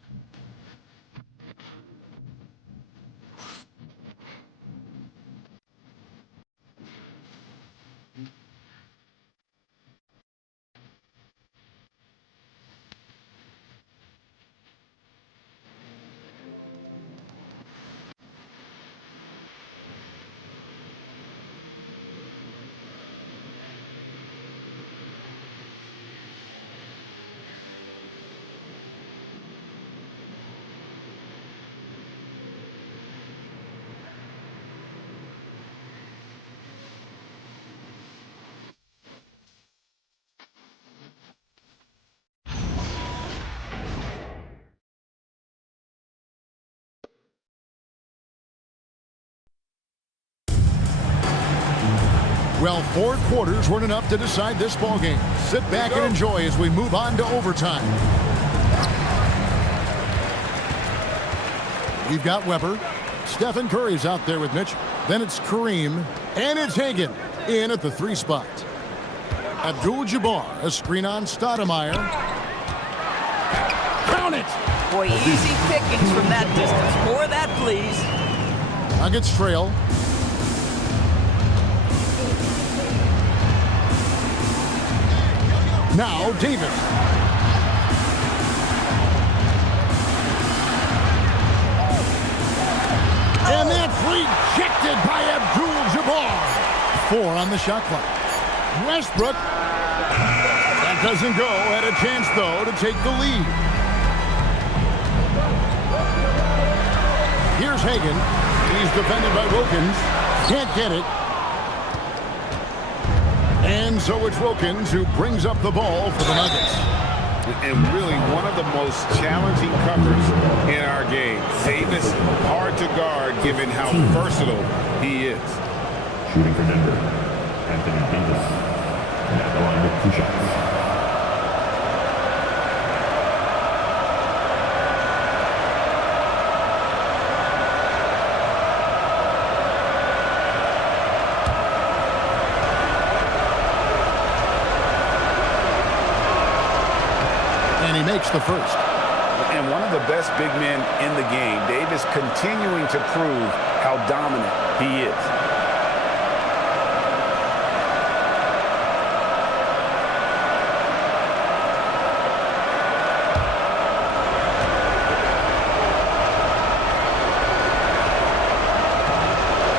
Well, 4 quarters weren't enough to decide this ball game. Sit back and enjoy as we move on to overtime. We've got Weber. Stephen Curry's out there with Mitchell. Then it's Kareem. And it's Hagan in at the 3 spot. Abdul-Jabbar, a screen on Stoudemire. Count it! Boy, easy pickings from that distance. More of that, please. Nuggets trail. Now Davis. And that's rejected by Abdul-Jabbar. 4 on the shot clock. Westbrook. That doesn't go. Had a chance, though, to take the lead. Here's Hagan. He's defended by Wilkins. Can't get it. And so it's Wilkins who brings up the ball for the Nuggets. And really one of the most challenging covers in our game. Davis, hard to guard given how versatile he is. Shooting for Denver, Anthony Davis. And at the line with 2 shots. And he makes the first. And one of the best big men in the game. Davis continuing to prove how dominant he is.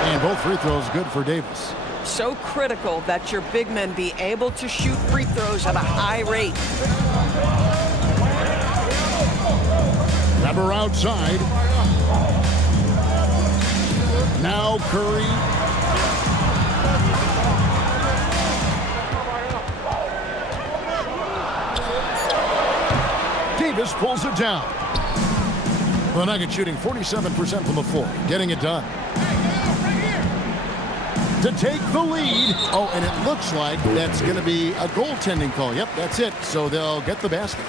And both free throws good for Davis. So critical that your big men be able to shoot free throws at a high rate. Weber outside. Now Curry. Davis pulls it down. The Nuggets shooting 47% from the floor, getting it done. To take the lead. Oh, and it looks like that's going to be a goaltending call. Yep, that's it. So they'll get the basket.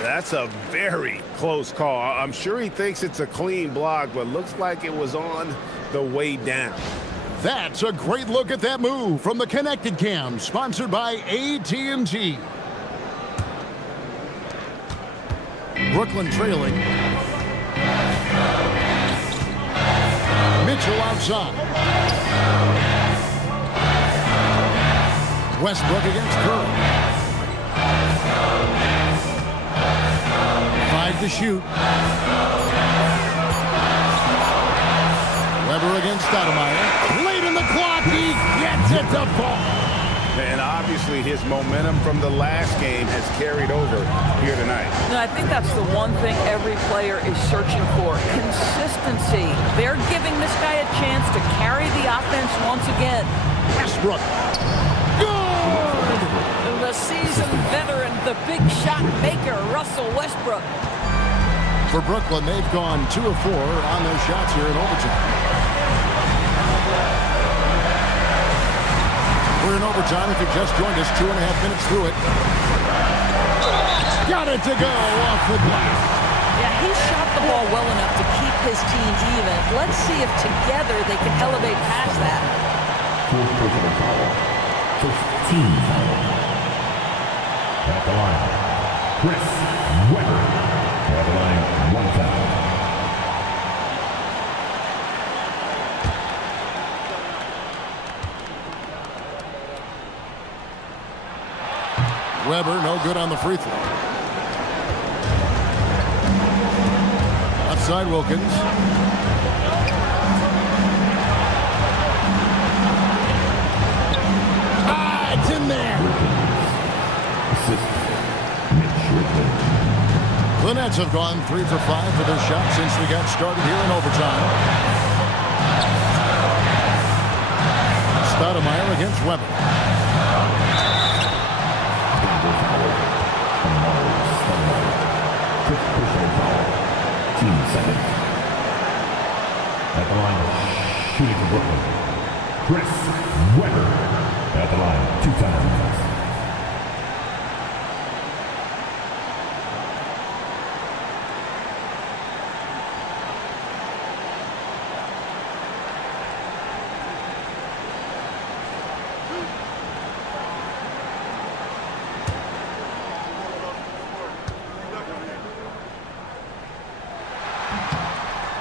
That's a very close call. I'm sure he thinks it's a clean block, but looks like it was on the way down. That's a great look at that move from the Connected Cam, sponsored by AT&T. Brooklyn trailing. Mitchell outside. Westbrook against Curry. 5 to shoot. Weber against Stoudemire. Late in the clock, he gets it to fall. And obviously his momentum from the last game has carried over here tonight. No, I think that's the one thing every player is searching for. Consistency. They're giving this guy a chance to carry the offense once again. Westbrook. The seasoned veteran, the big shot maker, Russell Westbrook. For Brooklyn, they've gone 2 of 4 on those shots here in overtime. We're in overtime. If you just joined us, 2.5 minutes through it. Got it to go off the glass. Yeah, he shot the ball well enough to keep his team even. Let's see if together they can elevate past that. 4th personal foul. 1st team foul. At the line, Chris Weber. At the line, 1 foul. Weber, no good on the free throw. Left side, Wilkins. It's in there. The Nets have gone 3 for 5 for their shots since we got started here in overtime. Stoudemire against Weber. Team second. At the line, shooting for Brooklyn, Chris Weber. At the line, 2 times.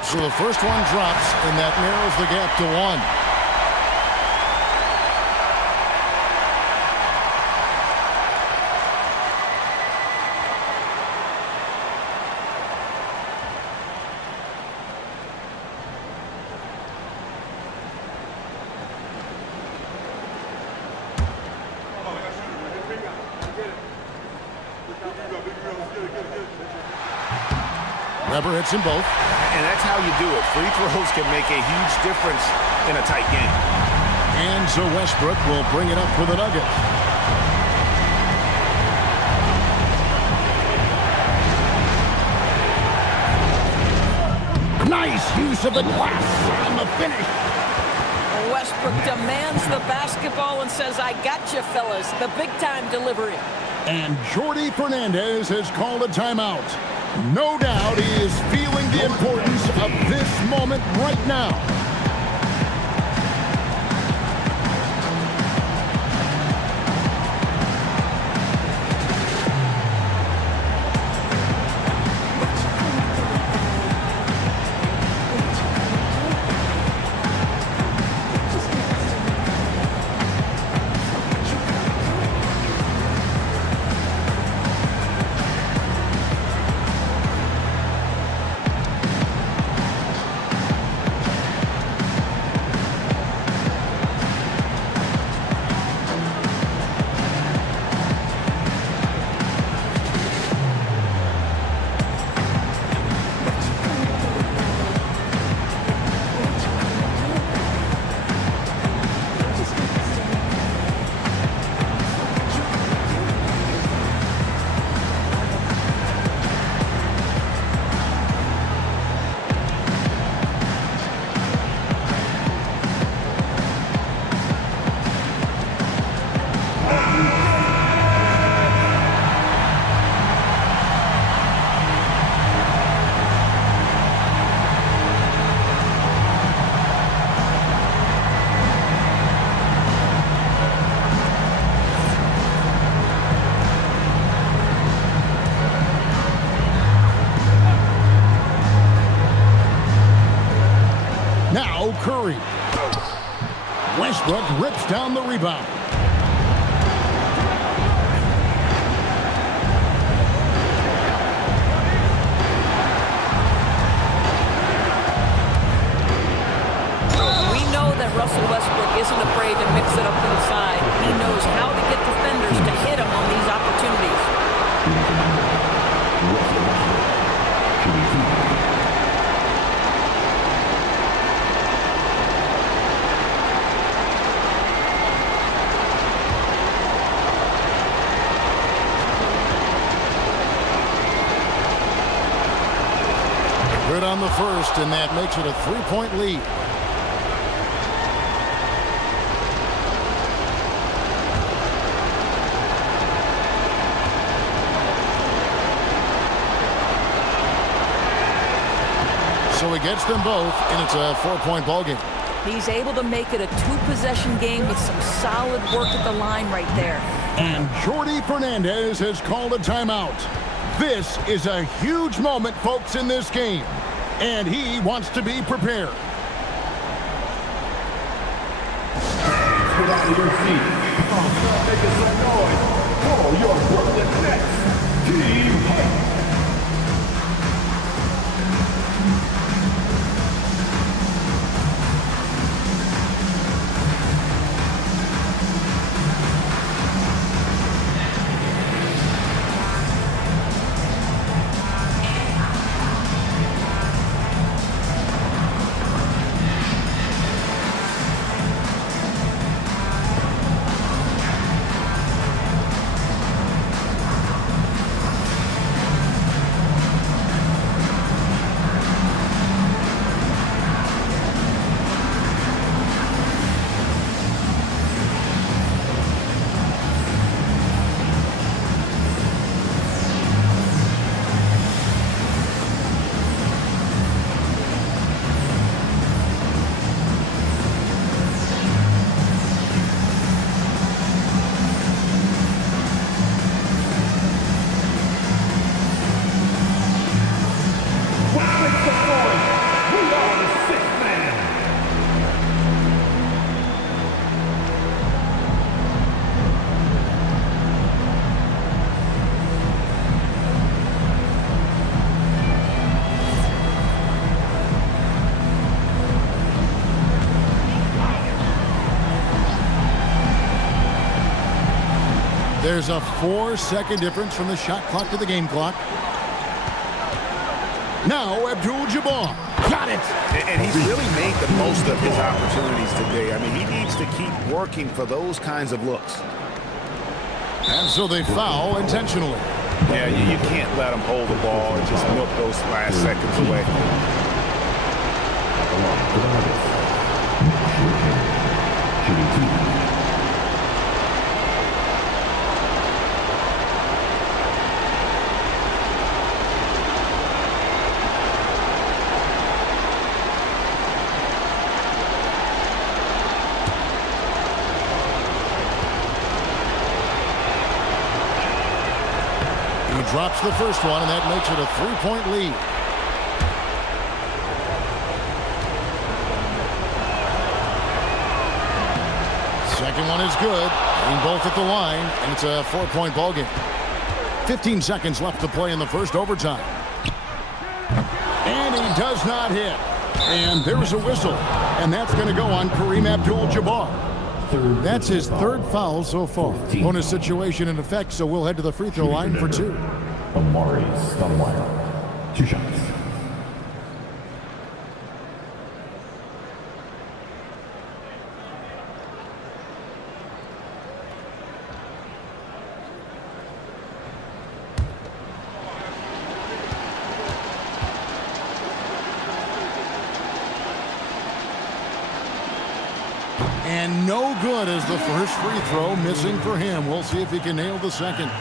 So the first one drops, and that narrows the gap to 1. Weber hits them both. And that's how you do it. Free throws can make a huge difference in a tight game. And so Westbrook will bring it up for the Nuggets. Nice use of the glass on the finish. Westbrook demands the basketball and says, I got you, fellas. The big-time delivery. And Jordi Fernandez has called a timeout. No doubt he is feeling the importance of this moment right now. Curry. Westbrook rips down the rebound. We know that Russell Westbrook isn't afraid to mix it up inside. He knows how to get defenders to hit him on these opportunities. Good on the first, and that makes it a 3-point lead. So he gets them both, and it's a 4-point ball game. He's able to make it a 2-possession game with some solid work at the line right there. And Jordi Fernandez has called a timeout. This is a huge moment, folks, in this game. And he wants to be prepared. Get out of your seat. Start making some noise. Call your Brooklyn Nets. Team Hype. There's a 4-second difference from the shot clock to the game clock. Now Abdul-Jabbar. Got it. And he's really made the most of his opportunities today. I mean, he needs to keep working for those kinds of looks. And so they foul intentionally. Yeah, you can't let him hold the ball and just milk those last seconds away. Drops the first one, and that makes it a 3-point lead. Second one is good. Hitting both at the line, and it's a 4-point ball game. 15 seconds left to play in the first overtime. And he does not hit. And there's a whistle, and that's going to go on Kareem Abdul-Jabbar. That's his third foul so far. Bonus situation in effect, so we'll head to the free throw line for 2. Amari Stoudemire, 2 shots. And no good as the first free throw missing for him. We'll see if he can nail the second.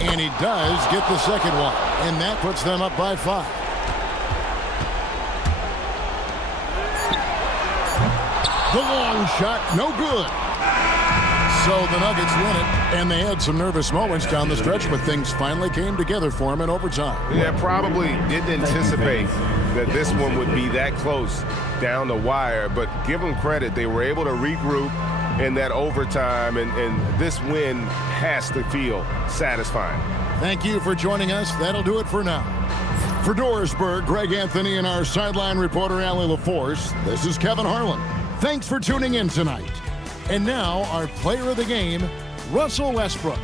And he does get the second one. And that puts them up by 5. The long shot, no good. So the Nuggets win it, and they had some nervous moments down the stretch, but things finally came together for them in overtime. Yeah, probably didn't anticipate that this one would be that close down the wire, but give them credit. They were able to regroup in that overtime, and this win has to feel satisfying. Thank you for joining us. That'll do it for now. For Dorisburg, Greg Anthony, and our sideline reporter, Allie LaForce, this is Kevin Harlan. Thanks for tuning in tonight. And now, our player of the game, Russell Westbrook.